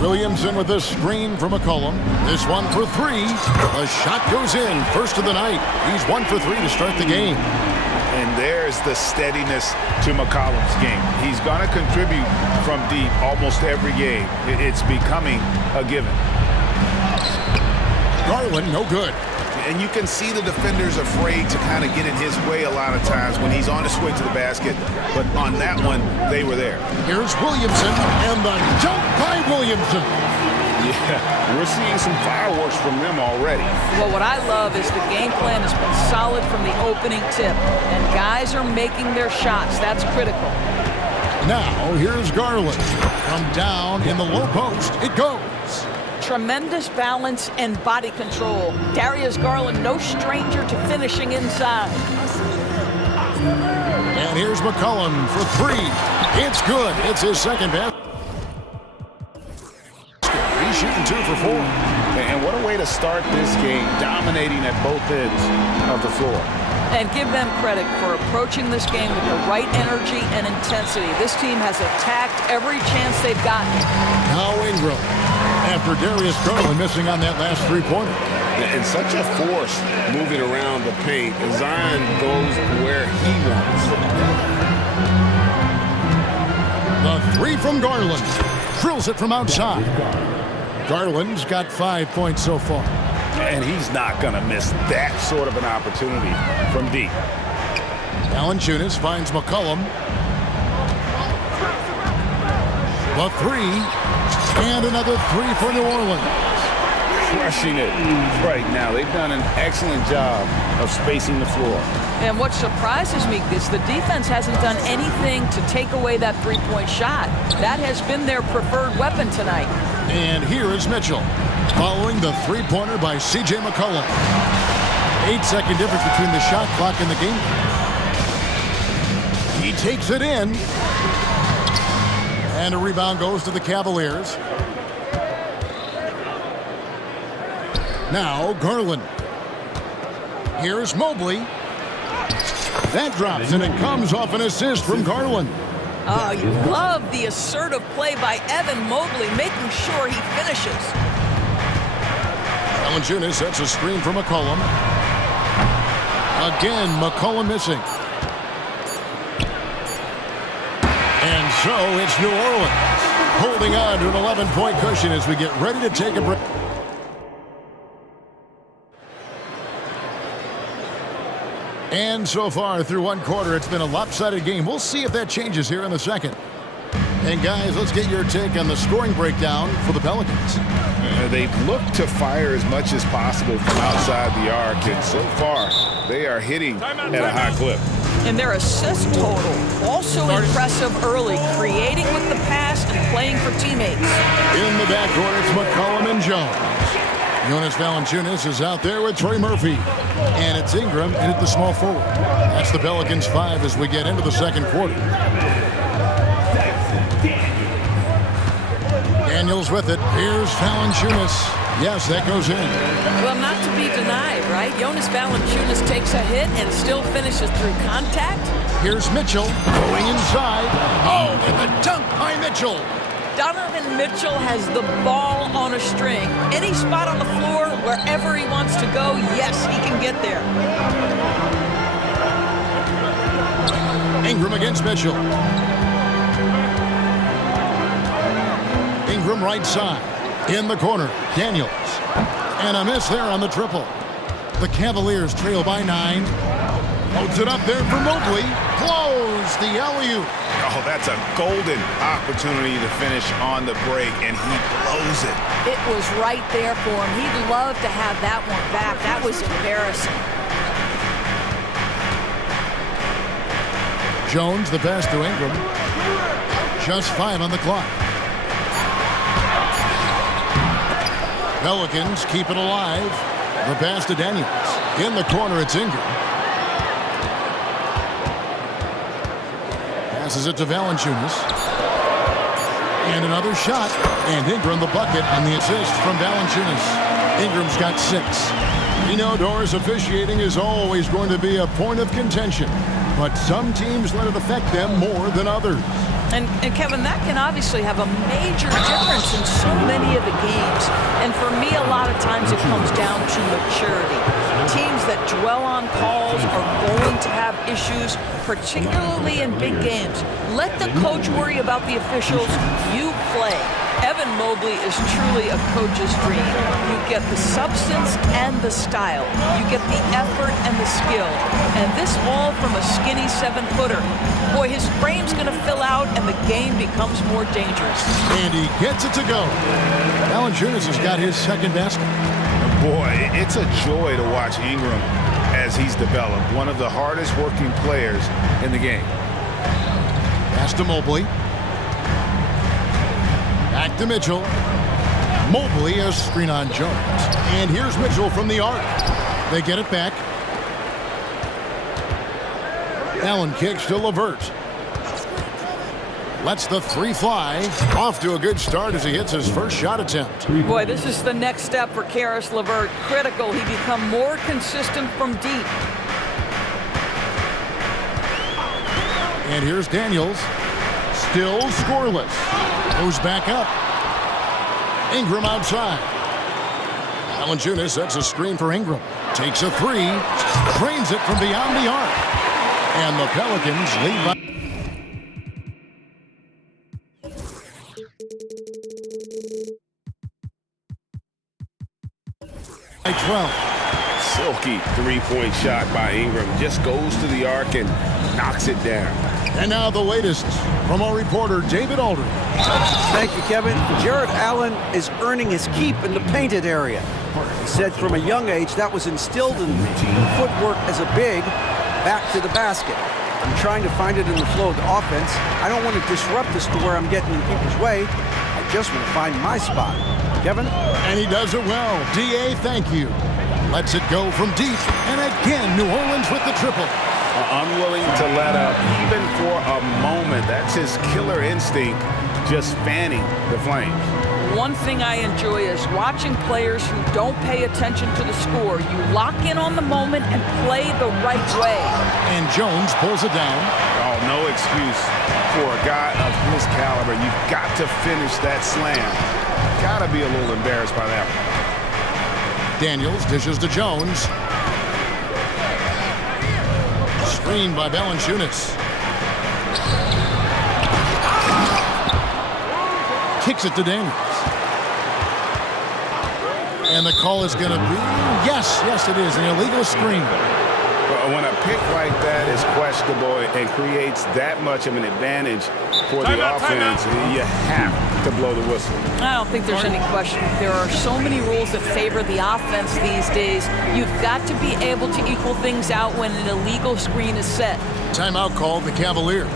Williamson with a screen from McCollum. This one for 3. The shot goes in. First of the night. He's 1 for 3 to start the game. And there's the steadiness to McCollum's game. He's going to contribute from deep almost every game. It's becoming a given. Garland, no good. And you can see the defenders afraid to kind of get in his way a lot of times when he's on his way to the basket. But on that one, they were there. Here's Williamson, and the dunk by Williamson. Yeah, we're seeing some fireworks from them already. Well, what I love is the game plan has been solid from the opening tip. And guys are making their shots. That's critical. Now, here's Garland. From down in the low post, it goes. Tremendous balance and body control. Darius Garland, no stranger to finishing inside. And here's McCollum for 3. It's good. It's his second basket. He's shooting 2 for 4. And what a way to start this game, dominating at both ends of the floor. And give them credit for approaching this game with the right energy and intensity. This team has attacked every chance they've gotten. Now Ingram. After Darius Garland missing on that last 3-pointer. And such a force moving around the paint. Zion goes where he wants. Three from Garland. Drills it from outside. Garland's got 5 points so far. And he's not going to miss that sort of an opportunity from deep. Valanciunas finds McCollum. The three. And another three for New Orleans. Crushing it right now. They've done an excellent job of spacing the floor. And what surprises me is the defense hasn't done anything to take away that three-point shot. That has been their preferred weapon tonight. And here is Mitchell, following the three-pointer by C.J. McCollum. 8-second difference between the shot clock and the game. He takes it in. And a rebound goes to the Cavaliers. Now Garland. Here's Mobley. That drops, and it comes off an assist from Garland. Oh, you love the assertive play by Evan Mobley, making sure he finishes. Valanciunas sets a screen for McCollum. Again, McCollum missing. And so it's New Orleans holding on to an 11-point cushion as we get ready to take a break. And so far through one quarter, it's been a lopsided game. We'll see if that changes here in the second. And guys, let's get your take on the scoring breakdown for the Pelicans. They've looked to fire as much as possible from outside the arc, and so far they are hitting at a high clip. And their assist total, also impressive early, creating with the pass and playing for teammates. In the backcourt, it's McCollum and Jones. Jonas Valanciunas is out there with Trey Murphy. And it's Ingram in at the small forward. That's the Pelicans 5 as we get into the second quarter. Daniels with it. Here's Valanciunas. Yes, that goes in. Well, not to be denied, right? Jonas Valanciunas takes a hit and still finishes through contact. Here's Mitchell going inside. Oh, and the dunk by Mitchell. Donovan Mitchell has the ball on a string. Any spot on the floor, wherever he wants to go, yes, he can get there. Ingram against Mitchell. Ingram right side. In the corner, Daniels. And a miss there on the triple. The Cavaliers trail by 9. Loads it up there for Mobley. Close the alley-oop. Oh, that's a golden opportunity to finish on the break, and he blows it. It was right there for him. He'd love to have that one back. That was embarrassing. Jones, the pass to Ingram. Just 5 on the clock. Pelicans keep it alive. The pass to Daniels. In the corner, it's Ingram. Passes it to Valanciunas. And another shot. And Ingram the bucket on the assist from Valanciunas. Ingram's got 6. We know Doris officiating is always going to be a point of contention. But some teams let it affect them more than others. And Kevin, that can obviously have a major difference in so many of the games. And for me, a lot of times it comes down to maturity. Teams that dwell on calls are going to have issues, particularly in big games. Let the coach worry about the officials. You play. Evan Mobley is truly a coach's dream. You get the substance and the style. You get the effort and the skill. And this all from a skinny 7-footer. Boy, his frame's going to fill out and the game becomes more dangerous. And he gets it to go. Valanciunas has got his second basket. Boy, it's a joy to watch Ingram as he's developed. One of the hardest working players in the game. Pass to Mobley. Back to Mitchell. Mobley, a screen on Jones. And here's Mitchell from the arc. They get it back. Allen kicks to LeVert. Lets the 3 fly. Off to a good start as he hits his first shot attempt. Boy, this is the next step for Karis LeVert. Critical. He become more consistent from deep. And here's Daniels. Still scoreless. Goes back up. Ingram outside. Valanciunas sets a screen for Ingram. Takes a 3. Drains it from beyond the arc. And the Pelicans lead by 12. Silky three-point shot by Ingram. Just goes to the arc and knocks it down. And now the latest from our reporter, David Aldridge. Thank you, Kevin. Jared Allen is earning his keep in the painted area. He said from a young age that was instilled in me. Footwork as a big, back to the basket. I'm trying to find it in the flow of the offense. I don't want to disrupt this to where I'm getting in people's way. I just want to find my spot. Kevin? And he does it well. D.A., thank you. Lets it go from deep. And again, New Orleans with the triple. Unwilling to let up, even for a moment. That's his killer instinct, just fanning the flames. One thing I enjoy is watching players who don't pay attention to the score. You lock in on the moment and play the right way. And Jones pulls it down. Oh, no excuse for a guy of his caliber. You've got to finish that slam. Got to be a little embarrassed by that one. Daniels dishes to Jones. Screen by Valanciunas. Kicks it to Daniels. And the call is going to be, yes, it is, an illegal screen. When a pick like that is questionable and creates that much of an advantage for the offense, you have to blow the whistle. I don't think there's any question. There are so many rules that favor the offense these days. You've got to be able to equal things out when an illegal screen is set. Timeout called the Cavaliers.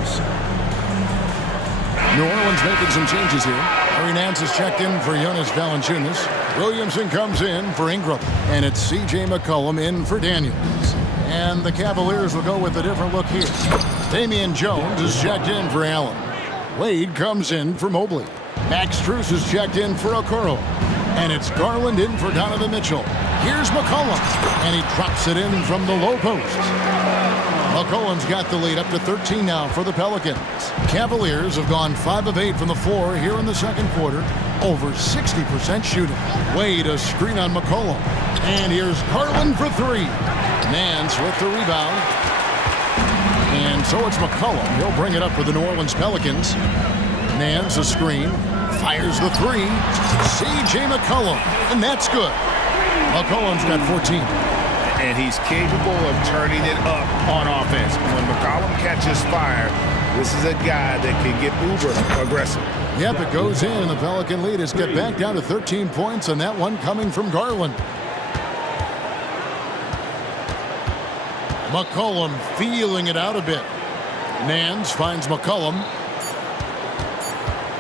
New Orleans making some changes here. Harry Nance is checked in for Jonas Valanciunas. Williamson comes in for Ingram. And it's C.J. McCollum in for Daniels. And the Cavaliers will go with a different look here. Damian Jones is checked in for Allen. Wade comes in for Mobley. Max Strus is checked in for Okoro. And it's Garland in for Donovan Mitchell. Here's McCollum. And he drops it in from the low post. McCollum's got the lead up to 13 now for the Pelicans. Cavaliers have gone 5 of 8 from the floor here in the second quarter. Over 60% shooting. Wade a screen on McCollum. And here's Garland for 3. Nance with the rebound. And so it's McCollum. He'll bring it up for the New Orleans Pelicans. Nance a screen. Fires the 3. C.J. McCollum. And that's good. McCollum's got 14. And he's capable of turning it up on offense. When McCollum catches fire, this is a guy that can get uber aggressive. Yep, it goes in. The Pelican lead is get back down to 13 points, and that one coming from Garland. McCollum feeling it out a bit. Nance finds McCollum.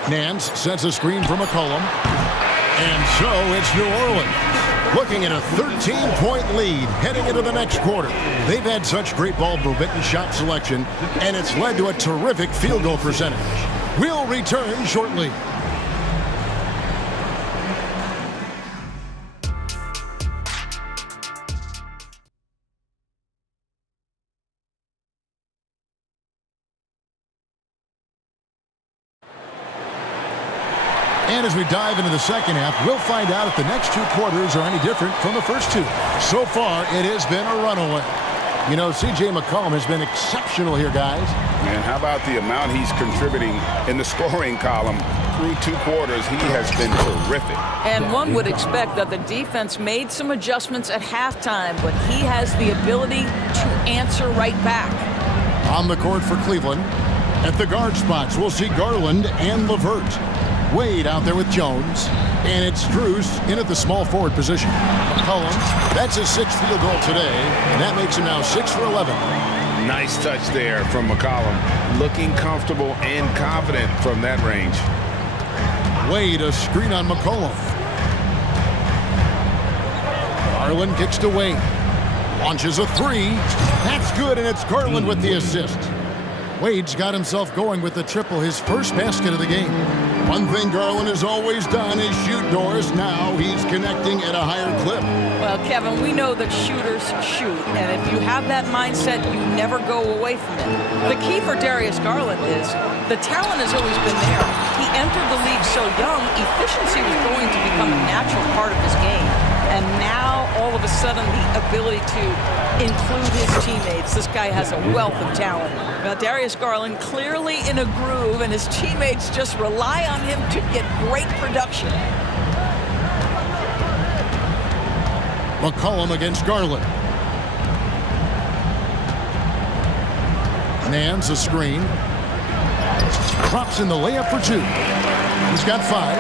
Nance sets a screen for McCollum. And so it's New Orleans looking at a 13-point lead heading into the next quarter. They've had such great ball movement and shot selection, and it's led to a terrific field goal percentage. We'll return shortly. And as we dive into the second half, we'll find out if the next 2 quarters are any different from the first 2. So far, it has been a runaway. You know, C.J. McCollum has been exceptional here, guys. And how about the amount he's contributing in the scoring column? Through 2 quarters, he has been terrific. And one would expect that the defense made some adjustments at halftime, but he has the ability to answer right back. On the court for Cleveland, at the guard spots, we'll see Garland and LeVert. Wade out there with Jones, and it's Strus in at the small forward position. McCollum, that's his 6th field goal today, and that makes him now 6 for 11. Nice touch there from McCollum. Looking comfortable and confident from that range. Wade a screen on McCollum. Garland kicks to Wade. Launches a 3. That's good, and it's Garland with the assist. Wade's got himself going with the triple, his first basket of the game. One thing Garland has always done is shoot doors. Now he's connecting at a higher clip. Well, Kevin, we know that shooters shoot, and if you have that mindset, you never go away from it. The key for Darius Garland is the talent has always been there. He entered the league so young, efficiency was going to become a natural part of his game. And now, all of a sudden, the ability to include his teammates. This guy has a wealth of talent. Now, Darius Garland clearly in a groove, and his teammates just rely on him to get great production. McCollum against Garland. Nance a screen. Drops in the layup for 2. He's got 5.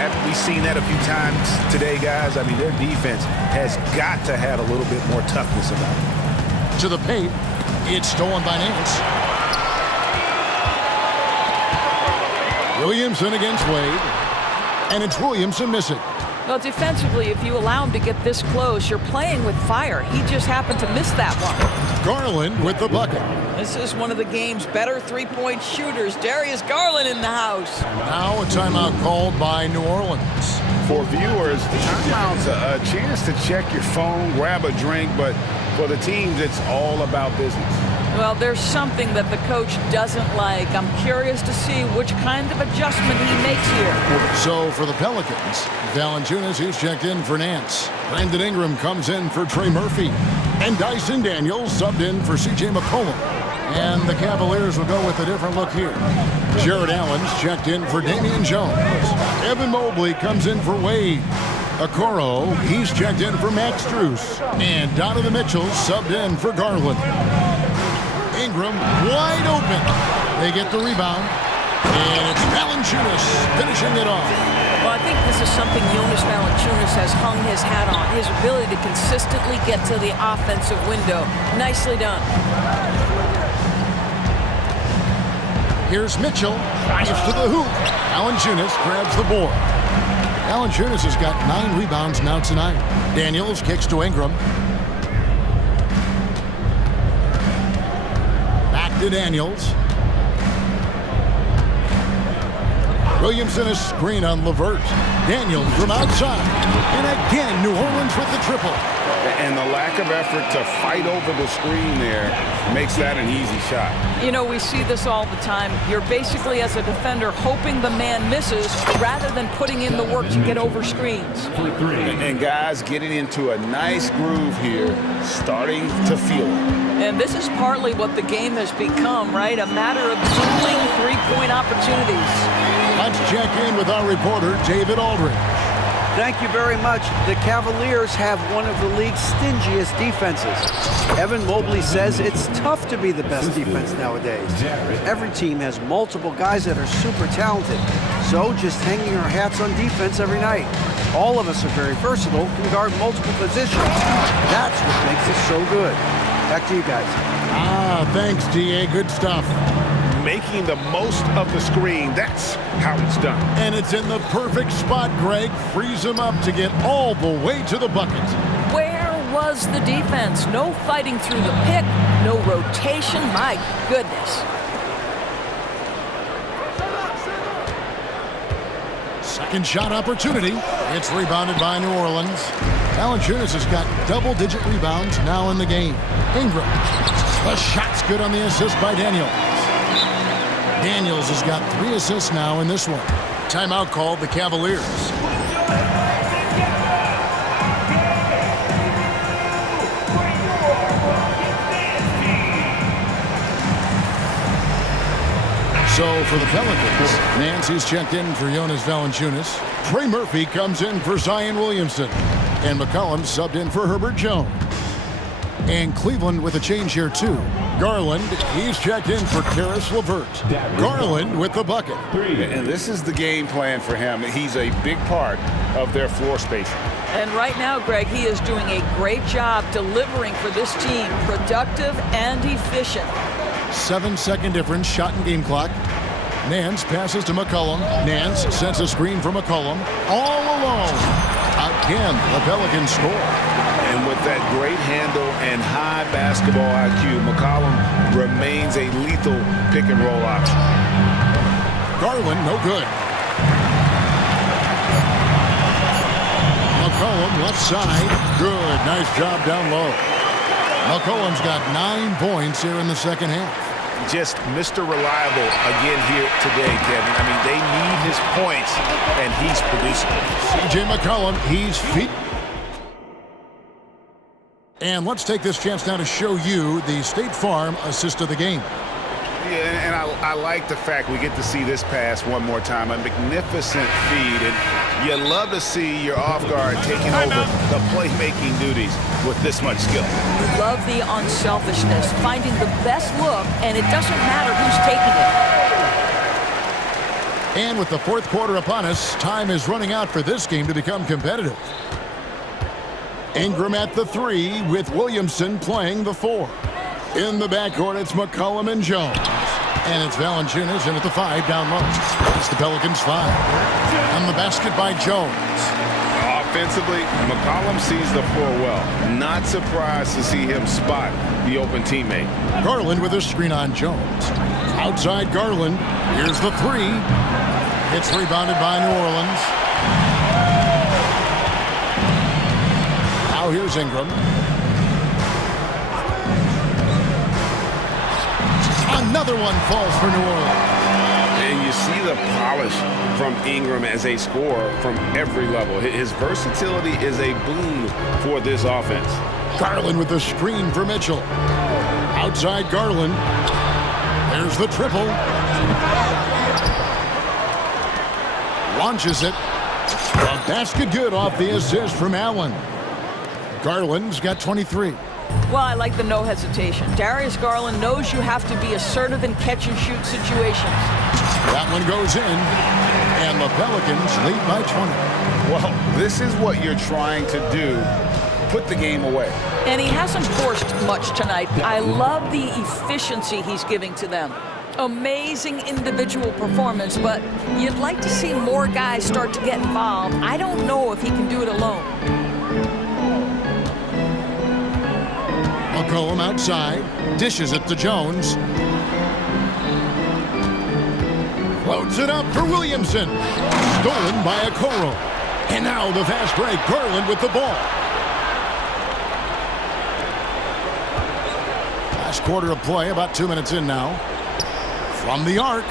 Haven't we seen that a few times today, guys? I mean, their defense has got to have a little bit more toughness about it. To the paint. It's stolen by Nance. Williamson against Wade. And it's Williamson missing. Well, defensively, if you allow him to get this close, you're playing with fire. He just happened to miss that one. Garland with the bucket. This is one of the game's better three-point shooters. Darius Garland in the house. Now a timeout called by New Orleans. For viewers, timeout's a chance to check your phone, grab a drink, but for the teams, it's all about business. Well, there's something that the coach doesn't like. I'm curious to see which kind of adjustment he makes here. So for the Pelicans, Valanciunas, he's checked in for Nance. Brandon Ingram comes in for Trey Murphy. And Dyson Daniels subbed in for C.J. McCollum. And the Cavaliers will go with a different look here. Jared Allen's checked in for Damian Jones. Evan Mobley comes in for Wade. Okoro, he's checked in for Max Strus. And Donovan Mitchell subbed in for Garland. Ingram wide open. They get the rebound. And it's Valanciunas finishing it off. Well, I think this is something Jonas Valanciunas has hung his hat on. His ability to consistently get to the offensive window. Nicely done. Here's Mitchell. Drives to the hoop. Valanciunas grabs the board. Valanciunas has got 9 rebounds now tonight. Daniels kicks to Ingram. Back to Daniels. Williamson a screen on LeVert. Daniels from outside. And again, New Orleans with the triple. And the lack of effort to fight over the screen there makes that an easy shot. You know, we see this all the time. You're basically, as a defender, hoping the man misses rather than putting in the work to get over screens. And guys getting into a nice groove here, starting to feel it. And this is partly what the game has become, right? A matter of dueling three-point opportunities. Let's check in with our reporter, David Aldridge. Thank you very much. The Cavaliers have one of the league's stingiest defenses. Evan Mobley says it's tough to be the best defense nowadays. Every team has multiple guys that are super talented. So just hanging our hats on defense every night. All of us are very versatile, can guard multiple positions. That's what makes us so good. Back to you guys. Thanks, DA. Good stuff. Making the most of the screen, that's how it's done. And it's in the perfect spot, Greg. Frees him up to get all the way to the bucket. Where was the defense? No fighting through the pick, no rotation. My goodness. Second shot opportunity. It's rebounded by New Orleans. Valanciunas has got double-digit rebounds now in the game. Ingram. The shot's good on the assist by Daniels. Daniels has got 3 assists now in this one. Timeout called the Cavaliers. So for the Pelicans, Nancy's checked in for Jonas Valanciunas. Trey Murphy comes in for Zion Williamson. And McCollum subbed in for Herbert Jones. And Cleveland with a change here too. Garland, he's checked in for Karis LeVert. Garland with the bucket. And this is the game plan for him. He's a big part of their floor spacing. And right now, Greg, he is doing a great job delivering for this team. Productive and efficient. 7-second difference, shot and game clock. Nance passes to McCollum. Nance sets a screen for McCollum. All alone. Again, the Pelicans score. And with that great handle and high basketball IQ, McCollum remains a lethal pick-and-roll option. Garland, no good. McCollum, left side. Good. Nice job down low. McCollum's got 9 points here in the second half. Just Mr. Reliable again here today, Kevin. I mean, they need his points, and he's producing. C.J. McCollum, he's feet. And let's take this chance now to show you the State Farm assist of the game. Yeah, and I like the fact we get to see this pass one more time. A magnificent feed, and you love to see your off guard taking over the playmaking duties with this much skill. Love the unselfishness, finding the best look, and it doesn't matter who's taking it. And with the fourth quarter upon us, time is running out for this game to become competitive. Ingram at the 3 with Williamson playing the 4. In the backcourt, it's McCollum and Jones. And it's Valanciunas in at the 5 down low. It's the Pelicans 5. And the basket by Jones. Offensively, McCollum sees the floor well. Not surprised to see him spot the open teammate. Garland with a screen on Jones. Outside Garland. Here's the 3. It's rebounded by New Orleans. Now here's Ingram. Another one falls for New Orleans. And you see the polish from Ingram as a scorer from every level. His versatility is a boon for this offense. Garland with the screen for Mitchell. Outside Garland. There's the triple. Launches it. A basket good off the assist from Allen. Garland's got 23. Well, I like the no hesitation. Darius Garland knows you have to be assertive in catch-and-shoot situations. That one goes in, and the Pelicans lead by 20. Well, this is what you're trying to do. Put the game away. And he hasn't forced much tonight. I love the efficiency he's giving to them. Amazing individual performance, but you'd like to see more guys start to get involved. I don't know if he can do it alone. McCollum outside, dishes it to Jones. Floats it up for Williamson. Stolen by Okoro. And now the fast break. Garland with the ball. Last quarter of play, about 2 minutes in now. From the arc.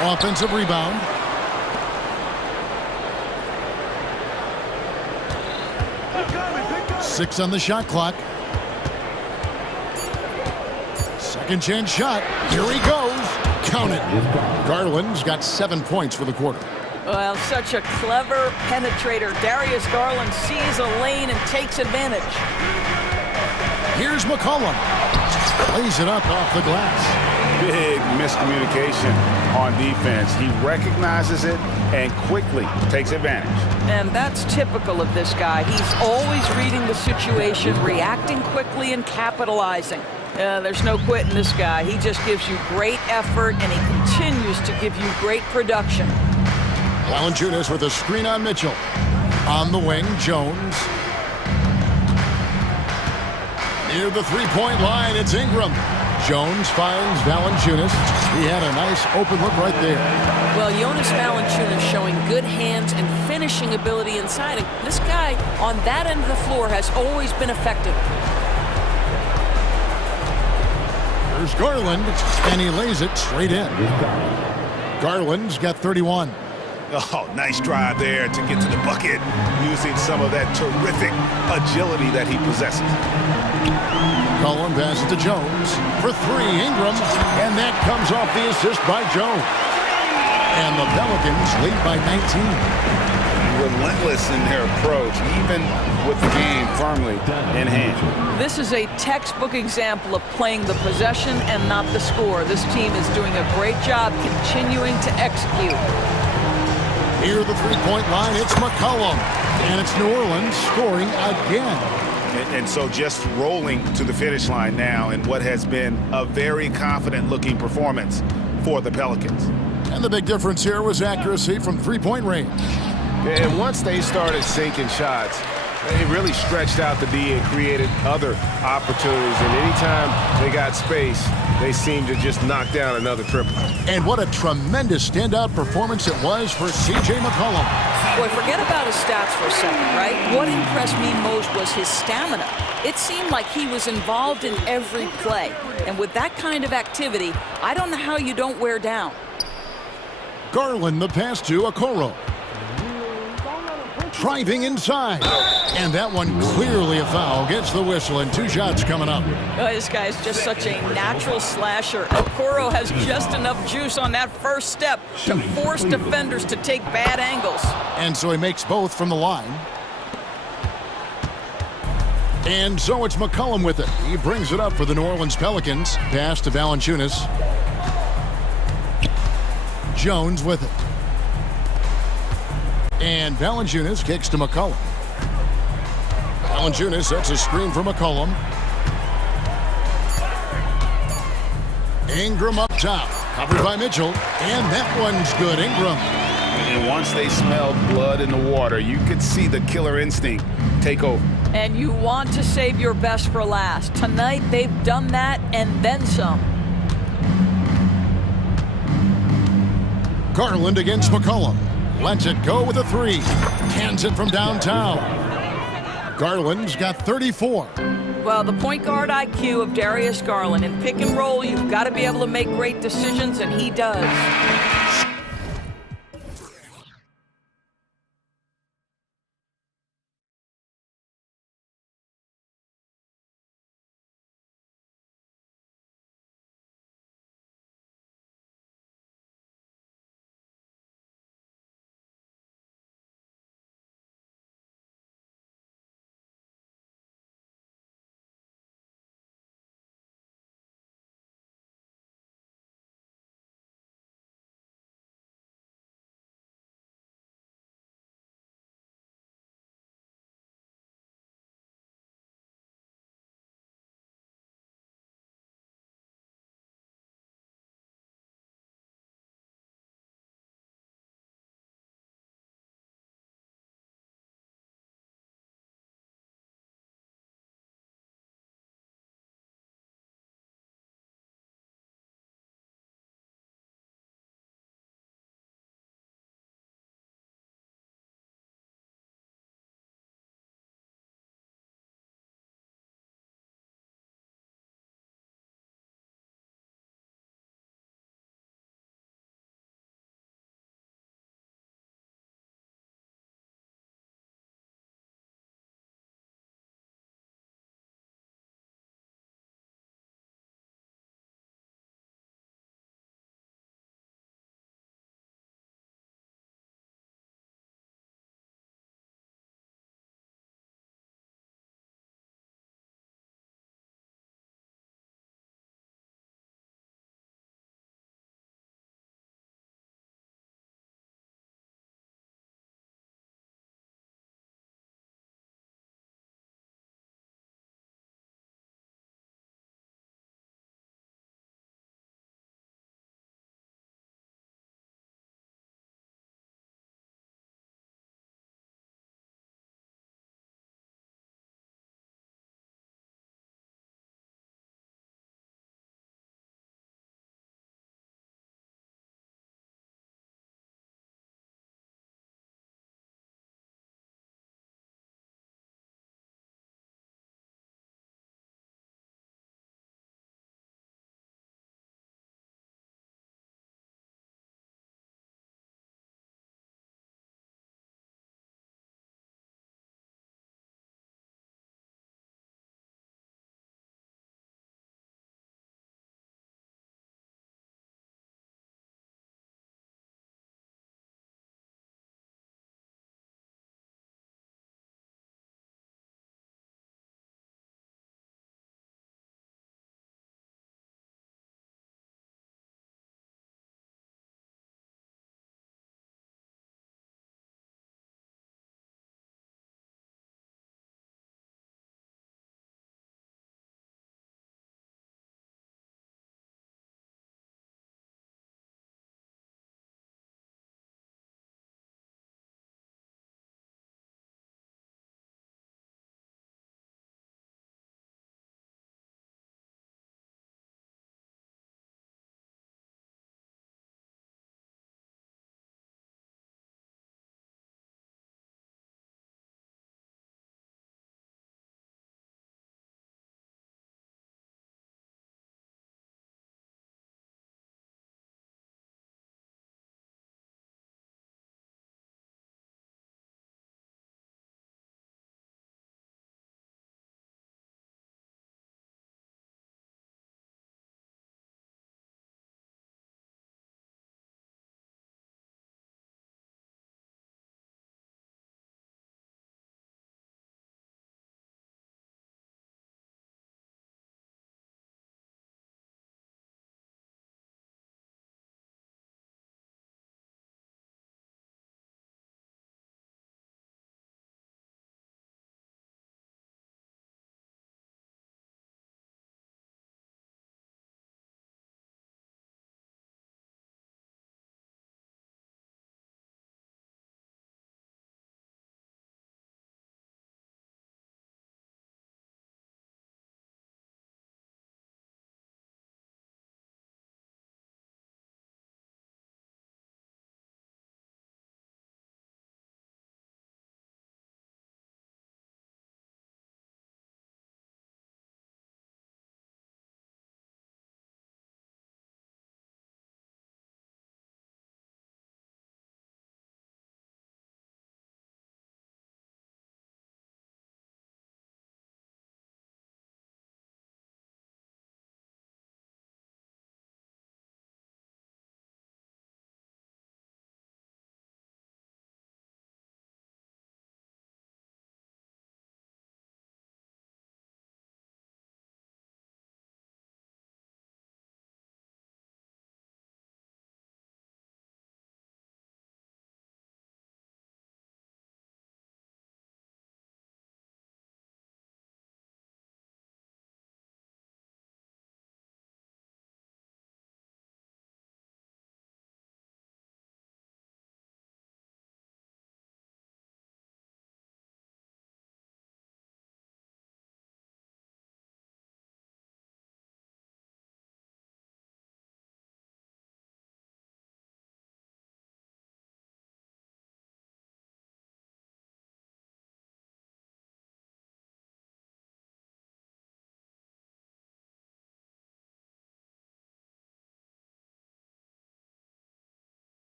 Offensive rebound. Six on the shot clock. Second chance shot. Here he goes. Count it. Garland's got 7 points for the quarter. Well, such a clever penetrator. Darius Garland sees a lane and takes advantage. Here's McCollum. Plays it up off the glass. Big miscommunication on defense. He recognizes it and quickly takes advantage. And that's typical of this guy. He's always reading the situation, reacting quickly and capitalizing. There's no quitting this guy. He just gives you great effort, and he continues to give you great production. Valanciunas with a screen on Mitchell. On the wing, Jones. Near the three-point line, it's Ingram. Jones finds Valanciunas. He had a nice open look right there. Well, Jonas Valanciunas showing good hands and finishing ability inside. And this guy on that end of the floor has always been effective. There's Garland, and he lays it straight in. Garland's got 31. Oh, nice drive there to get to the bucket, using some of that terrific agility that he possesses. Cullen passes to Jones for 3. Ingram, and that comes off the assist by Jones. And the Pelicans lead by 19. Relentless in their approach, even with the game firmly in hand. This is a textbook example of playing the possession and not the score. This team is doing a great job continuing to execute. Near the three-point line, it's McCollum. And it's New Orleans scoring again. And so just rolling to the finish line now in what has been a very confident-looking performance for the Pelicans. And the big difference here was accuracy from three-point range. And once they started sinking shots, they really stretched out the D and created other opportunities. And anytime they got space, they seemed to just knock down another triple. And what a tremendous standout performance it was for C.J. McCollum. Boy, forget about his stats for a second, right? What impressed me most was his stamina. It seemed like he was involved in every play. And with that kind of activity, I don't know how you don't wear down. Garland the pass to Okoro. Driving inside. And that one clearly a foul. Gets the whistle, and 2 shots coming up. Oh, this guy's just such a natural slasher. Okoro has just enough juice on that first step to force defenders to take bad angles. And so he makes both from the line. And so it's McCollum with it. He brings it up for the New Orleans Pelicans. Pass to Valanciunas. Jones with it. And Valanciunas kicks to McCollum. Valanciunas sets a screen for McCollum. Ingram up top. Covered by Mitchell. And that one's good. Ingram. And once they smelled blood in the water, you could see the killer instinct take over. And you want to save your best for last. Tonight, they've done that and then some. Garland against McCollum. Lets it go with a 3. Cans it from downtown. Garland's got 34. Well, the point guard IQ of Darius Garland. In pick and roll, you've got to be able to make great decisions, and he does.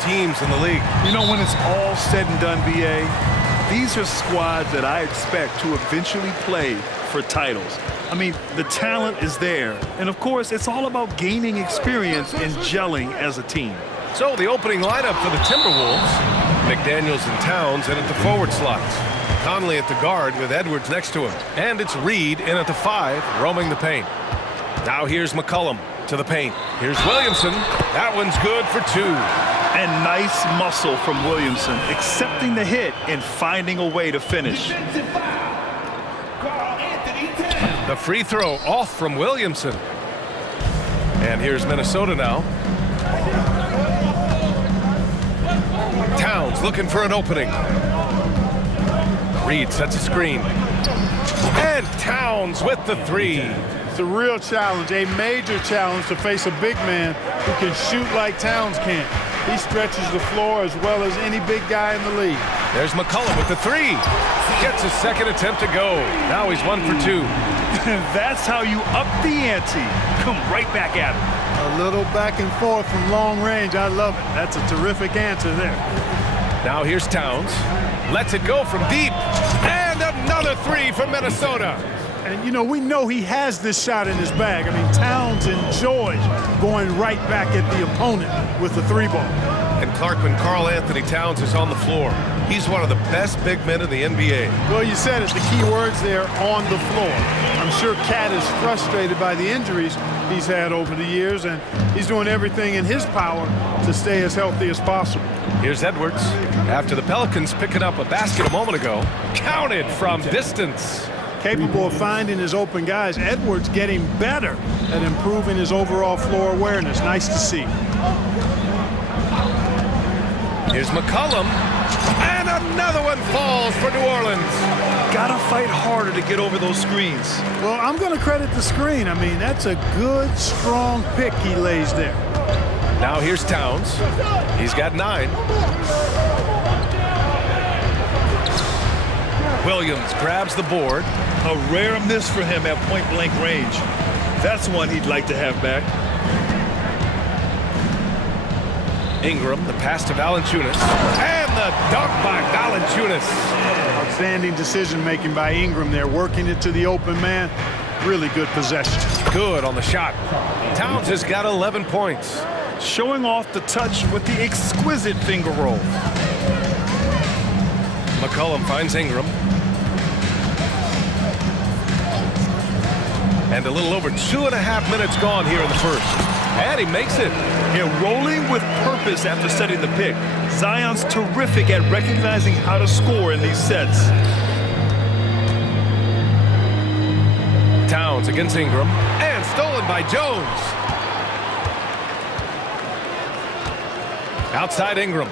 teams in the league. You know, when it's all said and done, BA, these are squads that I expect to eventually play for titles. I mean, the talent is there. And of course, it's all about gaining experience and gelling as a team. So the opening lineup for the Timberwolves, McDaniels and Towns in at the forward slots. Conley at the guard with Edwards next to him. And it's Reed in at the 5, roaming the paint. Now here's McCollum to the paint. Here's Williamson. That one's good for 2. And nice muscle from Williamson, accepting the hit and finding a way to finish. The free throw off from Williamson. And here's Minnesota now. Towns looking for an opening. Reed sets a screen. And Towns with the 3. It's a real challenge, a major challenge to face a big man who can shoot like Towns can. He stretches the floor as well as any big guy in the league. There's McCollum with the 3. Gets his second attempt to go. Now he's 1 for 2. That's how you up the ante. Come right back at him. A little back and forth from long range. I love it. That's a terrific answer there. Now here's Towns. Lets it go from deep. And another 3 for Minnesota. And, you know, we know he has this shot in his bag. I mean, Towns enjoys going right back at the opponent with the 3-ball. And Clarkman, Karl Anthony Towns is on the floor. He's one of the best big men in the NBA. Well, you said it. The key words there, on the floor. I'm sure Cat is frustrated by the injuries he's had over the years, and he's doing everything in his power to stay as healthy as possible. Here's Edwards. After the Pelicans picking up a basket a moment ago, counted from distance. Capable of finding his open guys, Edwards getting better at improving his overall floor awareness. Nice to see. Here's McCollum, and another one falls for New Orleans. Gotta fight harder to get over those screens. Well, I'm going to credit the screen. I mean, that's a good, strong pick he lays there. Now here's Towns. He's got 9. Williams grabs the board. A rare miss for him at point-blank range. That's one he'd like to have back. Ingram, the pass to Valanciunas. And the dunk by Valanciunas. Outstanding decision-making by Ingram there, working it to the open man. Really good possession. Good on the shot. Towns has got 11 points. Showing off the touch with the exquisite finger roll. McCollum finds Ingram. And a little over 2.5 minutes gone here in the first. And he makes it. And rolling with purpose after setting the pick. Zion's terrific at recognizing how to score in these sets. Towns against Ingram. And stolen by Jones. Outside Ingram.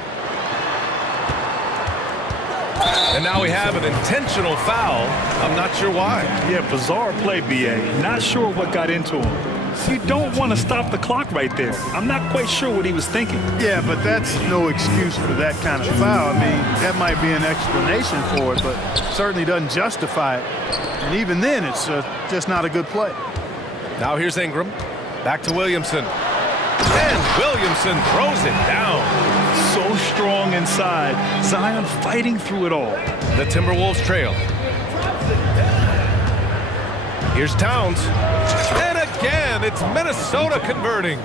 And now we have an intentional foul. I'm not sure why. Yeah, bizarre play, BA. Not sure what got into him. You don't want to stop the clock right there. I'm not quite sure what he was thinking. Yeah, but that's no excuse for that kind of foul. I mean, that might be an explanation for it, but certainly doesn't justify it. And even then, it's just not a good play. Now here's Ingram. Back to Williamson. And Williamson throws it down. So strong inside. Zion fighting through it all. The Timberwolves trail. Here's Towns. And again, it's Minnesota converting.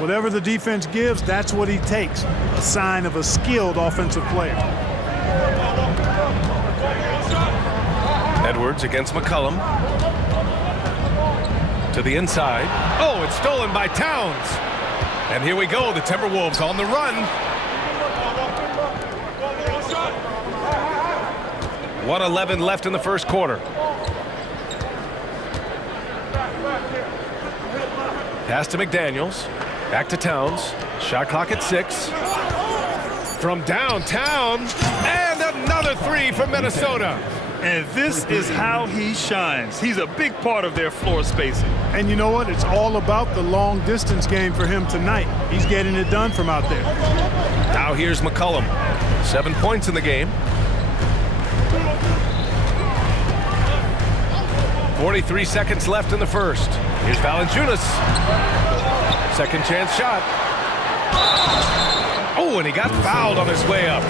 Whatever the defense gives, that's what he takes. A sign of a skilled offensive player. Edwards against McCollum. To the inside. Oh, it's stolen by Towns. And here we go, the Timberwolves on the run. 1:11 left in the first quarter. Pass to McDaniels. Back to Towns. Shot clock at 6. From downtown. And another 3 for Minnesota. And this is how he shines. He's a big part of their floor spacing. And you know what? It's all about the long distance game for him tonight. He's getting it done from out there. Now here's McCollum. 7 points in the game. 43 seconds left in the first. Here's Valanciunas. Second chance shot. Oh, Oh, and he got fouled on his way up.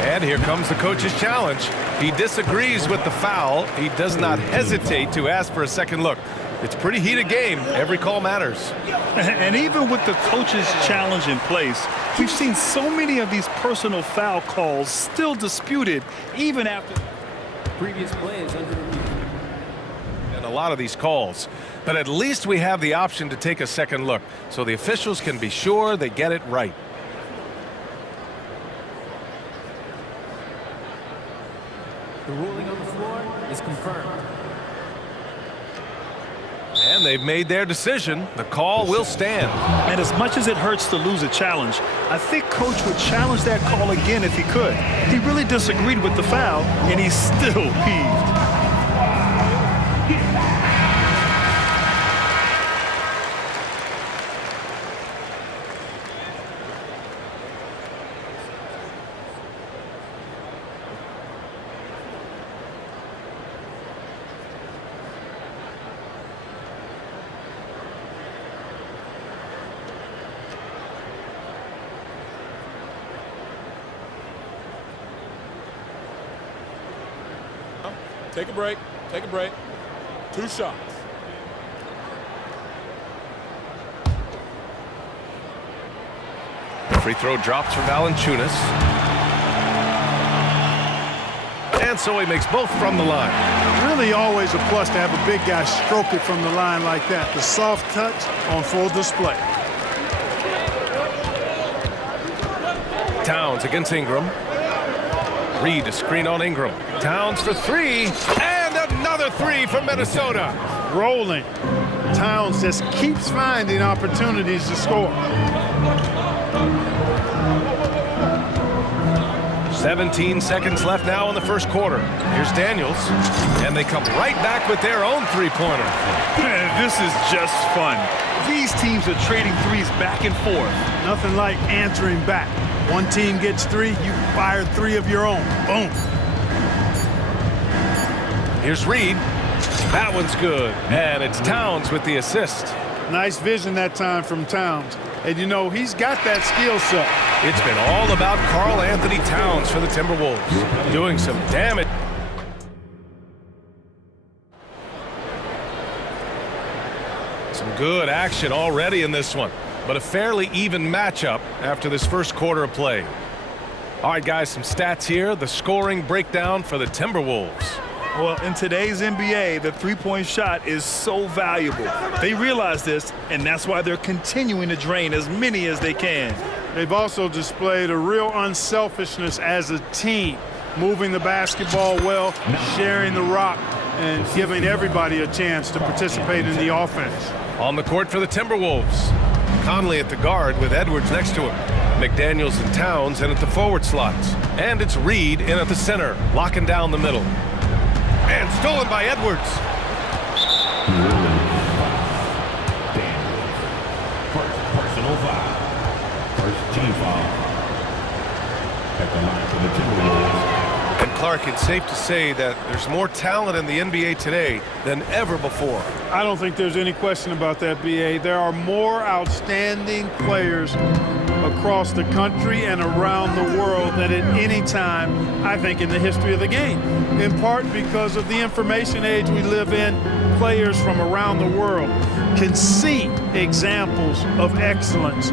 And here comes the coach's challenge. He disagrees with the foul. He does not hesitate to ask for a second look. It's a pretty heated game. Every call matters. And even with the coach's challenge in place, we've seen so many of these personal foul calls still disputed even after Previous play is under review. And a lot of these calls. But at least we have the option to take a second look, so the officials can be sure they get it right. The ruling on the floor is confirmed. And they've made their decision. The call will stand. And as much as it hurts to lose a challenge, I think Coach would challenge that call again if he could. He really disagreed with the foul, and he's still peeved. Take a break. Take a break. 2 shots. Free throw drops for Valanciunas. And so he makes both from the line. Really always a plus to have a big guy stroke it from the line like that. The soft touch on full display. Towns against Ingram. Reed, a screen on Ingram. Towns for 3, and another 3 from Minnesota. Rolling. Towns just keeps finding opportunities to score. 17 seconds left now in the first quarter. Here's Daniels, and they come right back with their own three-pointer. Man, this is just fun. These teams are trading threes back and forth. Nothing like answering back. One team gets 3, you fire 3 of your own. Boom. Here's Reed. That one's good. And it's Towns with the assist. Nice vision that time from Towns. And you know, he's got that skill set. It's been all about Karl Anthony Towns for the Timberwolves, doing some damage. Some good action already in this one, but a fairly even matchup after this first quarter of play. All right, guys, some stats here. The scoring breakdown for the Timberwolves. Well, in today's NBA, the three-point shot is so valuable. They realize this, and that's why they're continuing to drain as many as they can. They've also displayed a real unselfishness as a team, moving the basketball well, sharing the rock, and giving everybody a chance to participate in the offense. On the court for the Timberwolves, Conley at the guard with Edwards next to him. McDaniels and Towns in at the forward slots. And it's Reed in at the center, locking down the middle. And stolen by Edwards. First personal foul. First team foul. At the line for the Timberwolves. And Clark, it's safe to say that there's more talent in the NBA today than ever before. I don't think there's any question about that, B.A. There are more outstanding players across the country and around the world than at any time, I think, in the history of the game. In part because of the information age we live in, players from around the world can see examples of excellence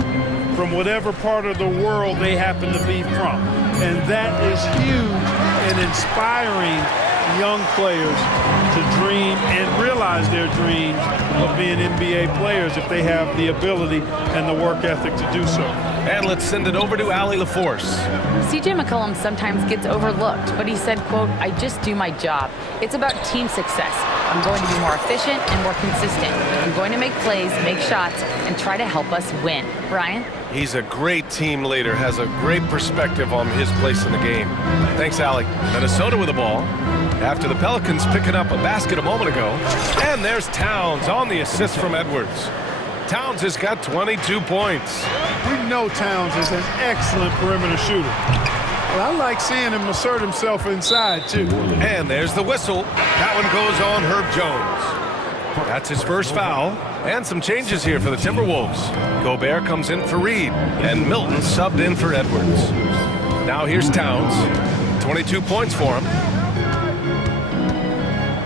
from whatever part of the world they happen to be from. And that is huge in inspiring young players to dream and realize their dreams of being NBA players if they have the ability and the work ethic to do so. And let's send it over to Allie LaForce. CJ McCollum sometimes gets overlooked, but he said, quote, "I just do my job. It's about team success. I'm going to be more efficient and more consistent. I'm going to make plays, make shots, and try to help us win." Ryan? He's a great team leader, has a great perspective on his place in the game. Thanks, Allie. Minnesota with the ball. After the Pelicans picking up a basket a moment ago. And there's Towns on the assist from Edwards. Towns has got 22 points. We know Towns is an excellent perimeter shooter. But I like seeing him assert himself inside, too. And there's the whistle. That one goes on Herb Jones. That's his first foul. And some changes here for the Timberwolves. Gobert comes in for Reed, and Milton subbed in for Edwards. Now here's Towns. 22 points for him.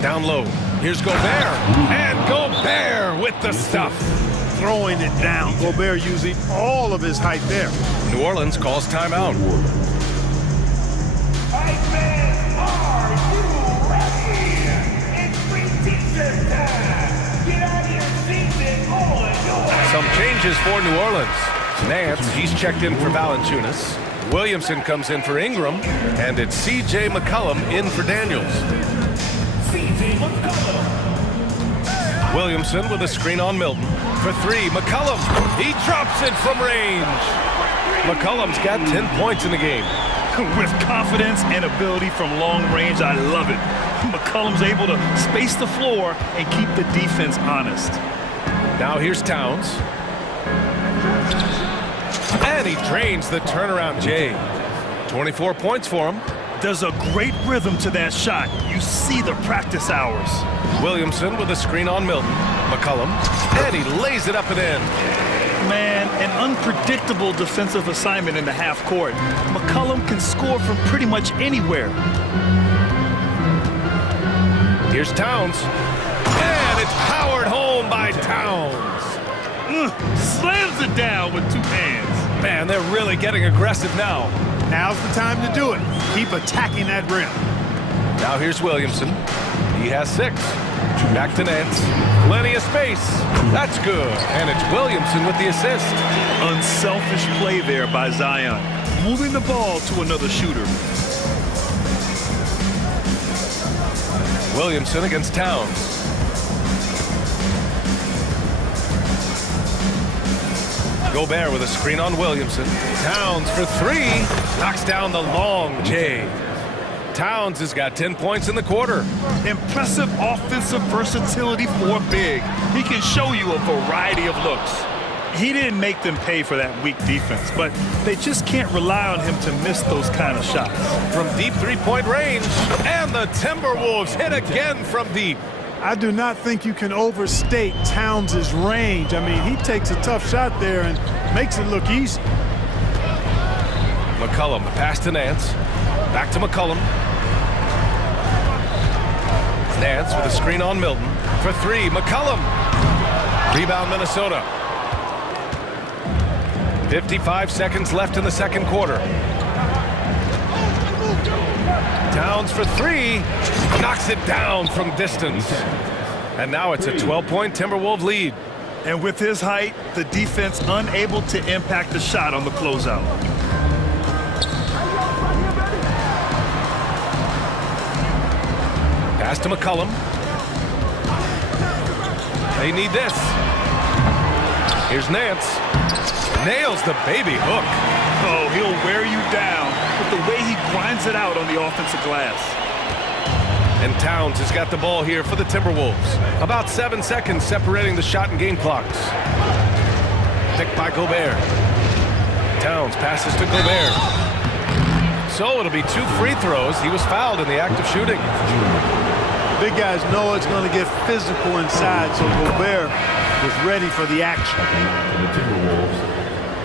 Down low. Here's Gobert. And Gobert with the stuff. Throwing it down. Gobert using all of his height there. New Orleans calls timeout. Some changes for New Orleans. Nance, he's checked in for Valanciunas. Williamson comes in for Ingram. And it's C.J. McCollum in for Daniels. Williamson with a screen on Milton. For three, McCollum. He drops it from range. McCollum's got 10 points in the game. With confidence and ability from long range, I love it. McCollum's able to space the floor and keep the defense honest. Now here's Towns. And he drains the turnaround J. 24 points for him. There's a great rhythm to that shot. You see the practice hours. Williamson with a screen on Milton. McCollum. And he lays it up and in. Man, an unpredictable defensive assignment in the half court. McCollum can score from pretty much anywhere. Here's Towns. And it's powered home by Towns. Slams it down with two hands. Man, they're really getting aggressive now. Now's the time to do it. Keep attacking that rim. Now here's Williamson. He has 6. Back to Nance. Plenty of space. That's good. And it's Williamson with the assist. Unselfish play there by Zion. Moving the ball to another shooter. Williamson against Towns. Gobert with a screen on Williamson. Towns for 3. Knocks down the long J. Towns has got 10 points in the quarter. Impressive offensive versatility for big. He can show you a variety of looks. He didn't make them pay for that weak defense, but they just can't rely on him to miss those kind of shots. From deep three-point range, and the Timberwolves hit again from deep. I do not think you can overstate Towns' range. I mean, he takes a tough shot there and makes it look easy. McCollum, the pass to Nance. Back to McCollum. Nance with a screen on Milton. For 3, McCollum. Rebound, Minnesota. 55 seconds left in the second quarter. Towns for 3. Knocks it down from distance. And now it's a 12-point Timberwolves lead. And with his height, the defense unable to impact the shot on the closeout. Pass to McCollum. They need this. Here's Nance. Nails the baby hook. Oh, he'll wear you down with the way he grinds it out on the offensive glass. And Towns has got the ball here for the Timberwolves. About 7 seconds separating the shot and game clocks. Picked by Gobert. Towns passes to Gobert. So it'll be 2 free throws. He was fouled in the act of shooting. Big guys know it's going to get physical inside, so Gobert was ready for the action. For the Timberwolves,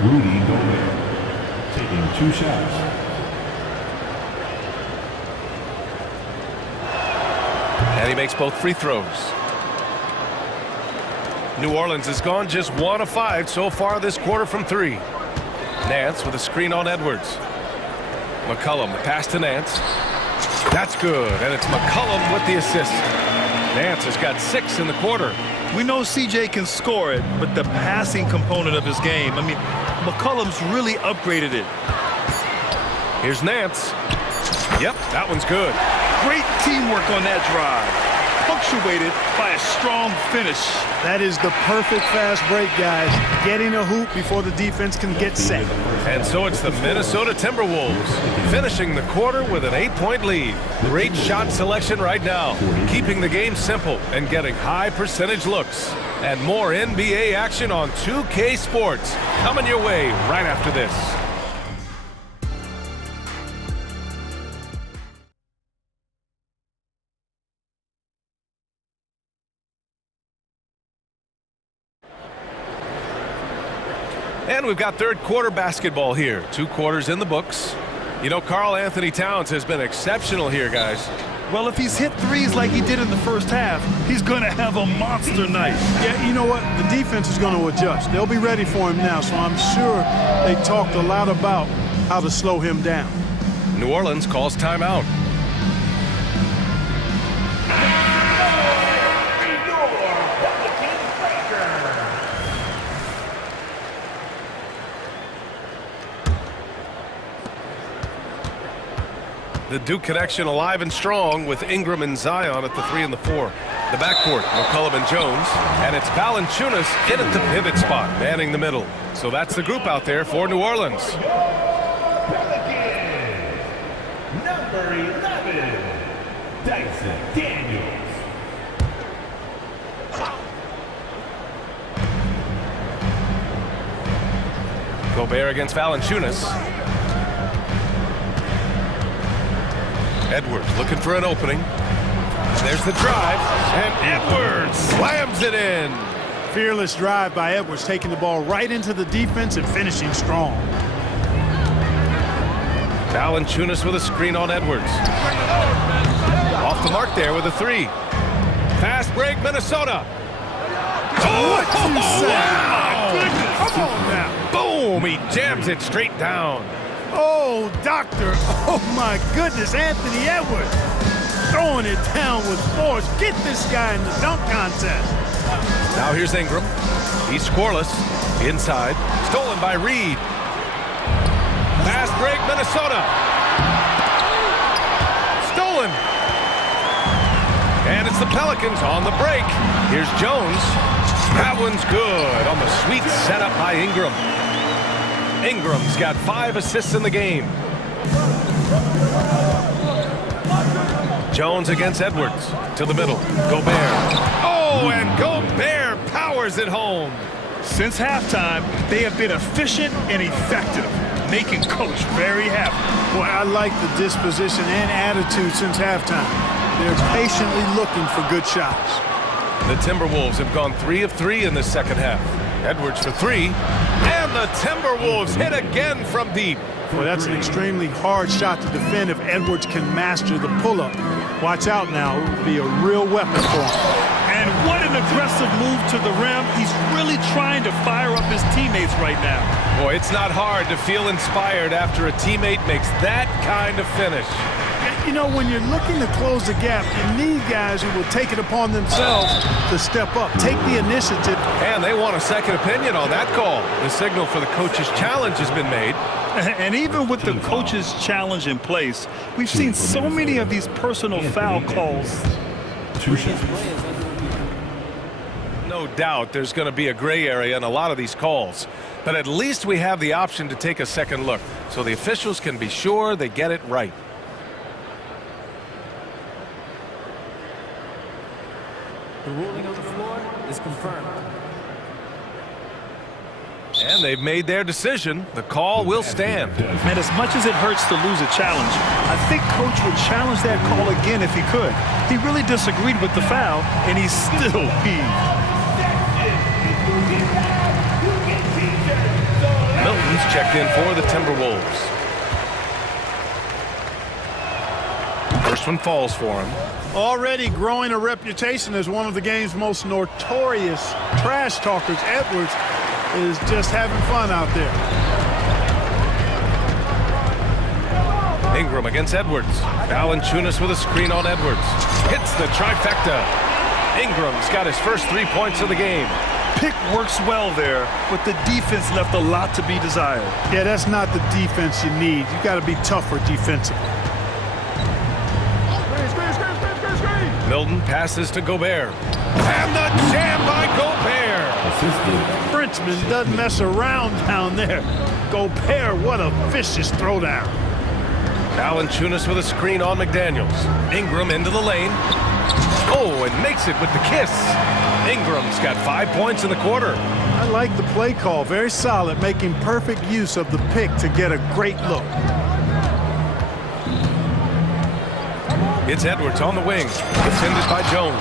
Rudy Gobert taking 2 shots. And he makes both free throws. New Orleans has gone just 1 of 5 so far this quarter from 3. Nance with a screen on Edwards. McCollum, the pass to Nance. That's good, and it's McCollum with the assist. Nance has got 6 in the quarter. We know CJ can score it, but the passing component of his game, I mean, McCollum's really upgraded it. Here's Nance. Yep, that one's good. Great teamwork on that drive, punctuated by a strong finish. That is the perfect fast break, guys. Getting a hoop before the defense can get set. And so it's the Minnesota Timberwolves finishing the quarter with an 8-point lead. Great shot selection right now, keeping the game simple and getting high percentage looks. And more NBA action on 2K Sports coming your way right after this. And we've got third quarter basketball here. 2 quarters in the books. You know, Karl Anthony Towns has been exceptional here, guys. Well, if he's hit threes like he did in the first half, he's going to have a monster night. Yeah, you know what? The defense is going to adjust. They'll be ready for him now, so I'm sure they talked a lot about how to slow him down. New Orleans calls timeout. The Duke connection alive and strong with Ingram and Zion at the 3 and the 4. The backcourt, McCollum and Jones. And it's Valanciunas in at the pivot spot, manning the middle. So that's the group out there for New Orleans. Number 11, Dyson Daniels. Gobert against Valanciunas. Edwards looking for an opening. There's the drive, and Edwards slams it in. Fearless drive by Edwards, taking the ball right into the defense and finishing strong. Valanciunas with a screen on Edwards. Off the mark there with a 3. Fast break, Minnesota. What you say? Wow. Oh, my goodness. Come on now. Boom, he jams it straight down. Oh, doctor. Oh, my goodness. Anthony Edwards throwing it down with force. Get this guy in the dunk contest. Now here's Ingram. He's scoreless. Inside. Stolen by Reed. Fast break, Minnesota. Stolen. And it's the Pelicans on the break. Here's Jones. That one's good on the sweet setup by Ingram. Ingram's got 5 assists in the game. Jones against Edwards. To the middle. Gobert. Oh, and Gobert powers it home. Since halftime, they have been efficient and effective, making Coach very happy. Boy, I like the disposition and attitude since halftime. They're patiently looking for good shots. The Timberwolves have gone 3 of 3 in the second half. Edwards for 3. And the Timberwolves hit again from deep. Well, that's an extremely hard shot to defend if Edwards can master the pull-up. Watch out now. It would be a real weapon for him. And what an aggressive move to the rim. He's really trying to fire up his teammates right now. Boy, it's not hard to feel inspired after a teammate makes that kind of finish. You know, when you're looking to close the gap, you need guys who will take it upon themselves to step up, take the initiative. And they want a second opinion on that call. The signal for the coach's challenge has been made. And even with the coach's challenge in place, we've seen so many of these personal foul calls. No doubt there's going to be a gray area in a lot of these calls. But at least we have the option to take a second look, so the officials can be sure they get it right. The ruling on the floor is confirmed. And they've made their decision. The call will stand. Man, as much as it hurts to lose a challenge, I think Coach would challenge that call again if he could. He really disagreed with the foul, and he's still peeved. Milton's checked in for the Timberwolves. First one falls for him. Already growing a reputation as one of the game's most notorious trash talkers, Edwards is just having fun out there. Ingram against Edwards. Valanciunas with a screen on Edwards. Hits the trifecta. Ingram's got his first 3 points of the game. Pick works well there, but the defense left a lot to be desired. Yeah, that's not the defense you need. You got to be tougher defensively. Milton passes to Gobert. And the jam by Gobert. Frenchman doesn't mess around down there. Gobert, what a vicious throwdown. Valanciunas with a screen on McDaniels. Ingram into the lane. Oh, and makes it with the kiss. Ingram's got 5 points in the quarter. I like the play call. Very solid, making perfect use of the pick to get a great look. It's Edwards on the wing, defended by Jones.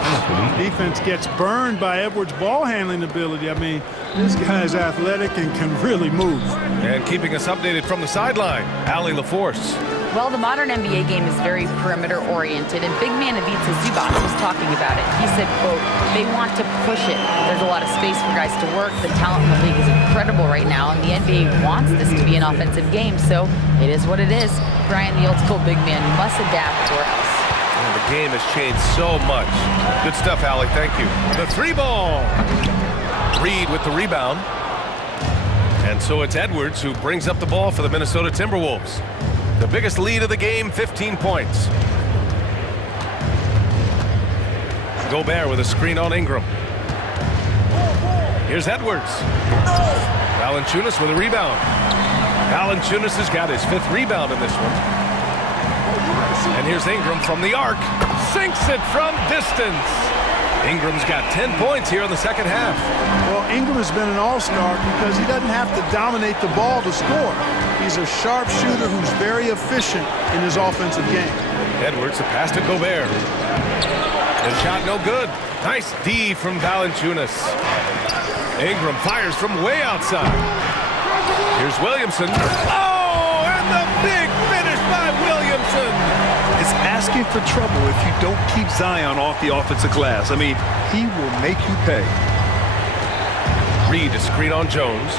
Defense gets burned by Edwards' ball handling ability. I mean, this guy's athletic and can really move. And keeping us updated from the sideline, Allie LaForce. Well, the modern NBA game is very perimeter-oriented, and big man Ivica Zubac was talking about it. He said, quote, they want to push it. There's a lot of space for guys to work. The talent in the league is incredible right now, and the NBA wants this to be an offensive game, so it is what it is. Brian, the old-school big man, must adapt or else. And the game has changed so much. Good stuff, Allie. Thank you. The three ball. Reed with the rebound. And so it's Edwards who brings up the ball for the Minnesota Timberwolves. The biggest lead of the game, 15 points. Gobert with a screen on Ingram. Here's Edwards. Valanciunas with a rebound. Valanciunas has got his 5th rebound in this one. And here's Ingram from the arc. Sinks it from distance. Ingram's got 10 points here in the second half. Well, Ingram has been an all-star because he doesn't have to dominate the ball to score. He's a sharp shooter who's very efficient in his offensive game. Edwards, a pass to Gobert. The shot no good. Nice D from Valanciunas. Ingram fires from way outside. Here's Williamson. Oh, and the big finish by Williamson. It's asking for trouble if you don't keep Zion off the offensive glass. I mean, he will make you pay. Reed, a screen on Jones.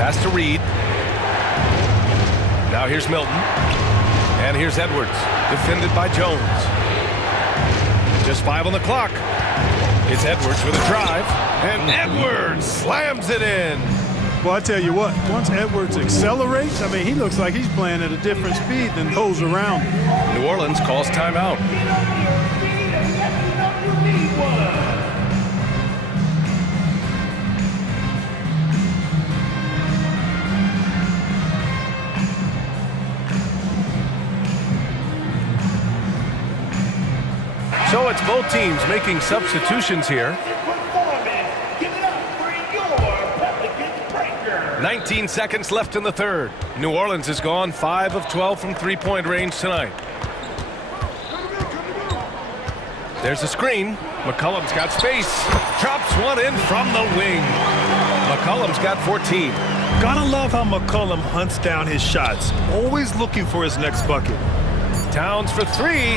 Pass to Reed. Now here's Milton. And here's Edwards, defended by Jones. Just 5 on the clock. It's Edwards with a drive. And Edwards slams it in. Well, I tell you what, once Edwards accelerates, I mean, he looks like he's playing at a different speed than those around him. New Orleans calls timeout. So it's both teams making substitutions here. 19 seconds left in the third. New Orleans has gone 5 of 12 from three-point range tonight. There's a screen. McCollum's got space. Drops one in from the wing. McCollum's got 14. Gotta love how McCollum hunts down his shots, always looking for his next bucket. Towns for 3.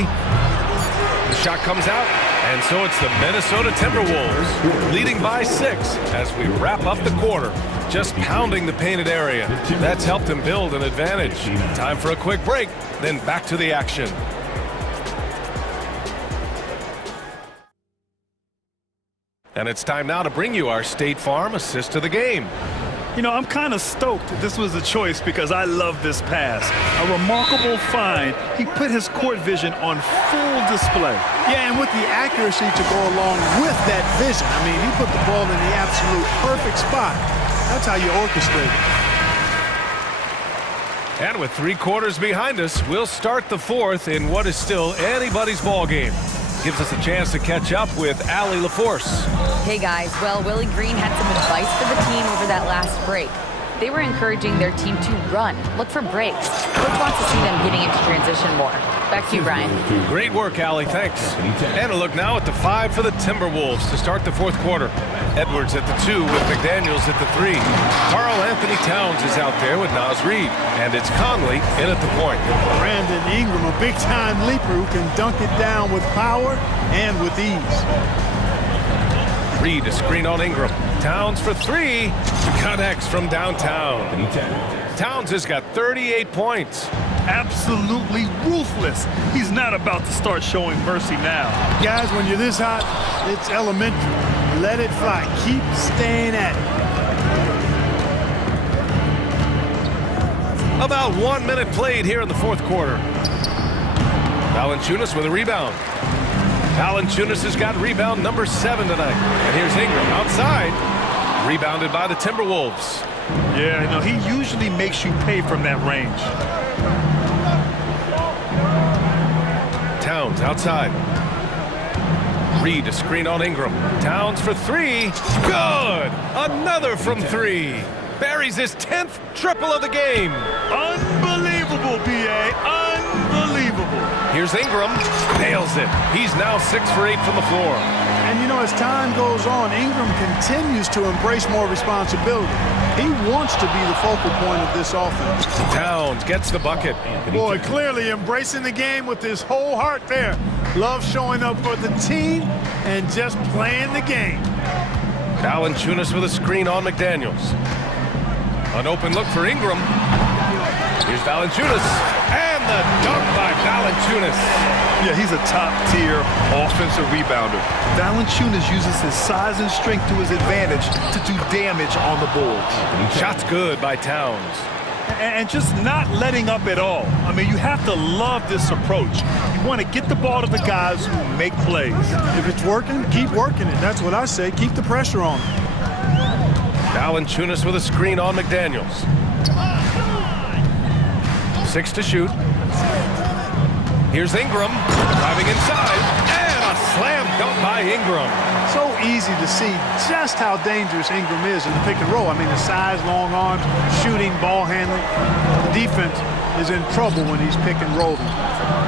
The shot comes out, and so it's the Minnesota Timberwolves leading by 6 as we wrap up the quarter. Just pounding the painted area. That's helped him build an advantage. Time for a quick break, then back to the action. And it's time now to bring you our State Farm assist of the game. You know, I'm kind of stoked this was a choice because I love this pass. A remarkable find. He put his court vision on full display. Yeah, and with the accuracy to go along with that vision. I mean, he put the ball in the absolute perfect spot. That's how you orchestrate it. And with 3 quarters behind us, we'll start the 4th in what is still anybody's ball game. Gives us a chance to catch up with Allie LaForce. Hey guys, well, Willie Green had some advice for the team over that last break. They were encouraging their team to run, look for breaks. Coach wants to see them getting into transition more. Back to you, Brian. Great work, Allie. Thanks. And a look now at the 5 for the Timberwolves to start the 4th quarter. Edwards at the 2 with McDaniels at the 3. Karl Anthony Towns is out there with Naz Reid. And it's Conley in at the point. Brandon Ingram, a big-time leaper who can dunk it down with power and with ease. Reed, a screen on Ingram. Towns for 3. Connects from downtown. Towns has got 38 points. Absolutely ruthless. He's not about to start showing mercy now. Guys, when you're this hot, it's elementary. Let it fly. Keep staying at it. About 1 minute played here in the 4th quarter. Valanciunas with a rebound. Valanciunas has got rebound number 7 tonight. And here's Ingram outside. Rebounded by the Timberwolves. Yeah, you know, he usually makes you pay from that range. Towns outside. Reed, a screen on Ingram. Towns for 3. Good! Another from 3. Buries his 10th triple of the game. Unbelievable, B.A. Unbelievable. Here's Ingram. Nails it. He's now 6 for 8 from the floor. And you know, as time goes on, Ingram continues to embrace more responsibility. He wants to be the focal point of this offense. Towns gets the bucket. Boy, clearly embracing the game with his whole heart there. Loves showing up for the team and just playing the game. Valanciunas with a screen on McDaniels. An open look for Ingram. Here's Valanciunas. And the dunk by Valanciunas. Yeah, he's a top-tier offensive rebounder. Valanciunas uses his size and strength to his advantage to do damage on the boards. Shot's good by Towns. And just not letting up at all. I mean, you have to love this approach. You want to get the ball to the guys who make plays. If it's working, keep working it. That's what I say. Keep the pressure on him. Valanciunas with a screen on McDaniels. 6 to shoot. Here's Ingram, driving inside, and a slam dunk by Ingram. So easy to see just how dangerous Ingram is in the pick and roll. I mean, the size, long arms, shooting, ball handling. The defense is in trouble when he's pick and rolling.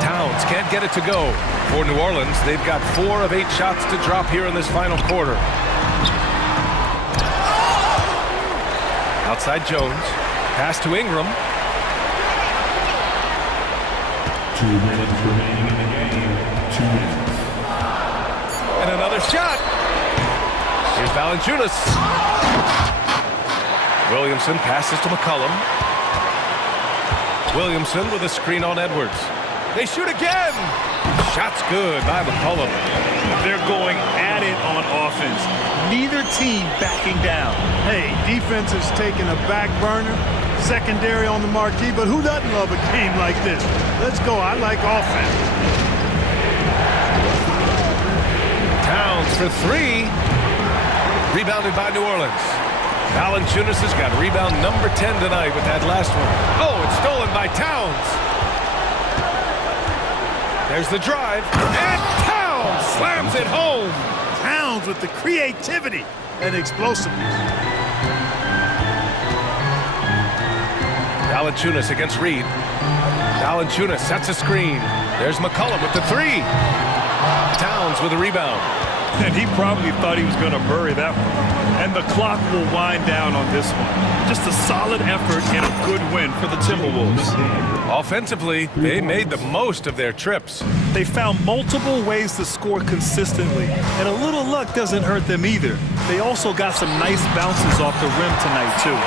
Towns can't get it to go. For New Orleans, they've got 4 of 8 shots to drop here in this final quarter. Outside Jones, pass to Ingram. 2 minutes remaining in the game. 2 minutes. And another shot. Here's Valanciunas. Williamson passes to McCollum. Williamson with a screen on Edwards. They shoot again. Shot's good by McCollum. They're going at it on offense. Neither team backing down. Hey, defense is taking a back burner. Secondary on the marquee, but who doesn't love a game like this? Let's go. I like offense. Towns for 3. Rebounded by New Orleans. Valanciunas has got rebound number 10 tonight with that last one. Oh, it's stolen by Towns. There's the drive, and Towns slams it home. Towns with the creativity and explosiveness. Valanciunas against Reed. Valanciunas sets a screen. There's McCollum with the 3. Towns with a rebound. And he probably thought he was going to bury that one. And the clock will wind down on this one. Just a solid effort and a good win for the Timberwolves. Offensively, they made the most of their trips. They found multiple ways to score consistently, and a little luck doesn't hurt them either. They also got some nice bounces off the rim tonight, too.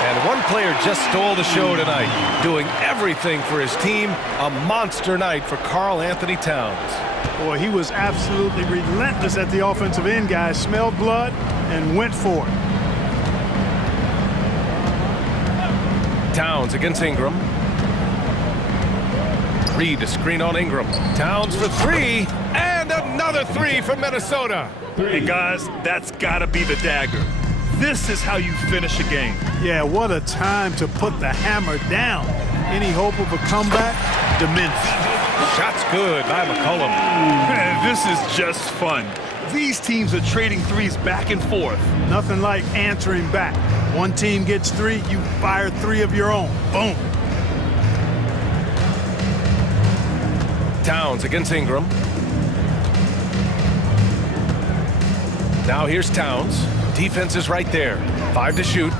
And one player just stole the show tonight, doing everything for his team. A monster night for Karl Anthony Towns. Boy, he was absolutely relentless at the offensive end, guys. Smelled blood and went for it. Towns against Ingram. Reed, a screen on Ingram. Towns for 3, and another 3 from Minnesota. And guys, that's got to be the dagger. This is how you finish a game. Yeah, what a time to put the hammer down. Any hope of a comeback? Diminished. Shot's good by McCollum. Man, this is just fun. These teams are trading threes back and forth. Nothing like answering back. One team gets 3, you fire 3 of your own. Boom. Towns against Ingram. Now here's Towns. Defense is right there. 5 to shoot.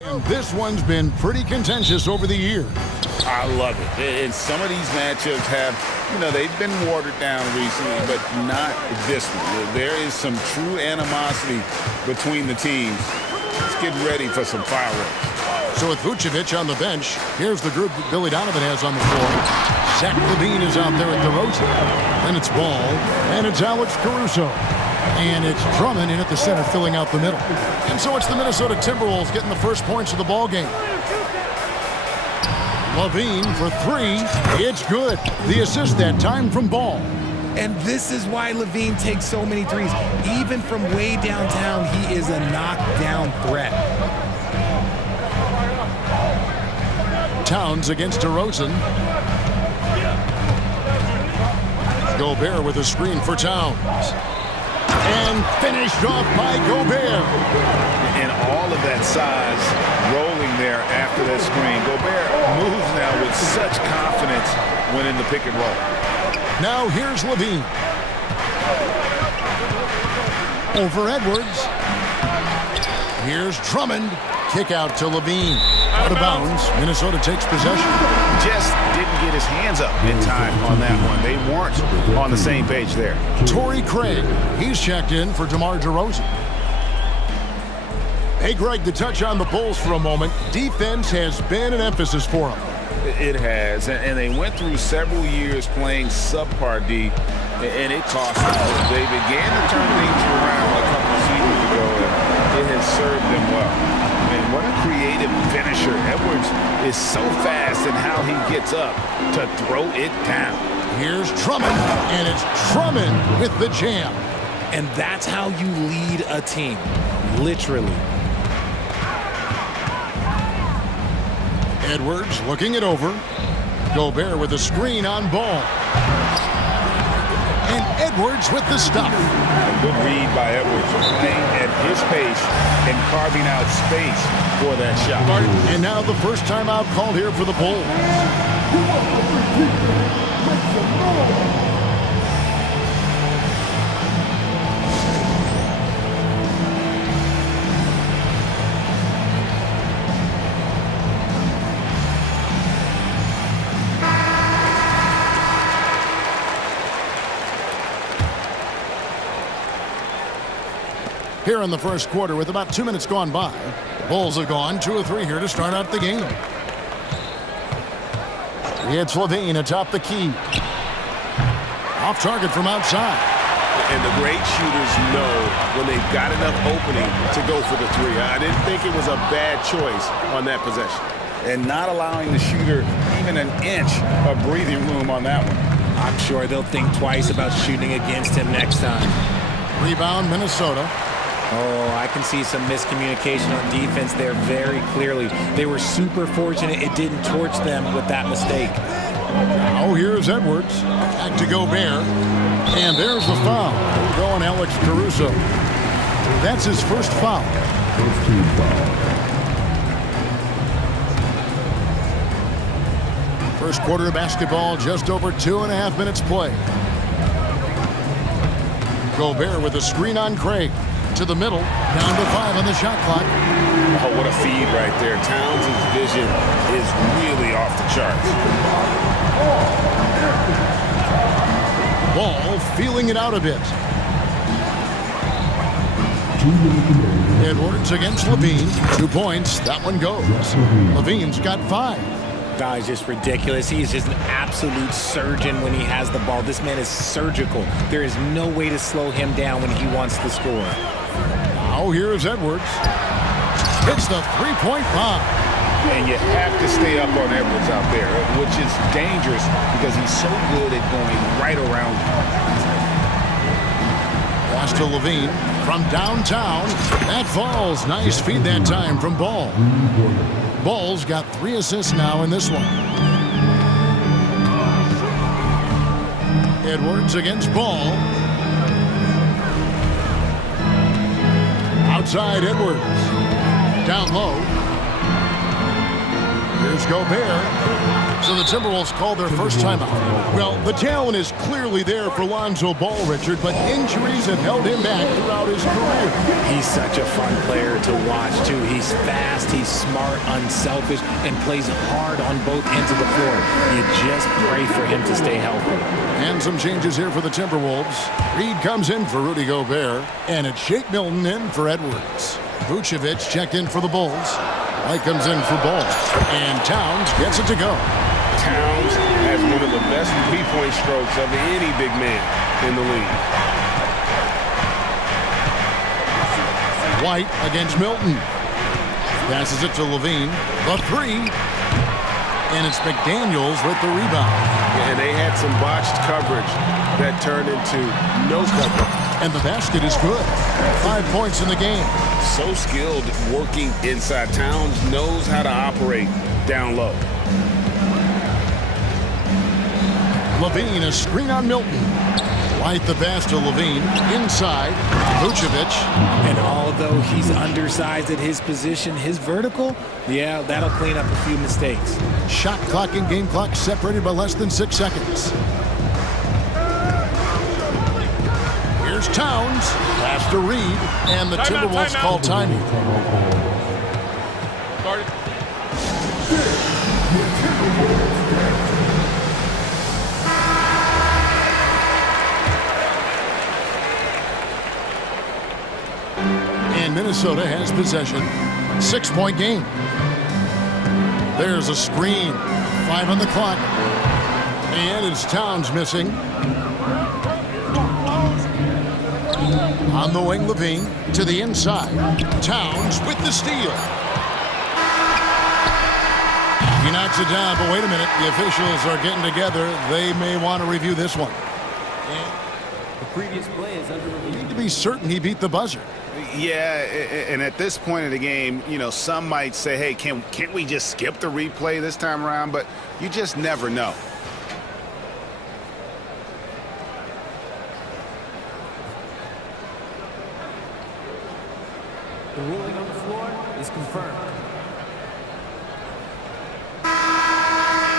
And this one's been pretty contentious over the years. I love it. And some of these matchups have, they've been watered down recently, but not this one. There is some true animosity between the teams. Let's get ready for some fireworks. So with Vucevic on the bench, here's the group that Billy Donovan has on the floor. Zach LaVine is out there at DeRozan. Then it's Ball, and it's Alex Caruso. And it's Drummond in at the center, filling out the middle. And so it's the Minnesota Timberwolves getting the first points of the ball game. LaVine for three. It's good. The assist that time from Ball. And this is why LaVine takes so many threes. Even from way downtown, he is a knockdown threat. Towns against DeRozan. Gobert with a screen for Towns. And finished off by Gobert. And all of that size rolling there after that screen. Gobert moves now with such confidence when in the pick and roll. Now here's LaVine. Over Edwards. Here's Drummond. Kick out to LaVine. Out of bounds. Minnesota takes possession. Just didn't get his hands up in time on that one. They weren't on the same page there. Torrey Craig. He's checked in for DeMar DeRozan. Hey, Greg, to touch on the Bulls for a moment, defense has been an emphasis for them. It has, and they went through several years playing subpar D, and it cost them. They began to turn things around a couple of seasons ago, and it has served them well. And what a creative finisher. Edwards is so fast in how he gets up to throw it down. Here's Drummond, and it's Drummond with the jam. And that's how you lead a team, literally. Edwards looking it over. Gobert with a screen on Ball. And Edwards with the stop. A good read by Edwards, playing at his pace and carving out space for that shot. And now the first timeout called here for the Bulls. Here in the first quarter with about 2 minutes gone by. The Bulls have gone 2 of 3 here to start out the game. It's LaVine atop the key. Off target from outside. And the great shooters know when they've got enough opening to go for the three. I didn't think it was a bad choice on that possession. And not allowing the shooter even an inch of breathing room on that one. I'm sure they'll think twice about shooting against him next time. Rebound, Minnesota. Oh, I can see some miscommunication on defense there very clearly. They were super fortunate it didn't torch them with that mistake. Now here's Edwards. Back to Gobert. And there's the foul. Going Alex Caruso. That's his first foul. First team foul. First quarter of basketball, just over 2.5 minutes play. Gobert with a screen on Craig. To the middle, down to 5 on the shot clock. Oh, what a feed right there. Towns' vision is really off the charts. Ball feeling it out a bit. Edwards against LaVine. 2 points. That one goes. LaVine's got 5. Guy's just ridiculous. He is just an absolute surgeon when he has the ball. This man is surgical. There is no way to slow him down when he wants to score. Now here's Edwards. Hits the three-point bomb. And you have to stay up on Edwards out there, which is dangerous because he's so good at going right around. Pass to LaVine from downtown. That falls. Nice feed that time from Ball. Ball's got 3 assists now in this one. Edwards against Ball. Outside Edwards. Down low. Here's Gobert. So the Timberwolves call their first timeout. Well, the talent is clearly there for Lonzo Ball, Richard, but injuries have held him back throughout his career. He's such a fun player to watch, too. He's fast, he's smart, unselfish, and plays hard on both ends of the floor. You just pray for him to stay healthy. And some changes here for the Timberwolves. Reed comes in for Rudy Gobert, and it's Shake Milton in for Edwards. Vucevic checked in for the Bulls. White comes in for Ball, and Towns gets it to go. Towns has one of the best three-point strokes of any big man in the league. White against Milton. Passes it to Levine. The three. And it's McDaniels with the rebound. Yeah, and they had some botched coverage that turned into no coverage. And the basket is good. 5 points in the game. So skilled working inside. Towns knows how to operate down low. Levine, a screen on Milton. White the pass to Levine. Inside, Vucevic. And although he's undersized at his position, his vertical, yeah, that'll clean up a few mistakes. Shot clock and game clock separated by less than 6 seconds. Here's Towns. Pass to Reed. And the Timberwolves call timing. And Minnesota has possession. 6-point game. There's a screen. 5 on the clock. And it's Towns missing. On the wing, Levine to the inside. Towns with the steal. He knocks it down, but wait a minute. The officials are getting together. They may want to review this one. The previous play is under review. Need to be certain he beat the buzzer. Yeah, and at this point in the game, you know, some might say, hey, can't we just skip the replay this time around? But you just never know. The ruling on the floor is confirmed.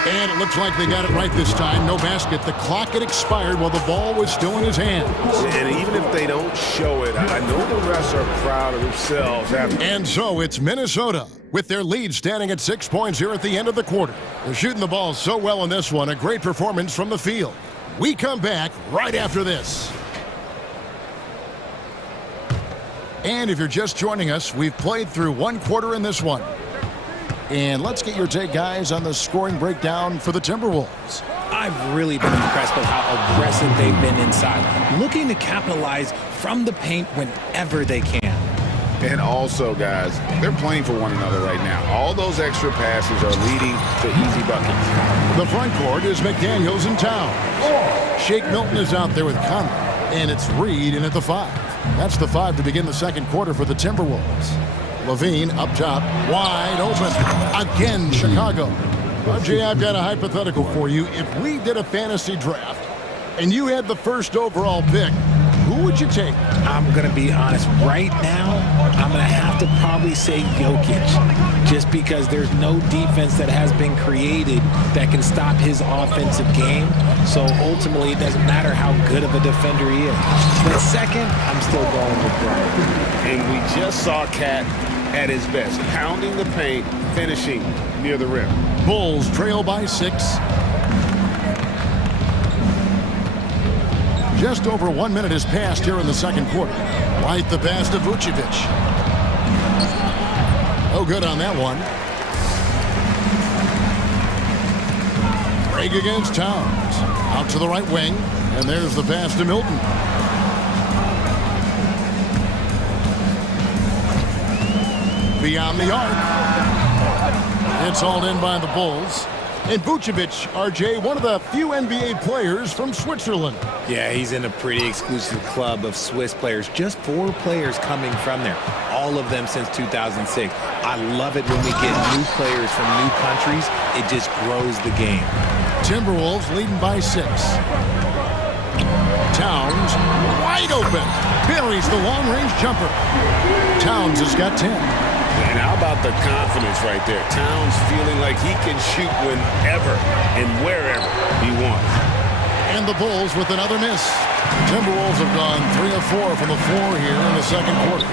And it looks like they got it right this time. No basket. The clock had expired while the ball was still in his hands. And even if they don't show it, I know the refs are proud of themselves. And so it's Minnesota with their lead standing at 6 points here at the end of the quarter. They're shooting the ball so well in this one. A great performance from the field. We come back right after this. And if you're just joining us, we've played through one quarter in this one. And let's get your take, guys, on the scoring breakdown for the Timberwolves. I've really been impressed with how aggressive they've been inside, looking to capitalize from the paint whenever they can. And also, guys, they're playing for one another right now. All those extra passes are leading to easy buckets. The front court is McDaniels and Towns. Shake Milton is out there with Conley. And it's Reed in at the 5. That's the 5 to begin the second quarter for the Timberwolves. Levine up top, wide open. Again, Chicago. RJ, I've got a hypothetical for you. If we did a fantasy draft and you had the first overall pick, who would you take? I'm going to be honest. Right now, I'm going to have to probably say Jokic, just because there's no defense that has been created that can stop his offensive game. So ultimately, it doesn't matter how good of a defender he is. But second, I'm still going with Bryant. And we just saw Cat at his best, pounding the paint, finishing near the rim. Bulls trail by 6. Just over 1 minute has passed here in the second quarter. White the pass to Vucevic. Oh, good on that one. Break against Towns. Out to the right wing. And there's the pass to Milton. Beyond the arc. It's hauled in by the Bulls. And Vucevic, RJ, one of the few NBA players from Switzerland. Yeah, he's in a pretty exclusive club of Swiss players. Just 4 players coming from there. All of them since 2006. I love it when we get new players from new countries. It just grows the game. Timberwolves leading by 6. Towns wide open. Buries the long-range jumper. Towns has got 10. And how about the confidence right there? Towns feeling like he can shoot whenever and wherever he wants. And the Bulls with another miss. Timberwolves have gone 3 of 4 from the floor here in the second quarter.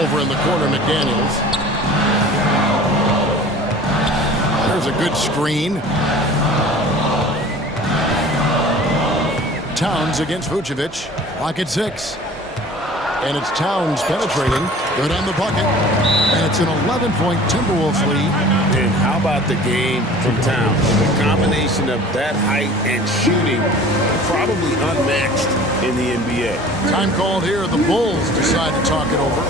Over in the corner, McDaniels. There's a good screen. Towns against Vucevic. Lock at 6. And it's Towns penetrating. Good on the bucket. And it's an 11-point Timberwolves lead. And how about the game from Towns? The combination of that height and shooting, probably unmatched in the NBA. Time called here. The Bulls decide to talk it over.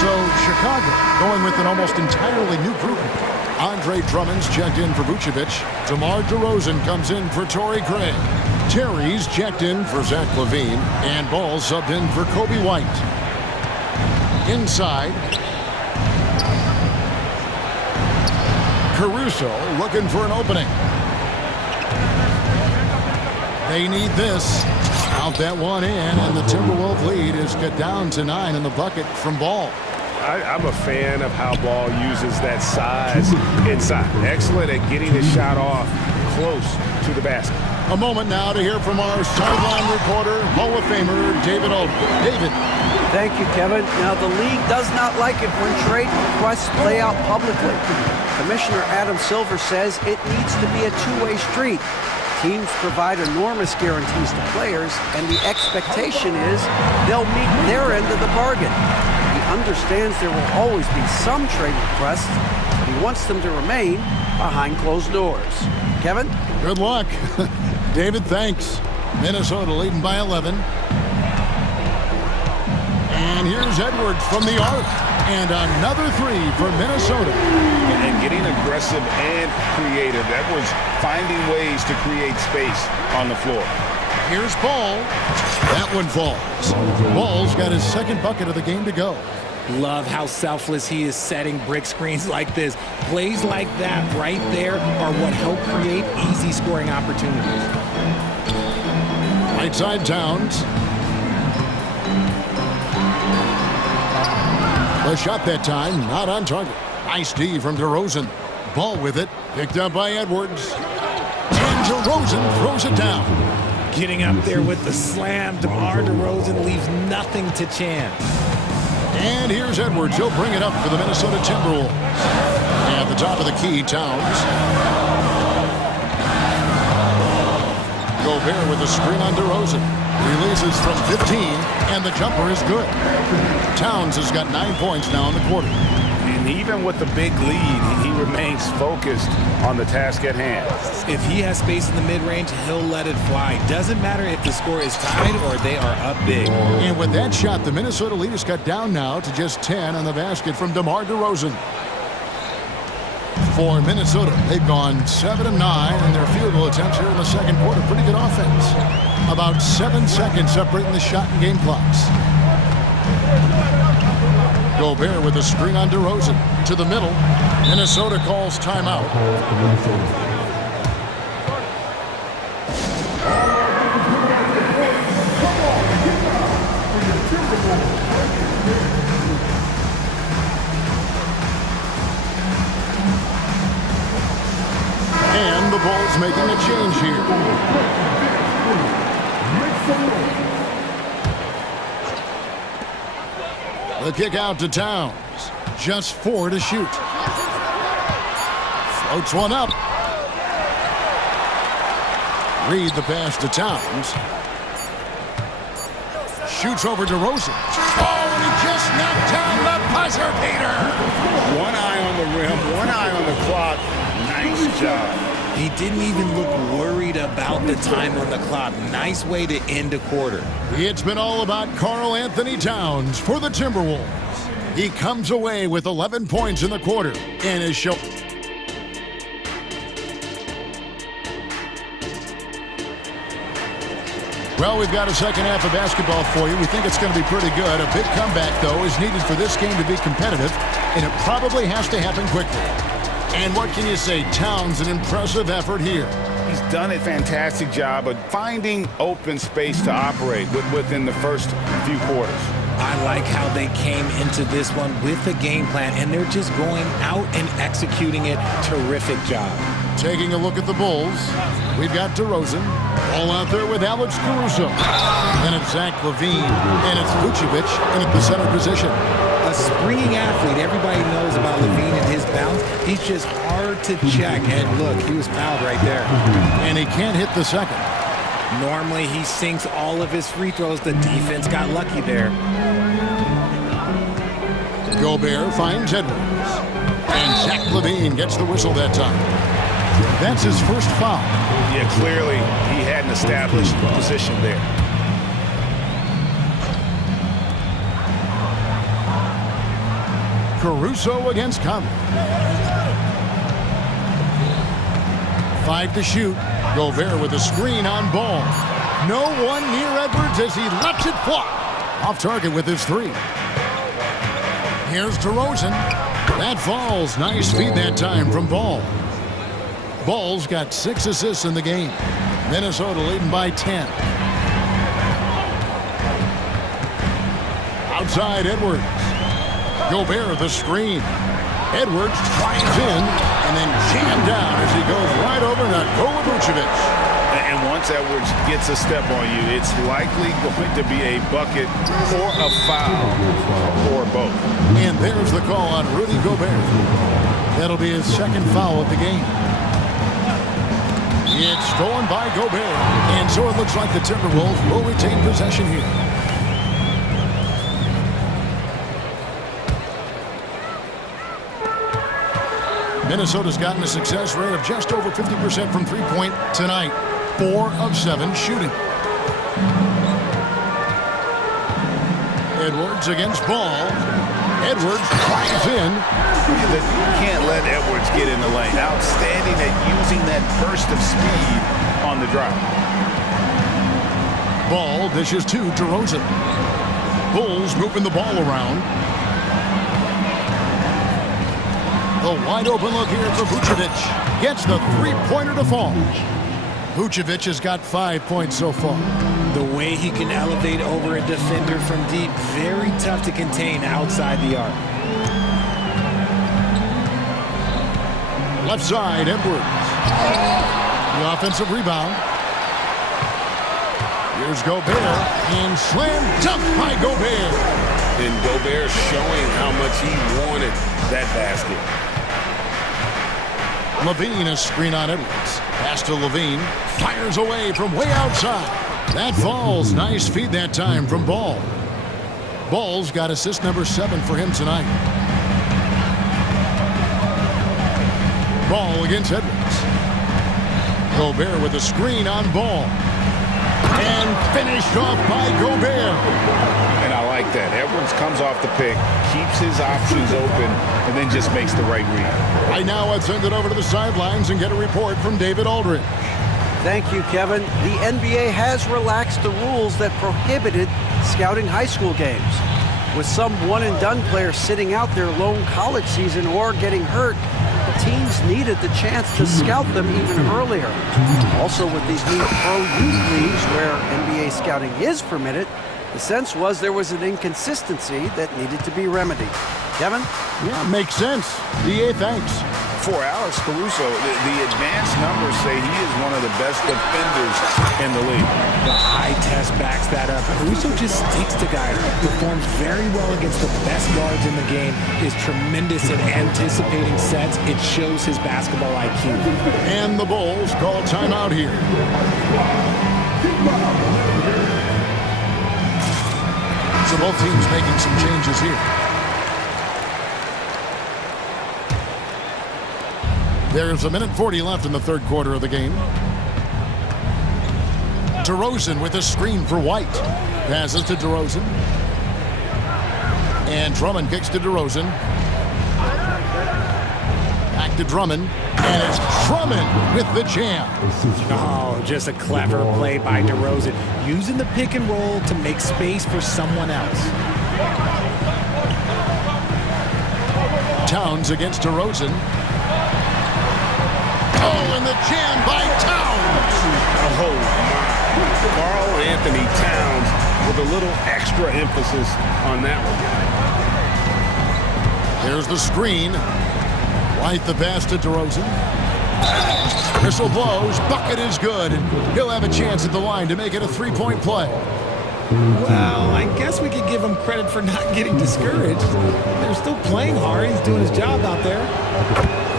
So Chicago going with an almost entirely new group. Andre Drummond's checked in for Vucevic. DeMar DeRozan comes in for Torrey Craig. Terry's checked in for Zach LaVine. And Ball subbed in for Kobe White. Inside, Caruso looking for an opening. They need this. Out that one in, and the Timberwolves lead is cut down to 9 in the bucket from Ball. I'm a fan of how Ball uses that size inside. Excellent at getting the shot off close to the basket. A moment now to hear from our sideline reporter, Hall of Famer David Aldridge. David. Thank you, Kevin. Now, the league does not like it when trade requests play out publicly. Commissioner Adam Silver says it needs to be a two-way street. Teams provide enormous guarantees to players, and the expectation is they'll meet their end of the bargain. He understands there will always be some trade requests, but he wants them to remain behind closed doors. Kevin? Good luck. David, thanks. Minnesota leading by 11. And here's Edwards from the arc. And another three for Minnesota. And getting aggressive and creative. That was finding ways to create space on the floor. Here's Ball. That one falls. Ball's got his second bucket of the game to go. Love how selfless he is setting brick screens like this. Plays like that right there are what help create easy scoring opportunities. Right side Towns. The shot that time, not on target. Nice D from DeRozan. Ball with it, picked up by Edwards. And DeRozan throws it down. Getting up there with the slam, DeMar DeRozan leaves nothing to chance. And here's Edwards. He'll bring it up for the Minnesota Timberwolves. At the top of the key, Towns. Gobert with a screen on DeRozan. Releases from 15, and the jumper is good. Towns has got 9 points now in the quarter. And even with the big lead, he remains focused on the task at hand. If he has space in the mid-range, he'll let it fly. Doesn't matter if the score is tied or they are up big. And with that shot, the Minnesota lead is cut down now to just 10 on the basket from DeMar DeRozan. For Minnesota, they've gone 7 of 9 in their field goal attempts here in the second quarter. Pretty good offense. About 7 seconds separating the shot and game clocks. Gobert with a screen on DeRozan. To the middle. Minnesota calls timeout. And the Bulls making a change here. The kick out to Towns. Just 4 to shoot. Floats one up. Reed the pass to Towns. Shoots over DeRozan. Oh, and he just knocked down the buzzer beater. One eye on the rim, one eye on the clock. Nice job. He didn't even look worried about the time on the clock. Nice way to end a quarter. It's been all about Karl Anthony Towns for the Timberwolves. He comes away with 11 points in the quarter and is shown. Well, we've got a second half of basketball for you. We think it's going to be pretty good. A big comeback, though, is needed for this game to be competitive, and it probably has to happen quickly. And what can you say? Towns, an impressive effort here. He's done a fantastic job of finding open space to operate within the first few quarters. I like how they came into this one with a game plan, and they're just going out and executing it. Terrific job. Taking a look at the Bulls, we've got DeRozan, all out there with Alex Caruso. Then it's Zach LaVine, and it's Vucevic in at the center position. A springing athlete. Everybody knows about LaVine and his bounce. He's just hard to check. And look, he was fouled right there. And he can't hit the second. Normally, he sinks all of his free throws. The defense got lucky there. Gobert finds Edwards. And Zach LaVine gets the whistle that time. That's his first foul. Yeah, clearly he had an established position there. Caruso against Conley. 5 to shoot. Gobert with a screen on Ball. No one near Edwards as he lets it fly. Off target with his 3. Here's DeRozan. That falls. Nice feed that time from Ball. Ball's got 6 assists in the game. Minnesota leading by 10. Outside Edwards. Gobert the screen. Edwards drives in and then jammed down as he goes right over Nikola Vucevic. And once Edwards gets a step on you, it's likely going to be a bucket or a foul or both. And there's the call on Rudy Gobert. That'll be his second foul of the game. It's stolen by Gobert. And so it looks like the Timberwolves will retain possession here. Minnesota's gotten a success rate of just over 50% from three-point tonight. 4 of 7 shooting. Edwards against Ball. Edwards drives in. You can't let Edwards get in the lane. Outstanding at using that burst of speed on the drive. Ball dishes to DeRozan. Bulls moving the ball around. A wide open look here for Vucevic. Gets the three-pointer to fall. Vucevic has got 5 points so far. The way he can elevate over a defender from deep, very tough to contain outside the arc. Left side, Edwards. The offensive rebound. Here's Gobert, and slam dunk by Gobert. And Gobert showing how much he wanted that basket. LaVine, a screen on Edwards. Pass to LaVine. Fires away from way outside. That falls. Nice feed that time from Ball. Ball's got assist number 7 for him tonight. Ball against Edwards. Gobert with a screen on Ball. And finished off by Gobert. And I like that. Edwards comes off the pick, keeps his options open, and then just makes the right read. Right now, I'd send it over to the sidelines and get a report from David Aldridge. Thank you, Kevin. The NBA has relaxed the rules that prohibited scouting high school games. With some one-and-done players sitting out their lone college season or getting hurt, the teams needed the chance to scout them even earlier. Also, with these new pro youth leagues where NBA scouting is permitted, the sense was there was an inconsistency that needed to be remedied. Kevin? Yeah, makes sense. DA, thanks. For Alex Caruso, the advanced numbers say he is one of the best defenders in the league. The eye test backs that up. Caruso just sticks to guys, performs very well against the best guards in the game, is tremendous at anticipating sets. It shows his basketball IQ. And the Bulls call timeout here. So both teams making some changes here. There's 1:40 left in the third quarter of the game. DeRozan with a screen for White. Passes to DeRozan. And Drummond kicks to DeRozan. Back to Drummond. And it's Drummond with the jam. Oh, just a clever play by DeRozan. Using the pick and roll to make space for someone else. Towns against DeRozan. Oh, and the jam by Towns. Oh, my. Karl Anthony Towns with a little extra emphasis on that one. Here's the screen. White the pass to DeRozan. Whistle blows. Bucket is good. And he'll have a chance at the line to make it a three-point play. Well, I guess we could give him credit for not getting discouraged. They're still playing hard. He's doing his job out there.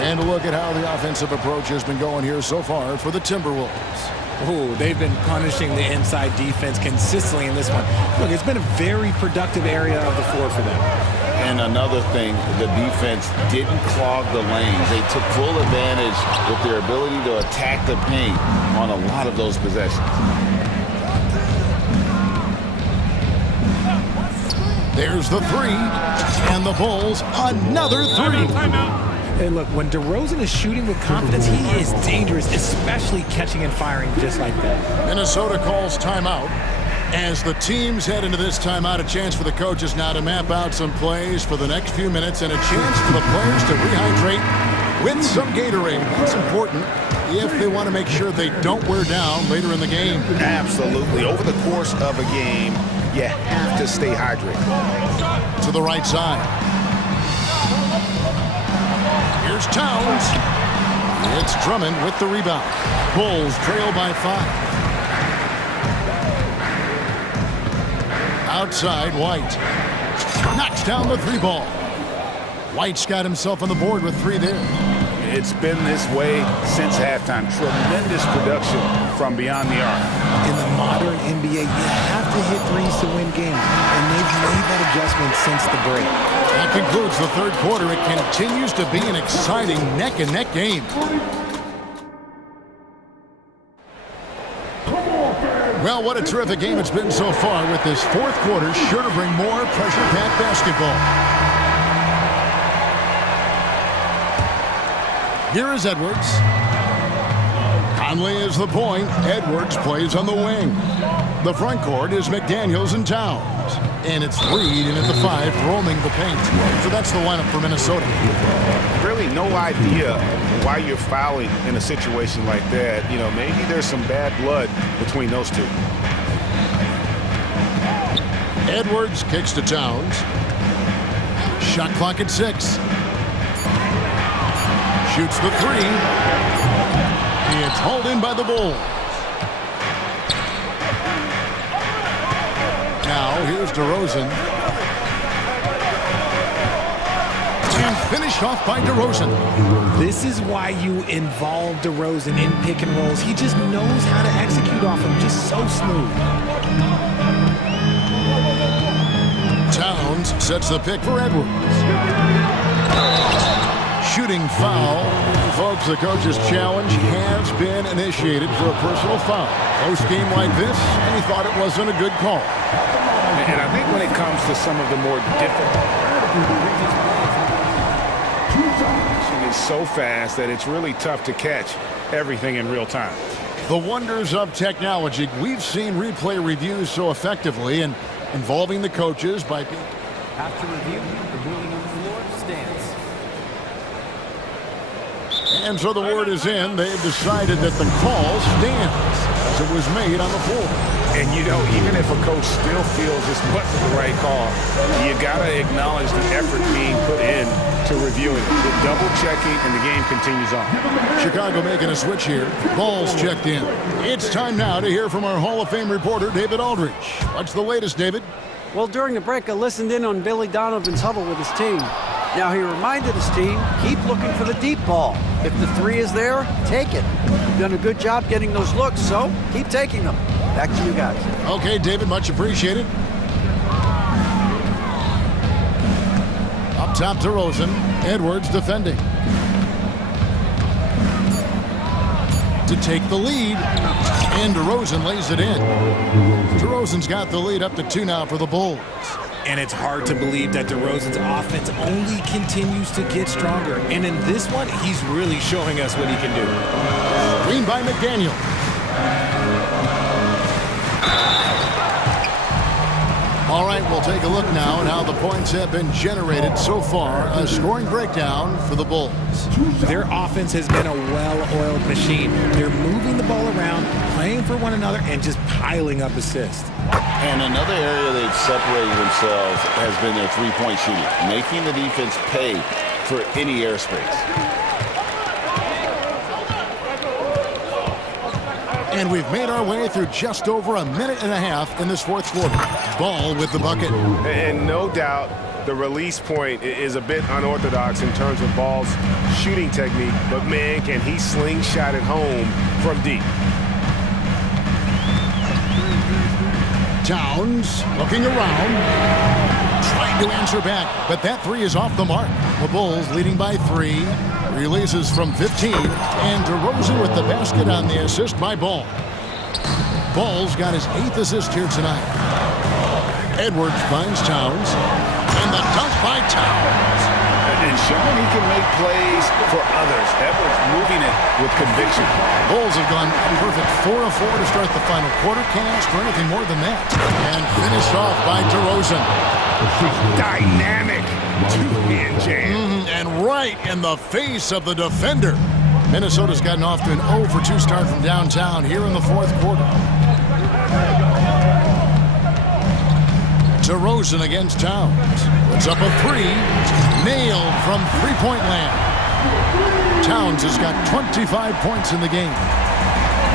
And a look at how the offensive approach has been going here so far for the Timberwolves. Oh, they've been punishing the inside defense consistently in this one. Look, it's been a very productive area of the floor for them. And another thing, the defense didn't clog the lanes. They took full advantage with their ability to attack the paint on a lot of those possessions. There's the three, and the Bulls another three. Hey, look, when DeRozan is shooting with confidence, he is dangerous, especially catching and firing just like that. Minnesota calls timeout. As the teams head into this timeout, a chance for the coaches now to map out some plays for the next few minutes and a chance for the players to rehydrate with some Gatorade. That's important if they want to make sure they don't wear down later in the game. Absolutely. Over the course of a game, you have to stay hydrated. To the right side. Here's Towns. It's Drummond with the rebound. Bulls trail by 5. Outside, White. Knocks down the three ball. White's got himself on the board with 3 there. It's been this way since halftime. Tremendous production from beyond the arc. In the modern NBA, you have to hit threes to win games, and they've made that adjustment since the break. That concludes the third quarter. It continues to be an exciting neck-and-neck game. Well, what a terrific game it's been so far, with this fourth quarter sure to bring more pressure-packed basketball. Here is Edwards. Conley is the point. Edwards plays on the wing. The front court is McDaniels and Towns. And it's Reed in at the 5, roaming the paint. So that's the lineup for Minnesota. Really no idea why you're fouling in a situation like that. You know, maybe there's some bad blood between those two. Edwards kicks to Towns. Shot clock at 6. Shoots the 3. It's hauled in by the Bulls. Now here's DeRozan. And finished off by DeRozan. This is why you involve DeRozan in pick and rolls. He just knows how to execute off them, just so smooth. Towns sets the pick for Edwards. Shooting foul. Folks, the coach's challenge has been initiated for a personal foul. Close game like this, and he thought it wasn't a good call. And I think when it comes to some of the more difficult, it's so fast that it's really tough to catch everything in real time. The wonders of technology. We've seen replay reviews so effectively, and involving the coaches by being... After review, the ruling on the floor stands. And so the word is in. They've decided that the call stands as it was made on the floor. And, you know, even if a coach still feels this wasn't the right call, you got to acknowledge the effort being put in to reviewing it. The double checking, and the game continues on. Chicago making a switch here. Ball's checked in. It's time now to hear from our Hall of Fame reporter, David Aldridge. What's the latest, David? Well, during the break, I listened in on Billy Donovan's huddle with his team. Now, he reminded his team, keep looking for the deep ball. If the 3 is there, take it. You've done a good job getting those looks, so keep taking them. Back to you guys. Okay, David, much appreciated. Up top to DeRozan. Edwards defending. To take the lead. And DeRozan lays it in. DeRozan's got the lead up to 2 now for the Bulls. And it's hard to believe that DeRozan's offense only continues to get stronger. And in this one, he's really showing us what he can do. Green by McDaniel. All right, we'll take a look now at how the points have been generated so far. A scoring breakdown for the Bulls. Their offense has been a well-oiled machine. They're moving the ball around, playing for one another, and just piling up assists. And another area they've separated themselves has been their three-point shooting, making the defense pay for any airspace. And we've made our way through just over a minute and a half in this fourth quarter. Ball with the bucket. And no doubt the release point is a bit unorthodox in terms of Ball's shooting technique, but man, can he slingshot it home from deep. Towns looking around, trying to answer back, but that three is off the mark. The Bulls leading by 3, releases from 15, and DeRozan with the basket on the assist by Ball. Ball's got his 8th assist here tonight. Edwards finds Towns, and the dunk by Towns. And showing he can make plays for others. Edwards moving it with conviction. Bulls have gone perfect 4 of 4 to start the final quarter. Can't ask for anything more than that. And finished off by DeRozan. Dynamic two-hand jam. And right in the face of the defender. Minnesota's gotten off to an 0 for 2 start from downtown here in the fourth quarter. DeRozan against Towns. Puts up a 3. Nailed from three-point land. Towns has got 25 points in the game.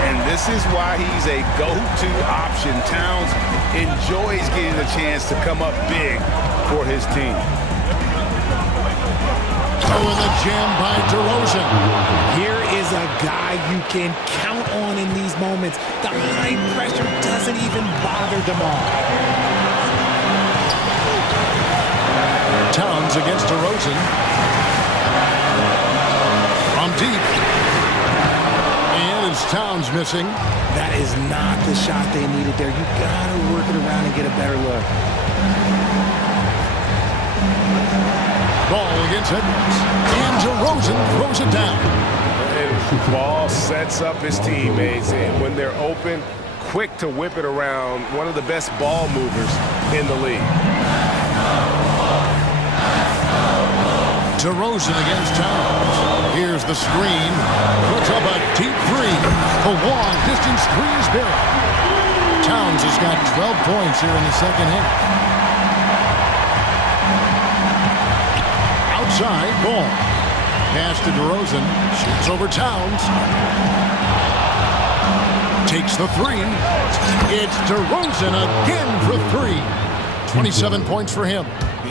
And this is why he's a go-to option. Towns enjoys getting the chance to come up big for his team. Oh, and the jam by DeRozan. Here is a guy you can count on in these moments. The high pressure doesn't even bother DeMar. Towns against DeRozan. From deep. And it's Towns missing. That is not the shot they needed there. You gotta work it around and get a better look. Ball against Edwards. And DeRozan throws it down. And Ball sets up his teammates, and when they're open, quick to whip it around. One of the best ball movers in the league. DeRozan against Towns. Here's the screen. Puts up a deep 3. The long distance 3 is buried. Towns has got 12 points here in the second half. Outside, Ball. Pass to DeRozan. Shoots over Towns. Takes the 3. It's DeRozan again for 3. 27 points for him.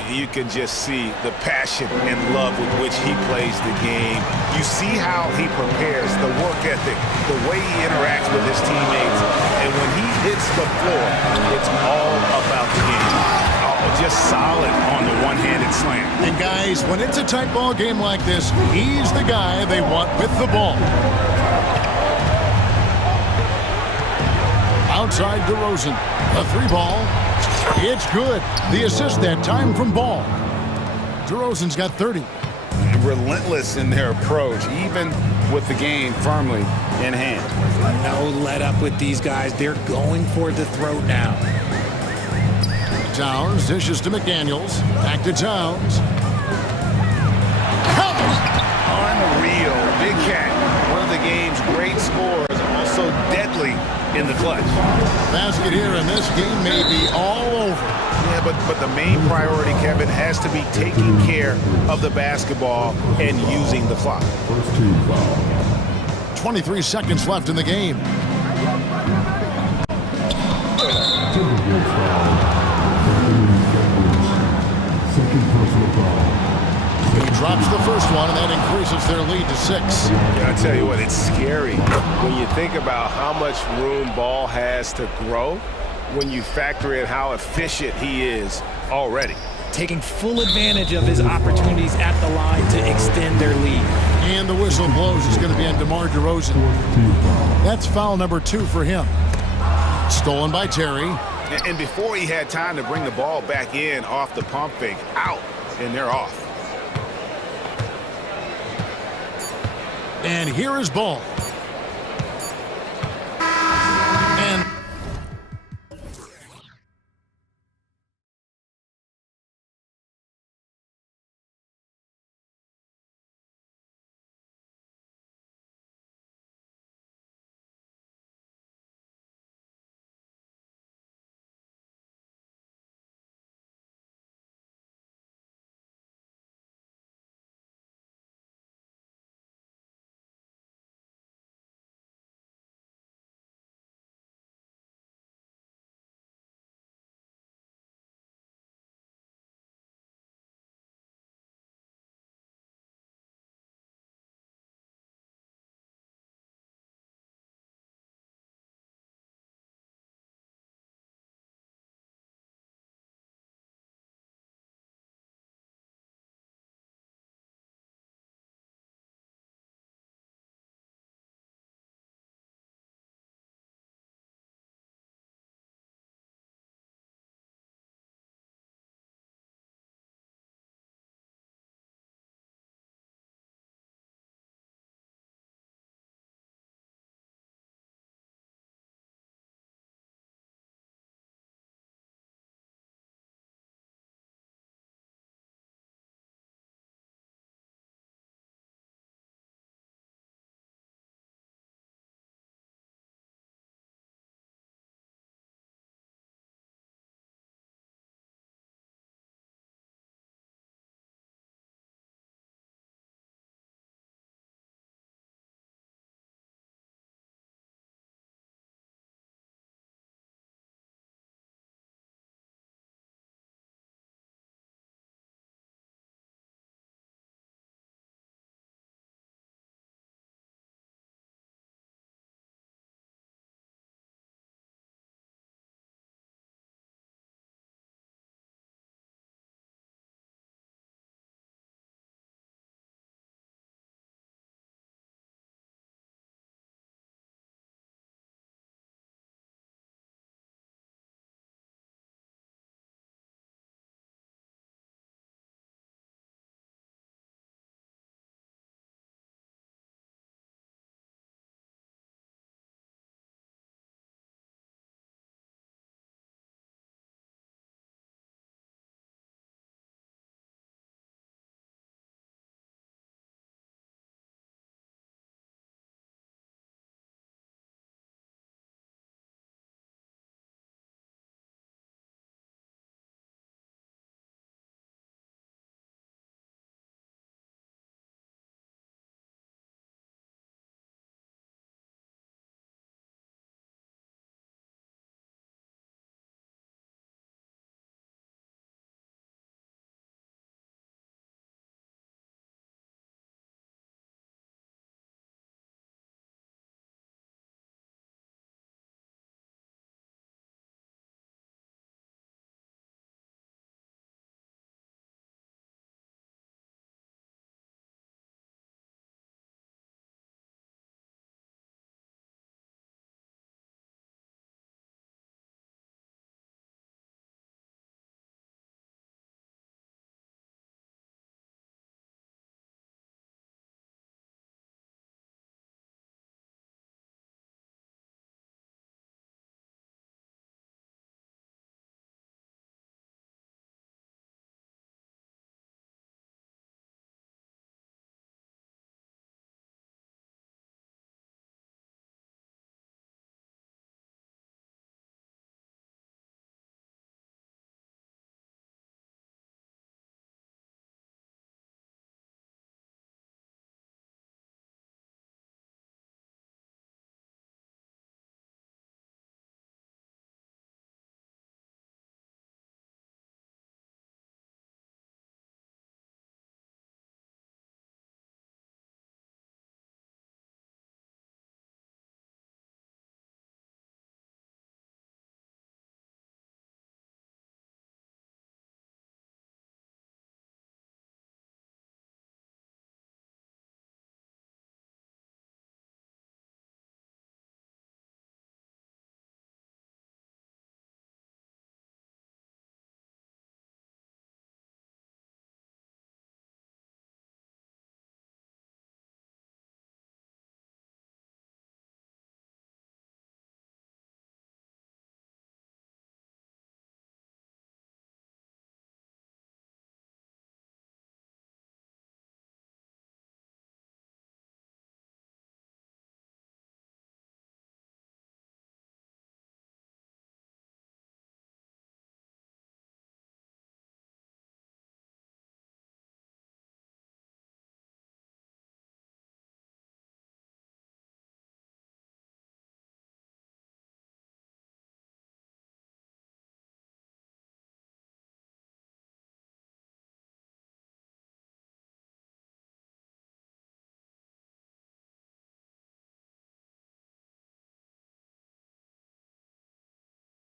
You can just see the passion and love with which he plays the game. You see how he prepares, the work ethic, the way he interacts with his teammates. And when he hits the floor, it's all about the game. Oh, just solid on the one-handed slam. And guys, when it's a tight ball game like this, he's the guy they want with the ball. Outside DeRozan, a 3 ball. It's good. The assist that time from Ball. DeRozan's got 30. Relentless in their approach, even with the game firmly in hand. No let up with these guys. They're going for the throat now. Towns dishes to McDaniels. Back to Towns. Unreal. Big Cat, one of the game's great scorers, also deadly in the clutch. Basket here, and this game may be all over. Yeah, but the main priority, Kevin, has to be taking care of the basketball and using the clock. 23 seconds left in the game. He drops the first one, and that increases their lead to 6. Yeah, I tell you what, it's scary when you think about how much room Ball has to grow when you factor in how efficient he is already. Taking full advantage of his opportunities at the line to extend their lead. And the whistle blows. It's going to be on DeMar DeRozan. That's foul number 2 for him. Stolen by Terry. And before he had time to bring the ball back in off the pump fake, out, and they're off. And here is Ball.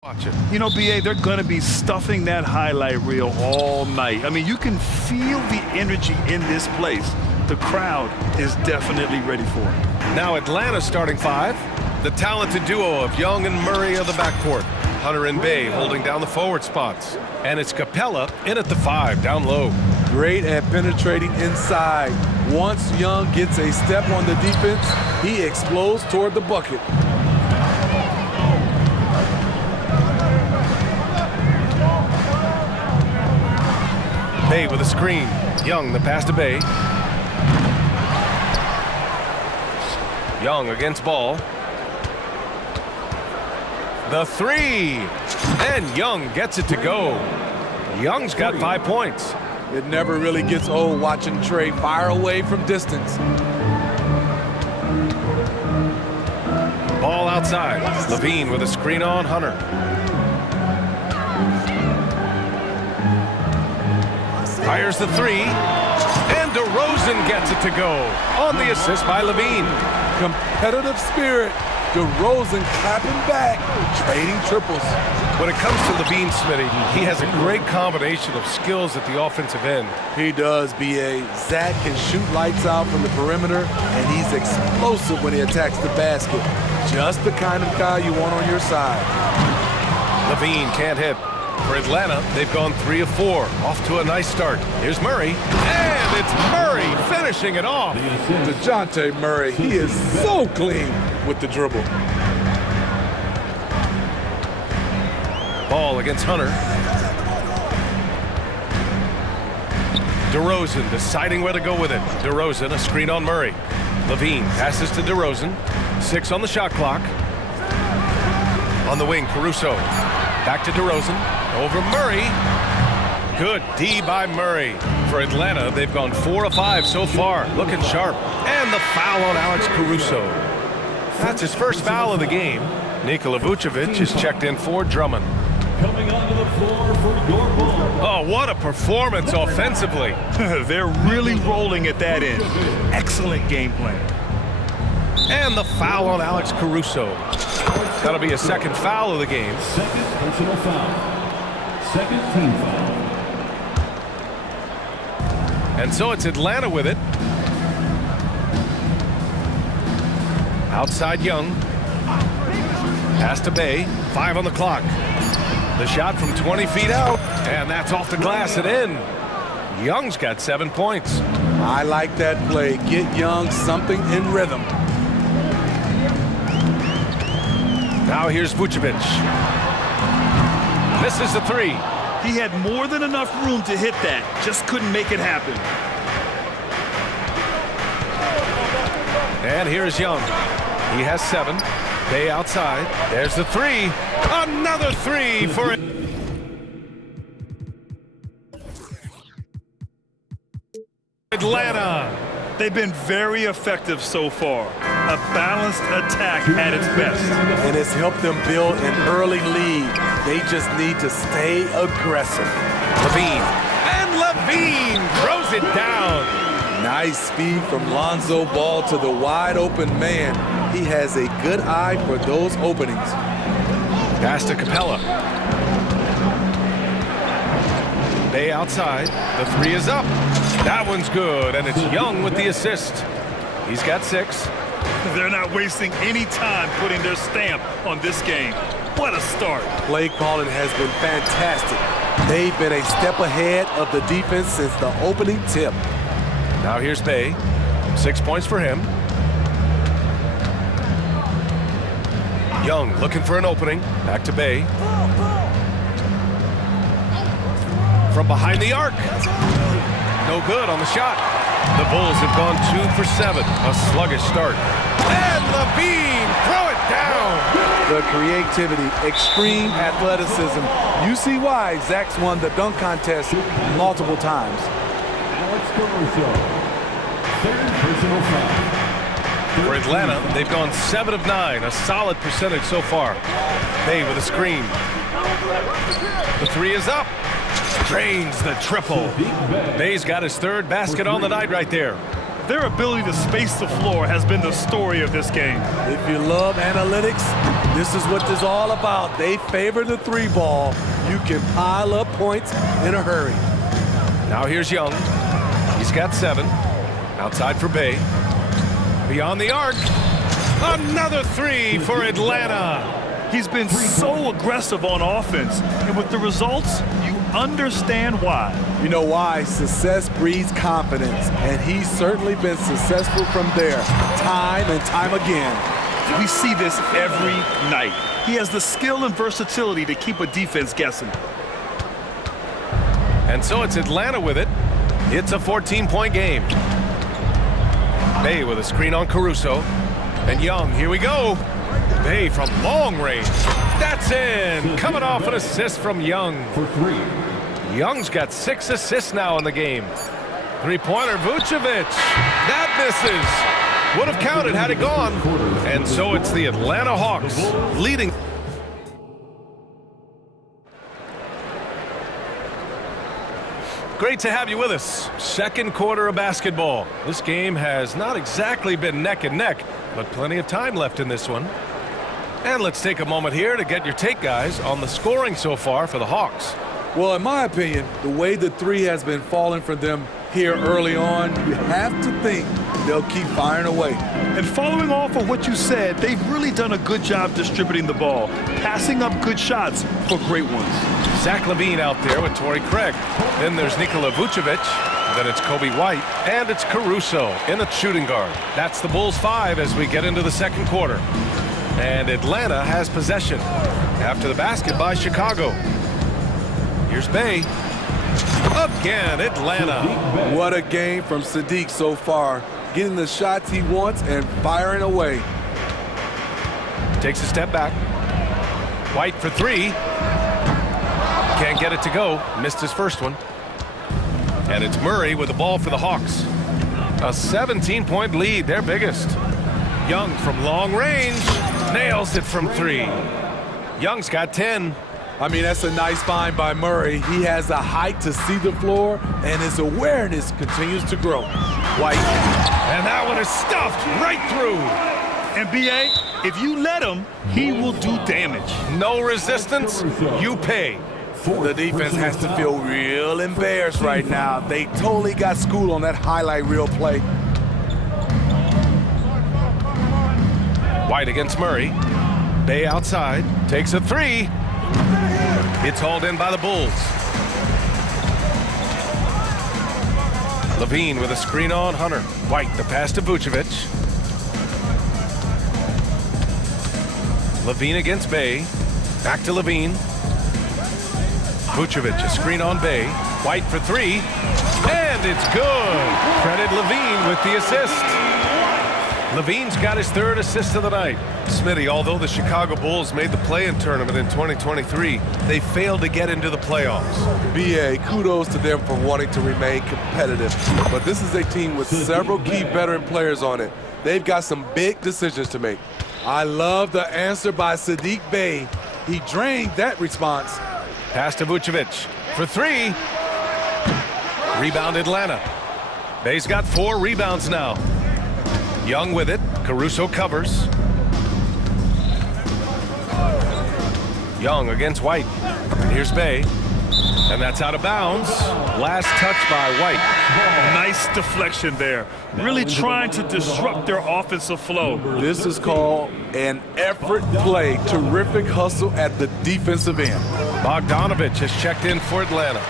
Watch it. You know, BA, they're going to be stuffing that highlight reel all night. I mean, you can feel the energy in this place. The crowd is definitely ready for it. Now Atlanta starting five. The talented duo of Young and Murray of the backcourt. Hunter and Bay holding down the forward spots. And it's Capella in at the five, down low. Great at penetrating inside. Once Young gets a step on the defense, he explodes toward the bucket. Bay with a screen. Young, the pass to Bay. Young against Ball. The three. And Young gets it to go. Young's got 5 points. It never really gets old watching Trey fire away from distance. Ball outside. Levine with a screen on Hunter. Fires the three. And DeRozan gets it to go. On the assist by Levine. Competitive spirit. DeRozan clapping back, trading triples. When it comes to Levine, Smitty, he has a great combination of skills at the offensive end. He does, B.A. Zach can shoot lights out from the perimeter, and he's explosive when he attacks the basket. Just the kind of guy you want on your side. Levine can't hit. For Atlanta, they've gone 3 of 4. Off to a nice start. Here's Murray. And it's Murray finishing it off. DeJounte Murray, he is so clean with the dribble. Ball against Hunter. DeRozan deciding where to go with it. DeRozan, a screen on Murray. Levine passes to DeRozan. 6 on the shot clock. On the wing, Caruso. Back to DeRozan. Over Murray. Good D by Murray. For Atlanta, they've gone 4 of 5 so far. Looking sharp. And the foul on Alex Caruso. That's his first foul of the game. Nikola Vucevic is checked in for Drummond. Coming onto the floor for your ball. Oh, what a performance offensively. They're really rolling at that end. Excellent game plan. And the foul on Alex Caruso. That'll be a second foul of the game. Second personal foul. Second team foul. And so it's Atlanta with it. Outside Young. Pass to Bay. 5 on the clock. The shot from 20 feet out. And that's off the glass and in. Young's got 7 points. I like that play. Get Young something in rhythm. Now here's Vucevic. Misses the three. He had more than enough room to hit that. Just couldn't make it happen. And here's Young. He has 7. Bay outside. There's the three. Another three for it. Atlanta. They've been very effective so far. A balanced attack at its best. And it's helped them build an early lead. They just need to stay aggressive. Levine. And Levine throws it down. Nice speed from Lonzo Ball to the wide open man. He has a good eye for those openings. Pass to Capella. Bay outside. The three is up. That one's good, and it's Young with the assist. He's got 6. They're not wasting any time putting their stamp on this game. What a start. Play calling has been fantastic. They've been a step ahead of the defense since the opening tip. Now here's Bay. 6 points for him. Young looking for an opening. Back to Bay. From behind the arc. No good on the shot. The Bulls have gone 2 for 7. A sluggish start. And Levine, throw it down. The creativity, extreme athleticism. You see why Zach's won the dunk contest multiple times. Alex Caruso. Third personal foul. For Atlanta, they've gone 7 of 9. A solid percentage so far. Bay with a screen. The three is up. Drains the triple. Bay's got his 3rd basket on the night right there. Their ability to space the floor has been the story of this game. If you love analytics, This is what this is all about. They favor the three ball. You can pile up points in a hurry. Now here's Young. He's got 7. Outside for Bay. Beyond the arc. Another 3 for Atlanta. He's been so aggressive on offense, and with the results, you understand why. You know why? Success breeds confidence, and he's certainly been successful from there, time and time again. We see this every night. He has the skill and versatility to keep a defense guessing. And so it's Atlanta with it. It's a 14-point game. Bay with a screen on Caruso. And Young, here we go. Bay from long range. That's in. Coming off an assist from Young. For 3. Young's got 6 assists now in the game. Three-pointer, Vucevic. That misses. Would have counted had it gone. And so it's the Atlanta Hawks leading. Great to have you with us. Second quarter of basketball. This game has not exactly been neck and neck, but plenty of time left in this one. And let's take a moment here to get your take, guys, on the scoring so far for the Hawks. Well, in my opinion, the way the three has been falling for them here early on, you have to think they'll keep firing away. And following off of what you said, they've really done a good job distributing the ball, passing up good shots for great ones. Zach LaVine out there with Torrey Craig. Then there's Nikola Vucevic. Then it's Kobe White. And it's Caruso in the shooting guard. That's the Bulls 5 as we get into the second quarter. And Atlanta has possession after the basket by Chicago. Here's Bay. Again, Atlanta. What a game from Sadiq so far. Getting the shots he wants and firing away. Takes a step back. White for 3. Can't get it to go. Missed his first one. And it's Murray with the ball for the Hawks. A 17-point lead, their biggest. Young from long range. Nails it from 3. Young's got 10. I mean, that's a nice find by Murray. He has the height to see the floor, and his awareness continues to grow. White. And that one is stuffed right through. And B.A., if you let him, he will do damage. No resistance, you pay. The defense has to feel real embarrassed right now. They totally got schooled on that highlight reel play. White against Murray. Bay outside. Takes a 3. It's hauled in by the Bulls. LaVine with a screen on Hunter. White, the pass to Vucevic. LaVine against Bay. Back to LaVine. Vucevic, a screen on Bay. White for 3. And it's good. Credit LaVine with the assist. LaVine's got his 3rd assist of the night. Smitty, although the Chicago Bulls made the play-in tournament in 2023, they failed to get into the playoffs. B.A., kudos to them for wanting to remain competitive. But this is a team with several key veteran players on it. They've got some big decisions to make. I love the answer by Sadiq Bey. He drained that response. Pass to Vucevic for 3. Rebound Atlanta. Bay's got 4 rebounds now. Young with it. Caruso covers. Young against White. And here's Bay. And that's out of bounds. Last touch by White. Nice deflection there. Really trying to disrupt their offensive flow. This is called an effort play. Terrific hustle at the defensive end. Bogdanovich has checked in for Atlanta.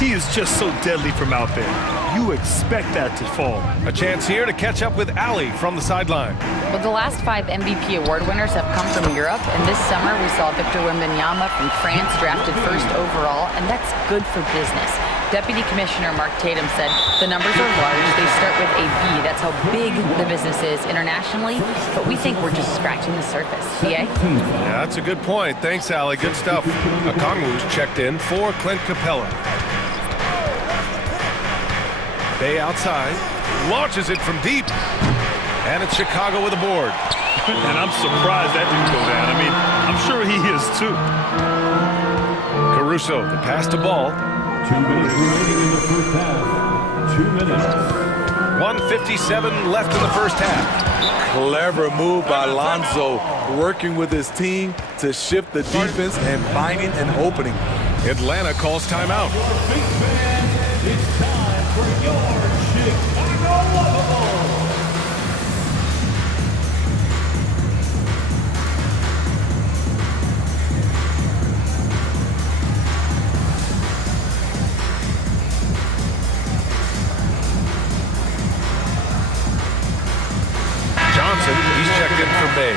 He is just so deadly from out there. You expect that to fall. A chance here to catch up with Ali from the sideline. Well, the last 5 MVP award winners have come from Europe, and this summer we saw Victor Wembanyama from France drafted 1st overall, and that's good for business. Deputy Commissioner Mark Tatum said the numbers are large. They start with a B. That's how big the business is internationally, but we think we're just scratching the surface. BA? Yeah, that's a good point. Thanks, Ali. Good stuff. Okongwu's checked in for Clint Capella. Bay outside, launches it from deep, and it's Chicago with a board. And I'm surprised that didn't go down. I mean, I'm sure he is too. Caruso, the pass to Ball. 2 minutes remaining in the first half. 2 minutes. 1:57 left in the first half. Clever move by Lonzo. working with his team to shift the defense and finding an opening. Atlanta calls timeout. It's time for your Chicago. He's checked in for May.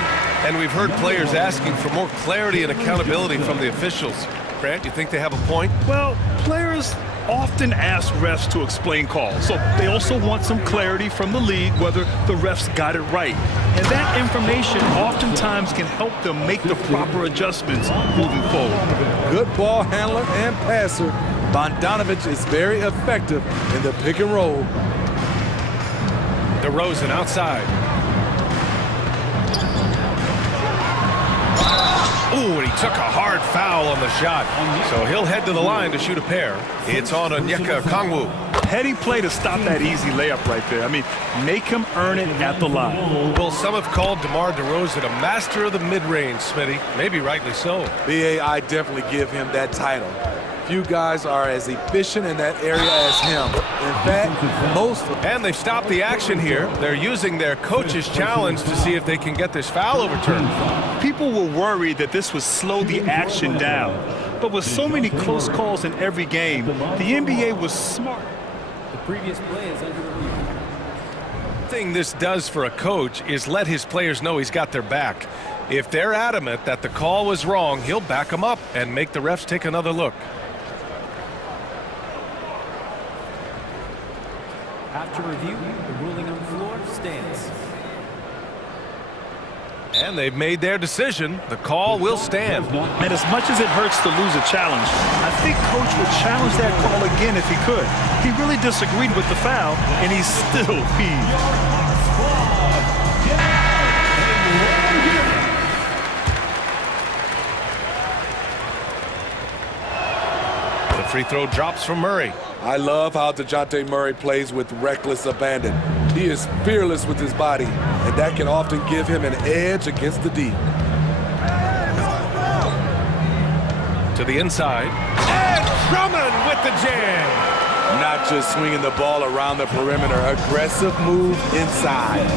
And we've heard players asking for more clarity and accountability from the officials. Grant, you think they have a point? Well, players often ask refs to explain calls, so they also want some clarity from the league whether the refs got it right. And that information oftentimes can help them make the proper adjustments moving forward. Good ball handler and passer. Bogdanovich is very effective in the pick and roll. DeRozan outside. Ooh, and he took a hard foul on the shot. So he'll head to the line to shoot a pair. It's on Onyeka Okongwu. Heady play to stop that easy layup right there. I mean, make him earn it at the line. Well, some have called DeMar DeRozan a master of the mid-range, Smitty. Maybe rightly so. BA, I definitely give him that title. Few guys are as efficient in that area as him. In fact, most. And they've stopped the action here. They're using their coach's challenge to see if they can get this foul overturned. People were worried that this would slow the action down. But with so many close calls in every game, the NBA was smart. The previous play is under review. The thing this does for a coach is let his players know he's got their back. If they're adamant that the call was wrong, he'll back them up and make the refs take another look. After review, the ruling on the floor stands. And they've made their decision. The call will stand. And as much as it hurts to lose a challenge, I think Coach would challenge that call again if he could. He really disagreed with the foul, and he's still peeved. The free throw drops from Murray. I love how DeJounte Murray plays with reckless abandon. He is fearless with his body, and that can often give him an edge against the D. To the inside. And Drummond with the jam. Not just swinging the ball around the perimeter, aggressive move inside.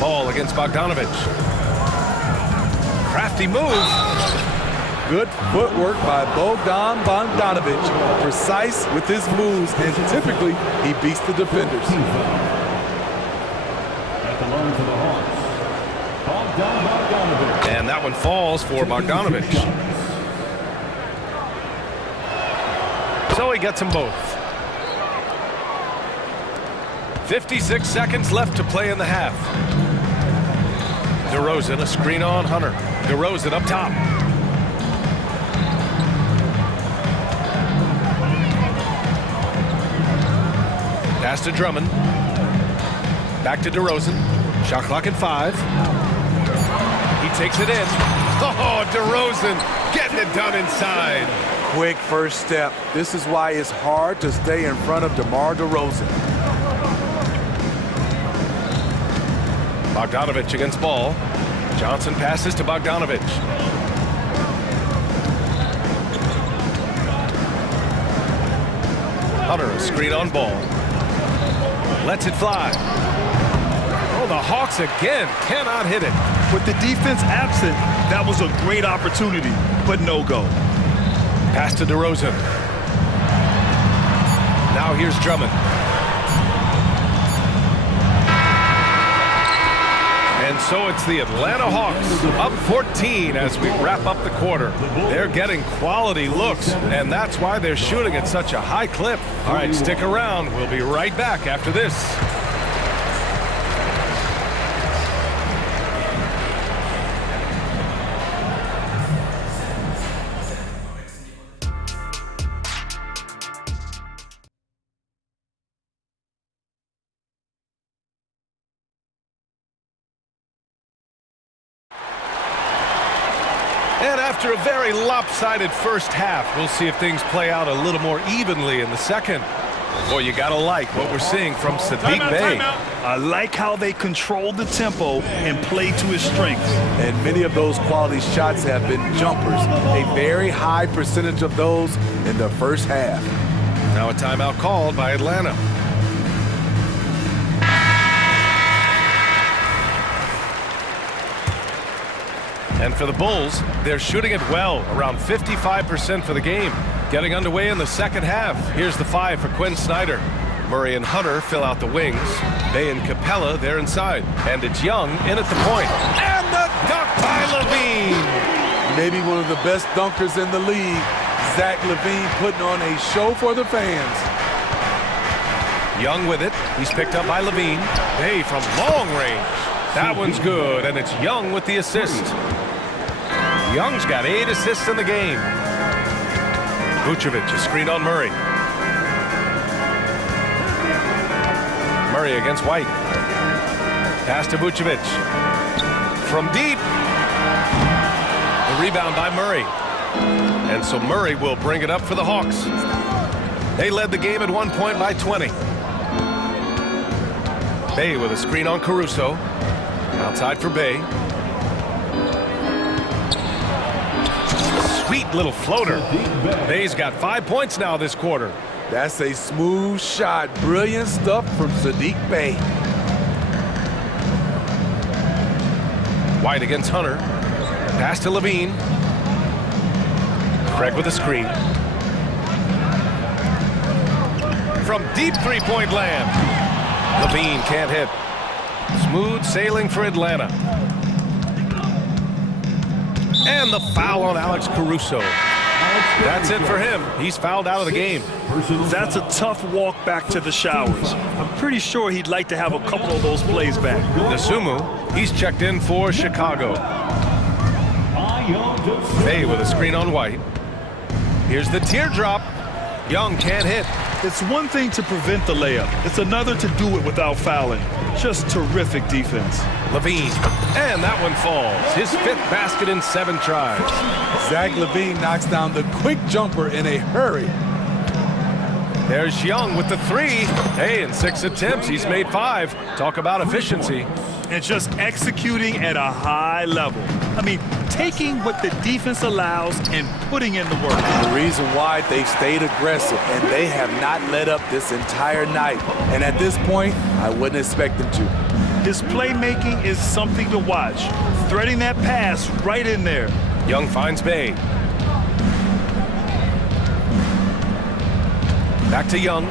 Ball against Bogdanovich. Crafty move. Good footwork by Bogdanovich. Precise with his moves, and typically he beats the defenders. At the line for the Hawks, Bogdanovich. And that one falls for Bogdanovich. So he gets them both. 56 seconds left to play in the half. DeRozan, a screen on Hunter. DeRozan up top. Pass to Drummond. Back to DeRozan. Shot clock at 5. He takes it in. Oh, DeRozan getting it done inside. Quick first step. This is why it's hard to stay in front of DeMar DeRozan. Bogdanovich against ball. Johnson passes to Bogdanovich. Hunter, a screen on ball. Lets it fly. Oh, the Hawks again cannot hit it. With the defense absent, that was a great opportunity, but no go. Pass to DeRozan. Now here's Drummond. And so it's the Atlanta Hawks up 14 as we wrap up the quarter. They're getting quality looks, and that's why they're shooting at such a high clip. All right, stick around. We'll be right back after this. And after a very lopsided first half, we'll see if things play out a little more evenly in the second. Boy, you gotta like what we're seeing from Sadiq Bey. I like how they control the tempo and play to his strengths. And many of those quality shots have been jumpers. A very high percentage of those in the first half. Now a timeout called by Atlanta. And for the Bulls, they're shooting it well, around 55% for the game. Getting underway in the second half. Here's the 5 for Quinn Snyder. Murray and Hunter fill out the wings. Bey and Capella, they're inside. And it's Young in at the point. And the dunk by Levine! Maybe one of the best dunkers in the league. Zach Levine putting on a show for the fans. Young with it. He's picked up by Levine. Bey from long range. That one's good, and it's Young with the assist. Young's got 8 assists in the game. Vucevic, a screen on Murray. Murray against White. Pass to Vucevic. From deep. The rebound by Murray. And so Murray will bring it up for the Hawks. They led the game at 1 point by 20. Bey with a screen on Caruso. Outside for Bey. Sweet little floater. Bey's got 5 points now this quarter. That's a smooth shot. Brilliant stuff from Sadiq Bey. White against Hunter. Pass to Levine. Craig with a screen. From deep three-point land. Levine can't hit. Smooth sailing for Atlanta. And the foul on Alex Caruso. That's it for him. He's fouled out of the game. That's a tough walk back to the showers. I'm pretty sure he'd like to have a couple of those plays back. Nasumu, he's checked in for Chicago. Bey with a screen on White. Here's the teardrop. Young can't hit. It's one thing to prevent the layup. It's another to do it without fouling. Just terrific defense. Levine, and that one falls. His 5th basket in 7 tries. Zach Levine knocks down the quick jumper in a hurry. There's Young with the 3. Hey, in 6 attempts, he's made 5. Talk about efficiency. And just executing at a high level. I mean, taking what the defense allows and putting in the work. The reason why they've stayed aggressive, and they have not let up this entire night. And at this point, I wouldn't expect them to. His playmaking is something to watch. Threading that pass right in there. Young finds Bey. Back to Young.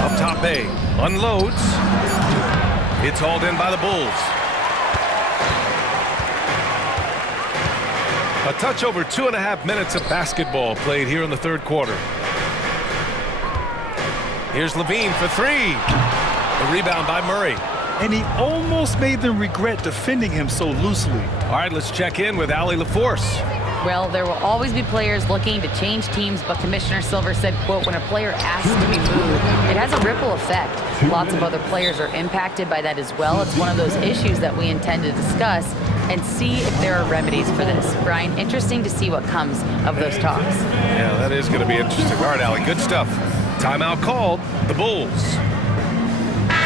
Up top, Bey unloads. It's hauled in by the Bulls. A touch over 2.5 minutes of basketball played here in the 3rd quarter. Here's Levine for 3. The rebound by Murray. And he almost made them regret defending him so loosely. All right, let's check in with Allie LaForce. Well, there will always be players looking to change teams, but Commissioner Silver said, quote, when a player asks to be moved, it has a ripple effect. Lots of other players are impacted by that as well. It's one of those issues that we intend to discuss and see if there are remedies for this. Brian, interesting to see what comes of those talks. Yeah, that is going to be interesting. All right, Allie, good stuff. Timeout called. The Bulls.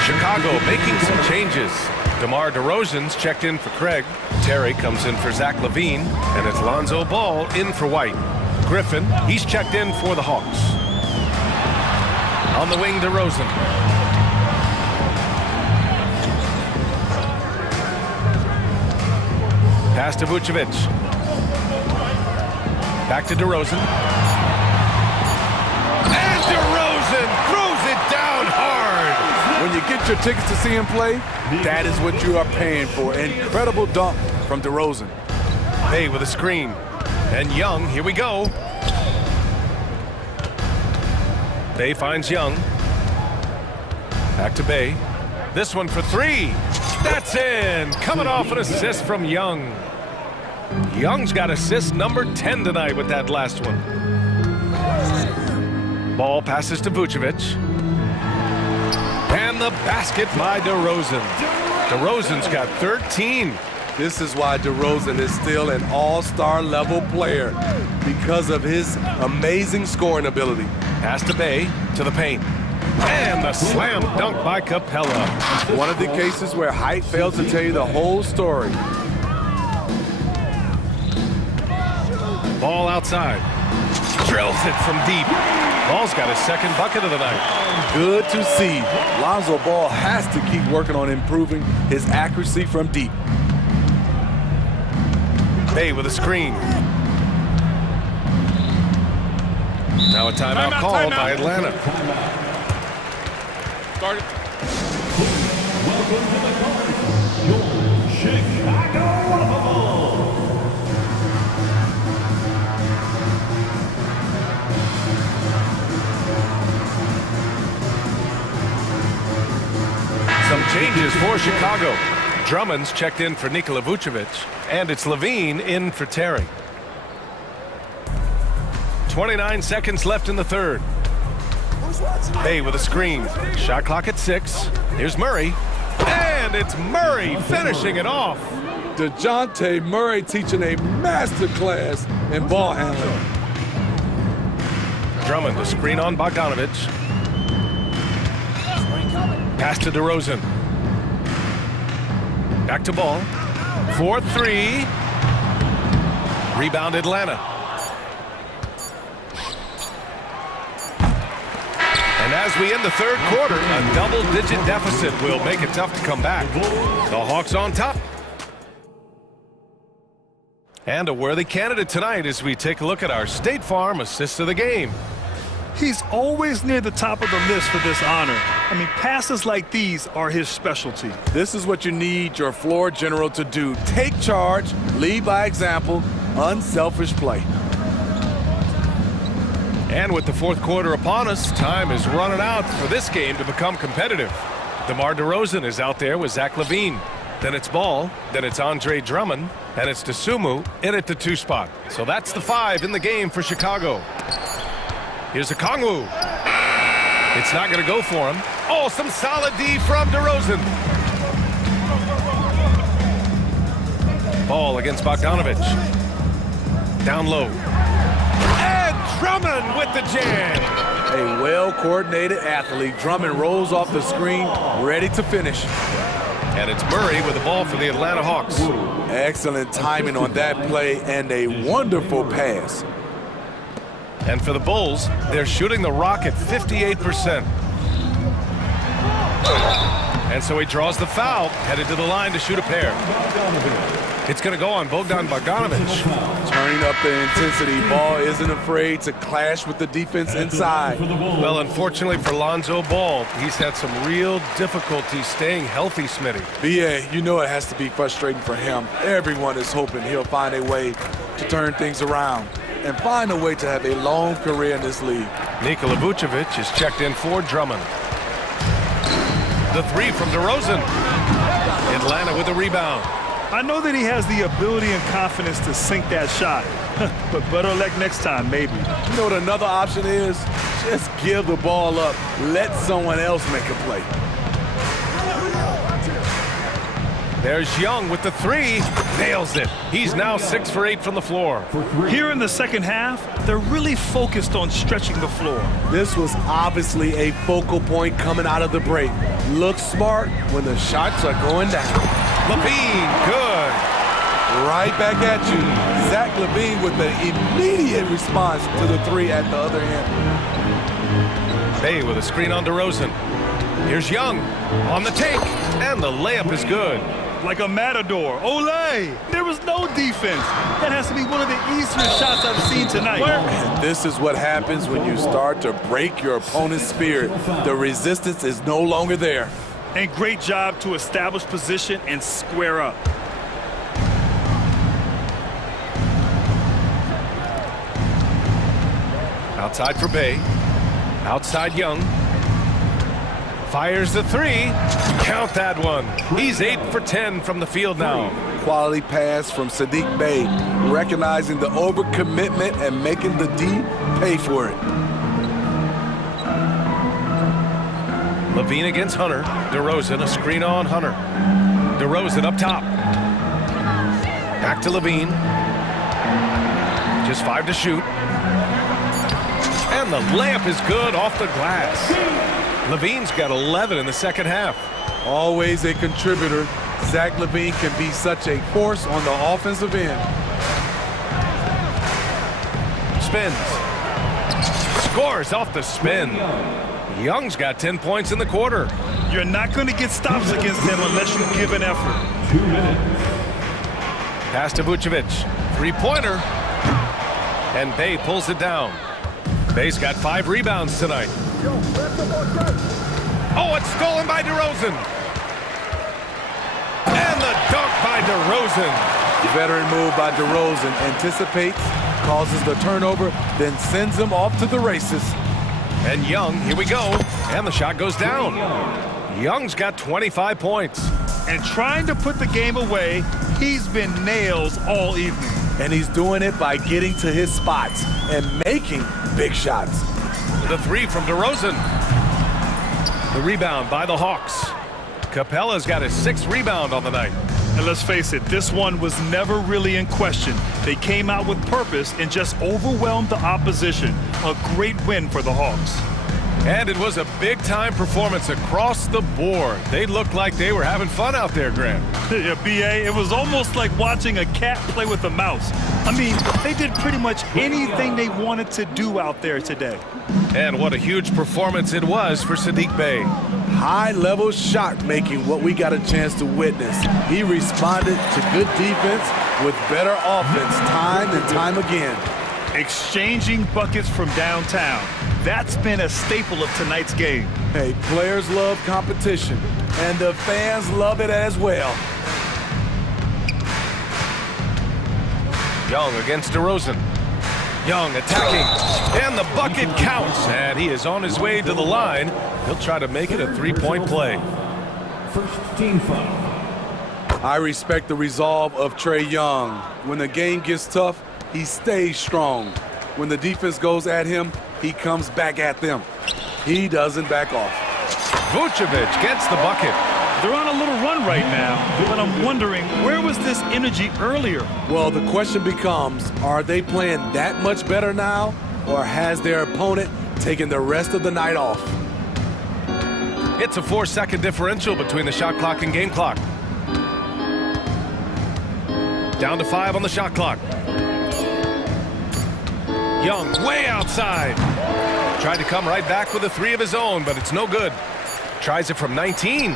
Chicago making some changes. DeMar DeRozan's checked in for Craig. Terry comes in for Zach Levine. And it's Lonzo Ball in for White. Griffin, he's checked in for the Hawks. On the wing, DeRozan. Pass to Vucevic. Back to DeRozan. And DeRozan throws it down hard. When you get your tickets to see him play, that is what you are paying for. Incredible dunk from DeRozan. Bey with a screen. And Young, here we go. Bey finds Young. Back to Bey. This one for 3. That's in. Coming off an assist from Young. Young's got assist number 10 tonight with that last one. Ball passes to Vucevic. And the basket by DeRozan. DeRozan's got 13. This is why DeRozan is still an all-star level player, because of his amazing scoring ability. Pass to Bay, to the paint. And the slam dunk by Capella. One of the cases where height fails to tell you the whole story. Ball outside. Drills it from deep. Ball's got his second bucket of the night. Good to see. Lonzo Ball has to keep working on improving his accuracy from deep. Bay with a screen. Now a timeout called by Atlanta. Started. Welcome to the court, your Chicago Bulls. Some changes for Chicago. Drummond's checked in for Nikola Vucevic, and it's Levine in for Terry. 29 seconds left in the third. Bay with a screen. Shot clock at 6. Here's Murray. And it's Murray finishing it off. DeJounte Murray teaching a masterclass in ball handling. Drummond, the screen on Bogdanovic. Pass to DeRozan. Back to Ball. 4-3. Rebound Atlanta. And as we end the third quarter, a double-digit deficit will make it tough to come back. The Hawks on top. And a worthy candidate tonight as we take a look at our State Farm Assist of the Game. He's always near the top of the list for this honor. I mean, passes like these are his specialty. This is what you need your floor general to do. Take charge, lead by example, unselfish play. And with the fourth quarter upon us, time is running out for this game to become competitive. DeMar DeRozan is out there with Zach LaVine. Then it's Ball, then it's Andre Drummond, and it's DeSumo in at the 2 spot. So that's the 5 in the game for Chicago. Here's a Kongwu. It's not going to go for him. Oh, some solid D from DeRozan. Ball against Bogdanovic. Down low. And Drummond with the jam. A well-coordinated athlete. Drummond rolls off the screen, ready to finish. And it's Murray with the ball for the Atlanta Hawks. Excellent timing on that play and a wonderful pass. And for the Bulls, they're shooting the rock at 58%. And so he draws the foul, headed to the line to shoot a pair. It's going to go on Bogdan Bogdanovic. Turning up the intensity. Ball isn't afraid to clash with the defense inside. Well, unfortunately for Lonzo Ball, he's had some real difficulty staying healthy, Smitty. BA, you know it has to be frustrating for him. Everyone is hoping he'll find a way to turn things around and find a way to have a long career in this league. Nikola Vucevic is checked in for Drummond. The 3 from DeRozan. Atlanta with a rebound. I know that he has the ability and confidence to sink that shot, but better luck next time, maybe. You know what another option is? Just give the ball up. Let someone else make a play. There's Young with the 3. Nails it. He's now 6 for 8 from the floor. Here in the second half, they're really focused on stretching the floor. This was obviously a focal point coming out of the break. Look smart when the shots are going down. LaVine, good. Right back at you. Zach LaVine with the immediate response to the 3 at the other end. Bay with a screen on DeRozan. Here's Young on the take, and the layup is good. Like a matador. Olay! There was no defense. That has to be one of the easier shots I've seen tonight. And this is what happens when you start to break your opponent's spirit. The resistance is no longer there. And great job to establish position and square up. Outside for Bay. Outside Young. Fires the 3. Count that one. He's 8 for 10 from the field now. Quality pass from Sadiq Bey, recognizing the overcommitment and making the D pay for it. LaVine against Hunter. DeRozan, a screen on Hunter. DeRozan up top. Back to Levine. Just 5 to shoot. And the layup is good off the glass. Levine's got 11 in the second half. Always a contributor. Zach Levine can be such a force on the offensive end. Spins. Scores off the spin. Young's got 10 points in the quarter. You're not going to get stops against him unless you give an effort. 2 minutes. Pass to Vucevic. Three-pointer. And Bay pulls it down. Bay's got 5 rebounds tonight. Oh, it's stolen by DeRozan. And the dunk by DeRozan. Veteran move by DeRozan. Anticipates, causes the turnover, then sends him off to the races. And Young, here we go. And the shot goes down. Young's got 25 points. And trying to put the game away, he's been nails all evening. And he's doing it by getting to his spots and making big shots. The 3 from DeRozan. The rebound by the Hawks. Capella's got his 6th rebound on the night. And let's face it, this one was never really in question. They came out with purpose and just overwhelmed the opposition. A great win for the Hawks. And it was a big-time performance across the board. They looked like they were having fun out there, Graham. Yeah, B.A., it was almost like watching a cat play with a mouse. I mean, they did pretty much anything they wanted to do out there today. And what a huge performance it was for Saddiq Bey. High-level shot making, what we got a chance to witness. He responded to good defense with better offense time and time again. Exchanging buckets from downtown. That's been a staple of tonight's game. Hey, players love competition, and the fans love it as well. Young against DeRozan. Young attacking, and the bucket counts, and he is on his way to the line. He'll try to make it a 3-point play. First team foul. I respect the resolve of Trae Young. When the game gets tough, he stays strong. When the defense goes at him, he comes back at them. He doesn't back off. Vucevic gets the bucket. They're on a little run right now, but I'm wondering, where was this energy earlier? Well, the question becomes, are they playing that much better now, or has their opponent taken the rest of the night off? It's a 4-second differential between the shot clock and game clock. Down to 5 on the shot clock. Young way outside. Tried to come right back with a 3 of his own, but it's no good. Tries it from 19.